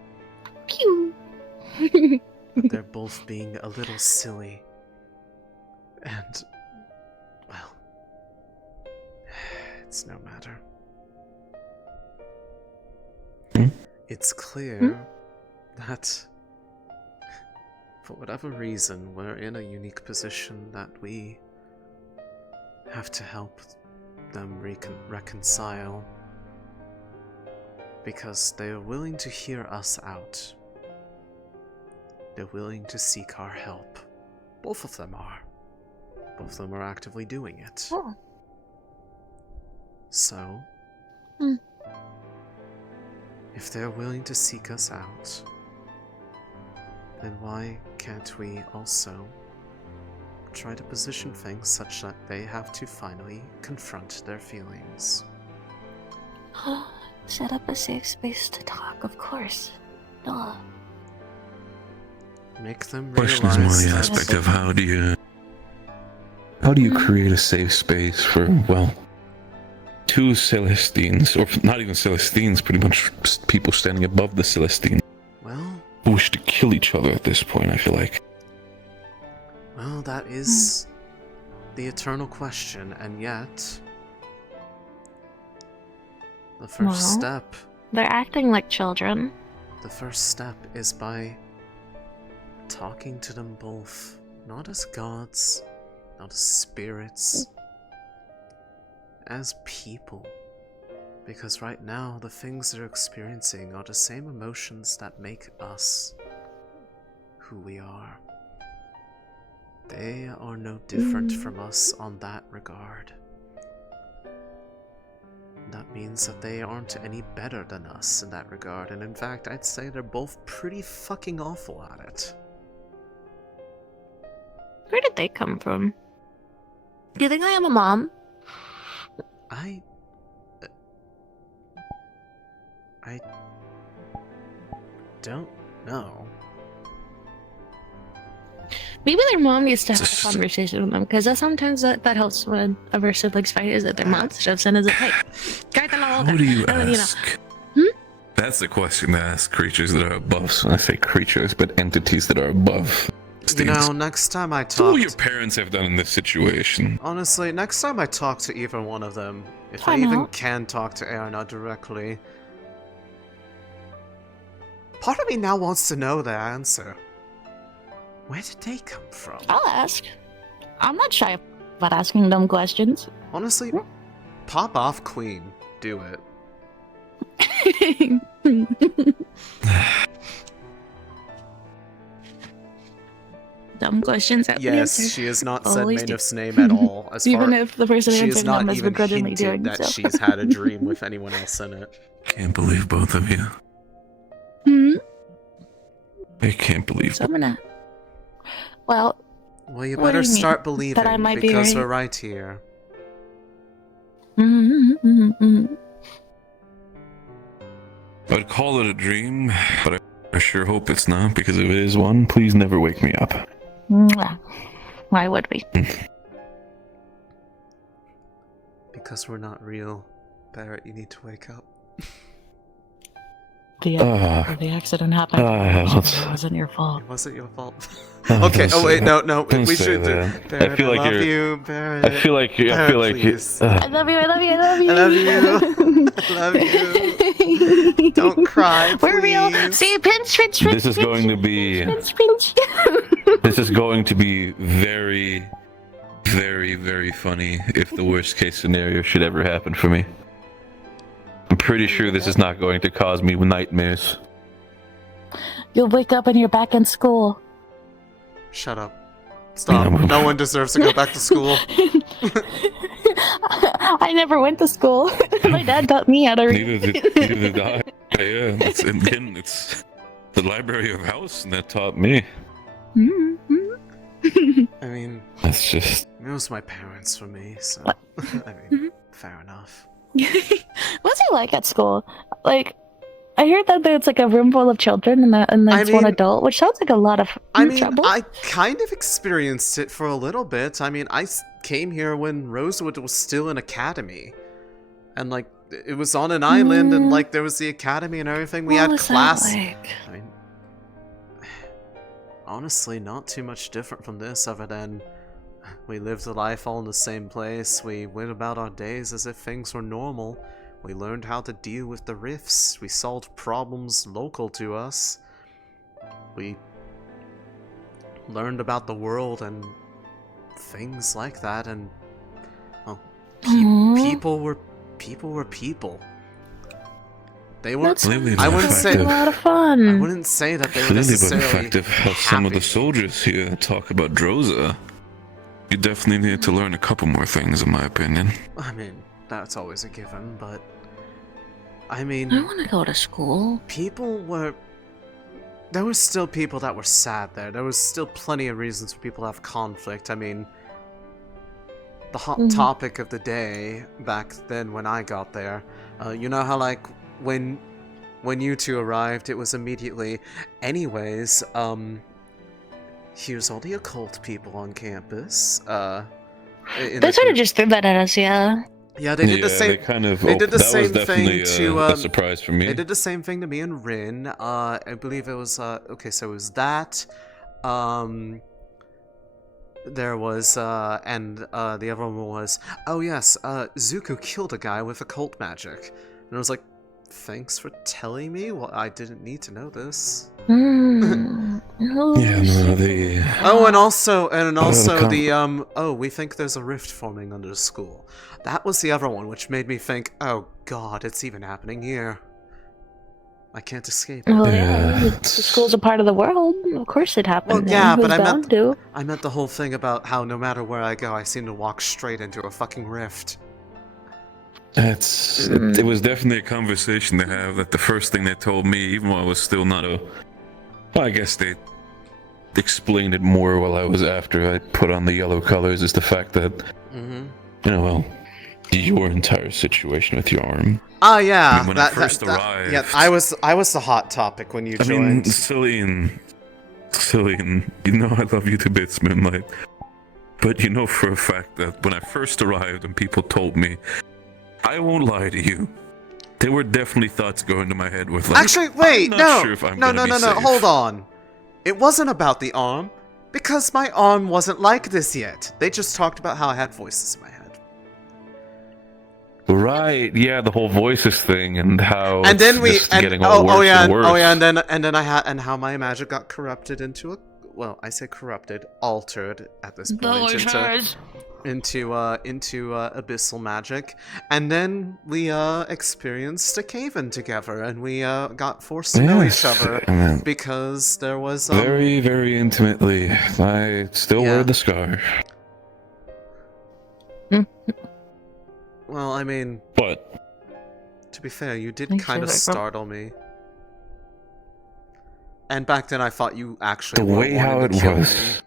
Pew! They're both being a little silly. And, well, it's no matter. It's clear that, for whatever reason, we're in a unique position that we have to help them reconcile, because they are willing to hear us out. They're willing to seek our help. Both of them are. Both of them are actively doing it. Oh. So, if they're willing to seek us out, then why can't we also try to position things such that they have to finally confront their feelings? Set up a safe space to talk, of course. Duh. Make them Question is more realize the that aspect of how do you create a safe space for, well, two Celestines, or not even Celestines, pretty much people standing above the Celestine, who wish to kill each other at this point, I feel like. Well, that is the eternal question, and yet the first step... They're acting like children. The first step is by talking to them both, not as gods, not as spirits, as people. Because right now, the things they're experiencing are the same emotions that make us who we are. They are no different from us on that regard. That means that they aren't any better than us in that regard, and in fact, I'd say they're both pretty fucking awful at it. Where did they come from? Do you think I am a mom? I don't know. Maybe their mom needs to have a conversation with them, because sometimes that helps when our siblings fight, is that their mom steps in and is like, hey, guard the law. How do you ask? That's the question to ask creatures that are above. So I say creatures, but entities that are above. You know, next time I What talk... will your parents have done in this situation? Honestly, next time I talk to either one of them, if I even can talk to Erna directly, Part of me now wants to know the answer. Where did they come from? I'll ask. I'm not shy about asking dumb questions. Honestly, pop off, Queen. Do it. Dumb questions at Yes, answer. she has not said Always do. Maynard's name at all. Even if the person she has answering not them is even begrudgingly hinted doing that so. she's had a dream with anyone else in it. Can't believe both of you. Hmm? I can't believe. So I'm gonna. Well. Well, you what do better you mean? start believing That I might be because right? we're right here. I'd call it a dream, but I sure hope it's not, because if it is one, please never wake me up. Mwah. Why would we? Because we're not real. Barrett, you need to wake up. The accident happened. It wasn't your fault. It wasn't your fault. Okay, oh wait, no, we should do. Barrett, I feel like love you're. you, Barrett. I feel like you. I feel like you. I love you, I love you, I love you. I love you. I love you. Don't cry, We're real. See, pinch. This is going to be. Pinch. This is going to be very, very, very funny if the worst case scenario should ever happen for me. I'm pretty sure this is not going to cause me nightmares. You'll wake up and you're back in school. Shut up. Stop. No one deserves to go back to school. I never went to school. My dad taught me how to read. Neither did I. Yeah, it's the Library of House that taught me. I mean, that's just. It was my parents for me, so I mean, fair enough. What's it like at school? Like, I heard that it's like a room full of children and there's one adult, which sounds like a lot of trouble. I kind of experienced it for a little bit. I mean, I came here when Rosewood was still an academy. And, like, it was on an island and, like, there was the academy and everything. We had class. I mean, honestly, not too much different from this other than we lived a life all in the same place. We went about our days as if things were normal. We learned how to deal with the rifts. We solved problems local to us. We learned about the world and things like that. And well, people were people. They weren't. I wouldn't say a lot of fun. I wouldn't say that they were necessarily effective. How some of the soldiers here talk about Droza. You definitely need to learn a couple more things, in my opinion. I mean, that's always a given, but I mean, I want to go to school. There were still people that were sad there. There was still plenty of reasons for people to have conflict. I mean, the hot topic of the day back then when I got there, you know how like when you two arrived, it was immediately, anyways, here's all the occult people on campus. They sort of just threw that at us, yeah. Yeah, they did the same. They did the same thing to a surprise for me. They did the same thing to me and Rin. I believe it was okay. So it was that. There was and the other one was, oh yes, Zuko killed a guy with occult magic, and I was like, thanks for telling me. Well, I didn't need to know this. Yeah, no, the. Oh, and also the oh, we think there's a rift forming under the school. That was the other one, which made me think, oh god, it's even happening here. I can't escape it. Well, yeah, the school's a part of the world. Of course it happened. Well, yeah, but I meant the whole thing about how no matter where I go, I seem to walk straight into a fucking rift. It was definitely a conversation to have. That the first thing they told me, even while I was still not a. Well, I guess they explained it more while I was after I put on the yellow colors. Is the fact that you know, well, your entire situation with your arm. Oh yeah, I mean, when I first arrived. Yeah, I was the hot topic when you joined. I mean, Céline, you know I love you to bits, Moonlight. But you know for a fact that when I first arrived and people told me, I won't lie to you, there were definitely thoughts going to my head with like, actually, wait, I'm not sure if I'm gonna be safe. Hold on. It wasn't about the arm, because my arm wasn't like this yet. They just talked about how I had voices in my head. Right, yeah, the whole voices thing and how And then we just getting all worse and worse. and then I had and how my magic got corrupted into a I say corrupted, altered at this point into abyssal magic, and then we experienced a cave-in together, and we got forced to know each other because there was very, very intimately. I still wear the scar. Well, I mean, but to be fair, you did kind of startle me. And back then, I thought you actually the way how it was.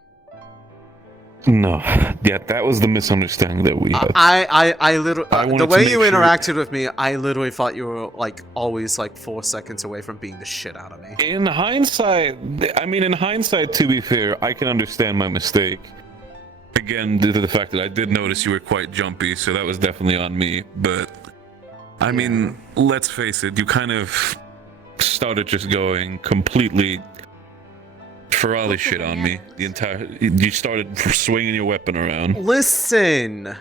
No, yeah, that was the misunderstanding that we had. I literally the way you interacted with me, I literally thought you were like always like 4 seconds away from beating the shit out of me. In hindsight, to be fair, I can understand my mistake. Again, due to the fact that I did notice you were quite jumpy, so that was definitely on me. But I mean, let's face it, you kind of started just going completely Ferrari shit on me. You started swinging your weapon around. Listen,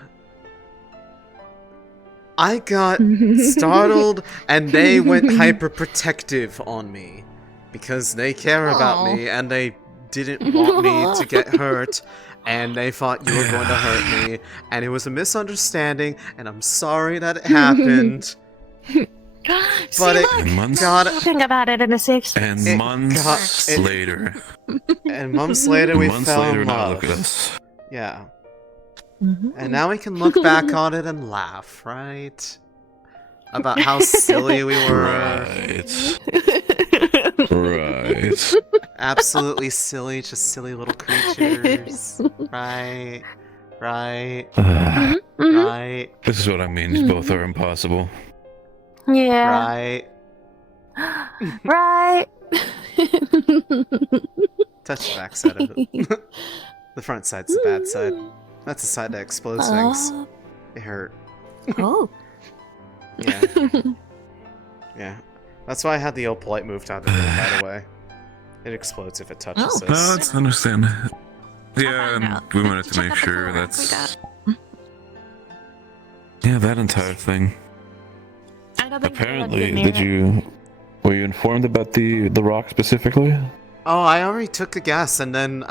I got startled, and they went hyper protective on me because they care about me, and they didn't want me to get hurt. And they thought you were going to hurt me, and it was a misunderstanding, and I'm sorry that it happened. But talking about it in a safe and months later. And months later, we fell in now love. look at us. Yeah. And now we can look back on it and laugh, right? About how silly we were. Right. Right. Absolutely silly, just silly little creatures. Right. Right. Right. This is what I mean. These both are impossible. Yeah. Right. Right. Touch the back side of it. The front side's the bad side. That's the side that explodes things. It hurt. Oh. Yeah. Yeah. That's why I had the old polite moved out of it, by the way. It explodes if it touches us. No, it's understandable. Yeah, and we wanted to make sure that's... Yeah, that entire thing. Apparently, were you informed about the rock specifically? Oh, I already took a guess, and then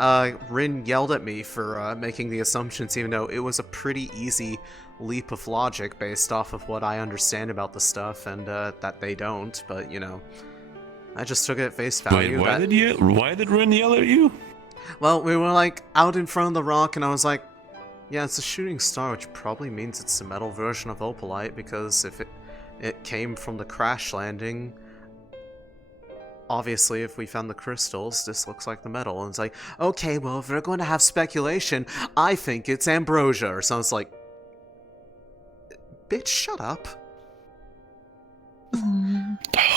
Rin yelled at me for making the assumptions, even though it was a pretty easy leap of logic based off of what I understand about the stuff, and that they don't, but, you know, I just took it at face value. Wait, why did Rin yell at you? Well, we were, like, out in front of the rock, and I was like, yeah, it's a shooting star, which probably means it's a metal version of opalite, because if it came from the crash landing... Obviously, if we found the crystals, this looks like the metal. And it's like, okay, well, if we're going to have speculation, I think it's ambrosia. Or so it's like, bitch, shut up.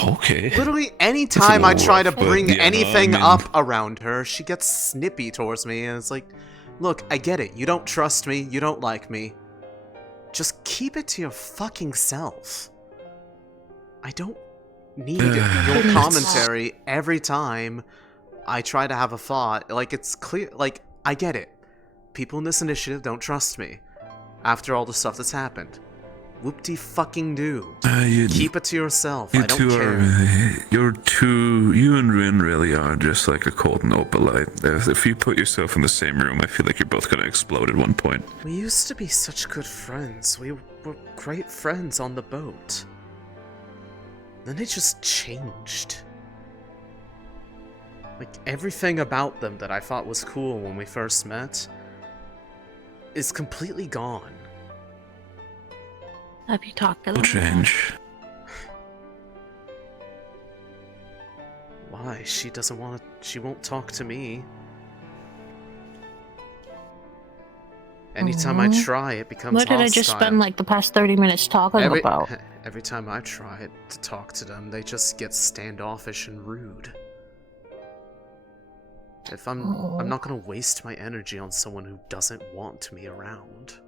Okay. Literally, anytime I try to bring anything up around her, she gets snippy towards me. And it's like, look, I get it. You don't trust me. You don't like me. Just keep it to your fucking self. I don't need your commentary every time I try to have a thought. Like, it's clear, like, I get it. People in this initiative don't trust me after all the stuff that's happened. Whoop-de-fucking-do. Keep it to yourself. I don't care. You and Rin really are just like a cold and opalite. If you put yourself in the same room, I feel like you're both gonna explode at one point. We used to be such good friends. We were great friends on the boat. Then it just changed. Like, everything about them that I thought was cool when we first met is completely gone. Have you talked to them? Change. Why? She doesn't want to... She won't talk to me. Anytime I try, it becomes hostile. What did I just spend, like, the past 30 minutes talking about? Every time I try to talk to them, they just get standoffish and rude. If I'm not gonna waste my energy on someone who doesn't want me around.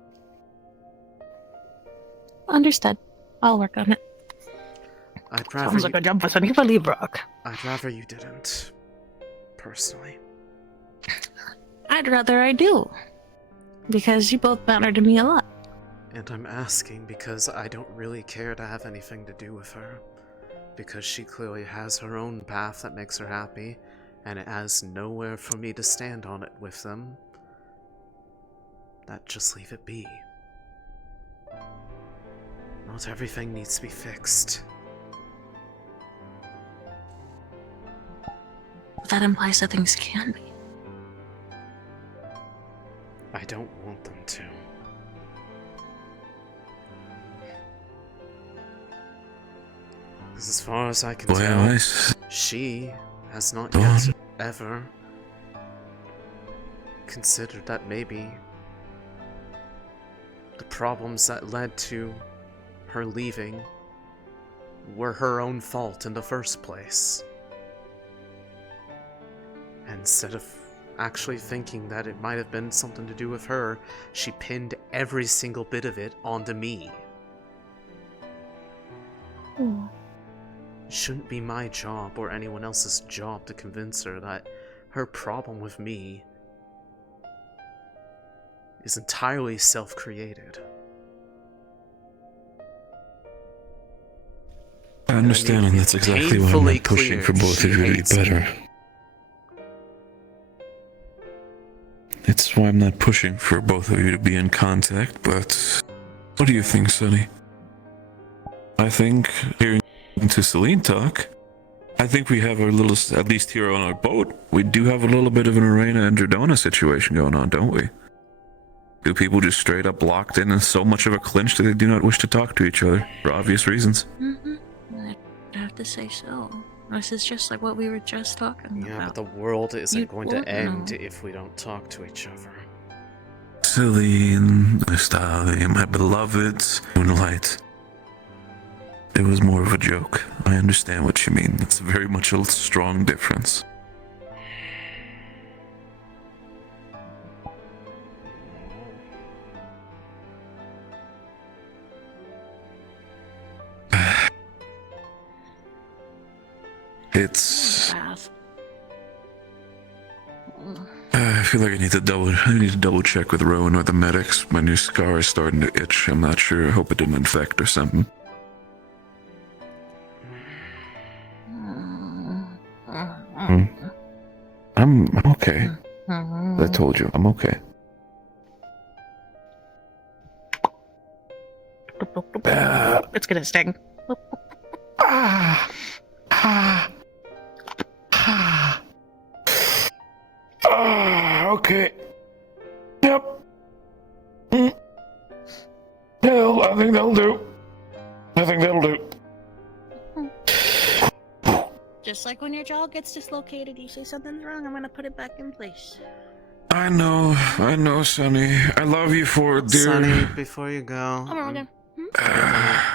Understood. I'll work on it. Sounds like a jump for Sunny for Rock. I'd rather you didn't. Personally. I'd rather I do. Because you both matter to me a lot. And I'm asking because I don't really care to have anything to do with her. Because she clearly has her own path that makes her happy, and it has nowhere for me to stand on it with them. That just leave it be. Not everything needs to be fixed. That implies that things can be. I don't want them to. Because as far as I can tell, she has not yet ever considered that maybe the problems that led to her leaving were her own fault in the first place. And instead of actually thinking that it might have been something to do with her, she pinned every single bit of it onto me. Hmm. It shouldn't be my job or anyone else's job to convince her that her problem with me is entirely self-created. I understand, and that's exactly why I'm not pushing for both of you to get better. It's why I'm not pushing for both of you to be in contact, but what do you think, Sonny? I think, hearing to Céline talk, I think we have a little, at least here on our boat, we do have a little bit of an Arena and Drodona situation going on, don't we? Two people just straight up locked in so much of a clinch that they do not wish to talk to each other, for obvious reasons. Mm-hmm. I'd have to say so. This is just like what we were just talking about. Yeah, but the world isn't going to end if we don't talk to each other. Céline, Lunestri, my beloved Moonlight. It was more of a joke. I understand what you mean. It's very much a strong difference. It's... I feel like I need to double check with Rowan or the medics. My new scar is starting to itch. I'm not sure. I hope it didn't infect or something. I'm okay. I told you, I'm okay. It's gonna sting. Okay. Yep. I think that'll do. Just like when your jaw gets dislocated, you say something's wrong, I'm gonna put it back in place. I know, Sonny. I love you for it, dear. Sonny, before you go, I'm gonna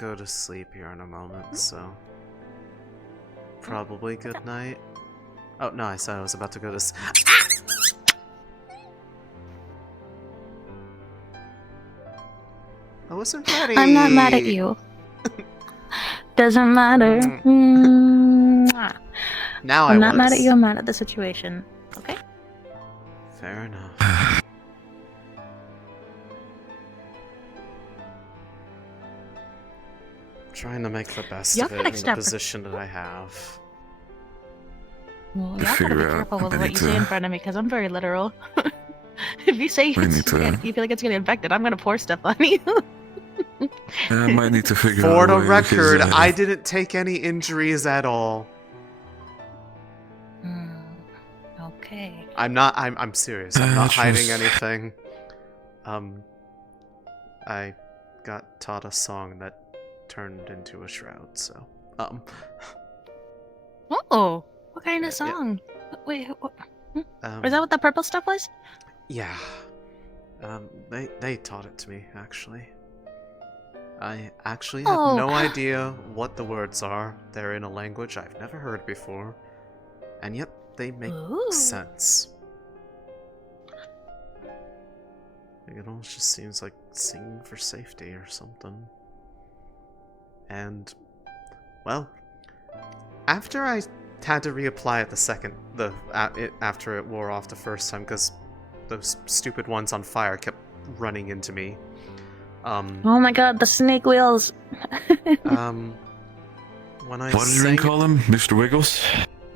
go to sleep here in a moment, so probably good night. Oh no, I said I was about to go to I wasn't ready. I'm not mad at you. Doesn't matter. Now I'm not mad at you, I'm mad at the situation. Okay? Fair enough. Trying to make the best of it in the position that I have. Well, y'all gotta be careful with what you say in front of me, because I'm very literal. If you say you feel like it's getting infected, I'm gonna pour stuff on you. I might need to figure out. For the record, I didn't take any injuries at all. Okay. I'm serious. I'm not hiding anything. I got taught a song that turned into a shroud, so Oh, what kind of song? Yeah. Wait, what? Is that what the purple stuff was? Yeah. They taught it to me, actually. I actually have no idea what the words are. They're in a language I've never heard before, and yet they make sense. It almost just seems like singing for safety or something. And, well, after I had to reapply it after it wore off the first time because those stupid ones on fire kept running into me, Oh my god, the snake wheels! When I What did you call him? Mr. Wiggles?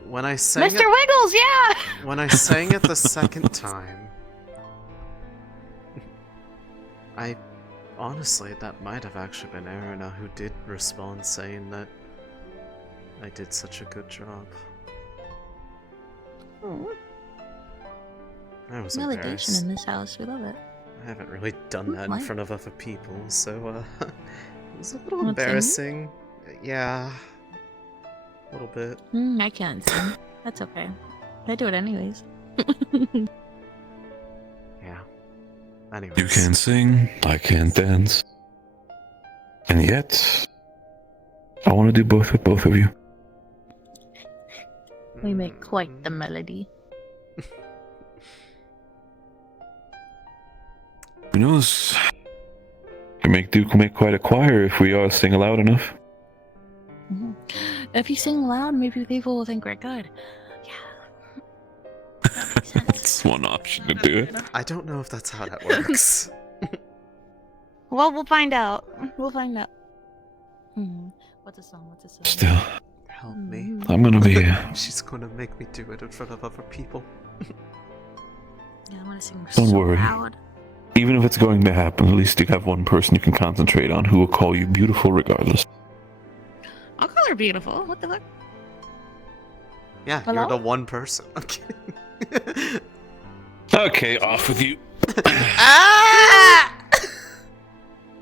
When I sang Mr. Wiggles, yeah! When I sang it the second time, honestly, that might have actually been Erina who did respond saying that I did such a good job. I was Validation embarrassed. in this house, we love it. I haven't really done that in What? front of other people, so it was a little Wanna sing? embarrassing. Yeah, a little bit. I can't sing. That's okay. I do it anyways. Yeah. Anyways. You can't sing, I can't dance. And yet, I want to do both with both of you. We make quite the melody. Who knows? We can make quite a choir if we all sing loud enough. If you sing loud, maybe people will think we're good. That's one option to do it. I don't know if that's how that works. Well, we'll find out. We'll find out. What's a song? What's a song? Still, Help me. I'm gonna be here. She's gonna make me do it in front of other people. Yeah, I want to sing Don't so worry. loud. Even if it's going to happen, at least you have one person you can concentrate on who will call you beautiful regardless. I'll call her beautiful. What the fuck? Yeah, Hello? you're the one person. I'm kidding. Okay, off with you.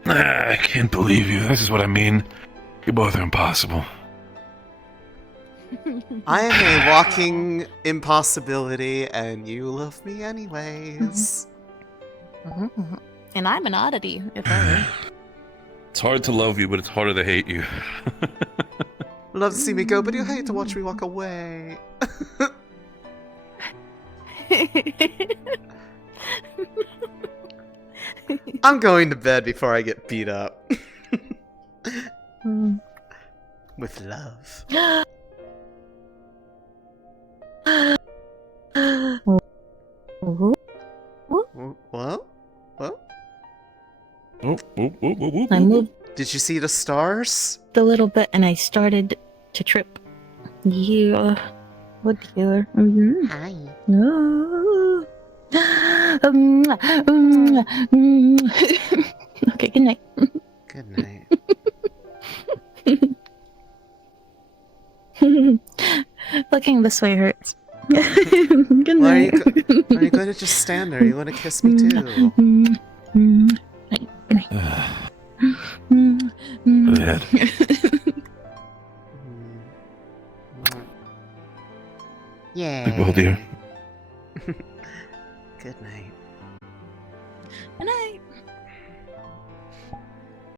I can't believe you. This is what I mean. You both are impossible. I am a walking impossibility, and you love me anyways. And I'm an oddity, if ever. It's hard to love you, but it's harder to hate you. Love to see me go, but you hate to watch me walk away. I'm going to bed before I get beat up. With love. What? What? I moved Did you see the stars? a little bit and I started to trip. Yeah. What dear? Hi. No. Okay, good night. Good night. Looking this way hurts. Good Well, night. are you going to just stand there? Are you going to kiss me too? Bad. Yeah. Sleep well, dear. Good night. Good night.